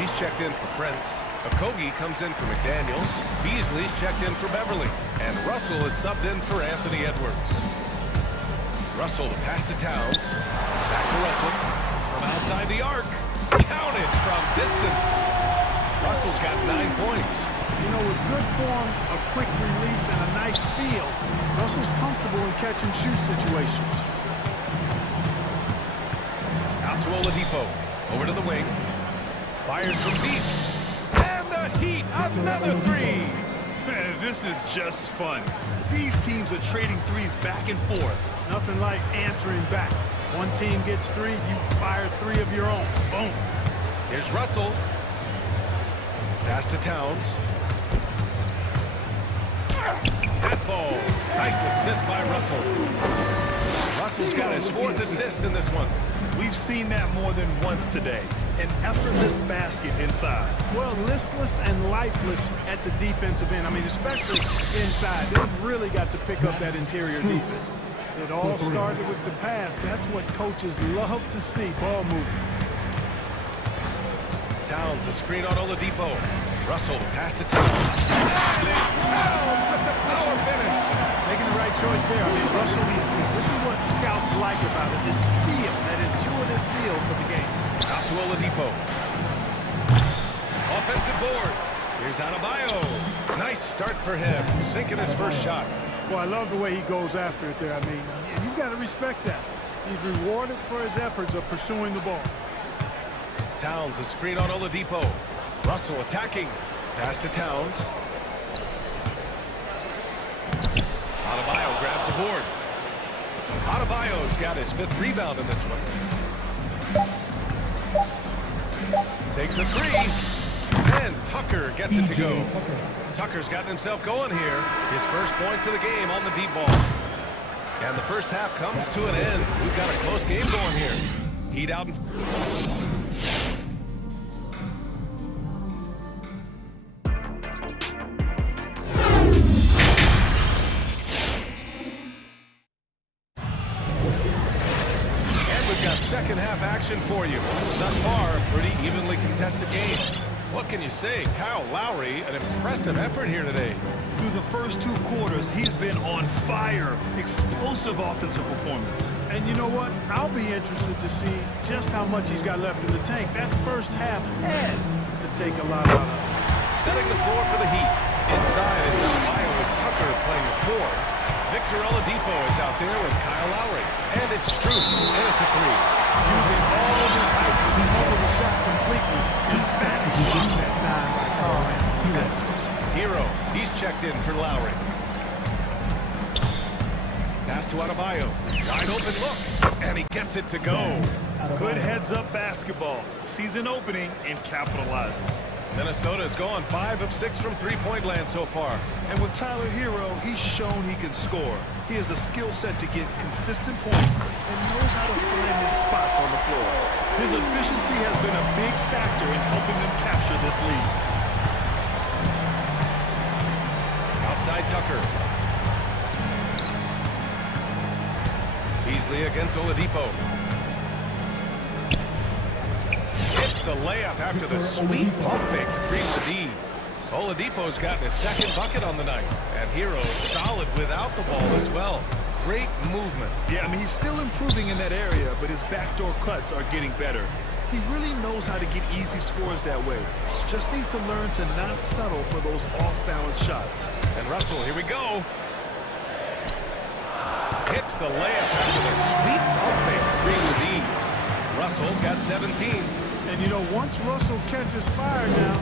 he's checked in for Prince. Okogie comes in for McDaniels. Beasley's checked in for Beverly. And Russell is subbed in for Anthony Edwards. Russell to pass to Towns. Back to Russell. From outside the arc. Counted from distance. Russell's got 9 points. You know, with good form, a quick release, and a nice feel, Russell's comfortable in catch-and-shoot situations. Out to Oladipo. Over to the wing. Fires from deep. And the Heat, another three. Man, this is just fun. These teams are trading threes back and forth. Nothing like answering back. One team gets three, you fire three of your own. Boom. Here's Russell. Pass to Towns. That falls. Nice assist by Russell. Russell's got his 4th assist in this one. We've seen that more than once today. An effortless basket inside. Well, listless and lifeless at the defensive end. I mean, especially inside. They've really got to pick up that interior defense. It all started with the pass. That's what coaches love to see. Ball movement. Towns, a screen on Oladipo. Russell, pass to Towns. Towns with the power finish. Making the right choice there. I mean, Russell, this is what scouts like about it. This feel, that intuitive feel for the game. Out to Oladipo. Offensive board. Here's Adebayo. Nice start for him. Sinking his first shot. Well, I love the way he goes after it there. I mean, you've got to respect that. He's rewarded for his efforts of pursuing the ball. Towns, a screen on Oladipo. Russell attacking. Pass to Towns. Adebayo grabs the board. Adebayo's got his 5th rebound in this one. Takes a three. And Tucker gets it to go. Tucker's gotten himself going here. His first points of the game on the deep ball. And the first half comes to an end. We've got a close game going here. Heat out. Second half action for you. Thus far, a pretty evenly contested game. What can you say? Kyle Lowry, an impressive effort here today. Through the first 2 quarters, he's been on fire. Explosive offensive performance. And you know what? I'll be interested to see just how much he's got left in the tank. That first half had to take a lot out of it. Setting the floor for the Heat. Inside, it's Adebayo with Tucker playing the 4. Victor Oladipo is out there with Kyle Lowry. And it's Strus in at the 3. Using all of his height to smother the shot completely. Emphatic block that time. Oh, man. Hero, he's checked in for Lowry. Pass to Adebayo. Wide open look. And he gets it to go. Good heads-up basketball. Sees an opening and capitalizes. Minnesota's gone 5 of 6 from three-point land so far. And with Tyler Hero, he's shown he can score. He has a skill set to get consistent points and knows how to find his spots on the floor. His efficiency has been a big factor in helping them capture this lead. Outside Tucker. Beasley against Oladipo. Hits the layup after the sweet pump fake to freeze the D. Oladipo's gotten his 2nd bucket on the night. And Hero's solid without the ball as well. Great movement. Yeah, I mean, he's still improving in that area, but his backdoor cuts are getting better. He really knows how to get easy scores that way. Just needs to learn to not settle for those off-balance shots. And Russell, here we go. Hits the layup after the sweet pump fake to freeze the D. Russell's got 17. And, you know, once Russell catches fire now,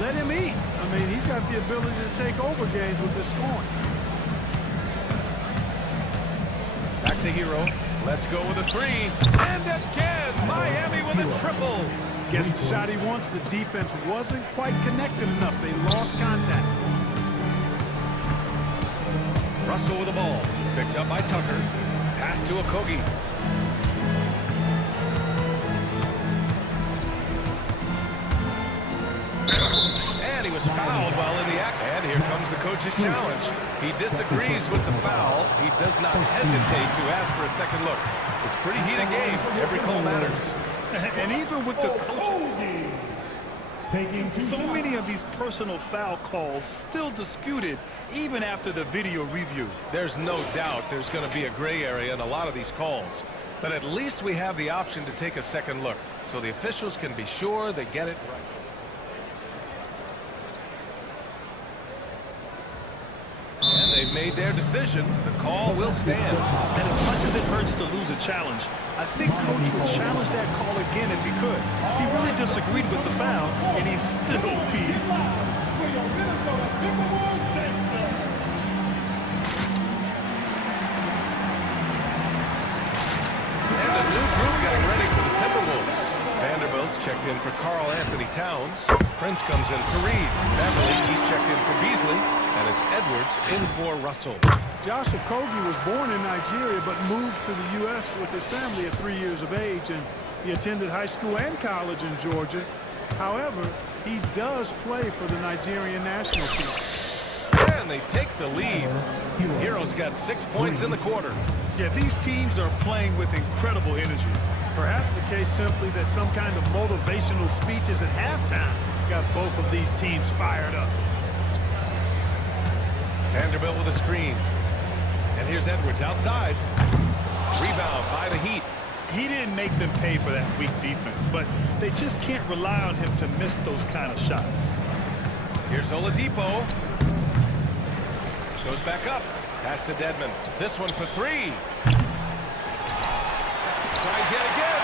let him eat. I mean, he's got the ability to take over games with his scoring. Back to Hero. Let's go with a 3. And again, Miami with a triple. Gets the shot he wants. The defense wasn't quite connected enough. They lost contact. Russell with the ball. Picked up by Tucker. Pass to Okogie. And he was fouled while in the act. And here comes the coach's challenge. He disagrees with the foul. He does not hesitate to ask for a second look. It's a pretty heated game. Every call matters. And even with the coach, Taking So many of these personal foul calls still disputed even after the video review. There's no doubt there's going to be a gray area in a lot of these calls. But at least we have the option to take a second look, so the officials can be sure they get it right. And they've made their decision. The call will stand. And as much as it hurts to lose a challenge, I think Coach would challenge that call again if he could. He really disagreed with the foul, and he's still peeved. And a new group getting ready for the Timberwolves. Vanderbilt's checked in for Karl Anthony Towns. Prince comes in for Reed. Beverly, he's checked in for Beasley. And it's Edwards in for Russell. Josh Okogie was born in Nigeria but moved to the U.S. with his family at 3 years of age, and he attended high school and college in Georgia. However, he does play for the Nigerian national team. And they take the lead. Heroes got 6 points in the quarter. Yeah, these teams are playing with incredible energy. Perhaps the case simply that some kind of motivational speeches at halftime got both of these teams fired up. Vanderbilt with a screen. And here's Edwards outside. Rebound by the Heat. He didn't make them pay for that weak defense, but they just can't rely on him to miss those kind of shots. Here's Oladipo. Goes back up. Pass to Dedmon. This one for three. Tries yet again.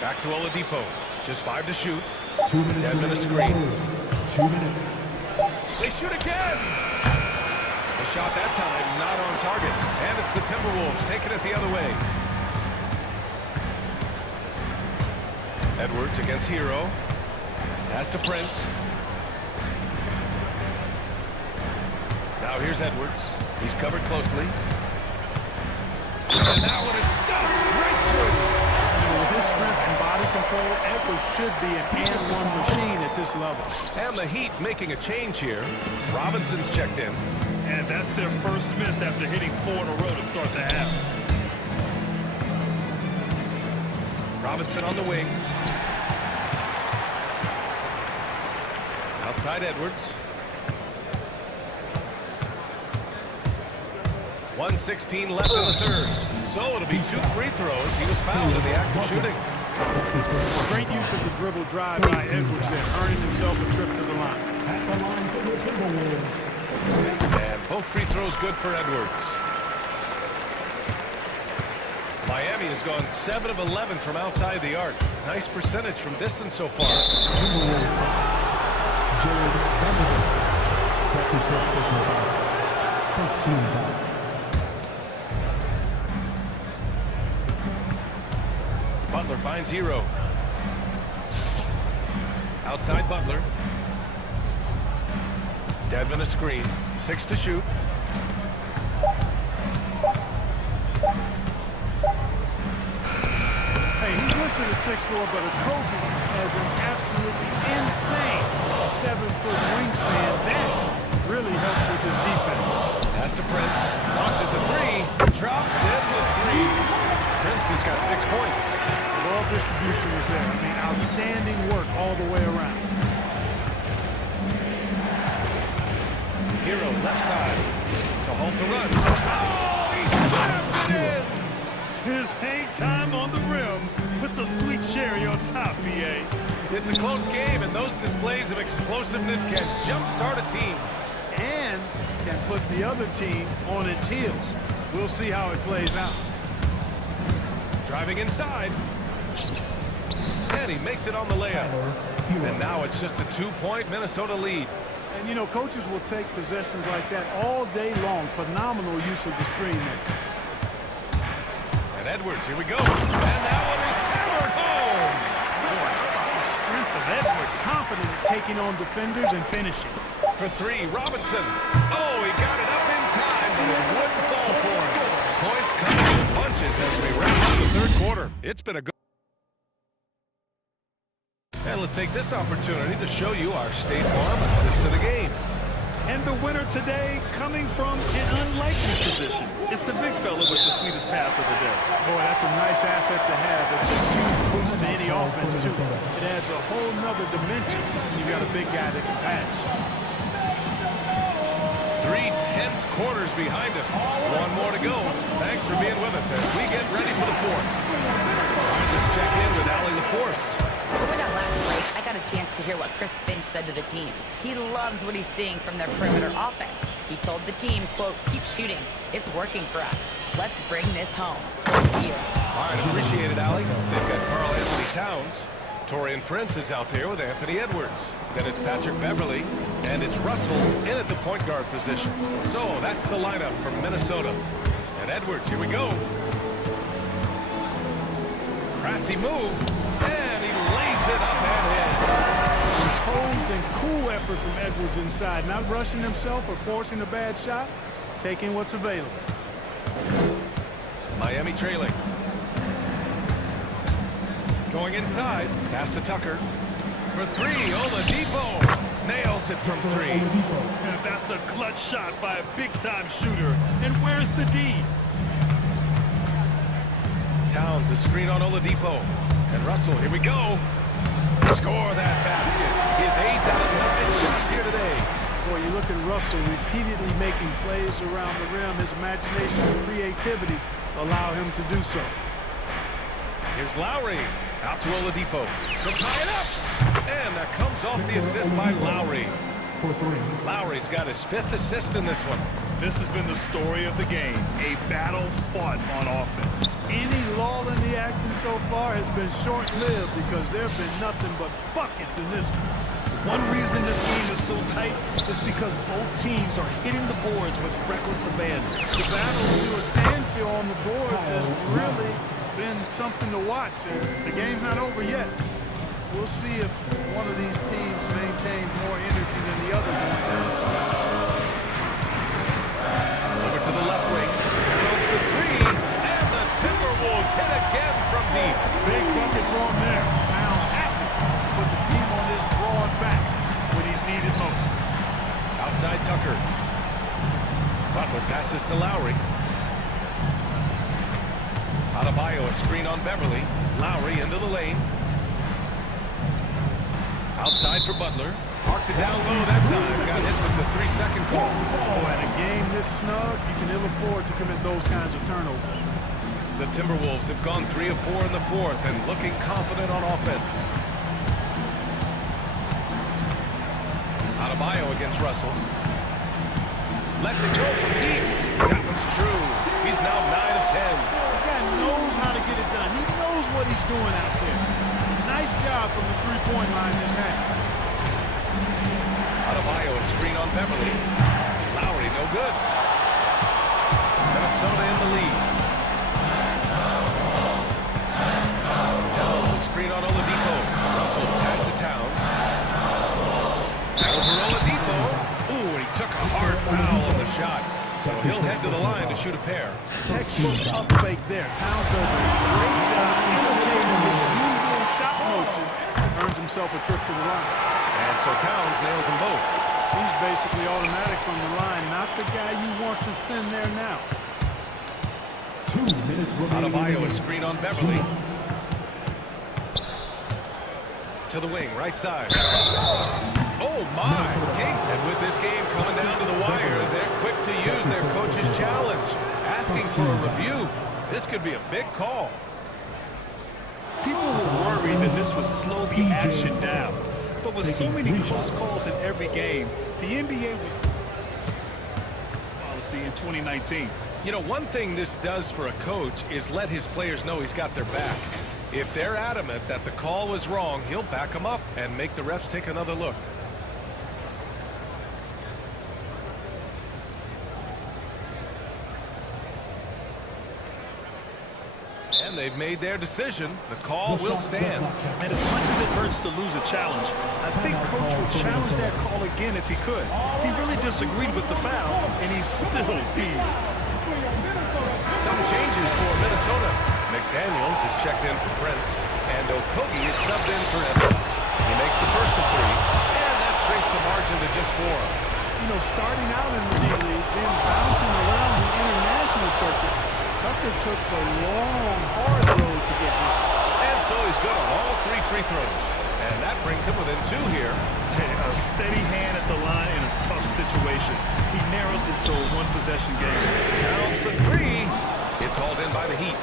Back to Oladipo. Just 5 to shoot. Dedmon a screen. 2 minutes. They shoot again. The shot that time not on target. And it's the Timberwolves taking it the other way. Edwards against Hero. Pass to Prince. Now here's Edwards. He's covered closely. And that one is stuffed right through. With his strength and body control, Edwards should be an and-one machine at this level. And the Heat making a change here. Robinson's checked in. And that's their first miss after hitting 4 in a row to start the half. Robinson on the wing. Outside Edwards. 1:16 left in the third. So it'll be 2 free throws. He was fouled in the act of shooting. Great use of the dribble drive by Edwards there, earning himself a trip to the line. At the line for the Timberwolves. And both free throws good for Edwards. Miami has gone 7 of 11 from outside the arc. Nice percentage from distance so far. Timberwolves. Jared Vanderbilt. That's his first personal foul. First team foul. Butler finds Hero. Outside Butler. Dedmon a screen. 6 to shoot. Hey, he's listed at 6'4", but Okogie has an absolutely insane 7-foot wingspan. That really helped with his defense. Pass to Prince. Launches a 3. Drops in with 3. Prince has got 6 points. The ball distribution was there. I mean, outstanding work all the way around. Hero left side to halt the run. Oh, he slams it in! His hang time on the rim puts a sweet cherry on top, BA. It's a close game, and those displays of explosiveness can jumpstart a team. And can put the other team on its heels. We'll see how it plays out. Driving inside. And he makes it on the layup. And now it's just a 2-point Minnesota lead. And, you know, coaches will take possessions like that all day long. Phenomenal use of the screen there. And Edwards, here we go. And that one is hammered home. Boy, how about the strength of Edwards. Confident at taking on defenders and finishing. For 3, Robinson. Oh, he got it up in time, but it wouldn't fall for him. Points coming in bunches as we wrap up the third quarter. It's been a good... And let's take this opportunity to show you our State Farm assist to the game. And the winner today coming from an unlikely position. It's the big fella with the sweetest pass of the day. Boy, that's a nice asset to have. It's a huge boost to any offense, too. It adds a whole nother dimension when you've got a big guy that can pass. 3 tense quarters behind us. One more to go. Thanks for being with us as we get ready for the fourth. Let's check in with Allie LaForce. Over that last break, I got a chance to hear what Chris Finch said to the team. He loves what he's seeing from their perimeter offense. He told the team, quote, keep shooting. It's working for us. Let's bring this home. Here. All right, appreciate it, Allie. They've got Carl Anthony Towns. Torian Prince is out there with Anthony Edwards. Then it's Patrick Beverly, and it's Russell in at the point guard position. So that's the lineup from Minnesota. And Edwards, here we go. Crafty move, and he lays it up and in. Composed and cool effort from Edwards inside, not rushing himself or forcing a bad shot, taking what's available. Miami trailing. Going inside, pass to Tucker. For 3, Oladipo nails it from 3. And that's a clutch shot by a big-time shooter. And where's the D? Towns, a screen on Oladipo. And Russell, here we go. Score that basket. His 8th out of 9 shots here today. Boy, you look at Russell repeatedly making plays around the rim. His imagination and creativity allow him to do so. Here's Lowry. Out to Oladipo. To tie it up. And that comes off the assist by Lowry. Lowry's got his 5th assist in this one. This has been the story of the game. A battle fought on offense. Any lull in the action so far has been short-lived because there have been nothing but buckets in this one. One reason this game is so tight is because both teams are hitting the boards with reckless abandon. The battle to a standstill on the boards has really been something to watch. The game's not over yet. We'll see if one of these teams maintains more energy than the other. Over to the left wing. Goes for 3. And the Timberwolves hit again from deep. Big bucket for him there. Towns happy to put the team on his broad back when he's needed most. Outside Tucker. Butler passes to Lowry. Adebayo, a screen on Beverly. Lowry into the lane. Outside for Butler. Marked it down low that time. Got hit with the 3-second call. Oh, and a game this snug, you can ill afford to commit those kinds of turnovers. The Timberwolves have gone 3 of 4 in the 4th and looking confident on offense. Adebayo against Russell. Lets it go from deep. That one's true. He's now 9 of 10. This guy knows how to get it done. He knows what he's doing out there. Nice job from the three-point line this half. Adebayo, a screen on Beverly. Lowry, no good. Minnesota in the lead. Towns, a screen on Oladipo. Russell, pass to Towns. Over Oladipo. Ooh, he took a hard foul on the shot. So he'll head to the line to shoot a pair. Textbook up fake there. Towns does a great job imitating his usual shot motion. Earns himself a trip to the line. And so Towns nails them both. He's basically automatic from the line. Not the guy you want to send there now. 2 minutes remaining. Adebayo, a screen on Beverly. To the wing, right side. Oh, my. And with this game coming down to the wire, they're quick to use their coach's challenge. Asking for a review. This could be a big call. People were worried that this would slow the action down. But with so many close calls in every game, the NBA was policy in 2019. You know, one thing this does for a coach is let his players know he's got their back. If they're adamant that the call was wrong, he'll back them up and make the refs take another look. And they've made their decision. The call will stand. And as much as it hurts to lose a challenge, I think Coach would challenge that call again if he could. He really disagreed with the foul, and he's still peeved. Some changes for Minnesota. McDaniels is checked in for Prince, and Okogie is subbed in for Edwards. He makes the first of 3, and that shrinks the margin to just 4. You know, starting out in the D-League, then bouncing around the international circuit, Tucker took the long, hard road to get here. And so he's good on all 3 free throws. And that brings him within 2 here. A steady hand at the line in a tough situation. He narrows it to a one-possession game. Downs for 3. It's hauled in by the Heat.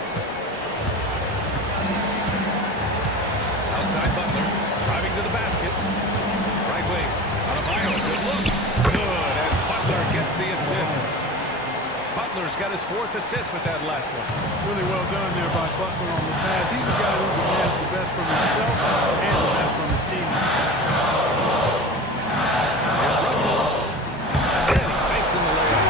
Outside Butler, driving to the basket. Right wing, Adebayo, good look. Good, and Butler gets the assist. Butler's got his 4th assist with that last one. Really well done there by Butler on the pass. He's a guy who demands the best from himself and the best from his team. Here's Russell. And he banks in the layup.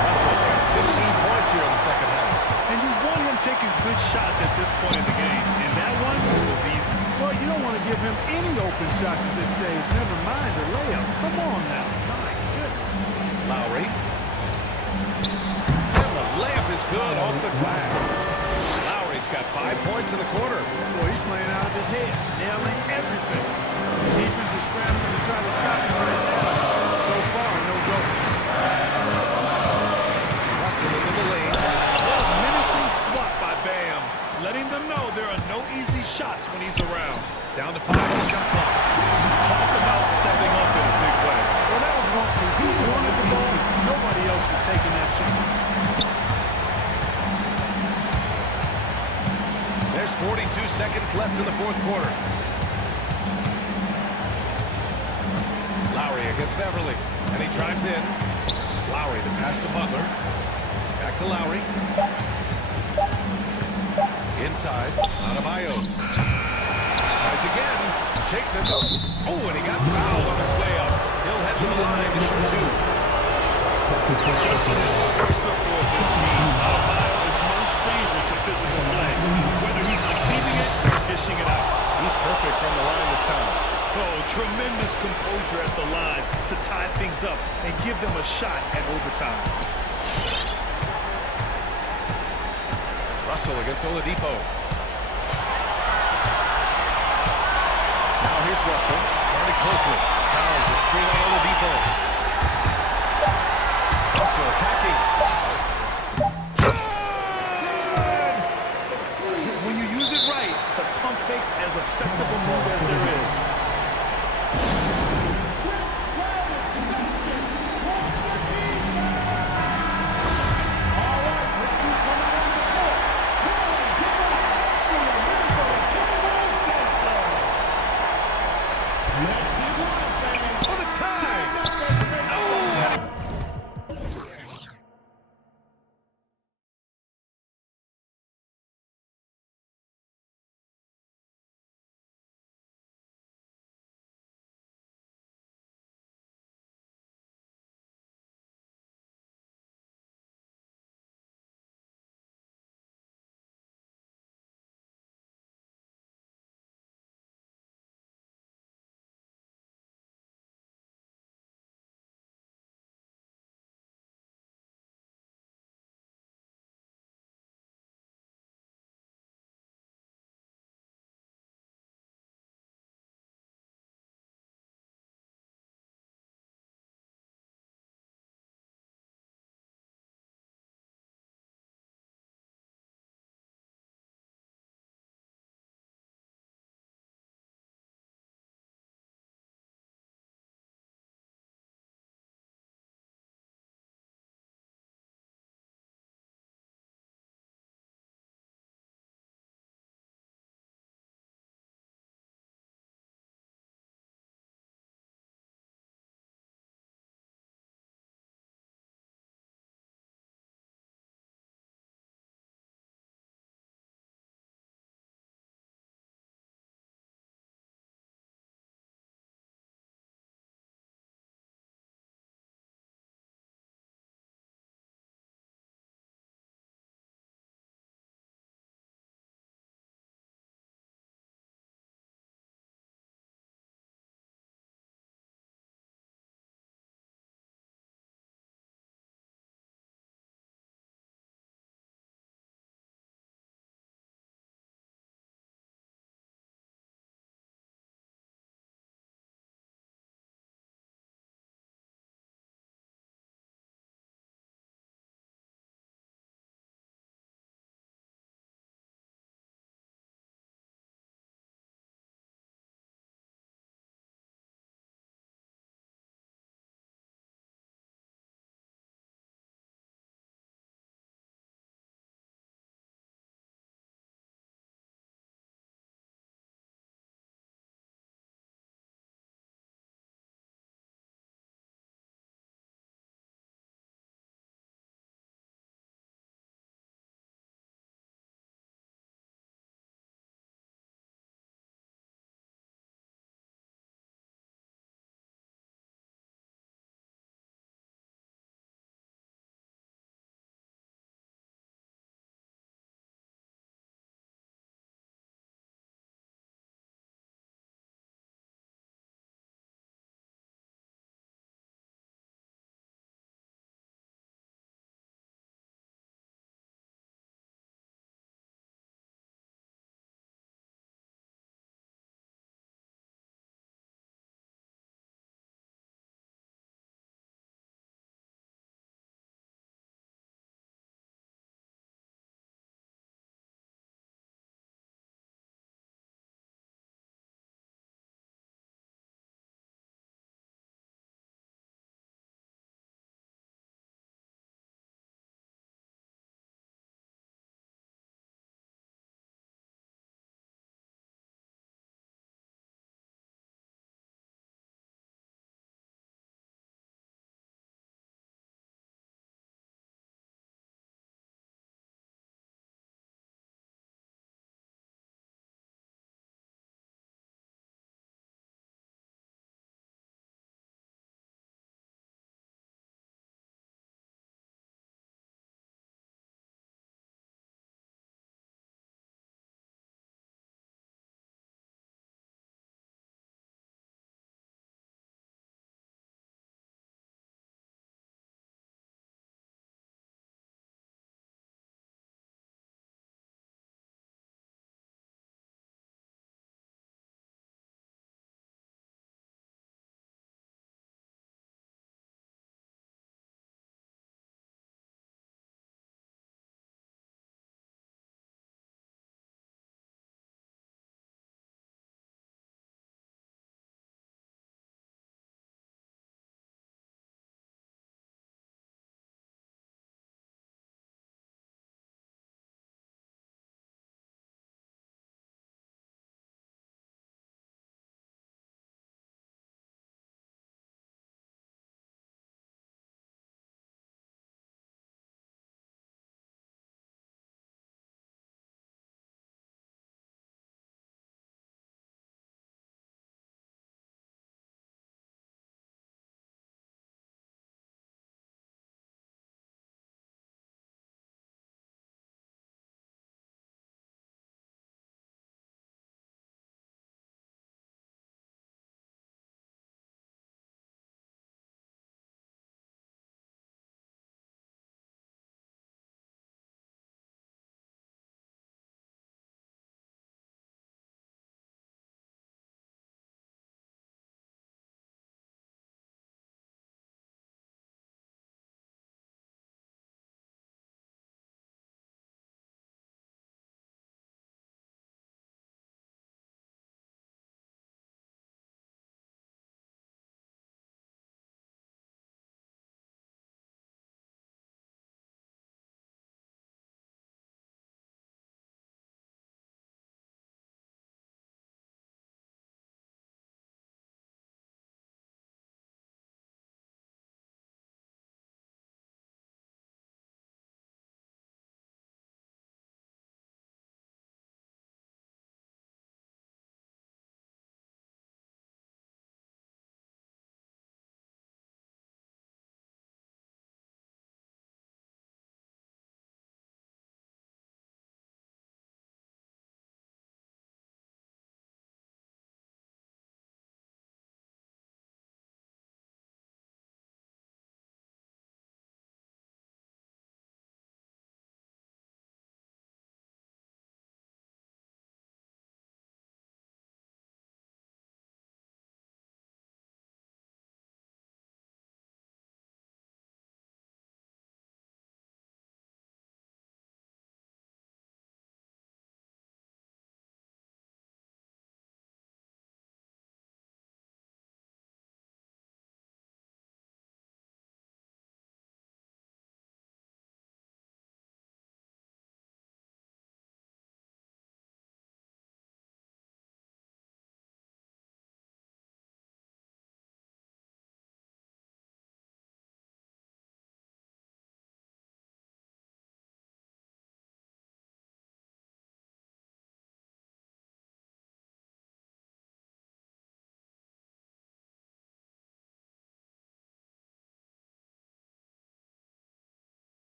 Russell's got 15 points here in the second half. And you want him taking good shots at this point in the game. And that one was easy. Well, you don't want to give him any open shots at this stage. Never mind the layup. Come on now. My goodness. Lowry. And the layup is good off the glass. Lowry's got 5 points in the quarter. Boy, he's playing out of his head, nailing everything. The defense is scrambling to try to stop him right now. So far, no go. Russell into the lane. Menacing swat by Bam, letting them know there are no easy shots when he's around. Down to 5 on the shot clock. Talk about stepping up in a big way. Well, that was want to. He wanted the ball. Nobody else was taking that shot. There's 42 seconds left in the 4th quarter. Lowry against Beverly, and he drives in. Lowry, the pass to Butler. Back to Lowry. Inside, Adebayo. Tries again, shakes it. Oh, and he got fouled on his way up. He'll head to the line to shoot 2. Just an enforcer for this team. Adebayo is no stranger to physical play, whether he's receiving it or dishing it out. He's perfect from the line this time. Oh, tremendous composure at the line to tie things up and give them a shot at overtime. Russell against Oladipo. Now here's Russell, guarded closely. Towns a screen on Oladipo. Russell attacking. Good! When you use it right, the pump fake's as effective a move as there is.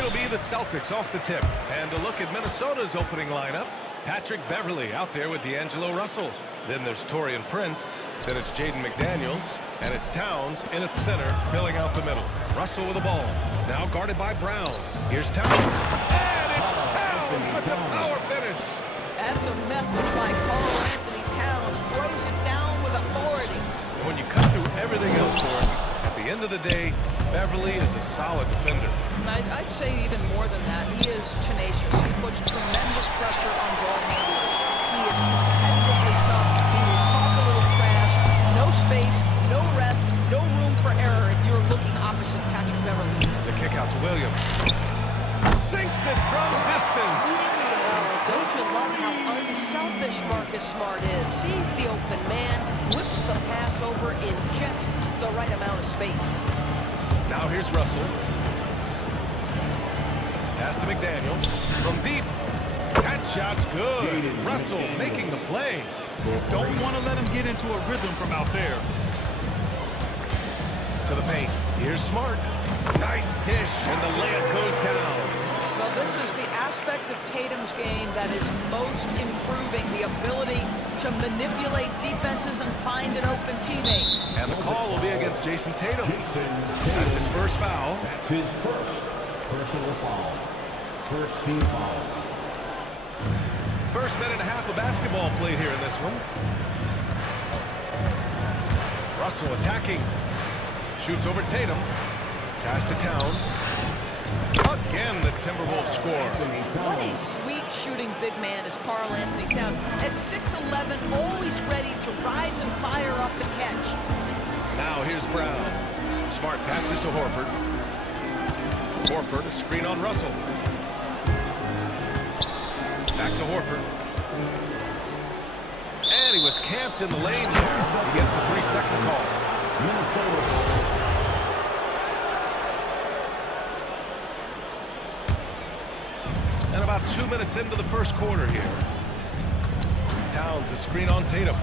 It'll be the Celtics off the tip. And a look at Minnesota's opening lineup. Patrick Beverley out there with D'Angelo Russell. Then there's Torian Prince. Then it's Jaden McDaniels. And it's Towns in at center, filling out the middle. Russell with the ball. Now guarded by Brown. Here's Towns. And it's Towns with the power finish. That's a message by Carl Anthony Towns. Throws it down with authority. And when you cut through everything else for us, at the end of the day, Beverley is a solid defender. I'd say even more than that. He is tenacious. He puts tremendous pressure on ball handlers. He is competitively tough. He will talk a little trash. No space, no rest, no room for error if you're looking opposite Patrick Beverley. The kick out to Williams. Sinks it from distance. Don't you love how unselfish Marcus Smart is? Sees the open man, whips the pass over in just the right amount of space. Now here's Russell. Pass to McDaniels. From deep. That shot's good. Russell making the play. Don't want to let him get into a rhythm from out there. To the paint. Here's Smart. Nice dish, and the layup goes down. Well, this is the aspect of Tatum's game that is most improving, the ability to manipulate defenses and find an open teammate. And the call will be against Jason Tatum. That's his first foul. That's his first personal foul. First team foul. First minute and a half of basketball played here in this one. Russell attacking. Shoots over Tatum. Pass to Towns. Again, the Timberwolves score. What a sweet shooting big man is Karl Anthony Towns. At 6'11", always ready to rise and fire off the catch. Now here's Brown. Smart passes to Horford. Horford, a screen on Russell. Back to Horford. And he was camped in the lane there. He gets a 3-second call. Minnesota. And about 2 minutes into the first quarter here. Towns, a screen on Tatum.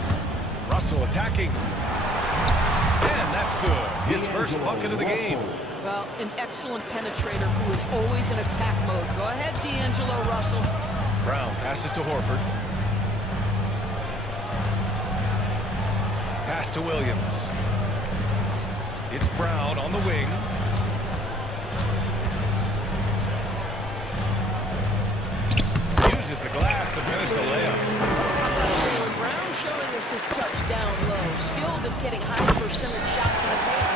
Russell attacking. And that's good. His first bucket of the game. Well, an excellent penetrator who is always in attack mode. Go ahead, D'Angelo Russell. Brown passes to Horford. Pass to Williams. It's Brown on the wing. Uses the glass to finish the layup. Brown showing us his touch down low. Skilled at getting high percentage shots in the paint.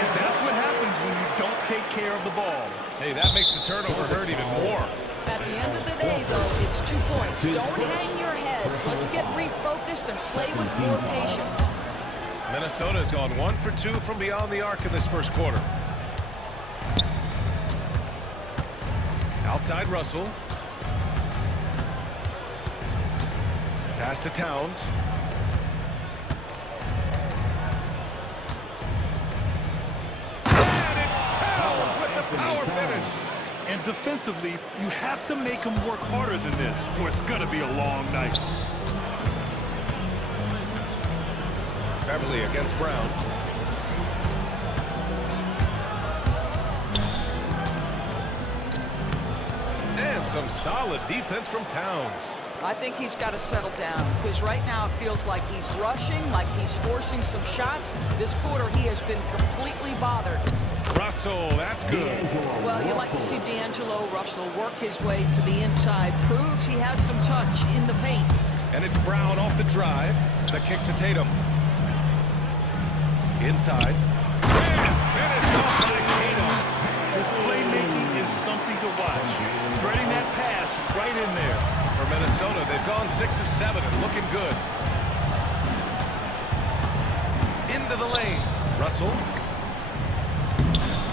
And that's what happens when you don't take care of the ball. Hey, that makes the turnover hurt even more. At the end of the day, though, it's 2 points. Don't hang your heads. Let's get refocused and play with more patience. Minnesota has gone 1 for 2 from beyond the arc in this first quarter. Outside Russell. Pass to Towns. And it's Towns with the power finish. And defensively, you have to make him work harder than this, or it's going to be a long night. Beverley against Brown. And some solid defense from Towns. I think he's got to settle down because right now it feels like he's rushing, like he's forcing some shots. This quarter he has been completely bothered. Russell, that's good. Well, you like to see D'Angelo Russell work his way to the inside. Proves he has some touch in the paint. And it's Brown off the drive. The kick to Tatum. Inside. And finished off by Tatum. This playmaking is something to watch. Threading that pass right in there. For Minnesota, they've gone 6 of 7 and looking good. Into the lane. Russell.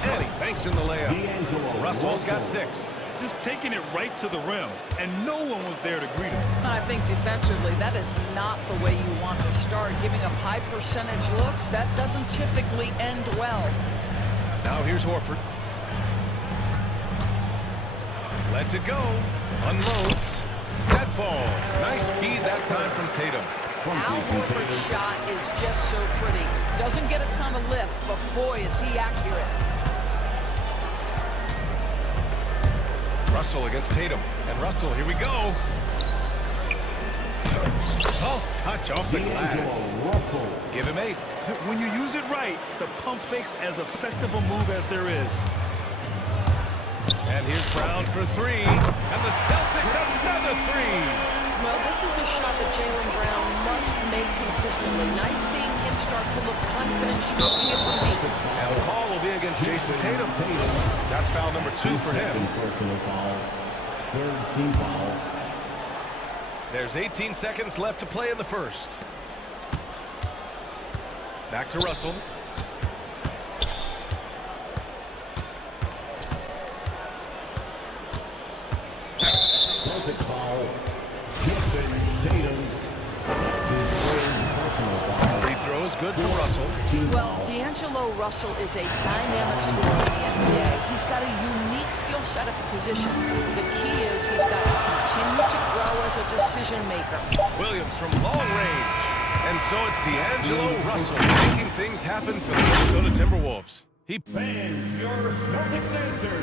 And he banks in the layup. Russell's got 6. Just taking it right to the rim, and no one was there to greet him. I think defensively, that is not the way you want to start. Giving up high percentage looks, that doesn't typically end well. Now here's Horford. Lets it go. Unloads. That falls. Nice feed that time from Tatum. Al Horford's shot is just so pretty. Doesn't get a ton of lift, but boy, is he accurate. Russell against Tatum. And Russell, here we go. Soft touch off the glass. Give him 8. When you use it right, the pump fake's as effective a move as there is. And here's Brown for 3. And the Celtics another 3. Well, this is a shot that Jaylen Brown must make consistently. Nice seeing him start to look confident, stroking it from deep. And the call will be against Jason Tatum. That's foul number 2 for him. Personal foul. Third team foul. There's 18 seconds left to play in the first. Back to Russell. Celtics foul. Jason Tatum. That's his third personal foul. Free throw is good for Russell. Well, D'Angelo Russell is a dynamic scorer in the NBA. He's got a unique skill set at the position. The key is he's got to continue to grow as a decision maker. Williams from long range. And so it's D'Angelo Russell making things happen for the Minnesota Timberwolves. Fans, your Celtics answer.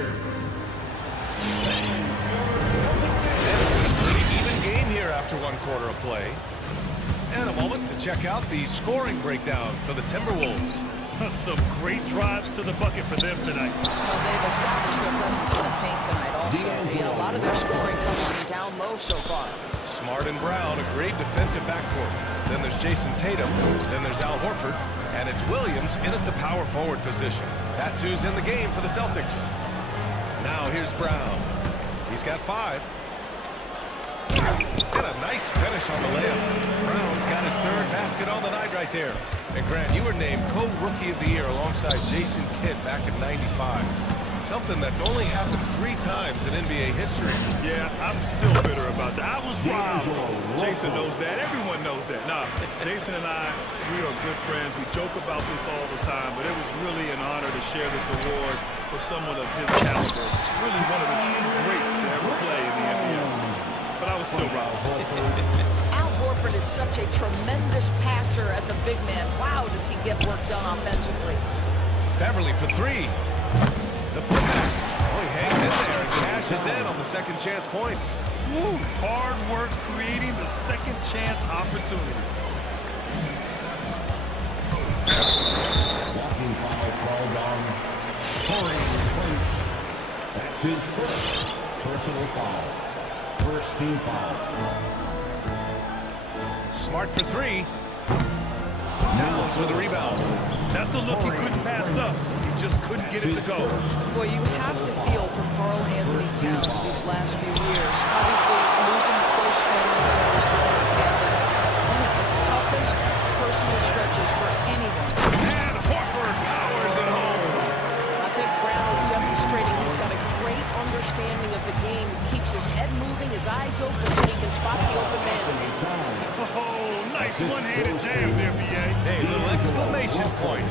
Pretty even game here after 1 quarter of play. And a moment to check out the scoring breakdown for the Timberwolves. Some great drives to the bucket for them tonight. Well, they've established their presence in the paint tonight also. And a lot of their scoring comes from down low so far. Smart and Brown, a great defensive backcourt. Then there's Jason Tatum. Then there's Al Horford. And it's Williams in at the power forward position. That's who's in the game for the Celtics. Now here's Brown. He's got 5. And a nice finish on the layup. Brown's got his 3rd basket on the night right there. And Grant, you were named co-rookie of the year alongside Jason Kidd back in '95. Something that's only happened 3 times in NBA history. Yeah, I'm still bitter about that. I was robbed. Jason knows that. Everyone knows that. Nah, Jason and I, we are good friends. We joke about this all the time, but it was really an honor to share this award with someone of his caliber. Really one of the true greats to ever play in the NBA. But I was still robbed. Al Horford is such a tremendous passer as a big man. Wow, does he get work done offensively. Beverly for 3. The putback. Oh, he hangs in there and cashes in on the second chance points. Woo, hard work creating the second chance opportunity. Walking foul called on Corey Prince. That's his first personal foul. First team foul. Smart for 3. Towns with the rebound. That's a look he couldn't pass up. He just couldn't get it to go. Boy, you have to feel for Karl Anthony Towns these last few years. Obviously, losing a close family members during the pandemic. One of the toughest personal stretches for anyone. And Horford powers it home. I think Brown demonstrating he's got a great understanding of the game. He keeps his head moving, his eyes open so he can spot the open man. Oh, nice one-handed jam there, B.A. Hey, little exclamation point.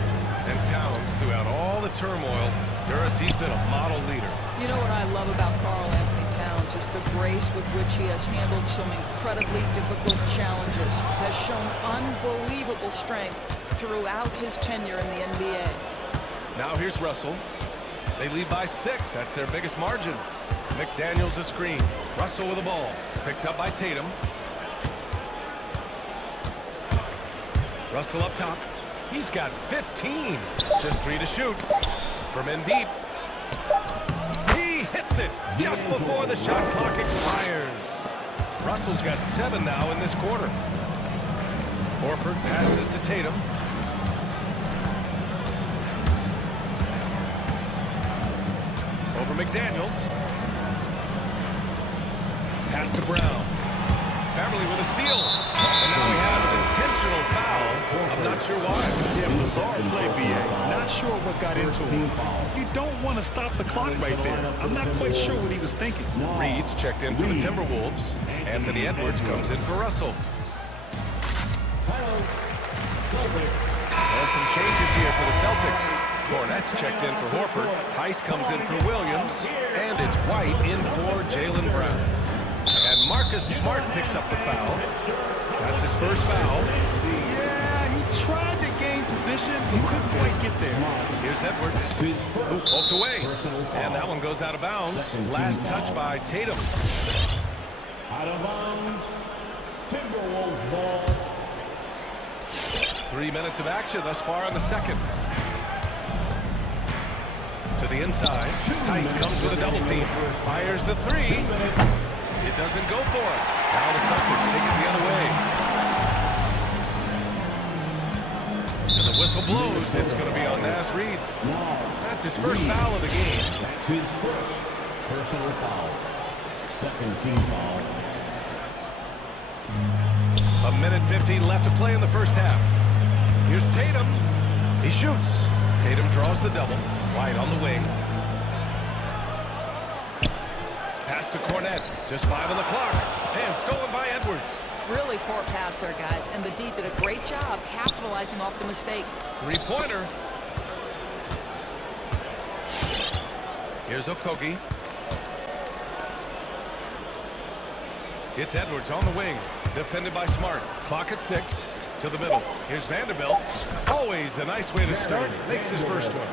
And Towns, throughout all the turmoil, Duras, he's been a model leader. You know what I love about Karl Anthony Towns is the grace with which he has handled some incredibly difficult challenges, has shown unbelievable strength throughout his tenure in the NBA. Now here's Russell. They lead by 6. That's their biggest margin. McDaniels a screen. Russell with the ball. Picked up by Tatum. Russell up top. He's got 15. Just 3 to shoot. From in deep. He hits it just before the shot clock expires. Russell's got 7 now in this quarter. Horford passes to Tatum. Over McDaniels. Pass to Brown. Beverly with a steal. And now we have an intentional foul. I'm not sure why. Yeah, bizarre play, B.A. Not sure what got into him. You don't want to stop the clock right there. I'm not quite sure what he was thinking. Reed's checked in for the Timberwolves. Anthony Edwards comes in for Russell. And some changes here for the Celtics. Cornette's checked in for Horford. Tice comes in for Williams. And it's White in for Jaylen Brown. And Marcus Smart picks up the foul. That's his first foul. Yeah, he tried to gain position, but couldn't quite get there. Here's Edwards. Who poked away. And that one goes out of bounds. Last touch by Tatum. Out of bounds. Timberwolves ball. 3 minutes of action thus far in the second. To the inside. Tice comes with a double team. Fires the three. It doesn't go for it. Now the Celtics take it the other way. And the whistle blows. It's going to be on Naz Reid. That's his first foul of the game. That's his first personal foul. Second team foul. A minute 15 left to play in the first half. Here's Tatum. He shoots. Tatum draws the double. White on the wing. Pass to Cornette. Just 5 on the clock. And stolen by Edwards. Really poor pass there, guys. And the D did a great job capitalizing off the mistake. Three-pointer. Here's Okogie. It's Edwards on the wing. Defended by Smart. Clock at 6. To the middle. Here's Vanderbilt. Always a nice way to start. Makes his first one.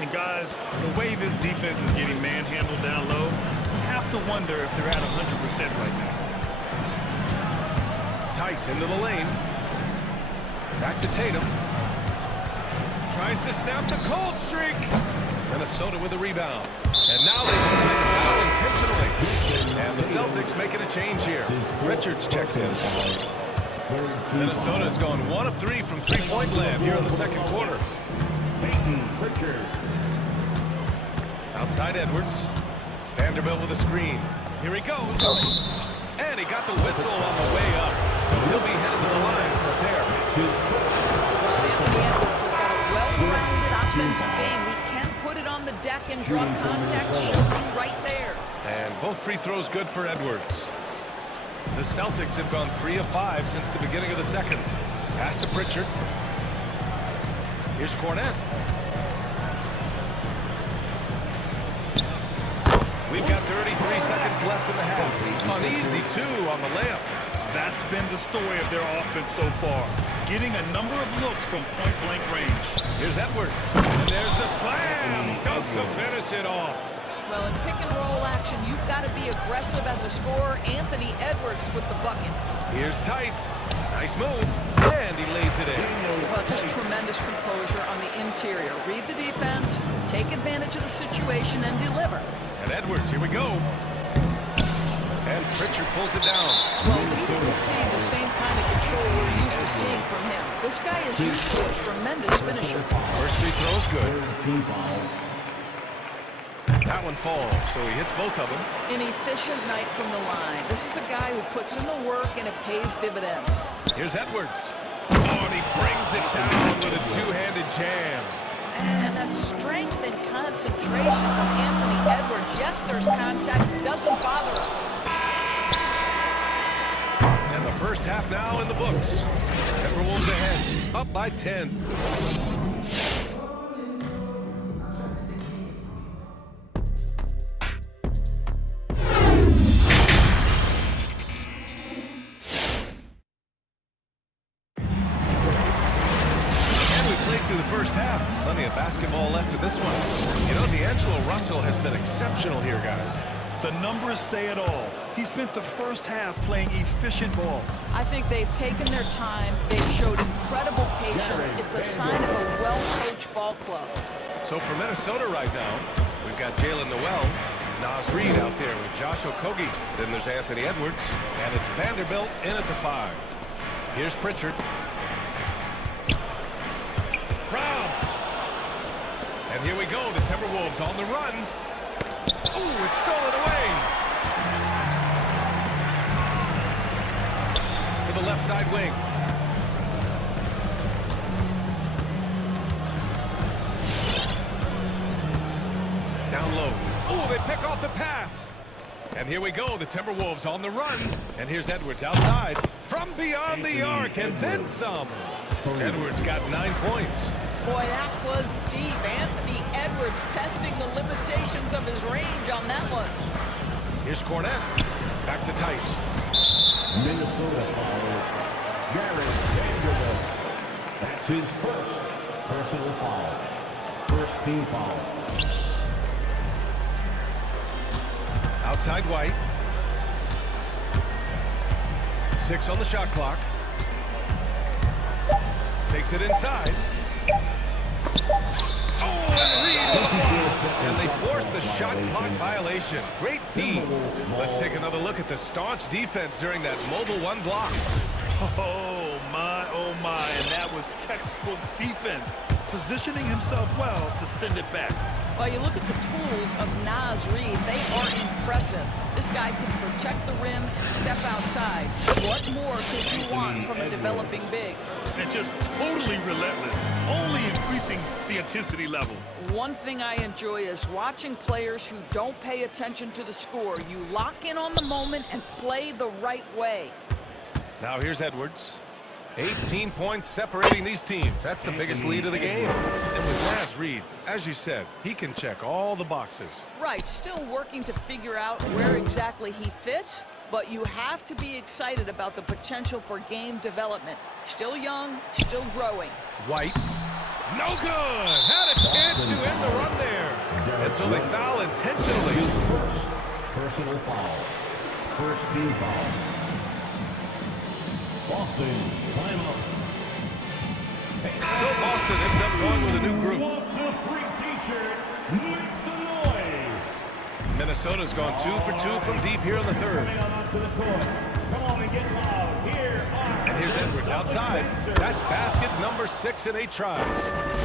And guys, the way this defense is getting manhandled down low, you have to wonder if they're at 100% right now. Tice into the lane. Back to Tatum. Tries to snap the cold streak. Minnesota with a rebound. And now they decide to foul intentionally. And the Celtics making a change here. Richards checked in. Minnesota's gone 1 of 3 from three-point land here in the second quarter. Outside Edwards. Vanderbilt with a screen. Here he goes. And he got the whistle on the way up. So he'll be headed to the line for a pair. Anthony Edwards has got a well-rounded offensive game. He can put it on the deck and draw contact. Shows you right there. And both free throws good for Edwards. The Celtics have gone 3 of 5 since the beginning of the second. Pass to Pritchard. Here's Cornette. We've got 33 seconds left in the half. Uneasy, too, on the layup. That's been the story of their offense so far. Getting a number of looks from point-blank range. Here's Edwards. And there's the slam. Dunk to finish it off. Well, in pick-and-roll action, you've got to be aggressive as a scorer. Anthony Edwards with the bucket. Here's Tice. Nice move. And he lays it in. Well, just tremendous composure on the interior. Read the defense, take advantage of the situation, and deliver. And Edwards, here we go. And Pritchard pulls it down. Well, we didn't see the same kind of control we're used to seeing from him. This guy is usually a tremendous finisher. First free throw's good. That one falls, so he hits both of them. An efficient night from the line. This is a guy who puts in the work and it pays dividends. Here's Edwards. Oh, and he brings it down with a two-handed jam. And that strength and concentration from Anthony Edwards. Yes, there's contact. Doesn't bother him. And the first half now in the books. Timberwolves ahead, up by 10. Plenty of basketball left in this one. You know, D'Angelo Russell has been exceptional here, guys. The numbers say it all. He spent the first half playing efficient ball. I think they've taken their time. They've showed incredible patience. It's a sign of a well-coached ball club. So for Minnesota right now, we've got Jalen Noel, Naz Reid out there with Josh Okogie. Then there's Anthony Edwards, and it's Vanderbilt in at the 5. Here's Pritchard. And here we go, the Timberwolves on the run. Ooh, it's stolen away. To the left side wing. Down low. Ooh, they pick off the pass. And here we go, the Timberwolves on the run. And here's Edwards outside from beyond the arc, and then some. Edwards got 9 points. Boy, that was deep. Anthony Edwards testing the limitations of his range on that one. Here's Cornette. Back to Tice. Minnesota foul. Jared Vanderbilt. That's his first personal foul. First team foul. Outside White. 6 on the shot clock. Takes it inside. Oh, and Reed with the block. And they forced the shot clock violation. Great D. Let's take another look at the staunch defense during that mobile one block. Oh my, and that was textbook defense, positioning himself well to send it back. Well, you look at the tools of Naz Reid, they are impressive. This guy can protect the rim and step outside. What more could you want from a developing big? And just totally relentless, only increasing the intensity level. One thing I enjoy is watching players who don't pay attention to the score. You lock in on the moment and play the right way. Now here's Edwards. 18 points separating these teams. That's the biggest lead of the game. And with Naz Reid, as you said, he can check all the boxes. Right, still working to figure out where exactly he fits, but you have to be excited about the potential for game development. Still young, still growing. White. No good! Had a chance to end the run there. And so they foul intentionally. Personal foul. First team foul. Boston, timeout. So Boston ends up going with a new group. Wants a free t-shirt, make some noise. Minnesota's gone 2 for 2 from deep here in the third. Come on and get loud. Here are... And here's Edwards outside. That's basket number 6 in 8 tries.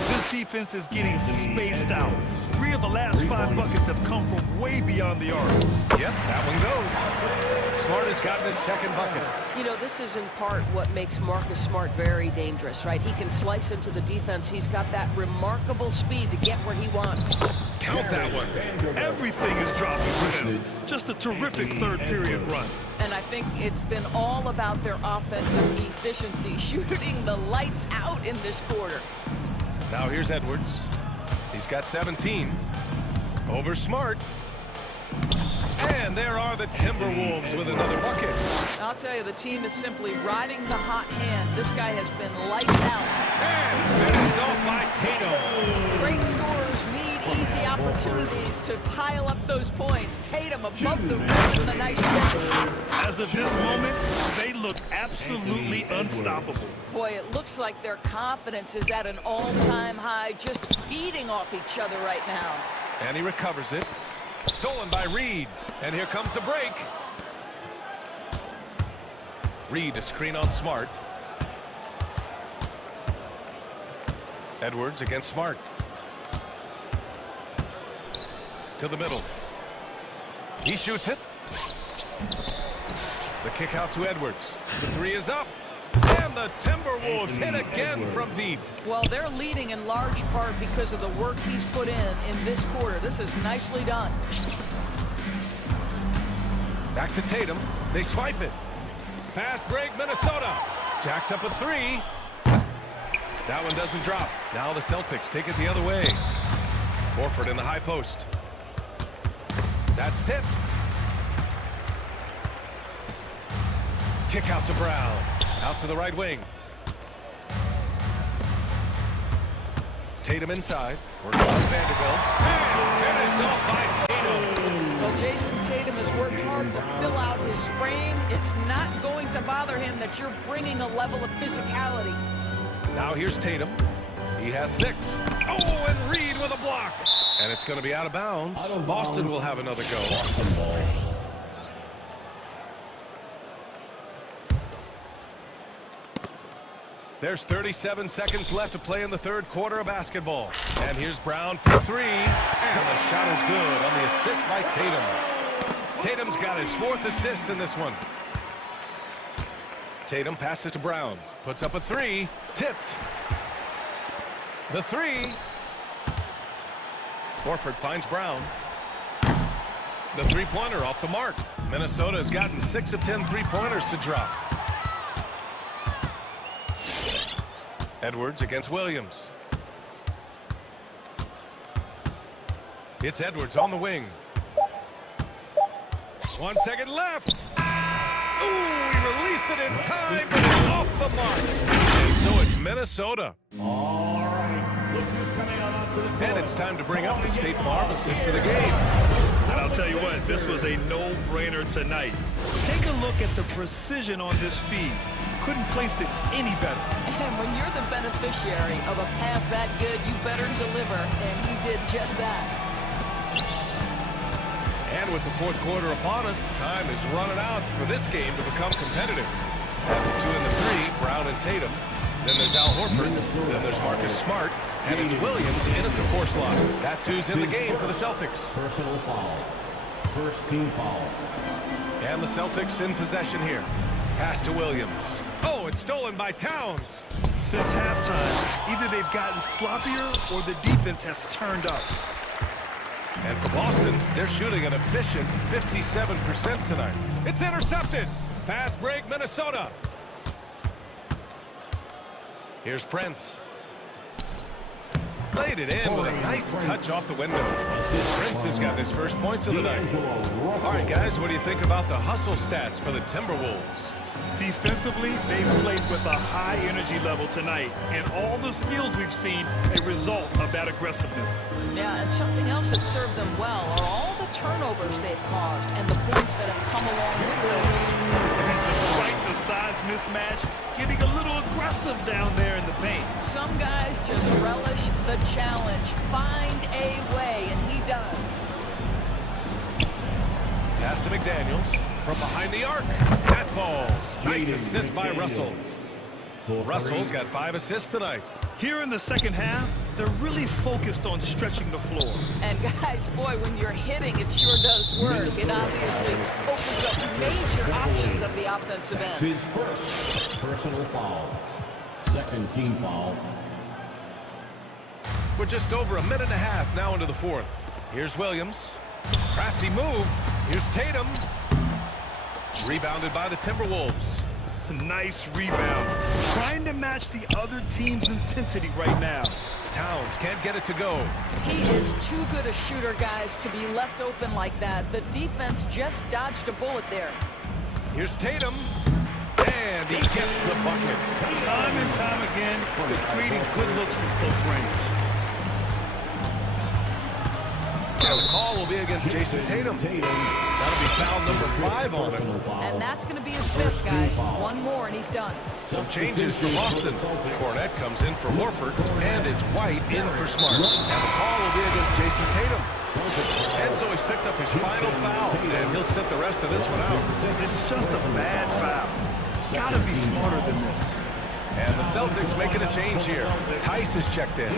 This defense is getting spaced out. 3 of the last 5 buckets have come from way beyond the arc. Yep, that one goes. Smart has gotten his second bucket. You know, this is in part what makes Marcus Smart very dangerous, right? He can slice into the defense. He's got that remarkable speed to get where he wants. Count that one. Everything is dropping for him. Just a terrific third period run. And I think it's been all about their offensive efficiency, shooting the lights out in this quarter. Now here's Edwards. He's got 17. Over Smart. And there are the Timberwolves with another bucket. I'll tell you, the team is simply riding the hot hand. This guy has been lights out. And finished off by Tatum. Great scorers need easy opportunities to pile up those points. Tatum above the rim with a nice finish. As of this moment, they look absolutely unstoppable. Boy, it looks like their confidence is at an all-time high, just feeding off each other right now. And he recovers it. Stolen by Reed. And here comes the break. Reed to screen on Smart. Edwards against Smart. To the middle. He shoots it. The kick out to Edwards. The 3 is up. And the Timberwolves hit again from deep. Well, they're leading in large part because of the work he's put in this quarter. This is nicely done. Back to Tatum. They swipe it. Fast break, Minnesota. Jacks up a 3. That one doesn't drop. Now the Celtics take it the other way. Horford in the high post. That's tipped. Kick out to Brown. Out to the right wing. Tatum inside. Working on Vanderbilt. And finished off by Tatum. Well, Jason Tatum has worked hard to fill out his frame. It's not going to bother him that you're bringing a level of physicality. Now here's Tatum. He has 6. Oh, and Reed with a block. And it's going to be out of bounds. Boston will have another go. There's 37 seconds left to play in the third quarter of basketball. And here's Brown for 3. And the shot is good on the assist by Tatum. Tatum's got his 4th assist in this one. Tatum passes to Brown. Puts up a 3. Tipped. The 3. Horford finds Brown. The three-pointer off the mark. Minnesota has gotten 6 of 10 three-pointers to drop. Edwards against Williams. It's Edwards on the wing. 1 second left. Ooh, he released it in time, but it's off the mark. And so it's Minnesota. All right. And it's time to bring up the State Farm assist to the game. And I'll tell you what, this was a no-brainer tonight. Take a look at the precision on this feed. Couldn't place it any better. And when you're the beneficiary of a pass that good, you better deliver, and he did just that. And with the fourth quarter upon us, time is running out for this game to become competitive. At the 2 and the 3, Brown and Tatum. Then there's Al Horford. Then there's Marcus Smart. And it's Williams in at the 4 slot. That's who's in the game for the Celtics. Personal foul. First team foul. And the Celtics in possession here. Pass to Williams. Oh, it's stolen by Towns. Since halftime, either they've gotten sloppier or the defense has turned up. And for Boston, they're shooting an efficient 57% tonight. It's intercepted. Fast break, Minnesota. Here's Prince. Played it in with a nice touch off the window. Prince has got his first points of the night. All right, guys, what do you think about the hustle stats for the Timberwolves? Defensively, they've played with a high energy level tonight, and all the steals we've seen a result of that aggressiveness. Yeah, and something else that served them well are all the turnovers they've caused and the points that have come along with those. And despite the size mismatch, getting a little aggressive down there in the paint. Some guys just relish the challenge. Find a way, and he does. Pass to McDaniels from behind the arc. That falls. Nice assist by Russell. Russell's got 5 assists tonight. Here in the second half, they're really focused on stretching the floor. And guys, boy, when you're hitting, it sure does work. It obviously opens up major options of the offensive end. His first personal foul. Second team foul. We're just over a minute and a half now into the fourth. Here's Williams. Crafty move. Here's Tatum. Rebounded by the Timberwolves. Nice rebound. Trying to match the other team's intensity right now. Towns can't get it to go. He is too good a shooter, guys, to be left open like that. The defense just dodged a bullet there. Here's Tatum. And he gets the bucket. Time and time again, they're creating good looks from close range. And the call will be against Jason Tatum. That'll be foul number 5 on him. And that's going to be his 5th, guys. One more, and he's done. Some changes for Boston. Cornette comes in for Horford, and it's White in for Smart. And the call will be against Jason Tatum. And so he's picked up his final foul, and he'll sit the rest of this one out. It's just a bad foul. Gotta be smarter than this. And the Celtics making a change here. Tice is checked in.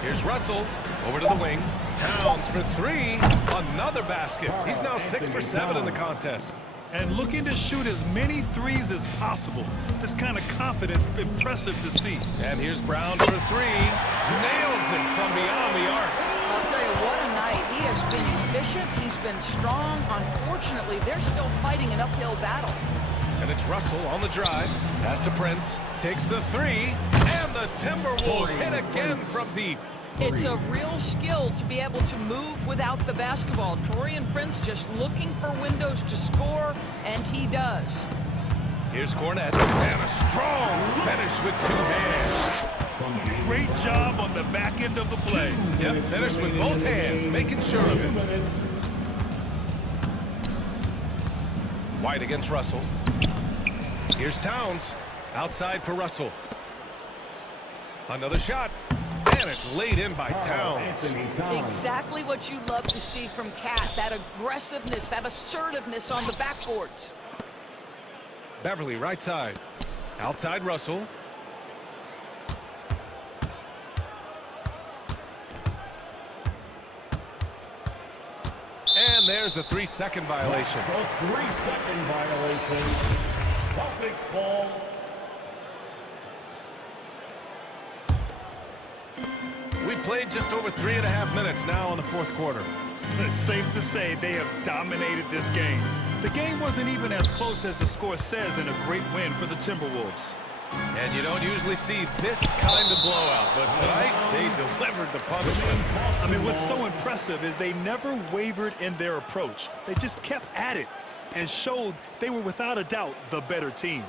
Here's Russell over to the wing. Towns for 3. Another basket. He's now 6 for 7 in the contest. And looking to shoot as many threes as possible. This kind of confidence, impressive to see. And here's Brown for 3. Nails it from beyond the arc. I'll tell you, what a night. He has been efficient. He's been strong. Unfortunately, they're still fighting an uphill battle. And it's Russell on the drive. Pass to Prince. Takes the 3. And the Timberwolves hit again from deep. It's a real skill to be able to move without the basketball. Taurean Prince just looking for windows to score, and he does. Here's Cornette. And a strong finish with 2 hands. Great job on the back end of the play. Yep, finished with both hands, making sure of it. White against Russell. Here's Towns. Outside for Russell. Another shot. And it's laid in by Towns. Exactly what you love to see from Cat. That aggressiveness, that assertiveness on the backboards. Beverly, right side. Outside Russell. And there's a 3-second violation. A 3-second violation. Celtics ball. We played just over 3.5 minutes now in the fourth quarter. It's safe to say they have dominated this game. The game wasn't even as close as the score says in a great win for the Timberwolves. And you don't usually see this kind of blowout, but tonight they delivered the punishment. I mean, what's so impressive is they never wavered in their approach. They just kept at it and showed they were without a doubt the better team.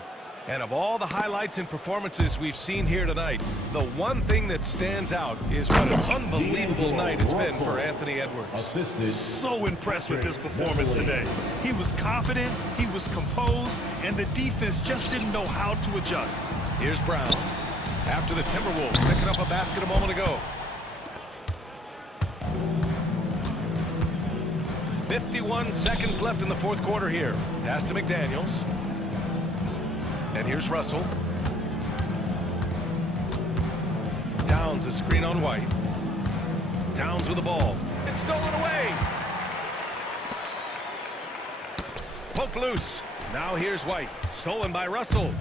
And of all the highlights and performances we've seen here tonight, the one thing that stands out is what an unbelievable night it's been for Anthony Edwards. So impressed with his performance today. He was confident, he was composed, and the defense just didn't know how to adjust. Here's Brown. After the Timberwolves picking up a basket a moment ago. 51 seconds left in the fourth quarter here. Pass to McDaniels. And here's Russell. Towns a screen on White. Towns with the ball. It's stolen away. Poke loose. Now here's White. Stolen by Russell.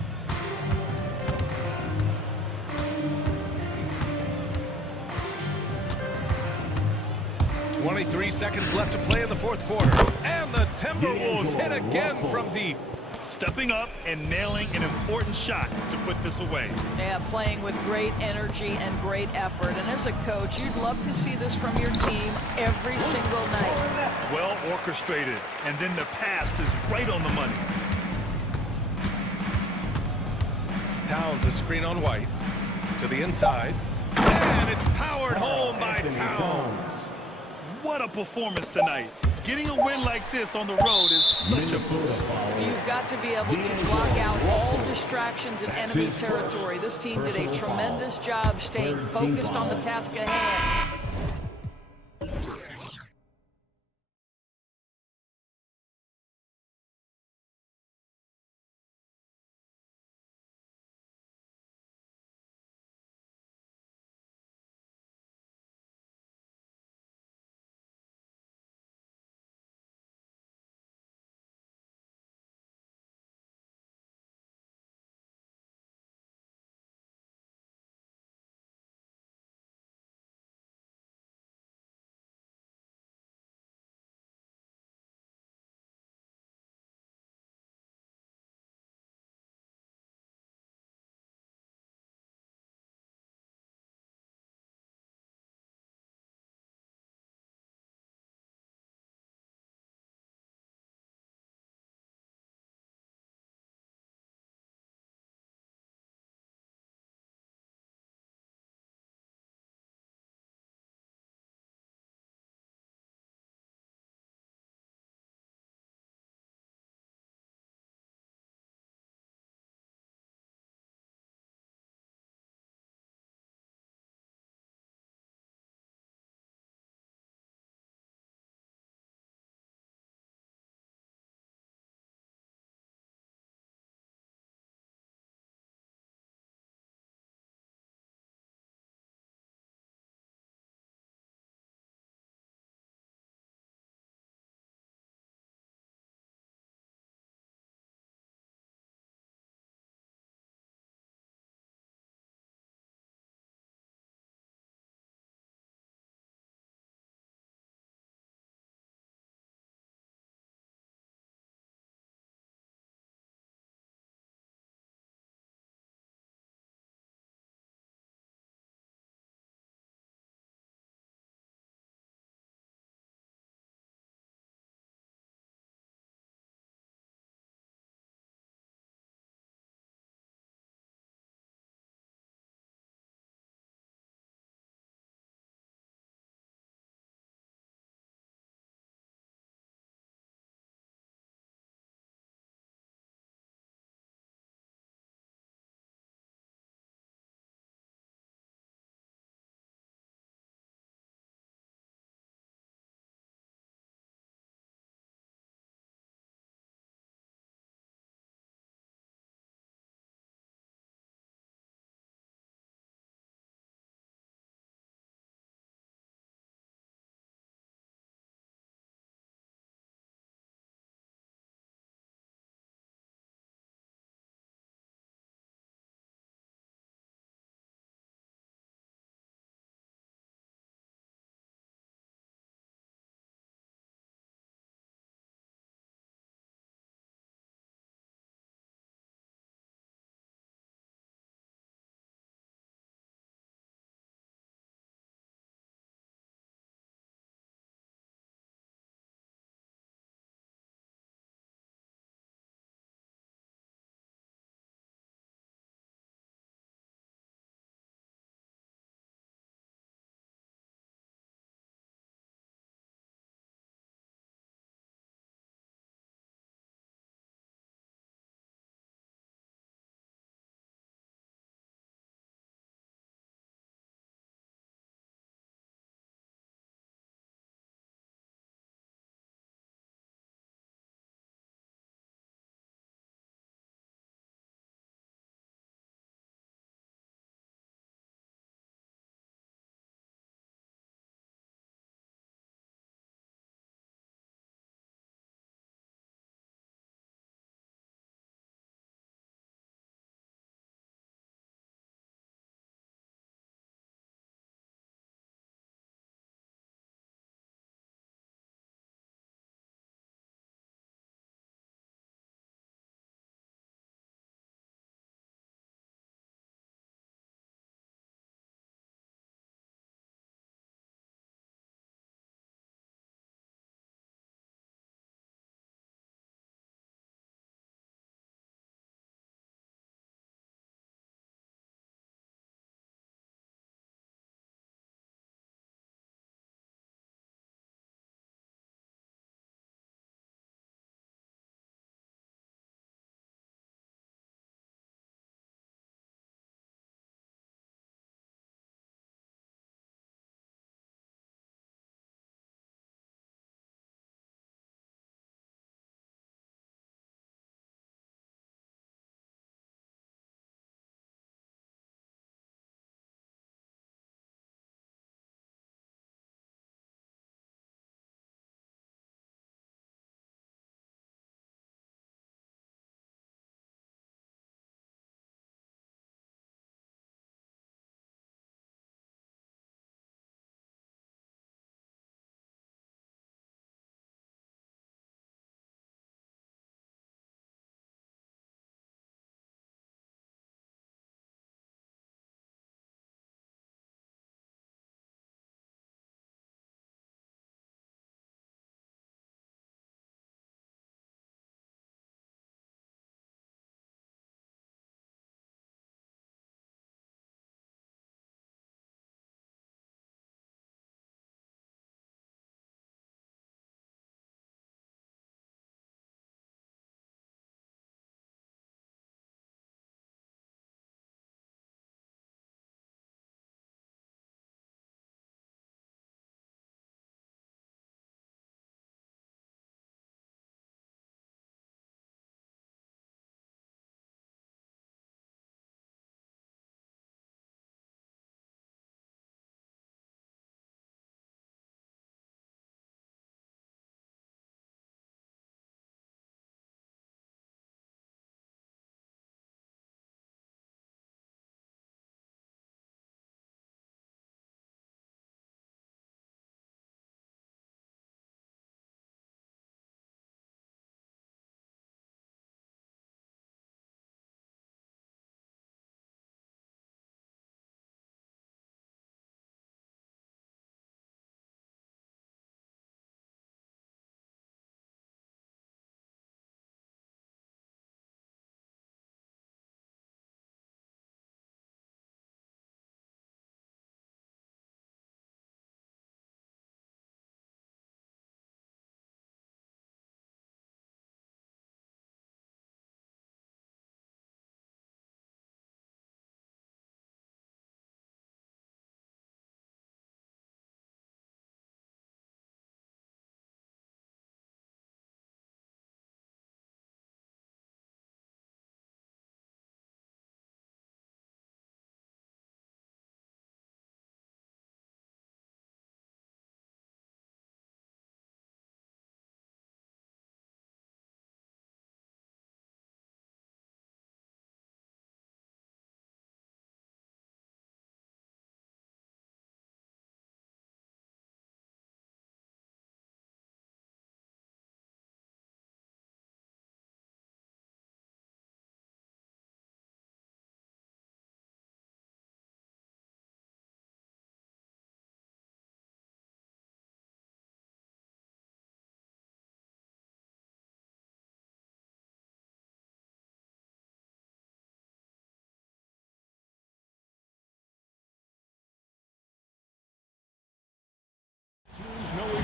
.23 seconds left to play in the fourth quarter. And the Timberwolves hit again from deep. Stepping up and nailing an important shot to put this away. Yeah, playing with great energy and great effort. And as a coach, you'd love to see this from your team every single night. Well orchestrated, and then the pass is right on the money. Towns a screen on White. To the inside. And it's powered home by Towns. What a performance tonight. Getting a win like this on the road is such a boost. You've got to be able to block out all distractions in enemy territory. This team did a tremendous job staying focused on the task at hand.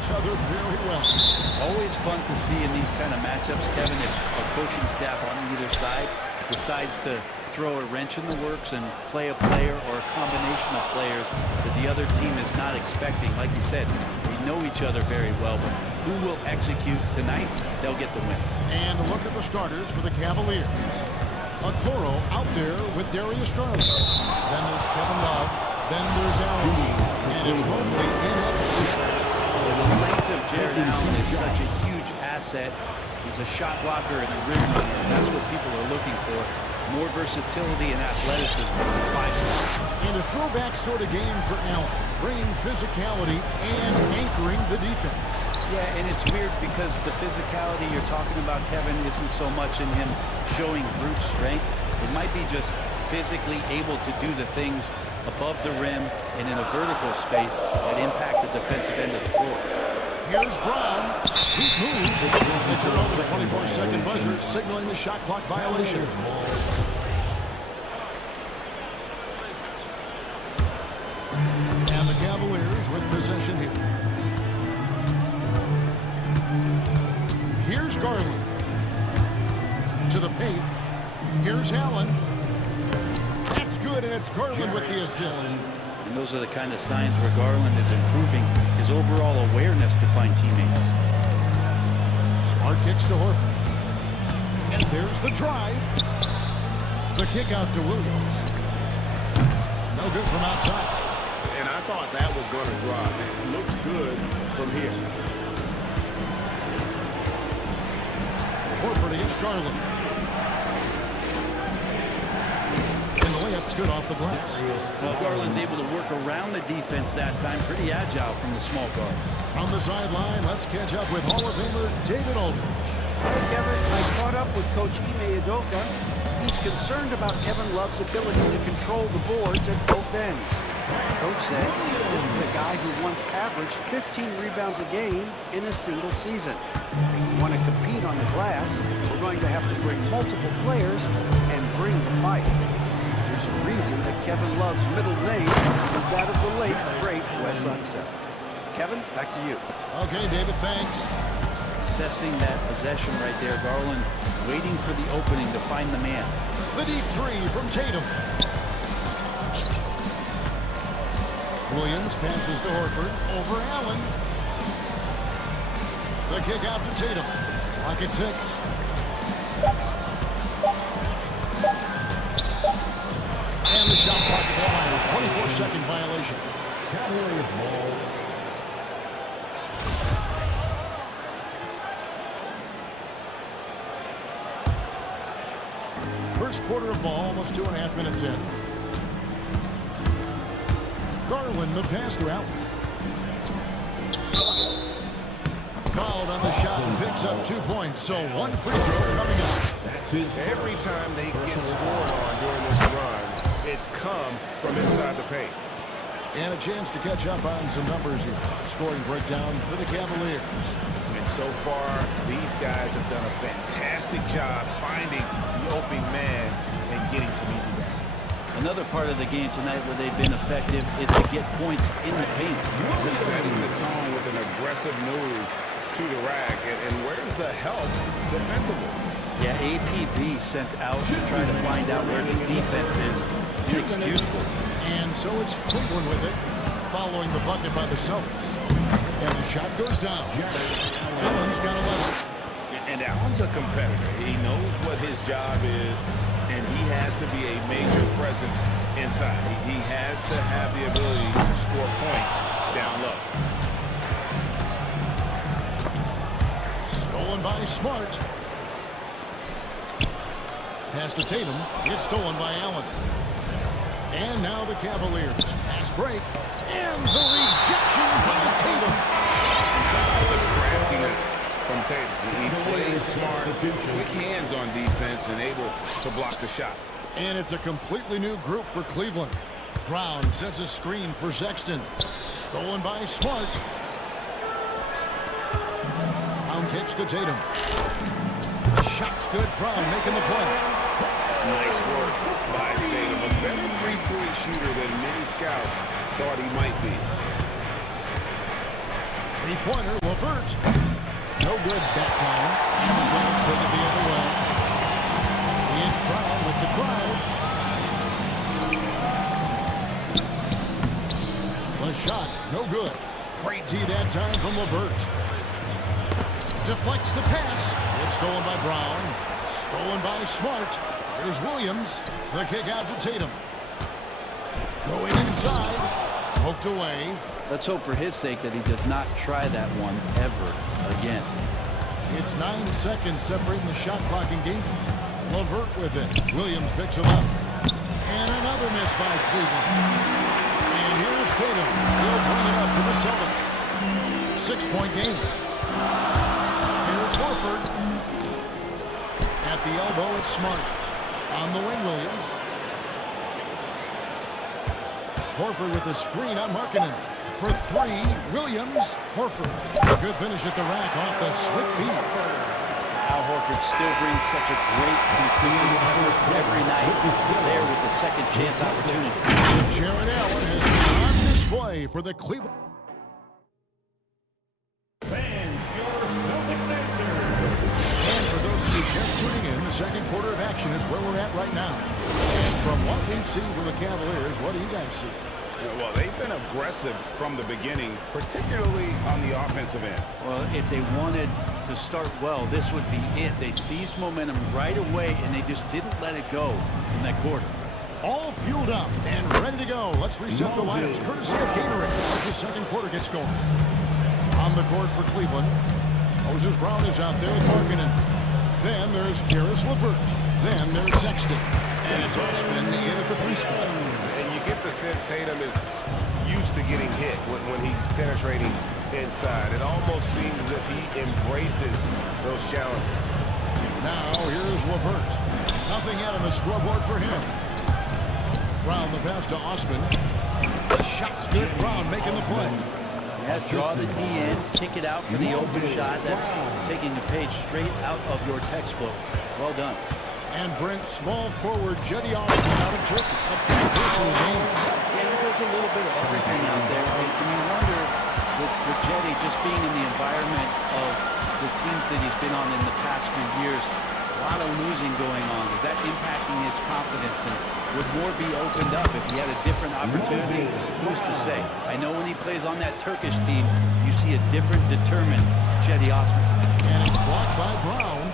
each other very well. Always fun to see in these kind of matchups, Kevin, if a coaching staff on either side decides to throw a wrench in the works and play a player or a combination of players that the other team is not expecting. Like you said, they know each other very well, but who will execute tonight, they'll get the win. And look at the starters for the Cavaliers. Okoro out there with Darius Garland. Then there's Kevin Love. Then there's Allen. And it's Mobley in it. The length of Jared Allen is such a huge asset. He's a shot blocker and a rim runner. That's what people are looking for. More versatility and athleticism. And a throwback sort of game for Allen, bringing physicality and anchoring the defense. Yeah, and it's weird because the physicality you're talking about, Kevin, isn't so much in him showing brute strength. It might be just physically able to do the things above the rim and in a vertical space that impact the defensive end of the floor. Here's Brown. Sweet move. They turn over the 24-second buzzer, signaling the shot clock violation. And the Cavaliers with possession here. Here's Garland. To the paint. Here's Allen. That's good, and it's Garland with the assist. And those are the kind of signs where Garland is improving his overall awareness to find teammates. Smart kicks to Horford. And there's the drive. The kick out to Williams. No good from outside. And I thought that was going to drop. It looked good from here. Horford against Garland. Layup's good off the glass. Well, Garland's able to work around the defense that time. Pretty agile from the small guard. On the sideline, let's catch up with Hall of Famer David Aldridge. Hey, Kevin, I caught up with Coach Ime Udoka. He's concerned about Kevin Love's ability to control the boards at both ends. Coach said this is a guy who once averaged 15 rebounds a game in a single season. If we want to compete on the glass, we're going to have to bring multiple players and bring the fight. There's a reason that Kevin Love's middle name is that of the late, great Wes Unseld. Kevin, back to you. Okay, David, thanks. Assessing that possession right there, Garland waiting for the opening to find the man. The deep three from Tatum. Williams passes to Horford over Allen. The kick out to Tatum. Clock at 6. And the shot clock expires. 24-second violation. Cavaliers ball. First quarter of ball, almost 2.5 minutes in. Garland, the pass to Allen. Fouled on the shot and picks up 2 points. So one free throw coming up. Every time they get scored on during this run, it's come from inside the paint. And a chance to catch up on some numbers here. Scoring breakdown for the Cavaliers. And so far, these guys have done a fantastic job finding the open man and getting some easy baskets. Another part of the game tonight where they've been effective is to get points in the paint. Just setting the tone with an aggressive move to the rack. And where's the help defensively? Yeah, APB sent out to try to find out where the defense is. Inexcusable. And so it's Cleveland with it, following the bucket by the Celtics. And the shot goes down. Allen's got 11. And Allen's a competitor. He knows what his job is, and he has to be a major presence inside. He has to have the ability to score points down low. Stolen by Smart. Pass to Tatum. It's stolen by Allen. And now the Cavaliers. Fast break. And the rejection by Tatum. The craftiness from Tatum. He plays smart, quick hands on defense, and able to block the shot. And it's a completely new group for Cleveland. Brown sets a screen for Sexton. Stolen by Smart. Brown kicks to Tatum. The shot's good. Brown making the play. Nice work by Tatum. A better three-point shooter than many scouts thought he might be. Three-pointer, Levert. No good that time. Amazons take it the other way. It's Brown with the drive. The shot, no good. Great D that time from Levert. Deflects the pass. It's stolen by Brown. Stolen by Smart. Here's Williams. The kick out to Tatum. Going inside. Poked away. Let's hope for his sake that he does not try that one ever again. It's 9 seconds separating the shot clock and game. Levert with it. Williams picks him up. And another miss by Cleveland. And here's Tatum. He'll bring it up to the Celtics. 6-point game. Here's Horford. At the elbow, it's Smart. On the wing, Williams. Horford with the screen on Markkanen. For three, Williams, Horford. A good finish at the rack off the slick feed. Al Horford still brings such a great, consistent effort every night. There with the second chance opportunity. Jared Allen has been on display for the Cleveland. Fans, your Celtics answer. And for those of you just tuning in, the second quarter of action is where we're at right now. And from what we've seen from the Cavaliers, what do you guys see? Well, they've been aggressive from the beginning, particularly on the offensive end. Well, if they wanted to start well, this would be it. They seized momentum right away, and they just didn't let it go in that quarter. All fueled up and ready to go. Let's reset the lineups, courtesy of Gatorade, as the second quarter gets going. On the court for Cleveland, Moses Brown is out there with Markkanen. Then there's Karis LeVert. Then there's Sexton. And it's Osman in at the three spot. And you get the sense Tatum is used to getting hit when he's penetrating inside. It almost seems as if he embraces those challenges. Now here's LeVert. Nothing yet on the scoreboard for him. Brown the pass to Osman. The shot's good. Brown making the play. Yeah, draw the D in, kick it out for the open shot. That's taking the page straight out of your textbook. Well done. And Brent, small forward, Jetty Osman out of Turkey. Yeah, he does a little bit of everything out there. And you wonder, with Jetty just being in the environment of the teams that he's been on in the past few years, a lot of losing going on. Is that impacting his confidence? And would more be opened up if he had a different opportunity? Who's to say? I know when he plays on that Turkish team, you see a different, determined Jetty Osman. And it's blocked by Brown.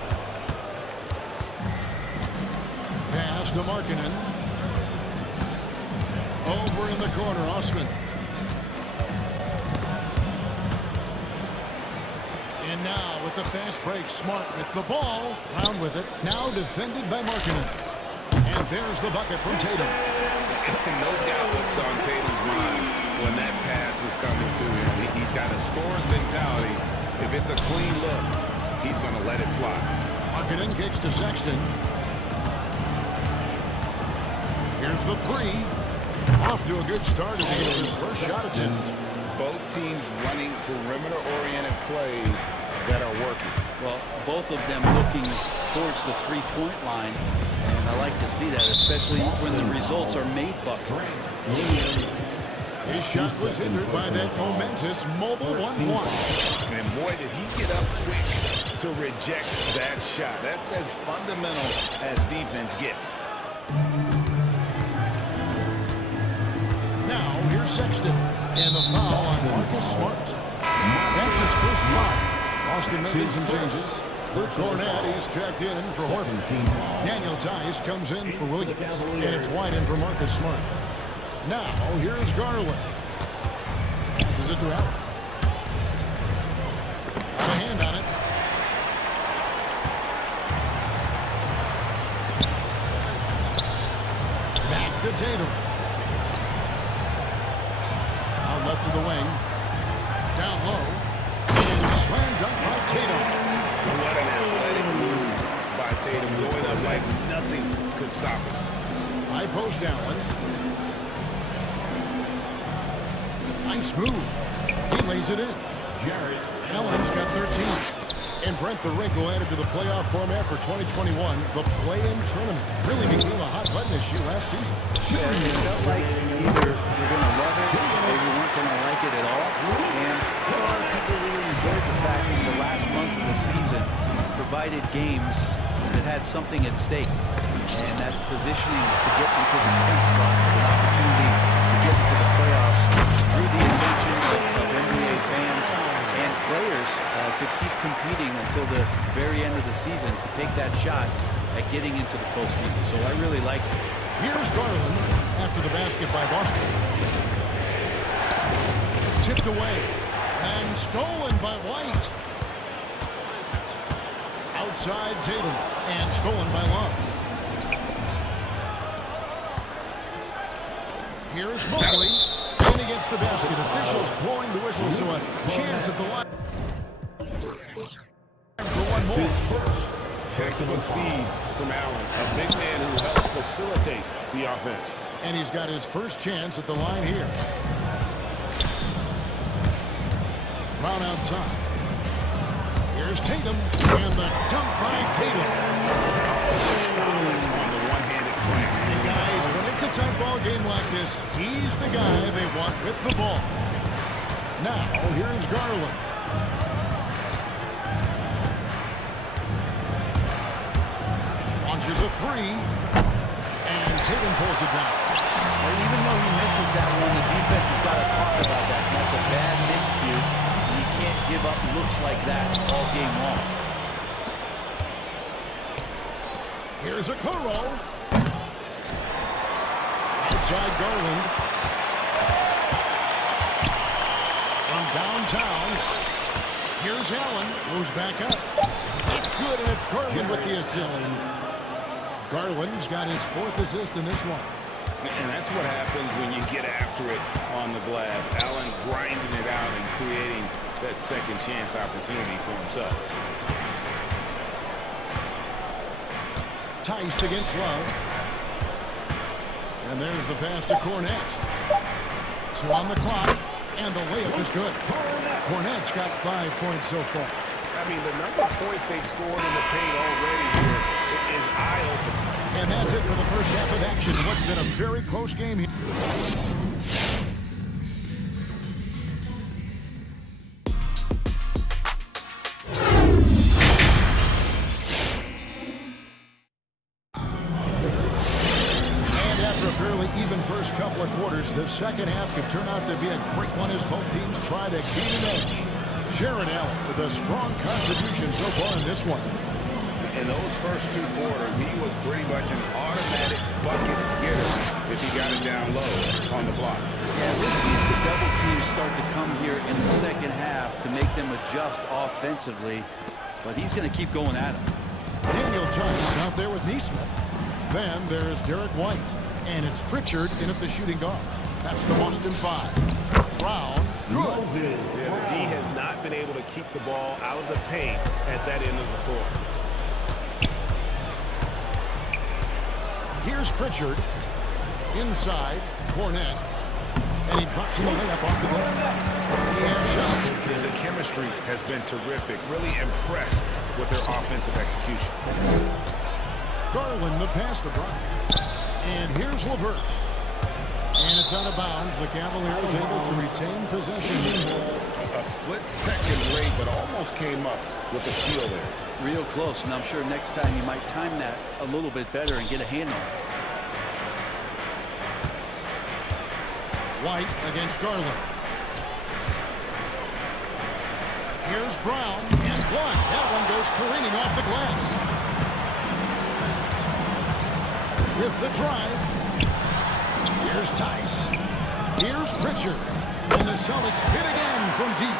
Pass to Markkanen. Over in the corner, Osman. And now with the fast break, Smart with the ball. Brown with it. Now defended by Markkanen. And there's the bucket from Tatum. No doubt what's on Tatum's mind when that pass is coming to him. He's got a scorer's mentality. If it's a clean look, he's going to let it fly. Markkanen kicks to Sexton. Here's the three. Off to a good start as he gets his first shot attempt. Both teams running perimeter-oriented plays that are working. Well, both of them looking towards the three-point line, and I like to see that, especially when the results are made buckets. His shot was hindered by that momentous mobile one block. And boy, did he get up quick to reject that shot. That's as fundamental as defense gets. Now, here's Sexton. And the foul on Marcus Smart. That's his first foul. Austin making some changes. Luke Cornett, he's checked in for Horford. Daniel Tice comes in for Williams. And it's wide in for Marcus Smart. Now, here's Garland. Passes it to Allen. Got a hand on it. Back to Tatum. Out left of the wing. Down low. And slam dunk by Tatum. What an athletic move by Tatum, going up like nothing could stop him. High post Allen. Nice move. He lays it in. Allen's got 13. And Brent, the wrinkle added to the playoff format for 2021, the play-in tournament. Really became a hot button issue last season. Yeah, it felt like either you're going to love it or you weren't going to like it at all. And a lot of people really enjoyed the fact that the last month of the season provided games that had something at stake. And that positioning to get into the 10th slot, an opportunity to get into the playoffs, drew the attention of NBA fans and players to keep competing until the very end of the season to take that shot at getting into the postseason. So I really like it. Here's Garland after the basket by Boston. Tipped away and stolen by White. Outside Tatum and stolen by Love. Here's Mobley, and he gets the basket. Officials blowing the whistle, so a chance at the line for one more. Textbook feed from Allen, a big man who helps facilitate the offense. And he's got his first chance at the line here. Brown outside. Here's Tatum, and the dunk by Tatum. Solid on the one-handed slam. And guys, when it's a tight ball game like this, he's the guy they want with the ball. Now, here's Garland. Launches a three, and Tatum pulls it down. Well, even though he misses that one, the defense has got to talk about that. That's a bad miscue. You can't give up looks like that all game long. Here's a Kuro. Outside Garland. From downtown. Here's Allen. Moves back up. It's good, and it's Garland with the assist. Garland's got his fourth assist in this one. And that's what happens when you get after it on the glass. Allen grinding it out and creating that second chance opportunity for himself. Tice against Love. And there's the pass to Cornette. 2 on the clock, and the layup is good. Cornette's got 5 points so far. I mean, the number of points they've scored in the paint already here is eye-opening. And that's it for the first half of action. What's been a very close game here. And after a fairly even first couple of quarters, the second half could turn out to be a great one as both teams try to gain an edge. Jaron Allen with a strong contribution so far in this one. In those first 2 quarters, he was pretty much an automatic bucket getter if he got it down low on the block. Yeah, we'll see if the double teams start to come here in the second half to make them adjust offensively, but he's going to keep going at him. Daniel Tice out there with Neesmith. Then there's Derek White, and it's Pritchard in at the shooting guard. That's the Boston 5. Brown, good. Yeah, the D has not been able to keep the ball out of the paint at that end of the floor. Here's Pritchard. Inside, Cornette. And he drops in the layup off the glass. He has shot. And the chemistry has been terrific. Really impressed with their offensive execution. Garland, the pass to Brown. And here's LeVert. And it's out of bounds. The Cavaliers able to retain possession. A split second late, but almost came up with the steal there. Real close, and I'm sure next time you might time that a little bit better and get a hand on it. White against Garland. Here's Brown, and blocked. That one goes careening off the glass. With the drive. Here's Tice. Here's Pritchard. And the Celtics hit again from deep.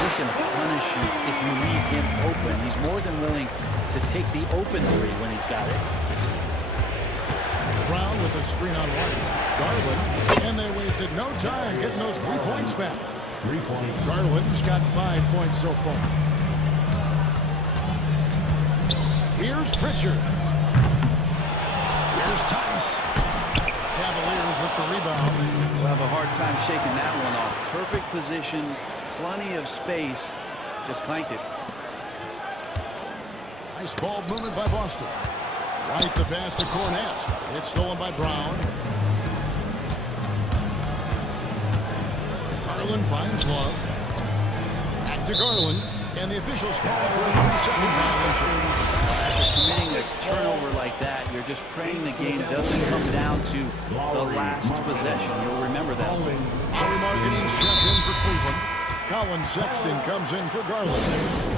He's going to punish you if you leave him open. He's more than willing to take the open three when he's got it. Brown with a screen on White. Garland, and they wasted no time getting those 3 points back. 3 points. Garland's got 5 points so far. Here's Pritchard. Here's Tice. Cavaliers with the rebound. We'll have a hard time shaking that one off. Perfect position, plenty of space. Just clanked it. Nice ball movement by Boston. Right the pass to Cornette. It's stolen by Brown. Garland finds Love. Back to Garland. And the officials call it for a 3-second violation. After committing a turnover like that, you're just praying the game doesn't come down to the last possession. You'll remember that. Harry Marketing's checked in for Cleveland. Colin Sexton comes in for Garland.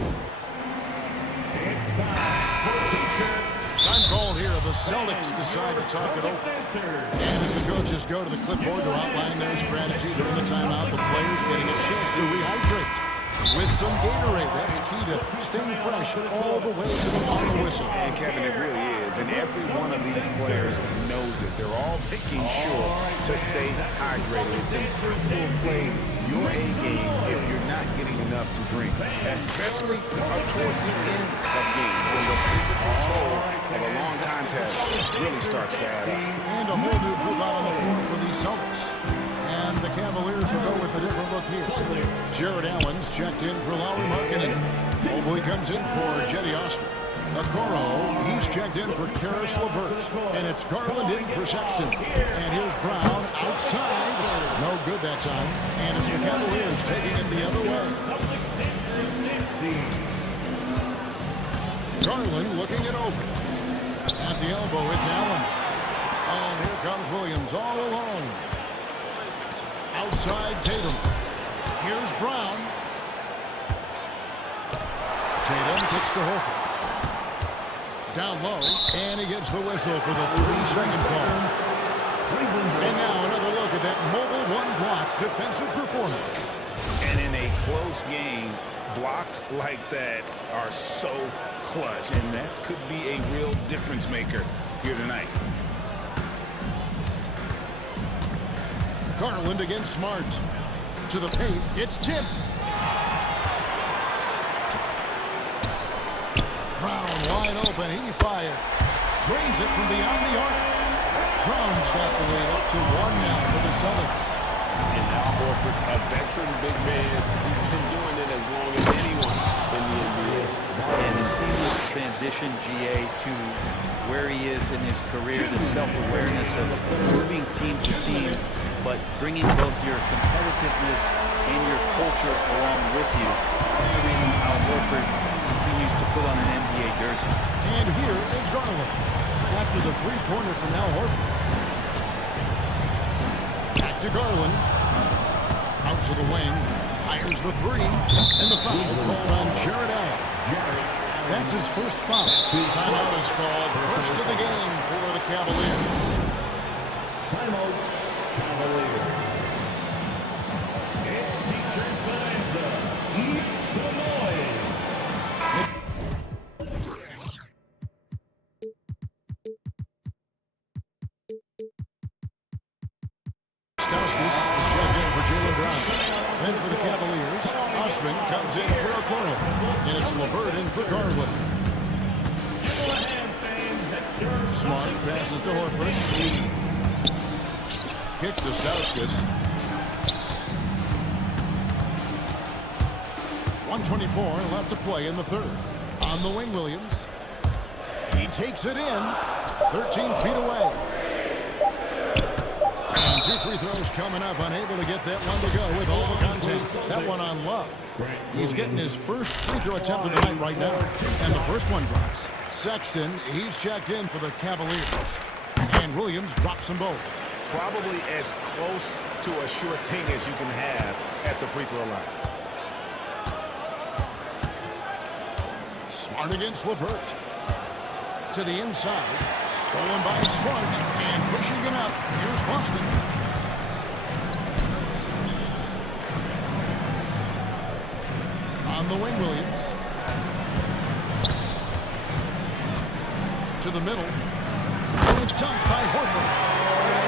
Time called here. The Celtics decide to talk it over. And as the coaches go to the clipboard to outline their strategy during the timeout, the players getting a chance to rehydrate with some Gatorade. That's key to staying fresh all the way to the final whistle. And Kevin, it really is. And every one of these players knows it. They're all making sure to stay hydrated. It's impossible to play your A game if you're not getting enough to drink, especially towards the end of games when the physical toll of a long contest really starts to add up. And a whole new group out on the floor for the Celtics. And the Cavaliers will go with a different look here. Jared Allen's checked in for Lauri Markkanen. Mobley comes in for Jetty Osman. Okoro, he's checked in for Karis LeVert. And it's Garland in for Sexton. And here's Brown outside. No good that time. And it's the Cavaliers taking it the other way. Garland looking it over. At the elbow, it's Allen. Oh, here comes Williams all alone. Outside Tatum. Here's Brown. Tatum kicks to Horford. Down low, and he gets the whistle for the 3-second call. And now another look at that mobile one-block defensive performance. And in a close game, blocks like that are so clutch, and that could be a real difference maker here tonight. Garland against Smart. To the paint, it's tipped. Brown wide open, he fires. Drains it from beyond the arc. Brown's got the lead up to 1 now for the Celtics. And now Horford, a veteran big man. He's been doing it as long as anyone in the NBA. And the seamless transition, GA, to where he is in his career, the self-awareness of moving team to team, but bringing both your competitiveness and your culture along with you. That's the reason how Horford continues to put on an NBA jersey. And here is Garland. After the three-pointer from Al Horford. Back to Garland. Out to the wing. Fires the three. And the foul called on Jared Allen. That's his first foul. Timeout is called. First of the game for the Cavaliers. Timeout, Cavaliers. It's featured by the Illinois. Stauskas is checked in for Jaylen Brown. Then for the Cavaliers, Osman comes in for Okoro. And it's LeVert in for Garland. Smart passes to Horford. Kicks to Stauskas. 1:24 left to play in the third. On the wing, Williams. He takes it in. 13 feet away. And 2 free throws coming up. Unable to get that one to go with all the contact. That one on Love. He's getting his first free throw attempt of the night right now. And the first one drops. Sexton, he's checked in for the Cavaliers. And Williams drops them both. Probably as close to a sure thing as you can have at the free throw line. Smart against LeVert. To the inside. Stolen by Smart. And pushing it up. Here's Boston. On the wing, Williams. To the middle. And a dunk by Horford.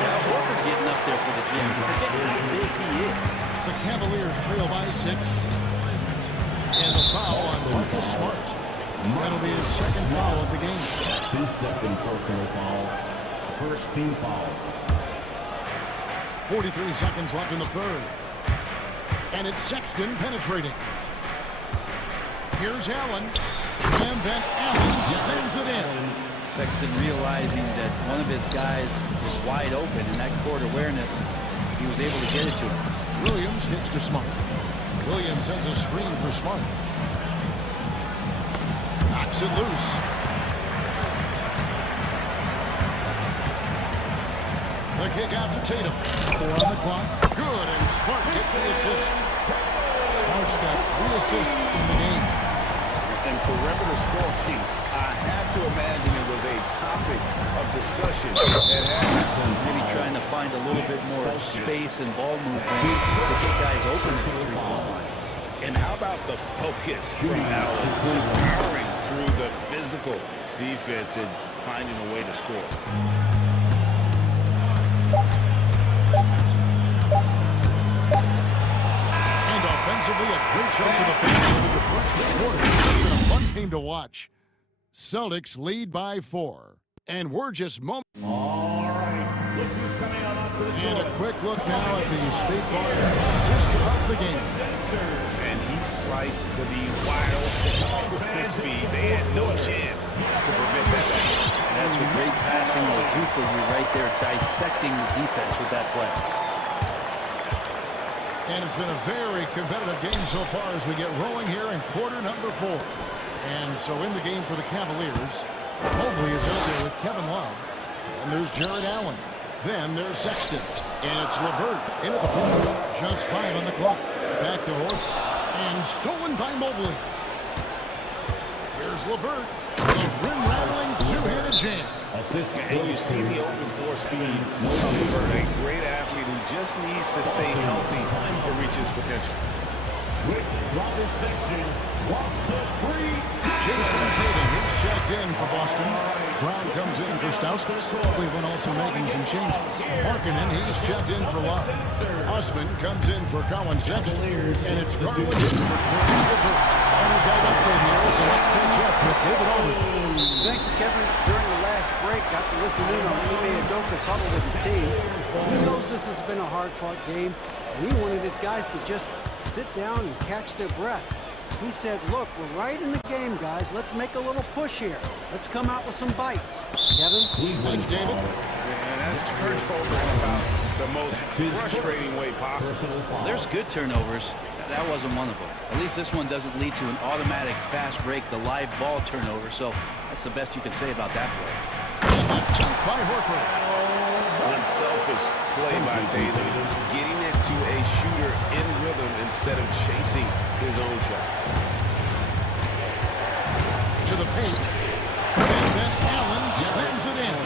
Yeah, Horford getting up there for the gym. You forget how big he is. The Cavaliers trail by 6. And the foul on Marcus Smart. That'll be his second foul of the game. That's his second personal foul. First team foul. 43 seconds left in the third. And it's Sexton penetrating. Here's Allen. And then Allen slams it in. Sexton realizing that one of his guys is wide open, and that court awareness, he was able to get it to him. Williams gets to Smart. Williams sends a screen for Smart. Knocks it loose. The kick out to Tatum. 4 on the clock. Good, and Smart gets the assist. Smart's got 3 assists in the game. And perimeter scoring, I have to imagine it was a topic of discussion at halftime. Maybe trying to find a little bit more space and ball movement to get guys open at the three-point line. And how about the focus from Allen, just powering through the physical defense and finding a way to score. And offensively, a great show for the fans through the first 3 quarters. It's been a fun game to watch. Celtics lead by 4. And we're just moments. All right. Look who's coming on to the And a court. quick look now at the State Farm assist of the game. And he sliced the D wide open with his feet. They had no chance to prevent that. That's what great passing will do for you right there, dissecting the defense with that play. And it's been a very competitive game so far as we get rolling here in quarter number 4. And so in the game for the Cavaliers, Mobley is out there with Kevin Love. And there's Jared Allen. Then there's Sexton. And it's LeVert in at the point. Just 5 on the clock. Back to Horford. And stolen by Mobley. Here's LeVert. The rim-rattling two-handed jam. And you see the open floor speed of LeVert, a great athlete who just needs to stay healthy to reach his potential. Jason Tatum is checked in for Boston. Brown comes in for Stauskas. Cleveland also making some changes. Markkanen, he's checked in for Love. Osman comes in for Colin Sexton. And it's Garland in for Chris LeVert. And we've got an update here, so let's catch up with David Aldridge. Thank you, Kevin. During the last break, got to listen in on Ime Udoka's huddle with his team. He knows this has been a hard-fought game, and he wanted his guys to just sit down and catch their breath. He said, look, we're right in the game, guys. Let's make a little push here. Let's come out with some bite. Kevin? Thanks, David. And that's turnover in about the most frustrating way possible. There's good turnovers. That wasn't one of them. At least this one doesn't lead to an automatic fast break, the live ball turnover, so that's the best you can say about that play. Jump by Horford. Unselfish play by Tatum, getting it to a shooter in rhythm instead of chasing his own shot. To the paint. And then Allen slams it in.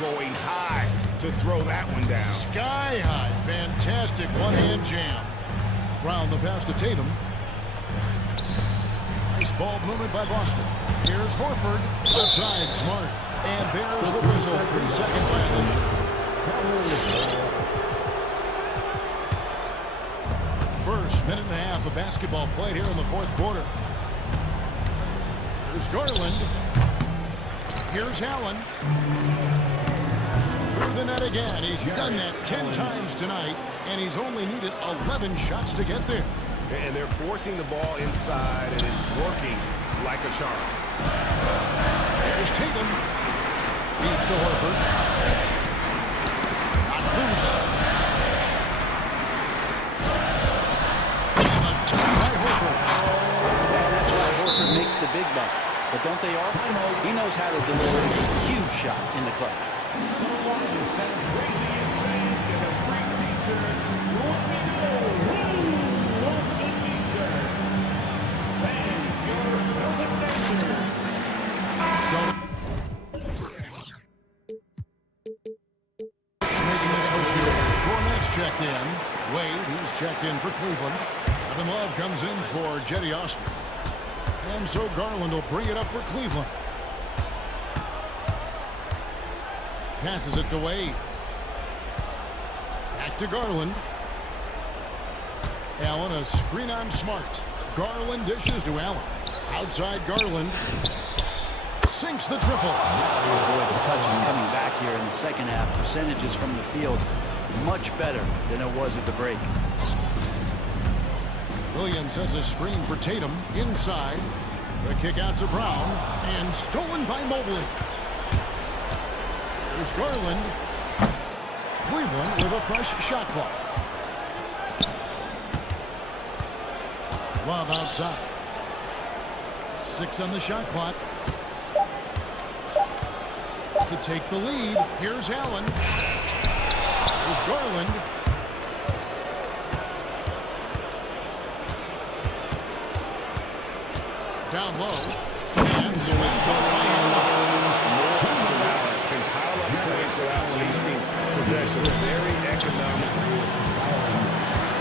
Going high to throw that one down. Sky high. Fantastic one-hand jam. Brown the pass to Tatum. Nice ball movement by Boston. Here's Horford. Outside Smart. And there's the whistle. 3-second violation. First minute and a half of basketball played here in the fourth quarter. Here's Garland. Here's Allen. Through the net again. He's done that 10 times tonight, and he's only needed 11 shots to get there. And they're forcing the ball inside, and it's working like a charm. There's Tatum. Feeds to Horford. Not loose. And a tie by Horford. And that's why Horford makes the big bucks. But don't they all? He knows how to deliver a huge shot in the clutch. So making this switch here. Cornette's checked in. Wade, he's checked in for Cleveland. Kevin Love comes in for Jetty Osman. And so Garland will bring it up for Cleveland. Passes it to Wade. Back to Garland. Allen, a screen on Smart. Garland dishes to Allen. Outside Garland. Sinks the triple. Boy, the touch is coming back here in the second half. Percentages from the field much better than it was at the break. Williams sets a screen for Tatum inside. The kick out to Brown, and stolen by Mobley. Here's Garland. Cleveland with a fresh shot clock. Love outside. 6 on the shot clock. To take the lead, here's Allen. Here's Garland. Down low. And slammed up by Allen. Can pile up points without wasting possession. Very economic.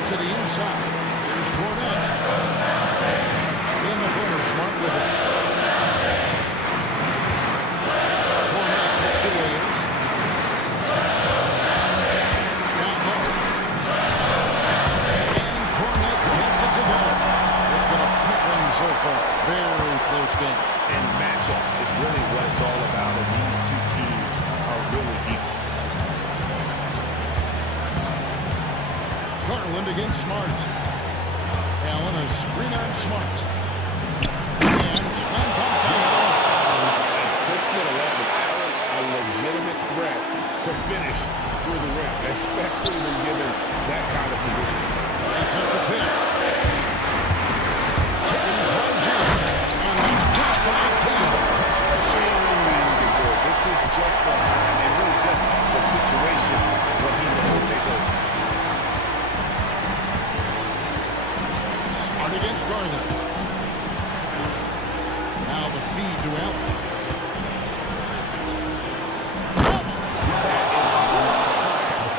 To the inside. Here's Cornette. In the corner, Smart with it. Cornette pitch to Williams. Down low. And Cornette gets it to go. It's been a tight one so far. Very close game. And matchups, it's really what it's all about, and these two teams are really equal. Garland against Smart. Allen a screen on Smart. And slammed up by Allen. At 6'11", Allen, a legitimate threat to finish through the rim, especially when given that kind of position. They set the pick. Tatum runs in. And got by Tatum. This is just the time and really just the situation when he wants to take over. Smart against Garland. Now the feed to Allen.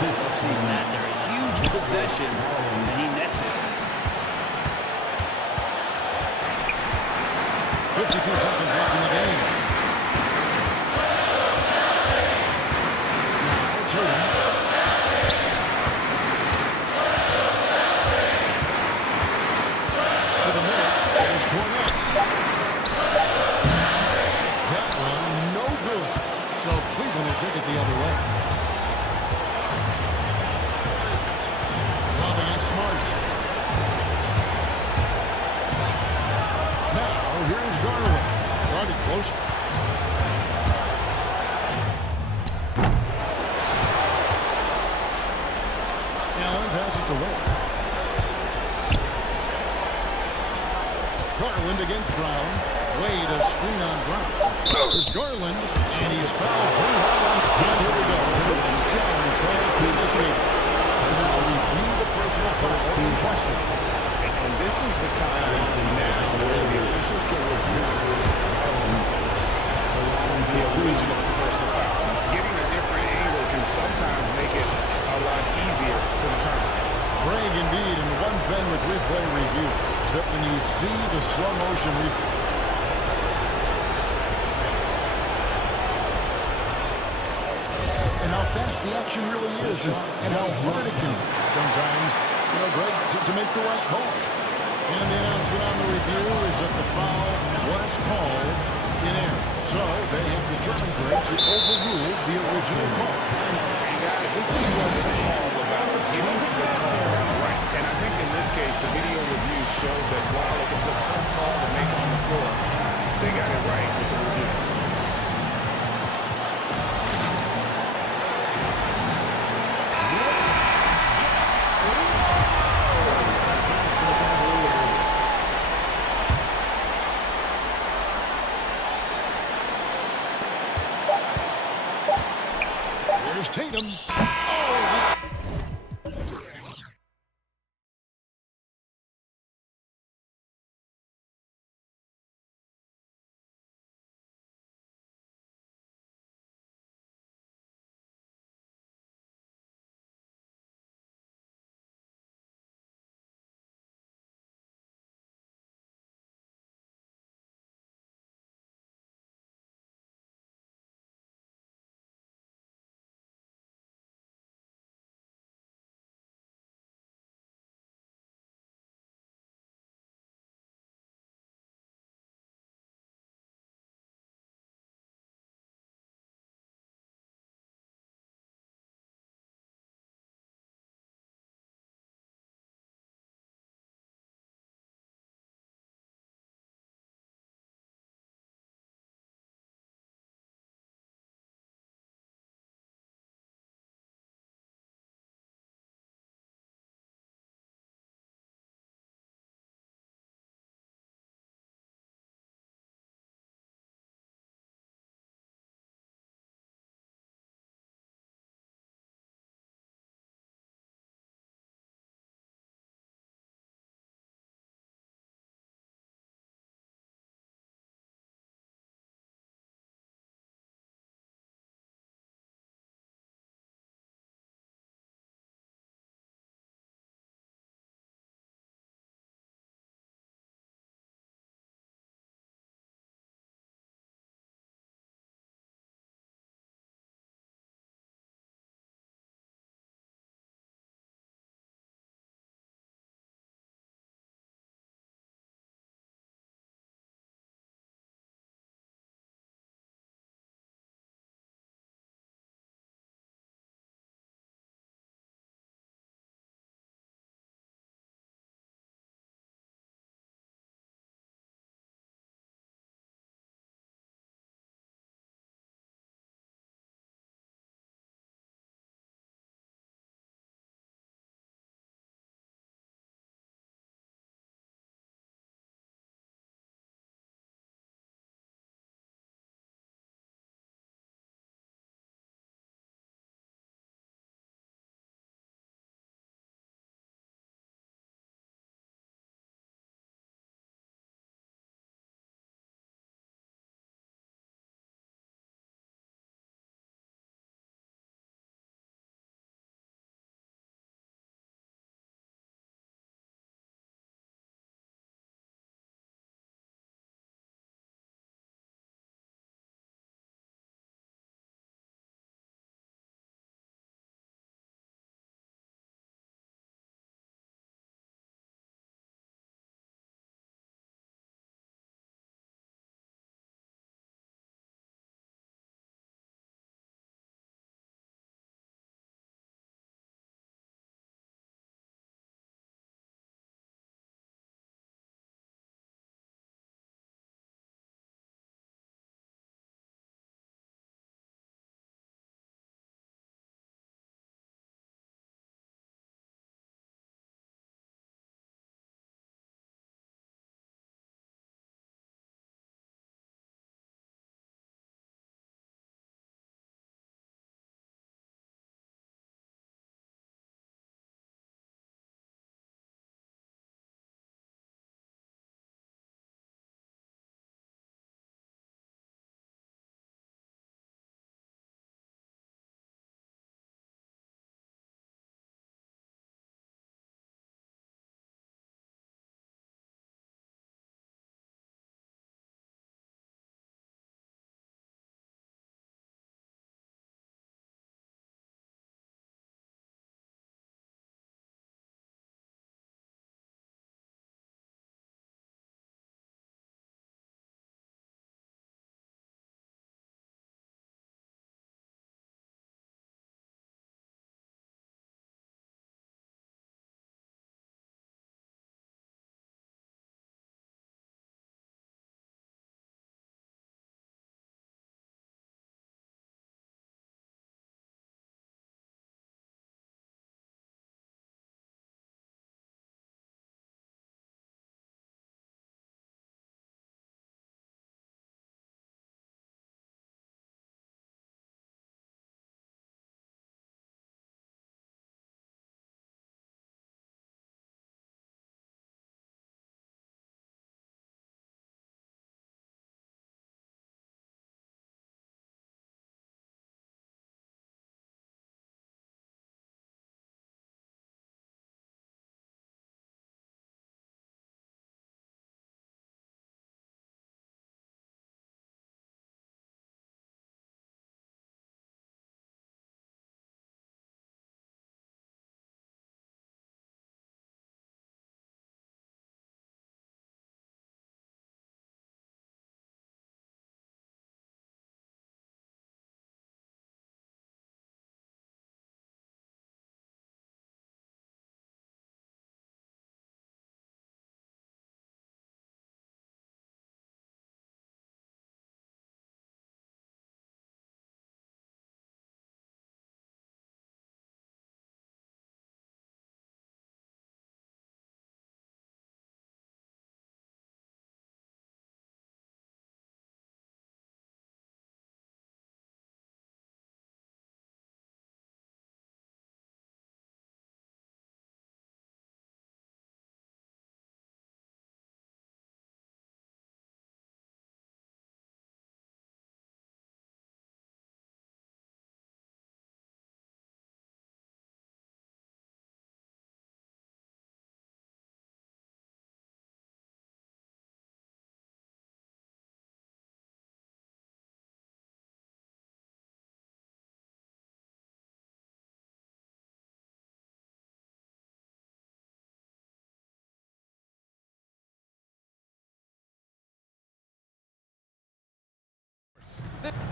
I've seen that there. A huge possession, and he nets it. 52 seconds left in the game. Now Tatum. To the middle. There's Cornette. That one no good. So Cleveland will take it the other way. Love against Smart. Now here's Garland. Guarded close. Allen passes to Wade. Garland against Brown. Wade a screen on Brown. There's Garland, and he's fouled pretty hard on. And here we go. Coaching challenge has been initiated. Now review the personal foul in question. And this is the time now where the officials can review the original personal foul. Getting a different angle can sometimes make it a lot easier to determine. Bragg indeed, and the one thing with replay review is that when you see the slow motion replay, and how fast the action really is, and how hard it can be sometimes, you know, Greg, to make the right call. And the announcement on the review is that the foul was called in error. So they have determined, Greg, to overrule the original call. And guys, this is what it's all about, getting the call right. And I think in this case, the video review showed that while it was a tough call to make on the floor, they got it right with the review. Here's Tatum.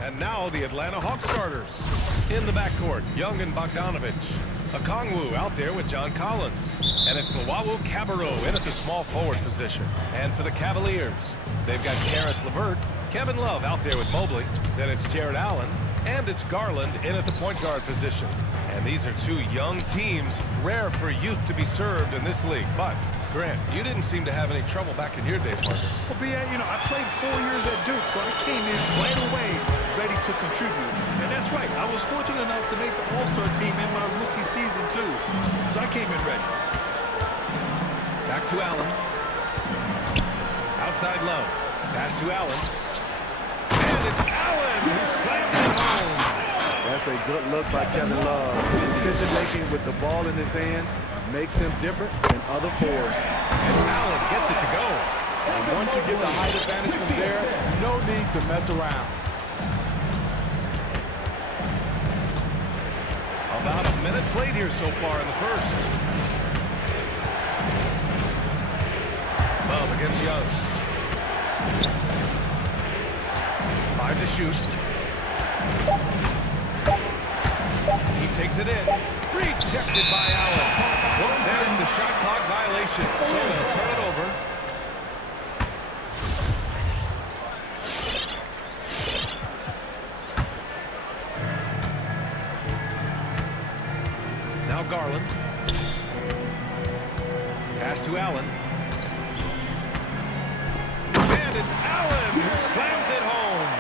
And now the Atlanta Hawks starters. In the backcourt, Young and Bogdanovich. Okongwu out there with John Collins. And it's Luwawu Cabarrot in at the small forward position. And for the Cavaliers, they've got Karis LeVert, Kevin Love out there with Mobley. Then it's Jared Allen. And it's Garland in at the point guard position. And these are two young teams, rare for youth to be served in this league. But, Grant, you didn't seem to have any trouble back in your day, partner. Well, B.A., you know, I played 4 years at Duke, so I came in right away ready to contribute. And that's right. I was fortunate enough to make the All-Star team in my rookie season, too. So I came in ready. Back to Allen. Outside Love. Pass to Allen. And it's Allen who slams it home. That's a good look by Kevin Love. Decision-making with the ball in his hands makes him different than other fours. And Allen gets it to go. And once you get the height advantage from there, no need to mess around. About a minute played here so far in the first. Love against Young. 5 to shoot. He takes it in. Rejected by Allen. Well, there's the shot clock violation. So they'll turn it over. Now Garland. Pass to Allen. And it's Allen who slams it home.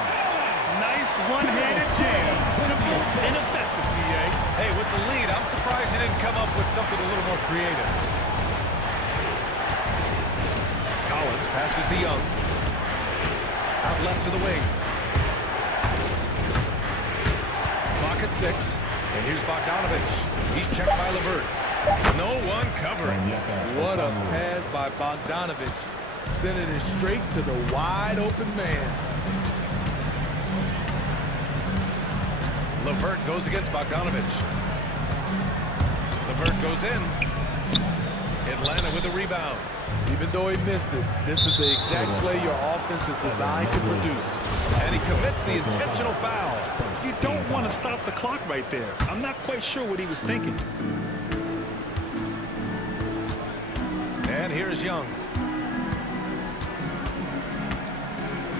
Nice one-handed jam. Simple and effective, B.A. Hey, with the lead, I'm surprised he didn't come up with something a little more creative. Collins passes to Young. Out left to the wing. Clock at 6. And here's Bogdanovich. He's checked by LeVert. No one covering. What a pass by Bogdanovich. Sending it straight to the wide open man. LeVert goes against Bogdanovich. LeVert goes in. Atlanta with a rebound. Even though he missed it, this is the exact play your offense is designed to produce. And he commits the intentional foul. You don't want to stop the clock right there. I'm not quite sure what he was thinking. And here's Young.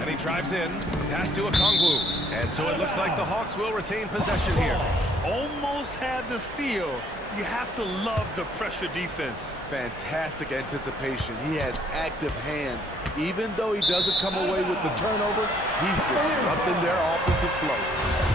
And he drives in. Pass to Okongwu. And so it looks like the Hawks will retain possession here. Almost had the steal. You have to love the pressure defense. Fantastic anticipation. He has active hands. Even though he doesn't come away with the turnover, he's disrupting their offensive flow.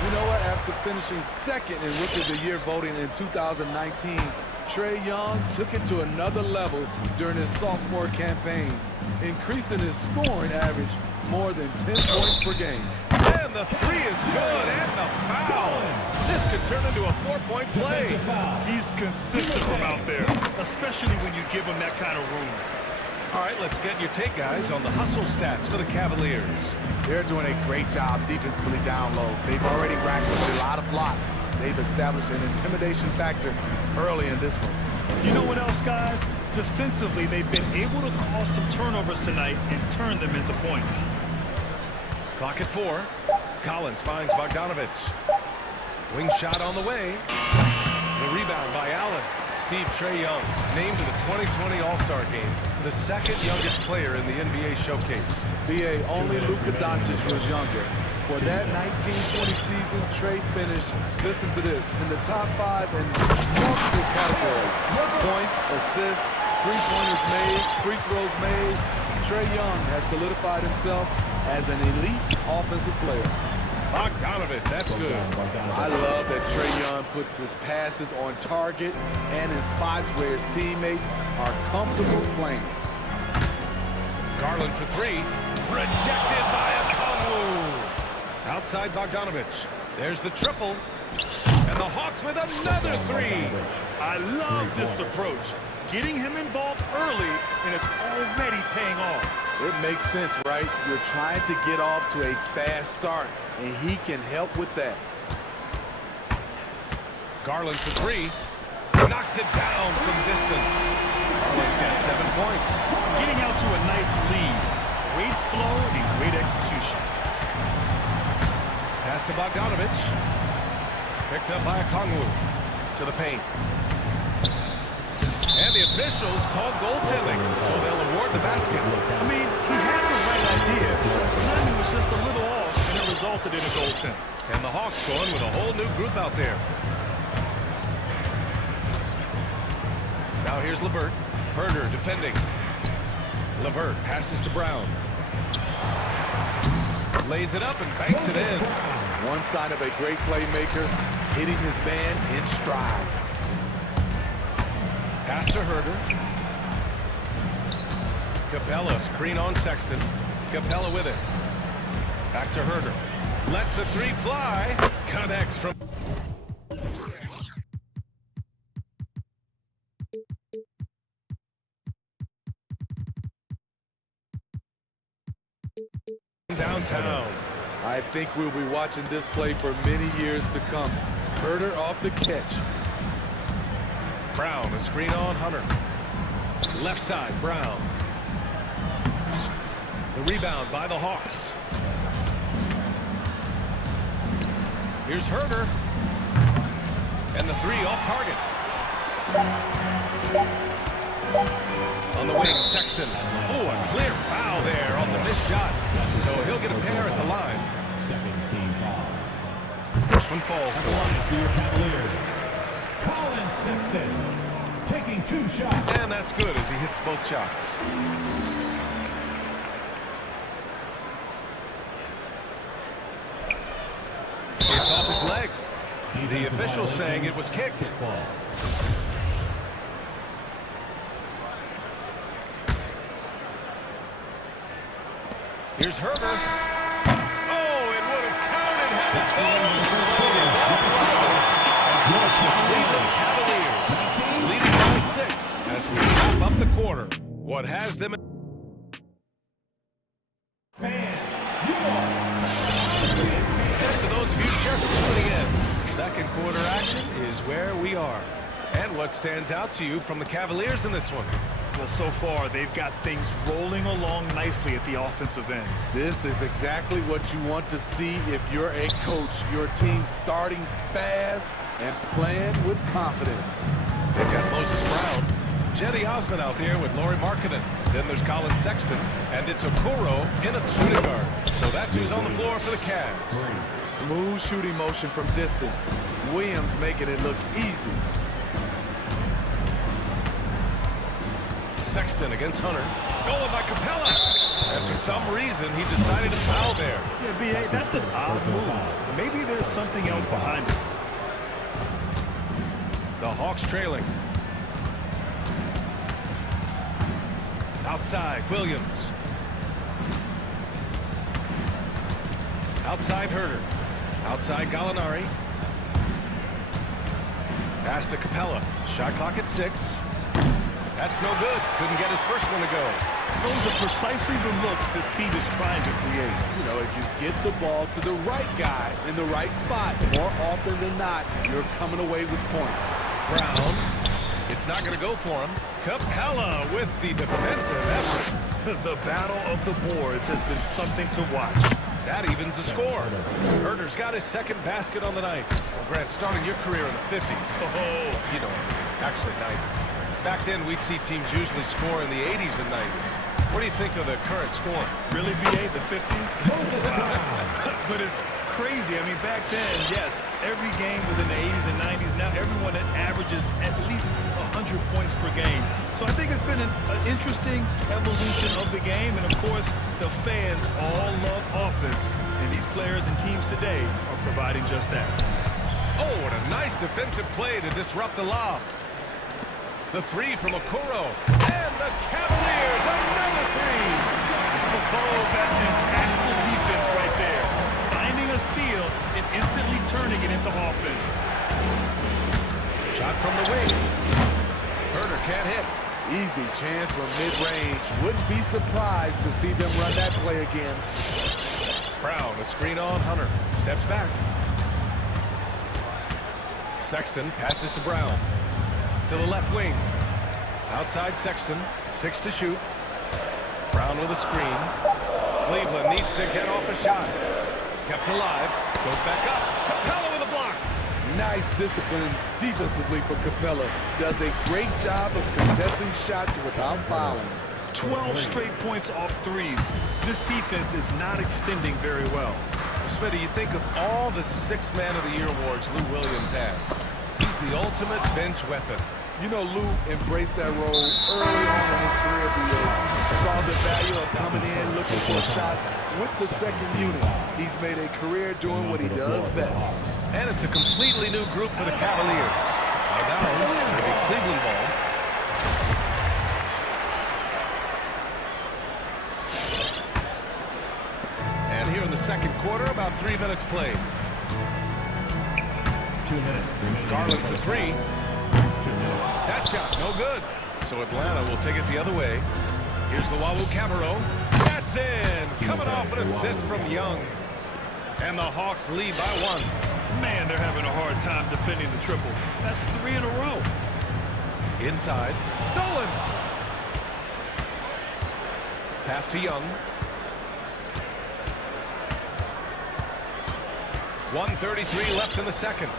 You know what? After finishing second in Rookie of the Year voting in 2019, Trae Young took it to another level during his sophomore campaign, increasing his scoring average more than 10 points per game. And the three is good, and the foul. This could turn into a 4-point play. He's consistent from out there, especially when you give him that kind of room. All right, let's get your take, guys, on the hustle stats for the Cavaliers. They're doing a great job defensively down low. They've already racked up a lot of blocks. They've established an intimidation factor early in this one. You know what else, guys? Defensively, they've been able to cause some turnovers tonight and turn them into points. Clock at 4. Collins finds Bogdanovich. Wing shot on the way. The rebound by Allen. Trae Young, named to the 2020 All-Star Game, the second youngest player in the NBA showcase. B.A. only Luka Doncic was younger. For that 1920 season, Trae finished, listen to this, in the top 5 in multiple categories. Points, assists, three-pointers made, free throws made. Trae Young has solidified himself as an elite offensive player. Bogdanovich, that's good. I love that Trae Young puts his passes on target and in spots where his teammates are comfortable playing. Garland for 3. Rejected by Okongwu. Outside Bogdanovich. There's the triple. And the Hawks with another 3. I love this approach. Getting him involved early, and it's already paying off. It makes sense, right? You're trying to get off to a fast start, and he can help with that. Garland for 3. Knocks it down from distance. Garland's got 7 points. Getting out to a nice lead. Great flow and great execution. Pass to Bogdanovich. Picked up by Okongwu. To the paint. And the officials called goaltending, so they'll award the basket. I mean, he had the right idea. His timing was just a little off, and it resulted in a goaltend. And the Hawks going with a whole new group out there. Now here's Levert. Herder defending. Levert passes to Brown. Lays it up and banks it in. One sign of a great playmaker, hitting his man in stride. Pass to Herder. Capella screen on Sexton. Capella with it. Back to Herder. Lets the three fly. Connects from... downtown. I think we'll be watching this play for many years to come. Herder off the catch. Brown, a screen on Hunter. Left side, Brown. The rebound by the Hawks. Here's Herder. And the three off target. On the wing, Sexton. Oh, a clear foul there on the missed shot. So he'll get a pair at the line. Second team foul. First one falls to one. For your Cavaliers, Colin Sexton taking 2 shots. And that's good as he hits both shots. It's off his leg. The official saying it was kicked. Here's Herder. Oh, it would have counted had it fallen. So it's the Cleveland Cavaliers leading by 6 as we wrap up the quarter. What has them... For those of you just tuning in, second quarter action is where we are. And what stands out to you from the Cavaliers in this one? Well, so far, they've got things rolling along nicely at the offensive end. This is exactly what you want to see if you're a coach. Your team starting fast and playing with confidence. They've got Moses Brown. Jetty Osman out there with Lauri Markkanen. Then there's Colin Sexton. And it's Okoro in a shooting guard. So that's who's on the floor for the Cavs. Smooth shooting motion from distance. Williams making it look easy. Sexton against Hunter. Stolen by Capella. And for some reason, he decided to foul there. Yeah, B.A., that's an odd move. Maybe there's something else behind it. The Hawks trailing. Outside, Williams. Outside, Herder. Outside, Gallinari. Pass to Capella. Shot clock at 6. That's no good. Couldn't get his first one to go. Those are precisely the looks this team is trying to create. You know, if you get the ball to the right guy in the right spot, more often than not, you're coming away with points. Brown. It's not going to go for him. Capella with the defensive effort. The battle of the boards has been something to watch. That evens the score. Herder's got his second basket on the night. Well, Grant, starting your career in the 50s. Oh, you know, actually 90s. Back then, we'd see teams usually score in the 80s and 90s. What do you think of the current score? Really, B.A., the 50s? But it's crazy. I mean, back then, yes, every game was in the 80s and 90s. Now everyone averages at least 100 points per game. So I think it's been an interesting evolution of the game. And, of course, the fans all love offense. And these players and teams today are providing just that. Oh, what a nice defensive play to disrupt the lob. The three from Okoro. And the Cavaliers, another three. Oh, that's impactful defense right there. Finding a steal and instantly turning it into offense. Shot from the wing. Herder can't hit. Easy chance from mid-range. Wouldn't be surprised to see them run that play again. Brown, a screen on Hunter. Steps back. Sexton passes to Brown. To the left wing. Outside Sexton. 6 to shoot. Brown with a screen. Cleveland needs to get off a shot. Kept alive. Goes back up. Capella with a block. Nice discipline defensively for Capella. Does a great job of contesting shots without fouling. 12 straight points off threes. This defense is not extending very well. Smitty, you think of all the Sixth Man of the Year awards Lou Williams has. He's the ultimate bench weapon. You know, Lou embraced that role early on in his career at the A. Saw the value of coming in, looking for shots with the second unit. He's made a career doing what he does best. And it's a completely new group for the Cavaliers. Now it's going to be Cleveland ball. And here in the second quarter, about 3 minutes played. 2 minutes remaining. Garland for three. 2 minutes. That shot, no good. So Atlanta will take it the other way. Here's the Wawu Cabarro. That's in. Coming off an assist from Young. And the Hawks lead by 1. Man, they're having a hard time defending the triple. That's 3 in a row. Inside. Stolen. Pass to Young. 1:33 left in the second.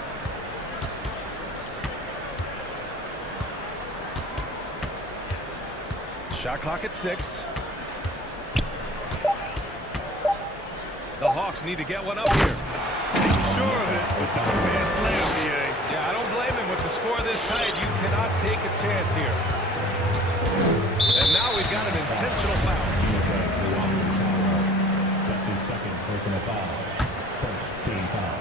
Shot clock at 6. The Hawks need to get one up here. Sure of it. Man, slam, BA. Yeah, I don't blame him. With the score this tight, you cannot take a chance here. And now we've got an intentional foul. That's his second personal foul. First team foul.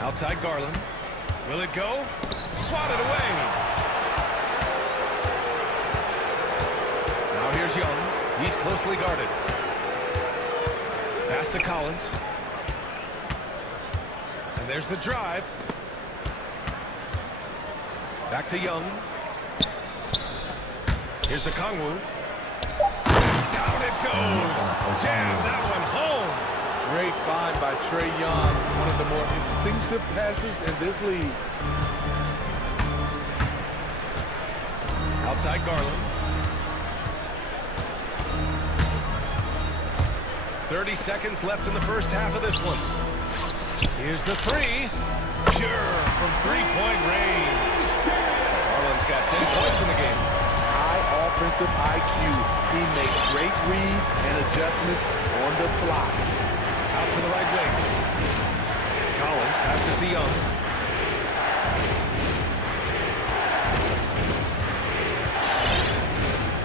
Outside Garland. Will it go? Swatted away. Now here's Young. He's closely guarded. Pass to Collins. And there's the drive. Back to Young. Here's a Kongwu. Down it goes. Jam that one home. Great find by Trae Young, one of the more instinctive passers in this league. Outside Garland. 30 seconds left in the first half of this one. Here's the three. Pure from three-point range. Garland's got 10 points in the game. High offensive IQ. He makes great reads and adjustments on the fly. Out to the right wing. Collins passes to Young.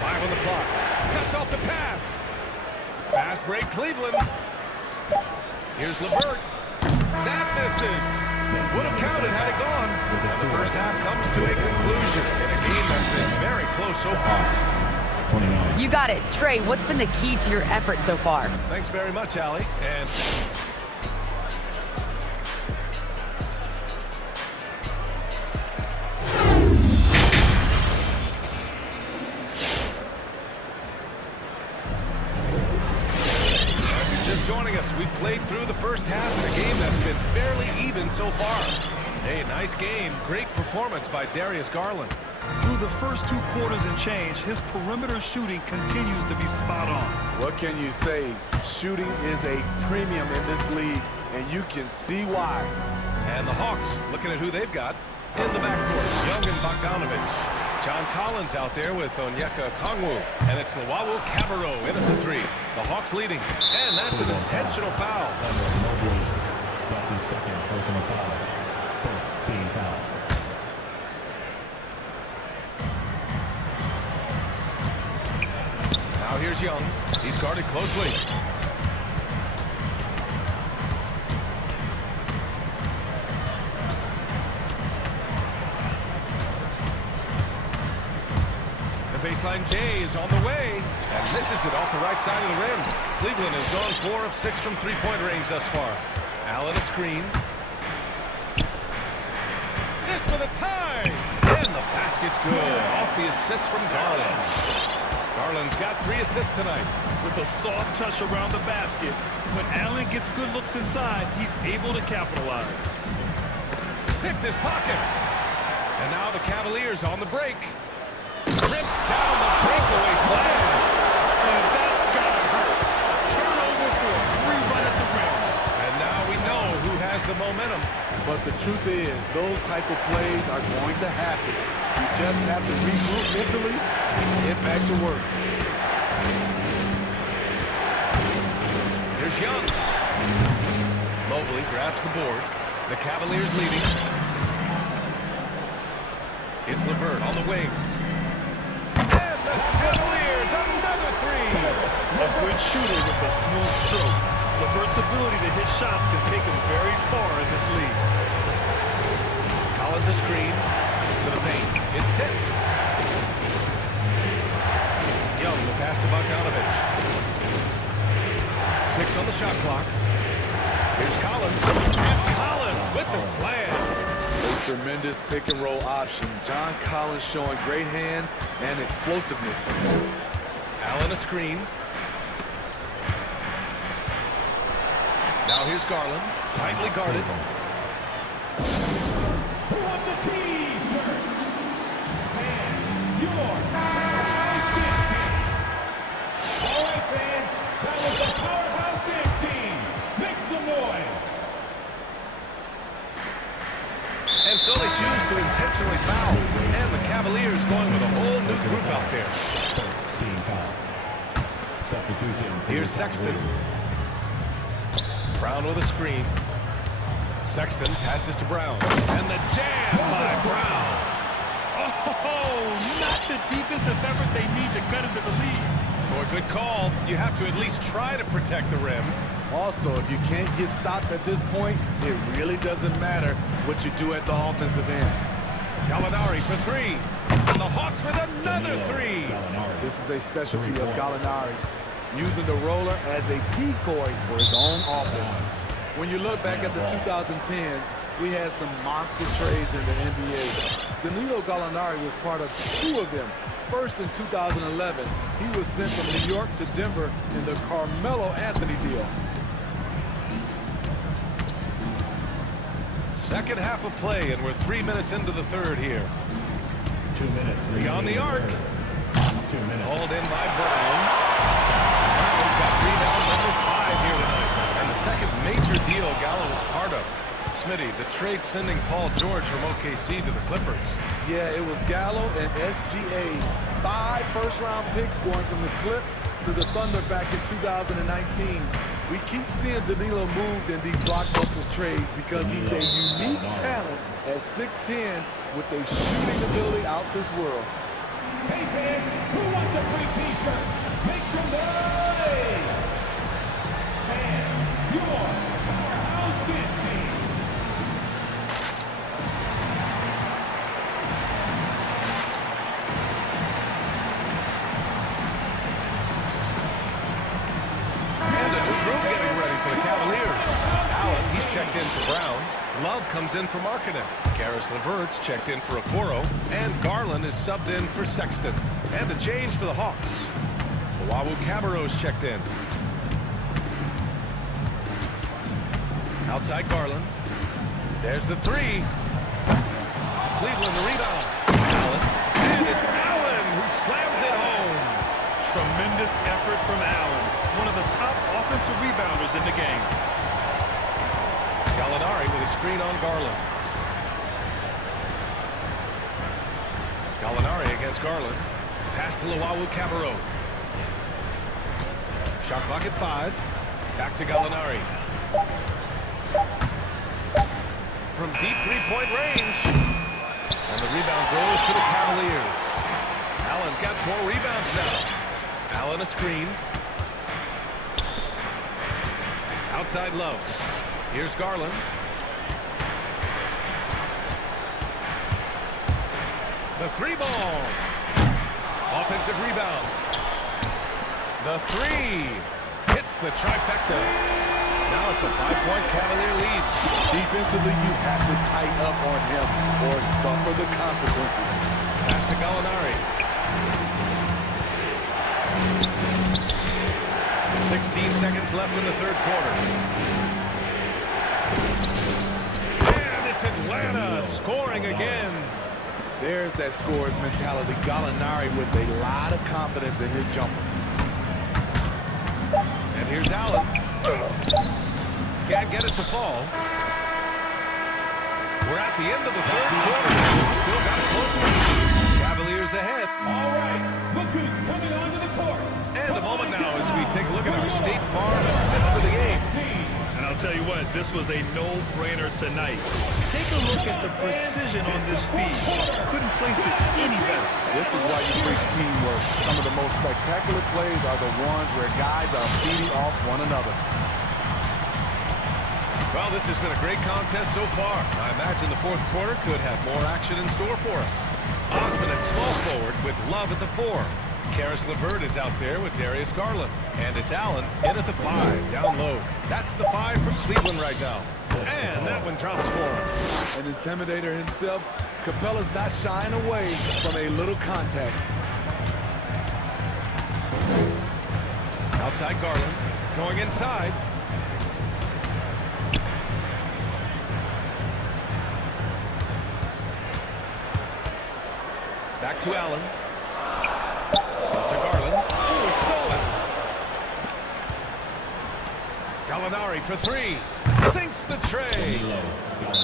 Five on the clock. Cuts off the pass. Fast break Cleveland. Here's LeVert. That misses. Would have counted had it gone. The first half comes to a conclusion in a game that's been very close so far. You got it. Trae, what's been the key to your effort so far? Thanks very much, Allie. And just joining us, we've played through the first half of a game that's been fairly even so far. Hey, nice game. Great performance by Darius Garland. Through the first 2 quarters and change, his perimeter shooting continues to be spot on. What can you say? Shooting is a premium in this league, and you can see why. And the Hawks looking at who they've got in the backcourt. Young and Bogdanovich. John Collins out there with Onyeka Kongwu. And it's the Wawu Cabarro in at the three. The Hawks leading. And that's an intentional foul. That's his second personal foul. First team foul. Now here's Young. He's guarded closely. The baseline J is on the way. And misses it off the right side of the rim. Cleveland has gone 4 of 6 from three-point range thus far. Allen a screen. This for the tie. And the basket's good. Off the assist from Garland. Garland's got 3 assists tonight. With a soft touch around the basket, when Allen gets good looks inside, he's able to capitalize. Picked his pocket. And now the Cavaliers on the break. Rips down the breakaway slam. And that's got to hurt. Turnover the momentum. But the truth is, those type of plays are going to happen. You just have to regroup mentally and get back to work. Here's Young. Mobley grabs the board. The Cavaliers leading. It's LeVert on the wing. And the Cavaliers, another three. A good shooter with a smooth stroke. LeVert's ability to hit shots can take him very far in this league. Collins a screen to the paint. It's tipped. Young, the pass to Bogdanovich. 6 on the shot clock. Here's Collins. And Collins with the slam. A tremendous pick and roll option. John Collins showing great hands and explosiveness. Allen a screen. Now here's Garland, tightly guarded. Who wants a T-shirt? And your powerhouse dance team. All right, fans, that was the powerhouse dance team. Make some noise. And so they choose to intentionally foul. And the Cavaliers going with a whole new group out there. Here's Sexton. Brown with a screen. Sexton passes to Brown. And the jam by Brown. Oh, not the defensive effort they need to cut into the lead. Boy, good call. You have to at least try to protect the rim. Also, if you can't get stops at this point, it really doesn't matter what you do at the offensive end. Gallinari for three. And the Hawks with another three. This is a specialty of Gallinari's, using the roller as a decoy for his own offense. When you look back at the 2010s, we had some monster trades in the NBA. Danilo Gallinari was part of 2 of them. First in 2011, he was sent from New York to Denver in the Carmelo Anthony deal. Second half of play, and we're 3 minutes into the third here. 2 minutes. Beyond the arc. 2 minutes. Hauled in by Brown. Brown's got rebound number 5 here tonight. And the second major deal Gallo was part of. Smitty, the trade sending Paul George from OKC to the Clippers. Yeah, it was Gallo and SGA. 5 first-round picks going from the Clips to the Thunder back in 2019. We keep seeing Danilo moved in these blockbuster trades because he's a unique talent at 6'10" with a shooting ability out this world. Hey fans, who wants a free T-shirt? Make some noise! And your powerhouse dance team. And a new group getting ready for the Cavaliers. Allen, he's checked in for Brown. Love comes in for Markkanen. Karis LeVert's checked in for Okoro. And Garland is subbed in for Sexton. And a change for the Hawks. Owawu Cabarrot's checked in. Outside Garland. There's the three. Cleveland the rebound. Allen. And it's Allen who slams it home. Tremendous effort from Allen. One of the top offensive rebounders in the game. Gallinari with a screen on Garland. Gallinari against Garland. Pass to Owawu Cabarrot. Shot clock at 5. Back to Gallinari. From deep three-point range. And the rebound goes to the Cavaliers. Allen's got 4 rebounds now. Allen a screen. Outside Love. Here's Garland. The 3 ball. Offensive rebound. The 3 hits the trifecta. Now it's a 5-point Cavalier lead. Defensively, you have to tighten up on him or suffer the consequences. Pass to Gallinari. 16 seconds left in the third quarter. And it's Atlanta scoring again. There's that scorer's mentality. Gallinari with a lot of confidence in his jumper. And here's Allen. Can't get it to fall. the end of the third quarter. Still got a close one. Cavaliers ahead. All right, look who's coming onto the court. And a moment now as we take a look at our State Farm assist for the game. And I'll tell you what, this was a no-brainer tonight. Take a look at the precision on this feed. Couldn't place it any better. This is why you preach teamwork. Some of the most spectacular plays are the ones where guys are feeding off one another. Well, this has been a great contest so far. I imagine the fourth quarter could have more action in store for us. Osman at small forward with Love at the 4. Karis LeVert is out there with Darius Garland. And it's Allen in at the 5, down low. That's the 5 from Cleveland right now. And that one drops for him. An intimidator himself, Capella's not shying away from a little contact. Outside Garland, going inside. Back to Allen. To Garland. Ooh, it's stolen. Gallinari for 3. Sinks the tray.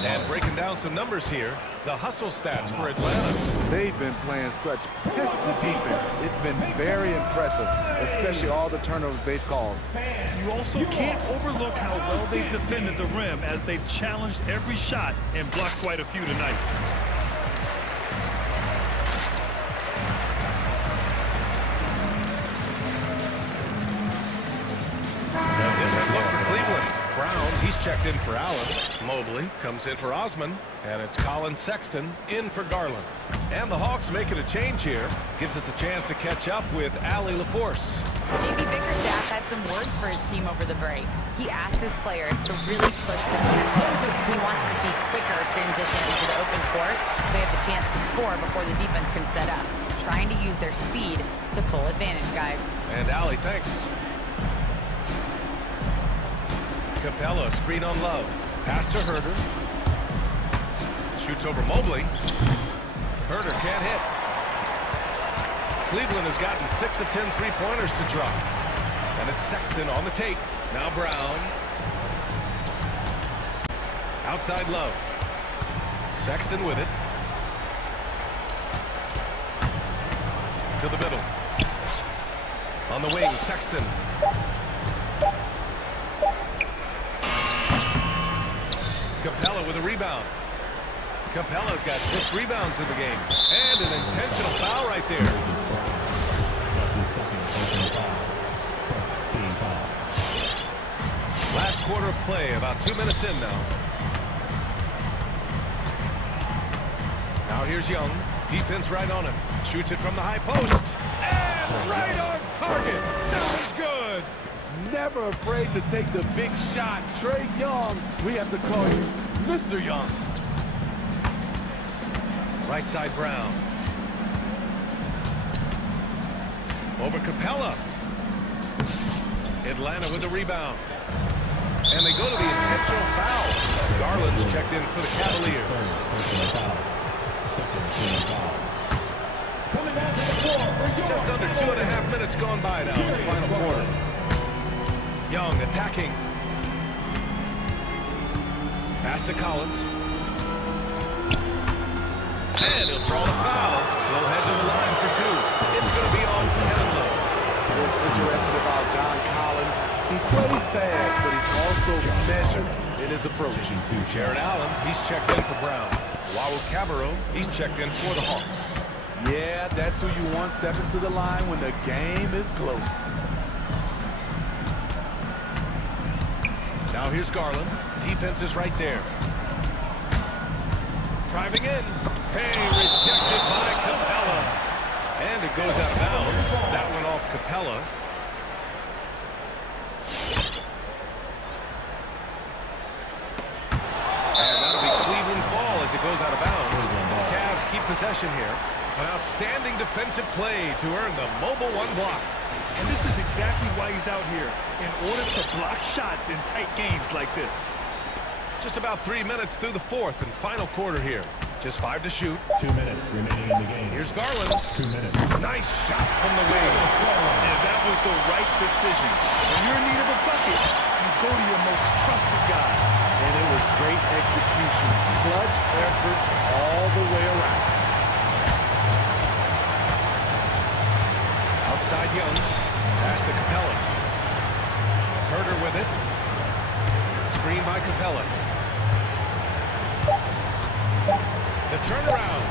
And breaking down some numbers here, the hustle stats for Atlanta. They've been playing such pesky defense. It's been very impressive, especially all the turnovers they've caused. You also can't overlook how well they've defended the rim as they've challenged every shot and blocked quite a few tonight. He's checked in for Allen. Mobley comes in for Osman. And it's Colin Sexton in for Garland. And the Hawks making a change here. Gives us a chance to catch up with Allie LaForce. JB Bickerstaff had some words for his team over the break. He asked his players to really push the tempo. He wants to see quicker transition into the open court so they have the chance to score before the defense can set up. Trying to use their speed to full advantage, guys. And Allie, thanks. Capella, screen on Love. Pass to Herder. Shoots over Mobley. Herder can't hit. Cleveland has gotten 6 of 10 three-pointers to drop. And it's Sexton on the tape. Now Brown. Outside Love. Sexton with it. To the middle. On the wing, Sexton. Capella with a rebound. Capella's got 6 rebounds in the game. And an intentional foul right there. Last quarter of play, about 2 minutes in now. Now here's Young. Defense right on him. Shoots it from the high post. And right on target. That was good. Never afraid to take the big shot. Trae Young, we have to call you Mr. Young. Right side Brown. Over Capella. Atlanta with the rebound. And they go to the intentional foul. Garland's checked in for the Cavaliers. Just under 2.5 minutes gone by now in the final quarter. Young attacking. Pass to Collins. And he'll draw the foul. He'll head to the line for 2. It's going to be on Kevin Love. What's interesting about John Collins, he plays fast, but he's also measured in his approach. Jared Allen, he's checked in for Brown. Wawu Cabarro, he's checked in for the Hawks. Yeah, that's who you want stepping to the line when the game is close. Now here's Garland. Defense is right there. Driving in. Hey, rejected by Capella. And it goes out of bounds. That went off Capella. And that'll be Cleveland's ball as it goes out of bounds. Cavs keep possession here. An outstanding defensive play to earn the mobile 1 block. And this is exactly why he's out here, in order to block shots in tight games like this. Just about 3 minutes through the fourth and final quarter here. Just 5 to shoot. 2 minutes remaining in the game. Here's Garland. 2 minutes. Nice shot from the wing. And that was the right decision. When you're in need of a bucket, you go to your most trusted guys. And it was great execution. clutch effort all the way around. Outside Young. Pass to Capella. Herder with it. Screen by Capella. The turnaround.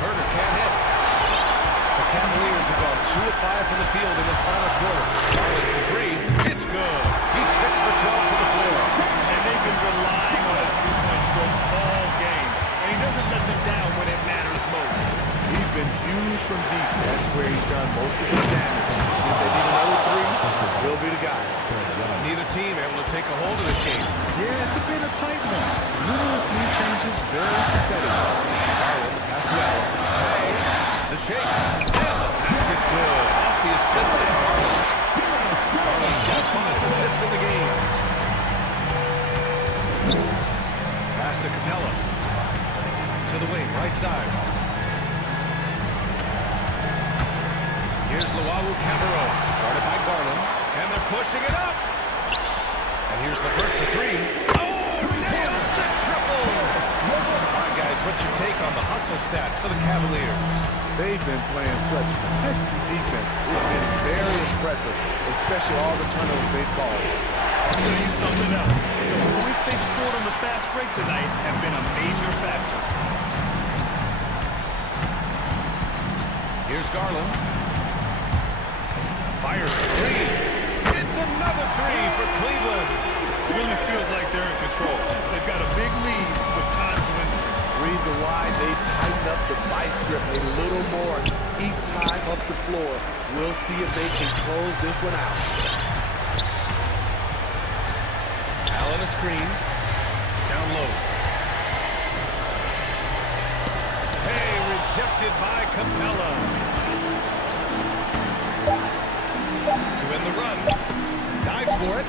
Herder can't hit. The Cavaliers have gone 2 of 5 from the field in this final quarter. Garland for 3. It's good. He's 6 for 12 from the floor. And they've been relying on his three-point stroke all game. And he doesn't let them down when it matters most. He's been huge from deep. That's where he's done most of his damage. If they need another three, he'll be the guy. Neither team able to take a hold of this game. Yeah, it's a bit of tight one. Numerous new changes, very competitive. Garland pass to Allen. Hayes. The shake. And the basket's good. Off the assist of Garland. Garland's got 5 assists in the game. Pass to Capella. To the wing, right side. Here's Luau Cabarro, guarded by Garland, and they're pushing it up. And here's LeVert for 3. Oh, nails the triple! All right, guys, what's your take on the hustle stats for the Cavaliers? They've been playing such pesky defense. It's been very impressive, especially all the turnovers they've caused. I'll tell you something else. The points they've scored on the fast break tonight have been a major factor. Here's Garland. Fires for 3. It's another 3 for Cleveland. It really feels like they're in control. They've got a big lead with time dwindling. Reason why they tightened up the vice grip a little more each time up the floor. We'll see if they can close this one out. Allen a screen. Down low. Hey, rejected by Capella. To end the run. Dive for it.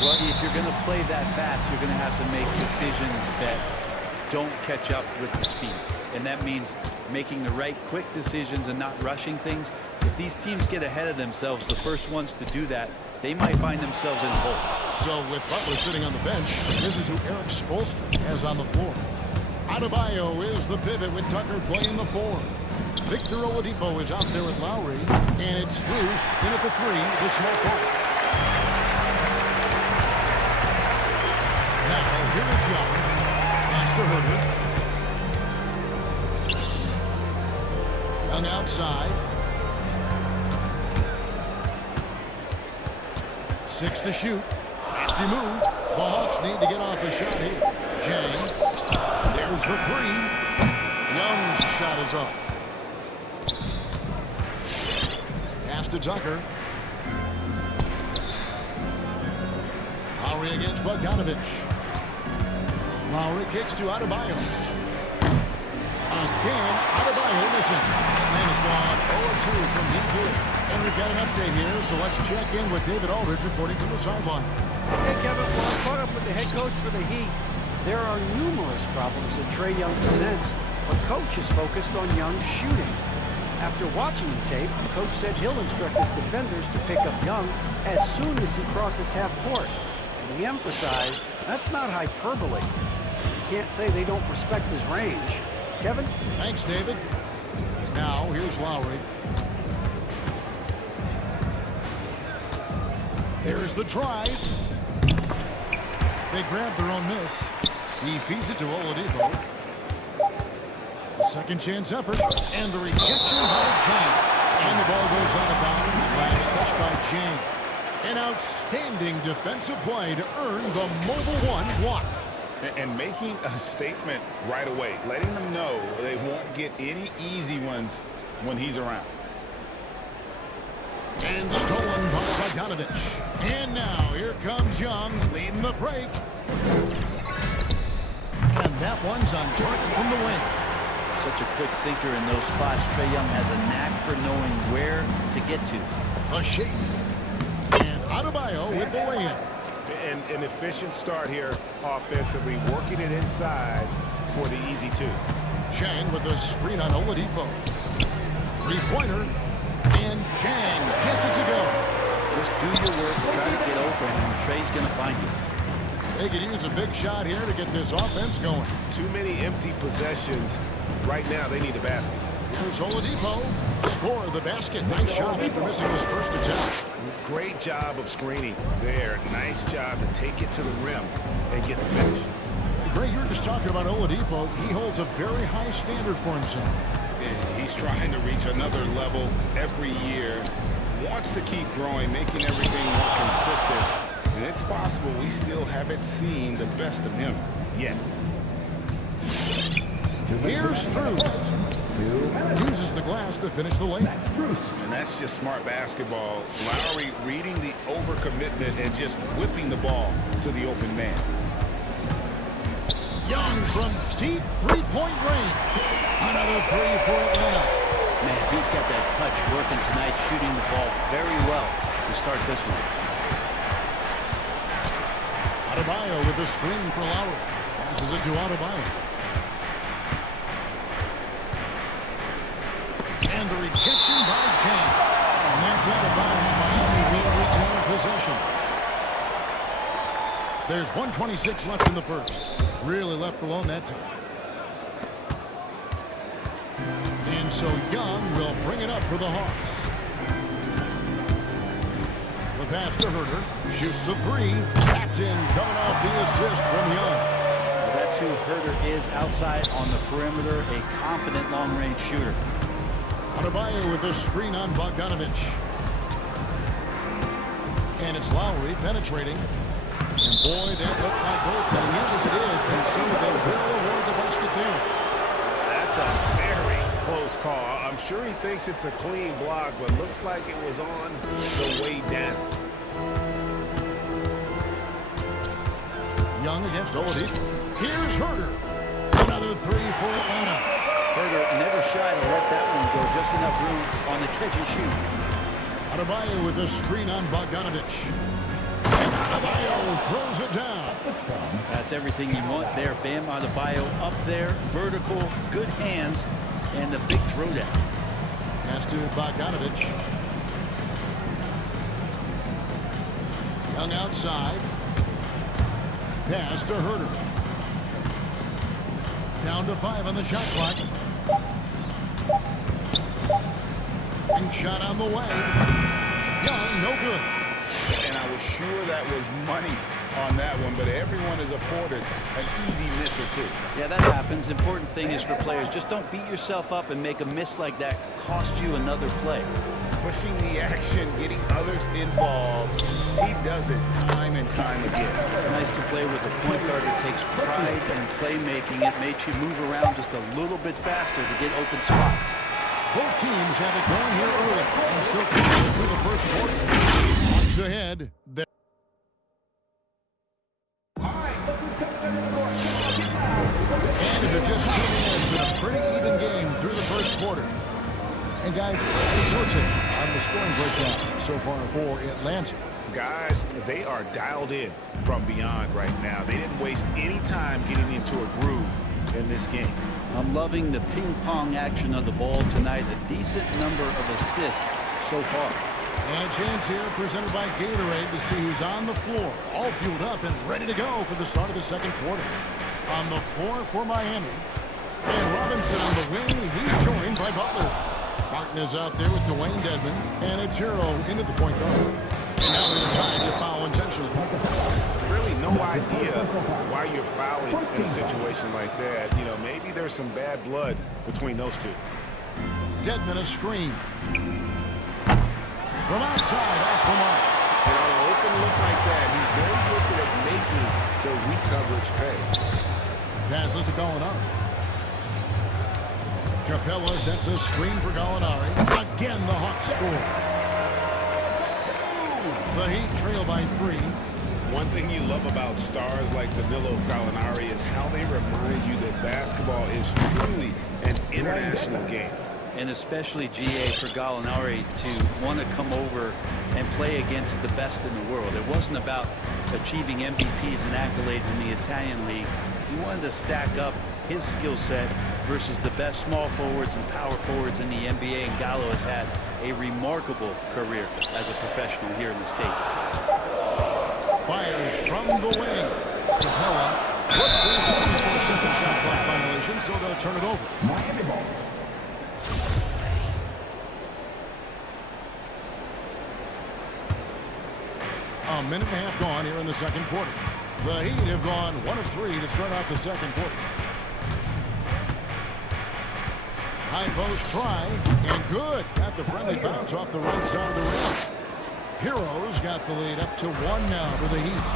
Well, if you're going to play that fast, you're going to have to make decisions that don't catch up with the speed. And that means making the right quick decisions and not rushing things. If these teams get ahead of themselves, the first ones to do that, they might find themselves in a hole. So with Butler sitting on the bench, this is who Eric Spoelstra has on the floor. Adebayo is the pivot with Tucker playing the 4. Victor Oladipo is out there with Lowry, and it's Bruce in at the 3, the small forward. Now, here is Young. Pass to Herter. Young outside. 6 to shoot. Nasty move. The Hawks need to get off a shot here. Jang. There's the 3. Young's shot is off. Pass to Tucker. Lowry against Bogdanovich. Lowry kicks to Adebayo. Again, Adebayo missing. Man is gone 0-2 from deep here. And we've got an update here, so let's check in with David Aldridge reporting from the sideline. Hey, Kevin, well, I caught up with the head coach for the Heat. There are numerous problems that Trae Young presents, but coach is focused on Young's shooting. After watching the tape, coach said he'll instruct his defenders to pick up Young as soon as he crosses half court. And he emphasized that's not hyperbole. You can't say they don't respect his range. Kevin? Thanks, David. Now, here's Lowry. There's the drive. They grab their own miss. He feeds it to Oladipo. A second chance effort. And the rejection by Jang. And the ball goes out of bounds. Last touch by Jang. An outstanding defensive play to earn the Mobile One block. And making a statement right away, letting them know they won't get any easy ones when he's around. And stolen by Bogdanovich. And now here comes Young leading the break. And that one's on target from the wing. Such a quick thinker in those spots. Trae Young has a knack for knowing where to get to. A shake. And Adebayo with the lay-in. And an efficient start here offensively, working it inside for the easy 2. Chang with a screen on Oladipo. Three-pointer. And Chang gets it to go. Just do your work, try to get open, and Trae's going to find you. They could use a big shot here to get this offense going. Too many empty possessions. Right now, they need a basket. Here's Oladipo. Score the basket. Nice shot after missing his first attempt. Great job of screening there. Nice job to take it to the rim and get the finish. Greg, you were just talking about Oladipo. He holds a very high standard for himself. He's trying to reach another level every year. Wants to keep growing, making everything more consistent. And it's possible we still haven't seen the best of him yet. Here's Strus. Uses the glass to finish the lane. And that's just smart basketball. Lowry reading the overcommitment and just whipping the ball to the open man. Young from deep three-point range. Another 3 for Atlanta. Man, he's got that touch working tonight, shooting the ball very well to start this one. Adebayo with the screen for Lowry. Passes it to Adebayo. And the rejection by Jang. And that's out of bounds. Miami will retain possession. There's 1:26 left in the first. Really left alone that time. And so Young will bring it up for the Hawks. The pass to Herter. Shoots the 3. That's in, coming off the assist from Young. Well, that's who Herter is outside on the perimeter, a confident long-range shooter. Adebayo with a screen on Bogdanovich. And it's Lowry penetrating. And boy, that looked like goaltending. Yes, it is. And so they will award the basket there. That's a very close call. I'm sure he thinks it's a clean block, but looks like it was on the way down. Young against Oladipo. Here's Herter. Another 3 for Atlanta. Herter never shy to let that one go. Just enough room on the catch and shoot. Adebayo with the screen on Bogdanovich. And Adebayo throws it down. That's everything you want there. Bam Adebayo up there, vertical, good hands, and the big throwdown. Pass to Bogdanovich. Young outside. Pass to Herter. Down to 5 on the shot clock. And shot on the way. Young, no good. And I was sure that was money on that one, but everyone is afforded an easy miss or two. Yeah, that happens. Important thing is for players, just don't beat yourself up and make a miss like that cost you another play. Pushing the action, getting others involved. He does it time and time again. Nice to play with a point guard that takes pride in playmaking. It makes you move around just a little bit faster to get open spots. Both teams have it going here early and still close through the first quarter. Hawks ahead. And if you're just tuning in, it's been a pretty even game through the first quarter. And guys, let's get towards it on the scoring breakdown so far for Atlanta. Guys, they are dialed in from beyond right now. They didn't waste any time getting into a groove in this game. I'm loving the ping-pong action of the ball tonight. A decent number of assists so far. And a chance here presented by Gatorade to see who's on the floor, all fueled up and ready to go for the start of the second quarter. On the floor for Miami. And Robinson on the wing. He's joined by Butler. Martin is out there with Dwayne Dedman. And it's Hero into the point guard. And now they decide to foul intentionally. Really no idea why you're fouling in a situation like that. You know, maybe there's some bad blood between those two. Dedman a screen. From outside, off the mark. And on an open look like that, he's very good at making the weak coverage pay. Passes to Gallinari. Capella sets a screen for Gallinari. Again, the Hawks score. The Heat trail by 3. One thing you love about stars like Danilo Gallinari is how they remind you that basketball is truly an international game. And especially, GA, for Gallinari to want to come over and play against the best in the world. It wasn't about achieving MVPs and accolades in the Italian league. He wanted to stack up his skill set versus the best small forwards and power forwards in the NBA, and Gallo has had a remarkable career as a professional here in the States. Fires from the wing. Capella puts in the 24-second shot clock violation, so they'll turn it over. Miami ball. A minute and a half gone here in the second quarter. The Heat have gone 1 of 3 to start out the second quarter. High post try, and good. Got the friendly bounce off the right side of the rim. Heroes got the lead up to 1 now for the Heat.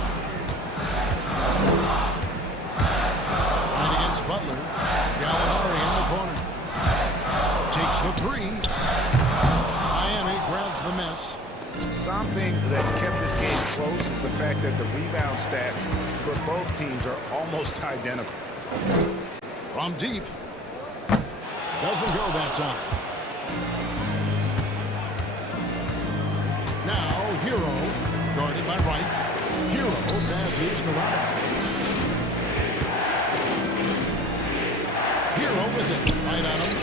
Right against Butler. Gallinari in the corner. Takes the 3. Miami grabs the miss. Something that's kept this game close is the fact that the rebound stats for both teams are almost identical. From deep. Doesn't go that time. Now, Hero, guarded by Wright. Hero passes to Robinson. Hero with it. Right on him.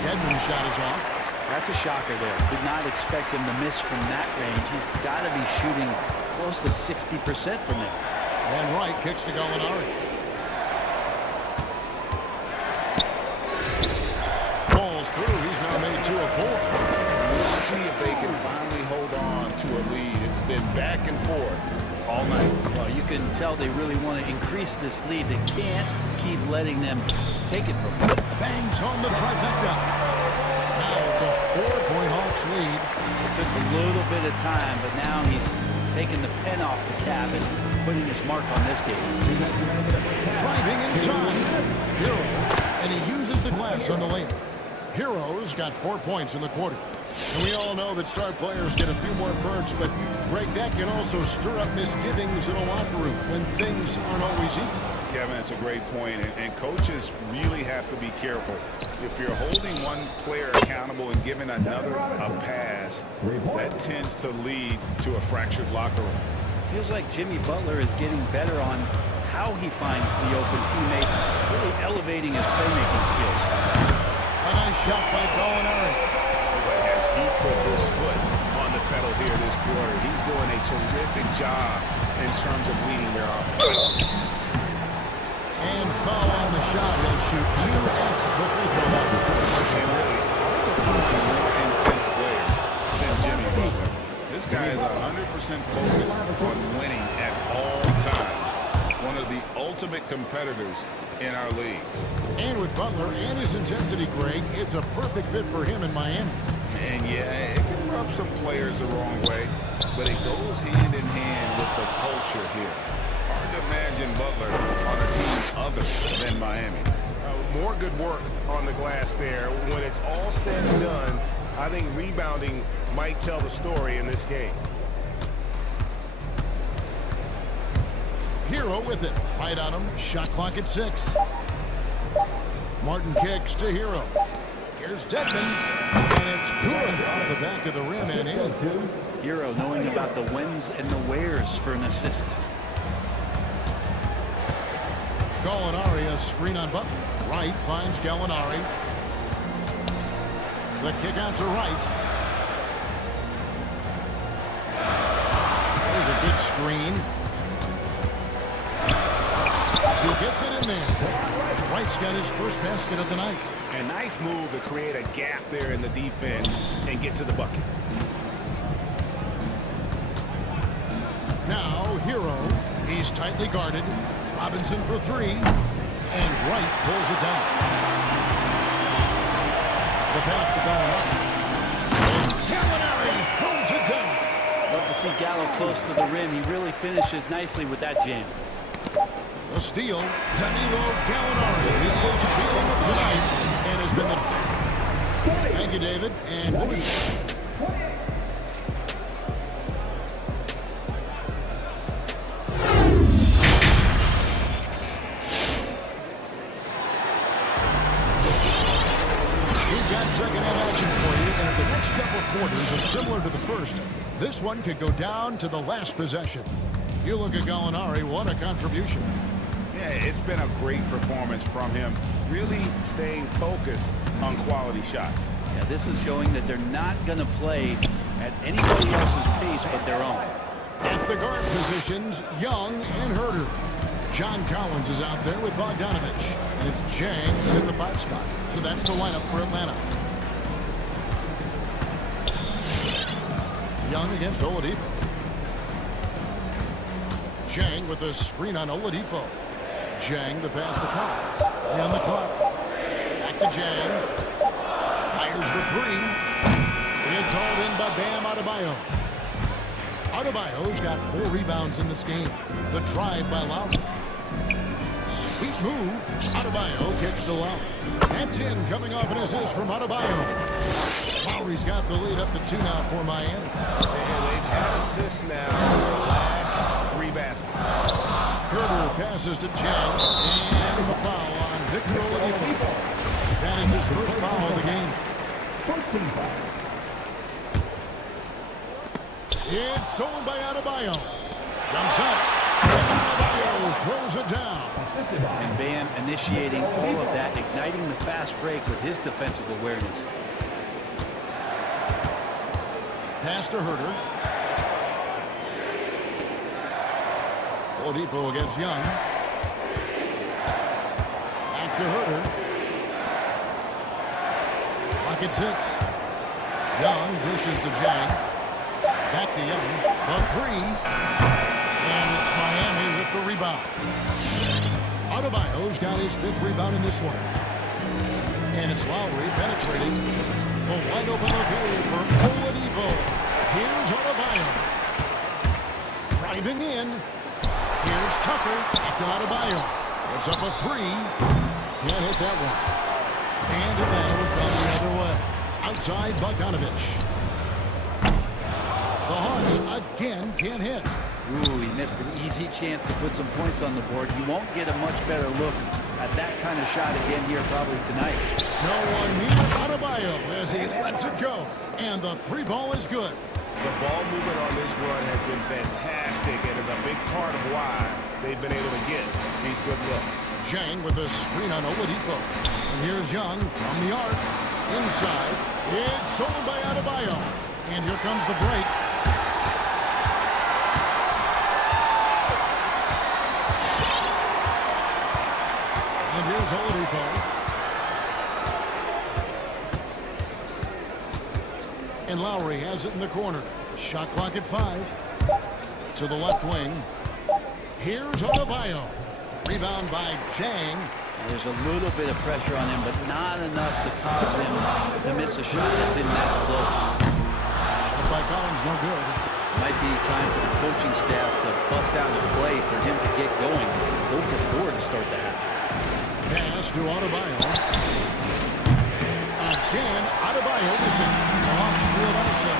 Dedman's shot is off. That's a shocker there. Did not expect him to miss from that range. He's got to be shooting close to 60% from there. And Wright kicks to Gallinari. Falls through. He's now made 2 of 4. We'll see if they can finally hold on to a lead. It's been back and forth all night. Well, you can tell they really want to increase this lead. They can't keep letting them take it from them. Bangs on the trifecta. Now it's a 4-point Hawks lead. It took a little bit of time, but now he's taking the pen off the cap and putting his mark on this game. Driving inside. Hero, and he uses the glass on the layup. Hero's got 4 points in the quarter. And we all know that star players get a few more perks, but Greg, that can also stir up misgivings in a locker room when things aren't always equal. Kevin, it's a great point, and coaches really have to be careful. If you're holding one player accountable and giving another a pass, that tends to lead to a fractured locker room. Feels like Jimmy Butler is getting better on how he finds the open teammates, really elevating his playmaking skills. A nice shot by Gallinari. But as he put his foot on the pedal here this quarter, he's doing a terrific job in terms of leading their offense. And foul on the shot. He'll shoot 2 at the free throw line. And really, hard to find more intense players than Jimmy Butler. This guy is 100% focused on winning at all times. One of the ultimate competitors in our league. And with Butler and his intensity, Greg, it's a perfect fit for him in Miami. And yeah, it can rub some players the wrong way, but it goes hand in hand with the culture here. Hard to imagine Butler on a team other than Miami. More good work on the glass there. When it's all said and done, I think rebounding might tell the story in this game. Hero with it. Right on him. Shot clock at 6. Martin kicks to Hero. Here's Dedman. And it's good off the back of the rim and in. Hero knowing about the whens and the wheres for an assist. Gallinari, a screen on Butler. Wright finds Gallinari. The kick out to Wright. There's a good screen. He gets it in there. Wright's got his first basket of the night. A nice move to create a gap there in the defense and get to the bucket. Now, Hero. He's tightly guarded. Robinson for 3. And Wright pulls it down. The pass to Gallinari. And Gallinari throws it down. Love to see Gallo close to the rim. He really finishes nicely with that jam. The steal, Danilo Gallinari. He is feeling it tonight and has been the... Thank you, David. And we'll be... We've got second-hand action for you, and if the next couple quarters are similar to the first, this one could go down to the last possession. You look at Gallinari, what a contribution. Yeah, it's been a great performance from him, really staying focused on quality shots. Yeah, this is showing that they're not going to play at anybody else's pace but their own. At the guard positions, Young and Herter. John Collins is out there with Bogdanovich. And it's Jang in the 5 spot. So that's the lineup for Atlanta. Young against Oladipo. Jang with a screen on Oladipo. Jang the pass to Collins. On the clock. Back to Jang. Fires the 3. It's hauled in by Bam Adebayo. Adebayo's got 4 rebounds in this game. The drive by Lowry. Sweet move. Adebayo kicks to Lowry. That's in, coming off an assist from Adebayo. Lowry's got the lead up to 2 now for Miami. And they've had assists now for their last 3 baskets. Herter passes to Jang. And the foul on Victor Oladipo. That is his first foul of the game. First team foul. It's stolen by Adebayo. Jumps up. Adebayo throws it down. And Bam initiating all of that, igniting the fast break with his defensive awareness. Pass to Herter. Oladipo against Young. Back to Herter. Clock at 6. Young dishes to Jang. Back to Young. The 3. And it's Miami with the rebound. Adebayo's got his 5th rebound in this one. And it's Lowry penetrating. A wide open look here for Oladipo. Here's Adebayo. Driving in. Here's Tucker. Back to Adebayo. It's up a 3. Can't hit that one. And it will come the other way. Outside Bogdanovich. The Hawks again can't hit. Ooh, he missed an easy chance to put some points on the board. He won't get a much better look at that kind of shot again here probably tonight. No one near Adebayo as he lets it go. And the three ball is good. The ball movement on this run has been fantastic and is a big part of why they've been able to get these good looks. Jang with a screen on Oladipo. And here's Young from the arc. Inside. It's stolen by Adebayo. And here comes the break. And here's Oladipo. And Lowry has it in the corner. Shot clock at 5. To the left wing. Here's Adebayo. Rebound by Jang. There's a little bit of pressure on him, but not enough to cause him to miss a shot that's in that close. Shot by Collins, no good. Might be time for the coaching staff to bust out a play for him to get going. 0 for 4 to start the half. Pass to Adebayo. Again, Adebayo missing. Hawks trail by 7.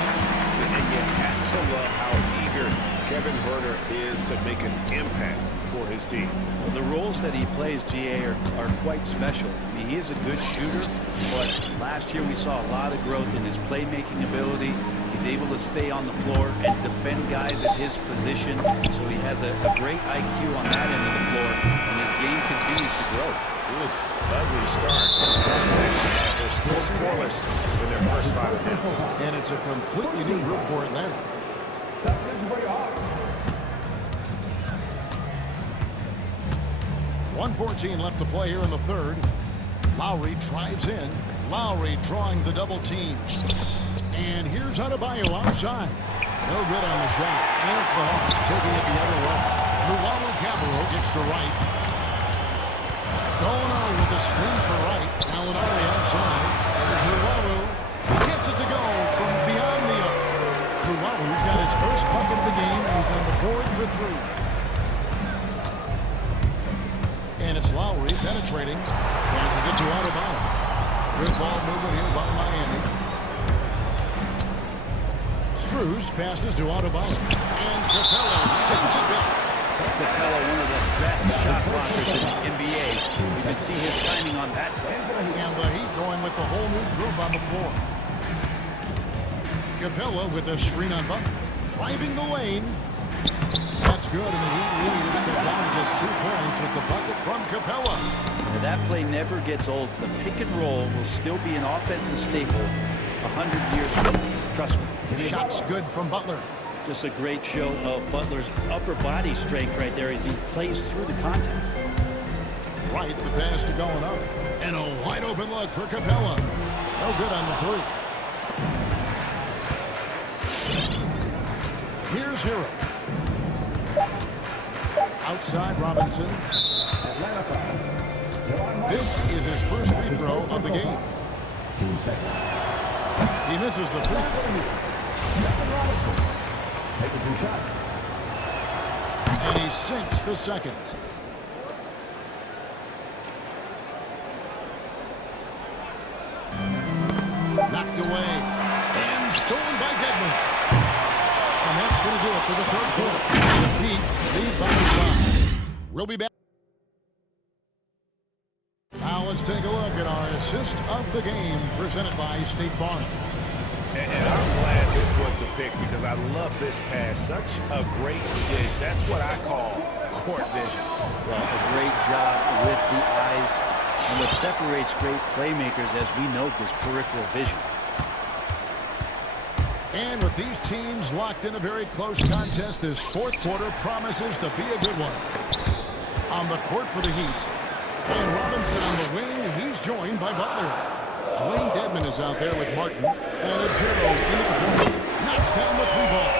And you have to love how eager Kevin Huerter is to make an impact for his team. Well, the roles that he plays, GA, are quite special. I mean, he is a good shooter, but last year we saw a lot of growth in his playmaking ability. He's able to stay on the floor and defend guys at his position, so he has a great IQ on that end of the floor, and his game continues to grow. Ugly start. They're still scoreless in their first 5 attempts. And it's a completely new group for Atlanta. 1:14 left to play here in the third. Lowry drives in. Lowry drawing the double team. And here's Adebayo outside. No good on the shot. And it's the Hawks taking it the other way. Luwawu Cabarro gets to right. Gallinari with the screen for right. Gallinari outside. There's Luwawu. He gets it to go from beyond the arc. Luwawu's got his first bucket of the game, and he's on the board for 3. And it's Lowry penetrating. Passes it to Adebayo. Good ball movement here by Miami. Strus passes to Adebayo. And Capella sends it back. Capella, one of the best shot blockers in the NBA. You can see his timing on that play. And the Heat going with the whole new group on the floor. Capella with a screen on Butler. Driving the lane. That's good, and the Heat lead is cut down to just 2 points with the bucket from Capella. Now, that play never gets old. The pick and roll will still be an offensive staple 100 years from now. Trust me. Shots good from Butler. Just a great show of Butler's upper body strength right there as he plays through the contact. Right, the pass to going up. And a wide open look for Capella. No good on the 3. Here's Hero. Outside Robinson. This is his first free throw of the game. He misses the free throw. And he sinks the second. Knocked away. And stolen by Dedmon. And that's going to do it for the third quarter. The Heat lead by 5. We'll be back. Now let's take a look at our assist of the game presented by State Farm. And I'm glad this was the pick because I love this pass. Such a great dish. That's what I call court vision. Well, a great job with the eyes. And what separates great playmakers, as we note, is peripheral vision. And with these teams locked in a very close contest, this fourth quarter promises to be a good one. On the court for the Heat. And Robinson on the wing, he's joined by Butler. Dwayne Dedmon is out there with Martin. And Adjero into the corner. Knocks down the 3 ball.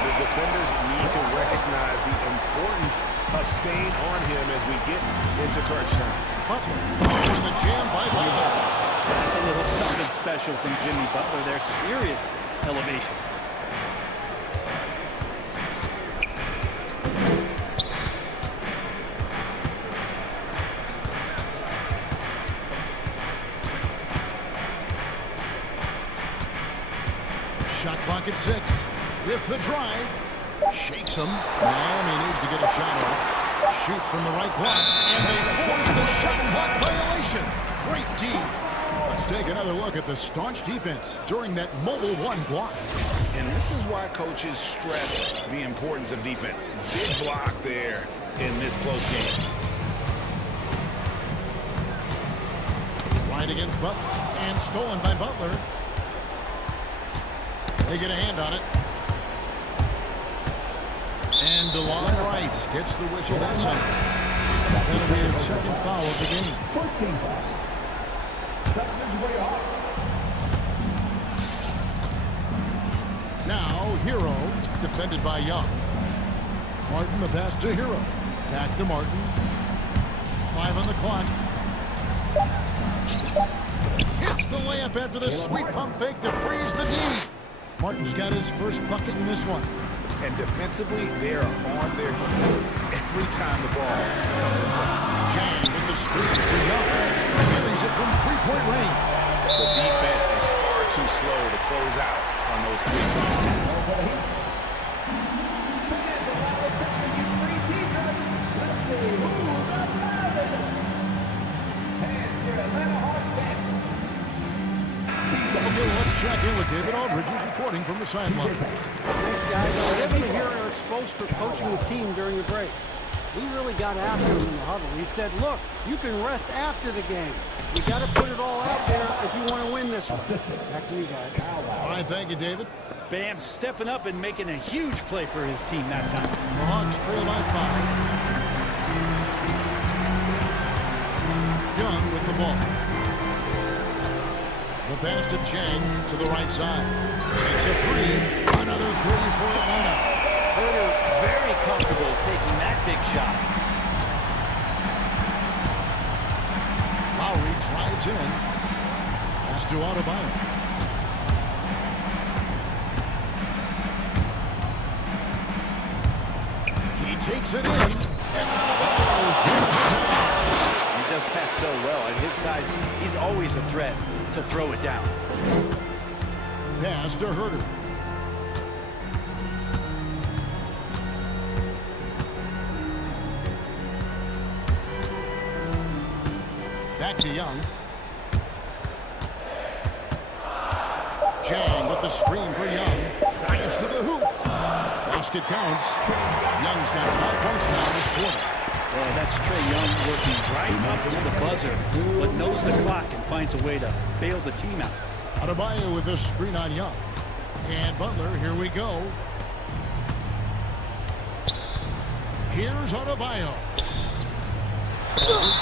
The defenders need to recognize the importance of staying on him as we get into crunch time. Butler with a jam by Butler. That's a little something special from Jimmy Butler. They're serious elevation. Shot clock at 6. With the drive. Shakes him. Miami needs to get a shot off. Shoots from the right block. And they force the shot clock violation. Great D. Let's take another look at the staunch defense during that mobile one block. And this is why coaches stress the importance of defense. Big block there in this close game. Right against Butler. And stolen by Butler. They get a hand on it. And DeLon Wright gets the whistle that time. That'll be his second foul of the game. 14 foul. Second way off. Now, Hero, defended by Young. Martin, the pass to Hero. Back to Martin. 5 on the clock. Hits the layup after the sweet pump fake to freeze the D. Martin's got his first bucket in this one. And defensively, they are on their heels every time the ball comes inside. Jang with the screen for Young. Carries it from three-point range. The defense is far too slow to close out on those three-point attempts. Let's check in with David Aldridge, who's reporting from the sideline. Thanks, guys. I was able to hear Eric Spoelstra coaching the team during the break. We really got after him in the huddle. He said, look, you can rest after the game. You got to put it all out there if you want to win this one. Back to you guys. All right, thank you, David. Bam stepping up and making a huge play for his team that time. The Hawks trail by 5. Young with the ball. The pass to Jang to the right side. Takes a three. Another three for Atlanta. Herter very comfortable taking that big shot. Lowry drives in. Pass to Adebayo. He takes it in. And Adebayo. He does that so well. At his size, he's always a threat to throw it down. Pass to Herter. Back to Young. Jang with the screen for Young. Drives to the hoop. Basket counts. Young's got 5 points now this quarter. Well, that's Trae Young working right up to the buzzer, but knows the clock and finds a way to bail the team out. Adebayo with the screen on Young. And Butler, here we go. Here's Adebayo.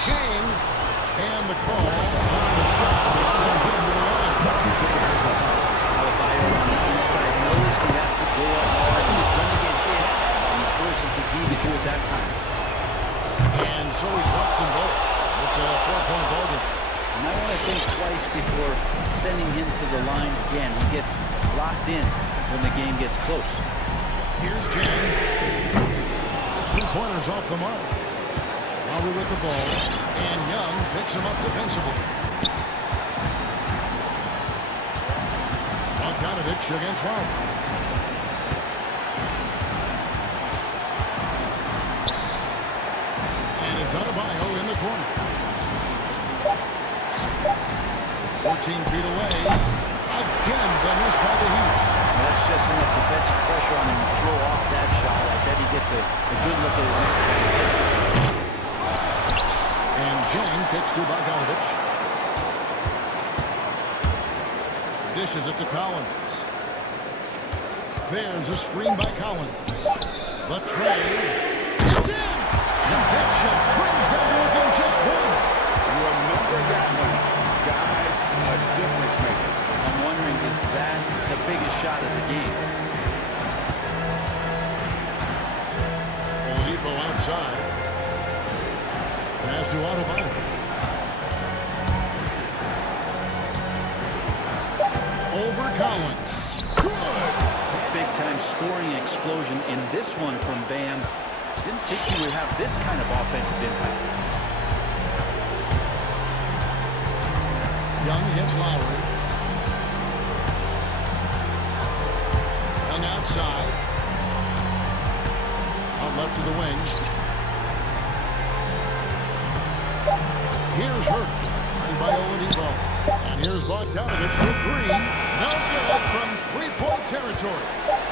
Jang. And the call on the shot that sends it into the line. Adebayo on the inside knows he has to go up hard. He's going to get hit, and he forces the D to do it that time. And so he drops them both. It's a 4-point ball game. You might want to think twice before sending him to the line again. He gets locked in when the game gets close. Here's Jang. 3-pointers off the mark. Lowry with the ball. And Young picks him up defensively. Bogdanovich against Lowry. And it's Adebayo in the corner. 14 feet away. Again, the miss by the Heat. That's just enough defensive pressure on him to throw off that shot. I bet he gets a good look at it next time he hits it. And Jang kicks to Bogdanovich. Dishes it to Collins. There's a screen by Collins. The tray. It's in! And that shot brings them to within just one. Remember that one. Guys, a difference maker. I'm wondering, is that the biggest shot of the game? Oladipo outside. Pass to Adebayo. Over Collins. Good! Big-time scoring explosion in this one from Bam. Didn't think he would have this kind of offensive impact. Young against Lowry. Young outside. left of the wing. Here's Hurt. Running by Oladipo. And here's Bogdanovich for three. No good from three-point territory.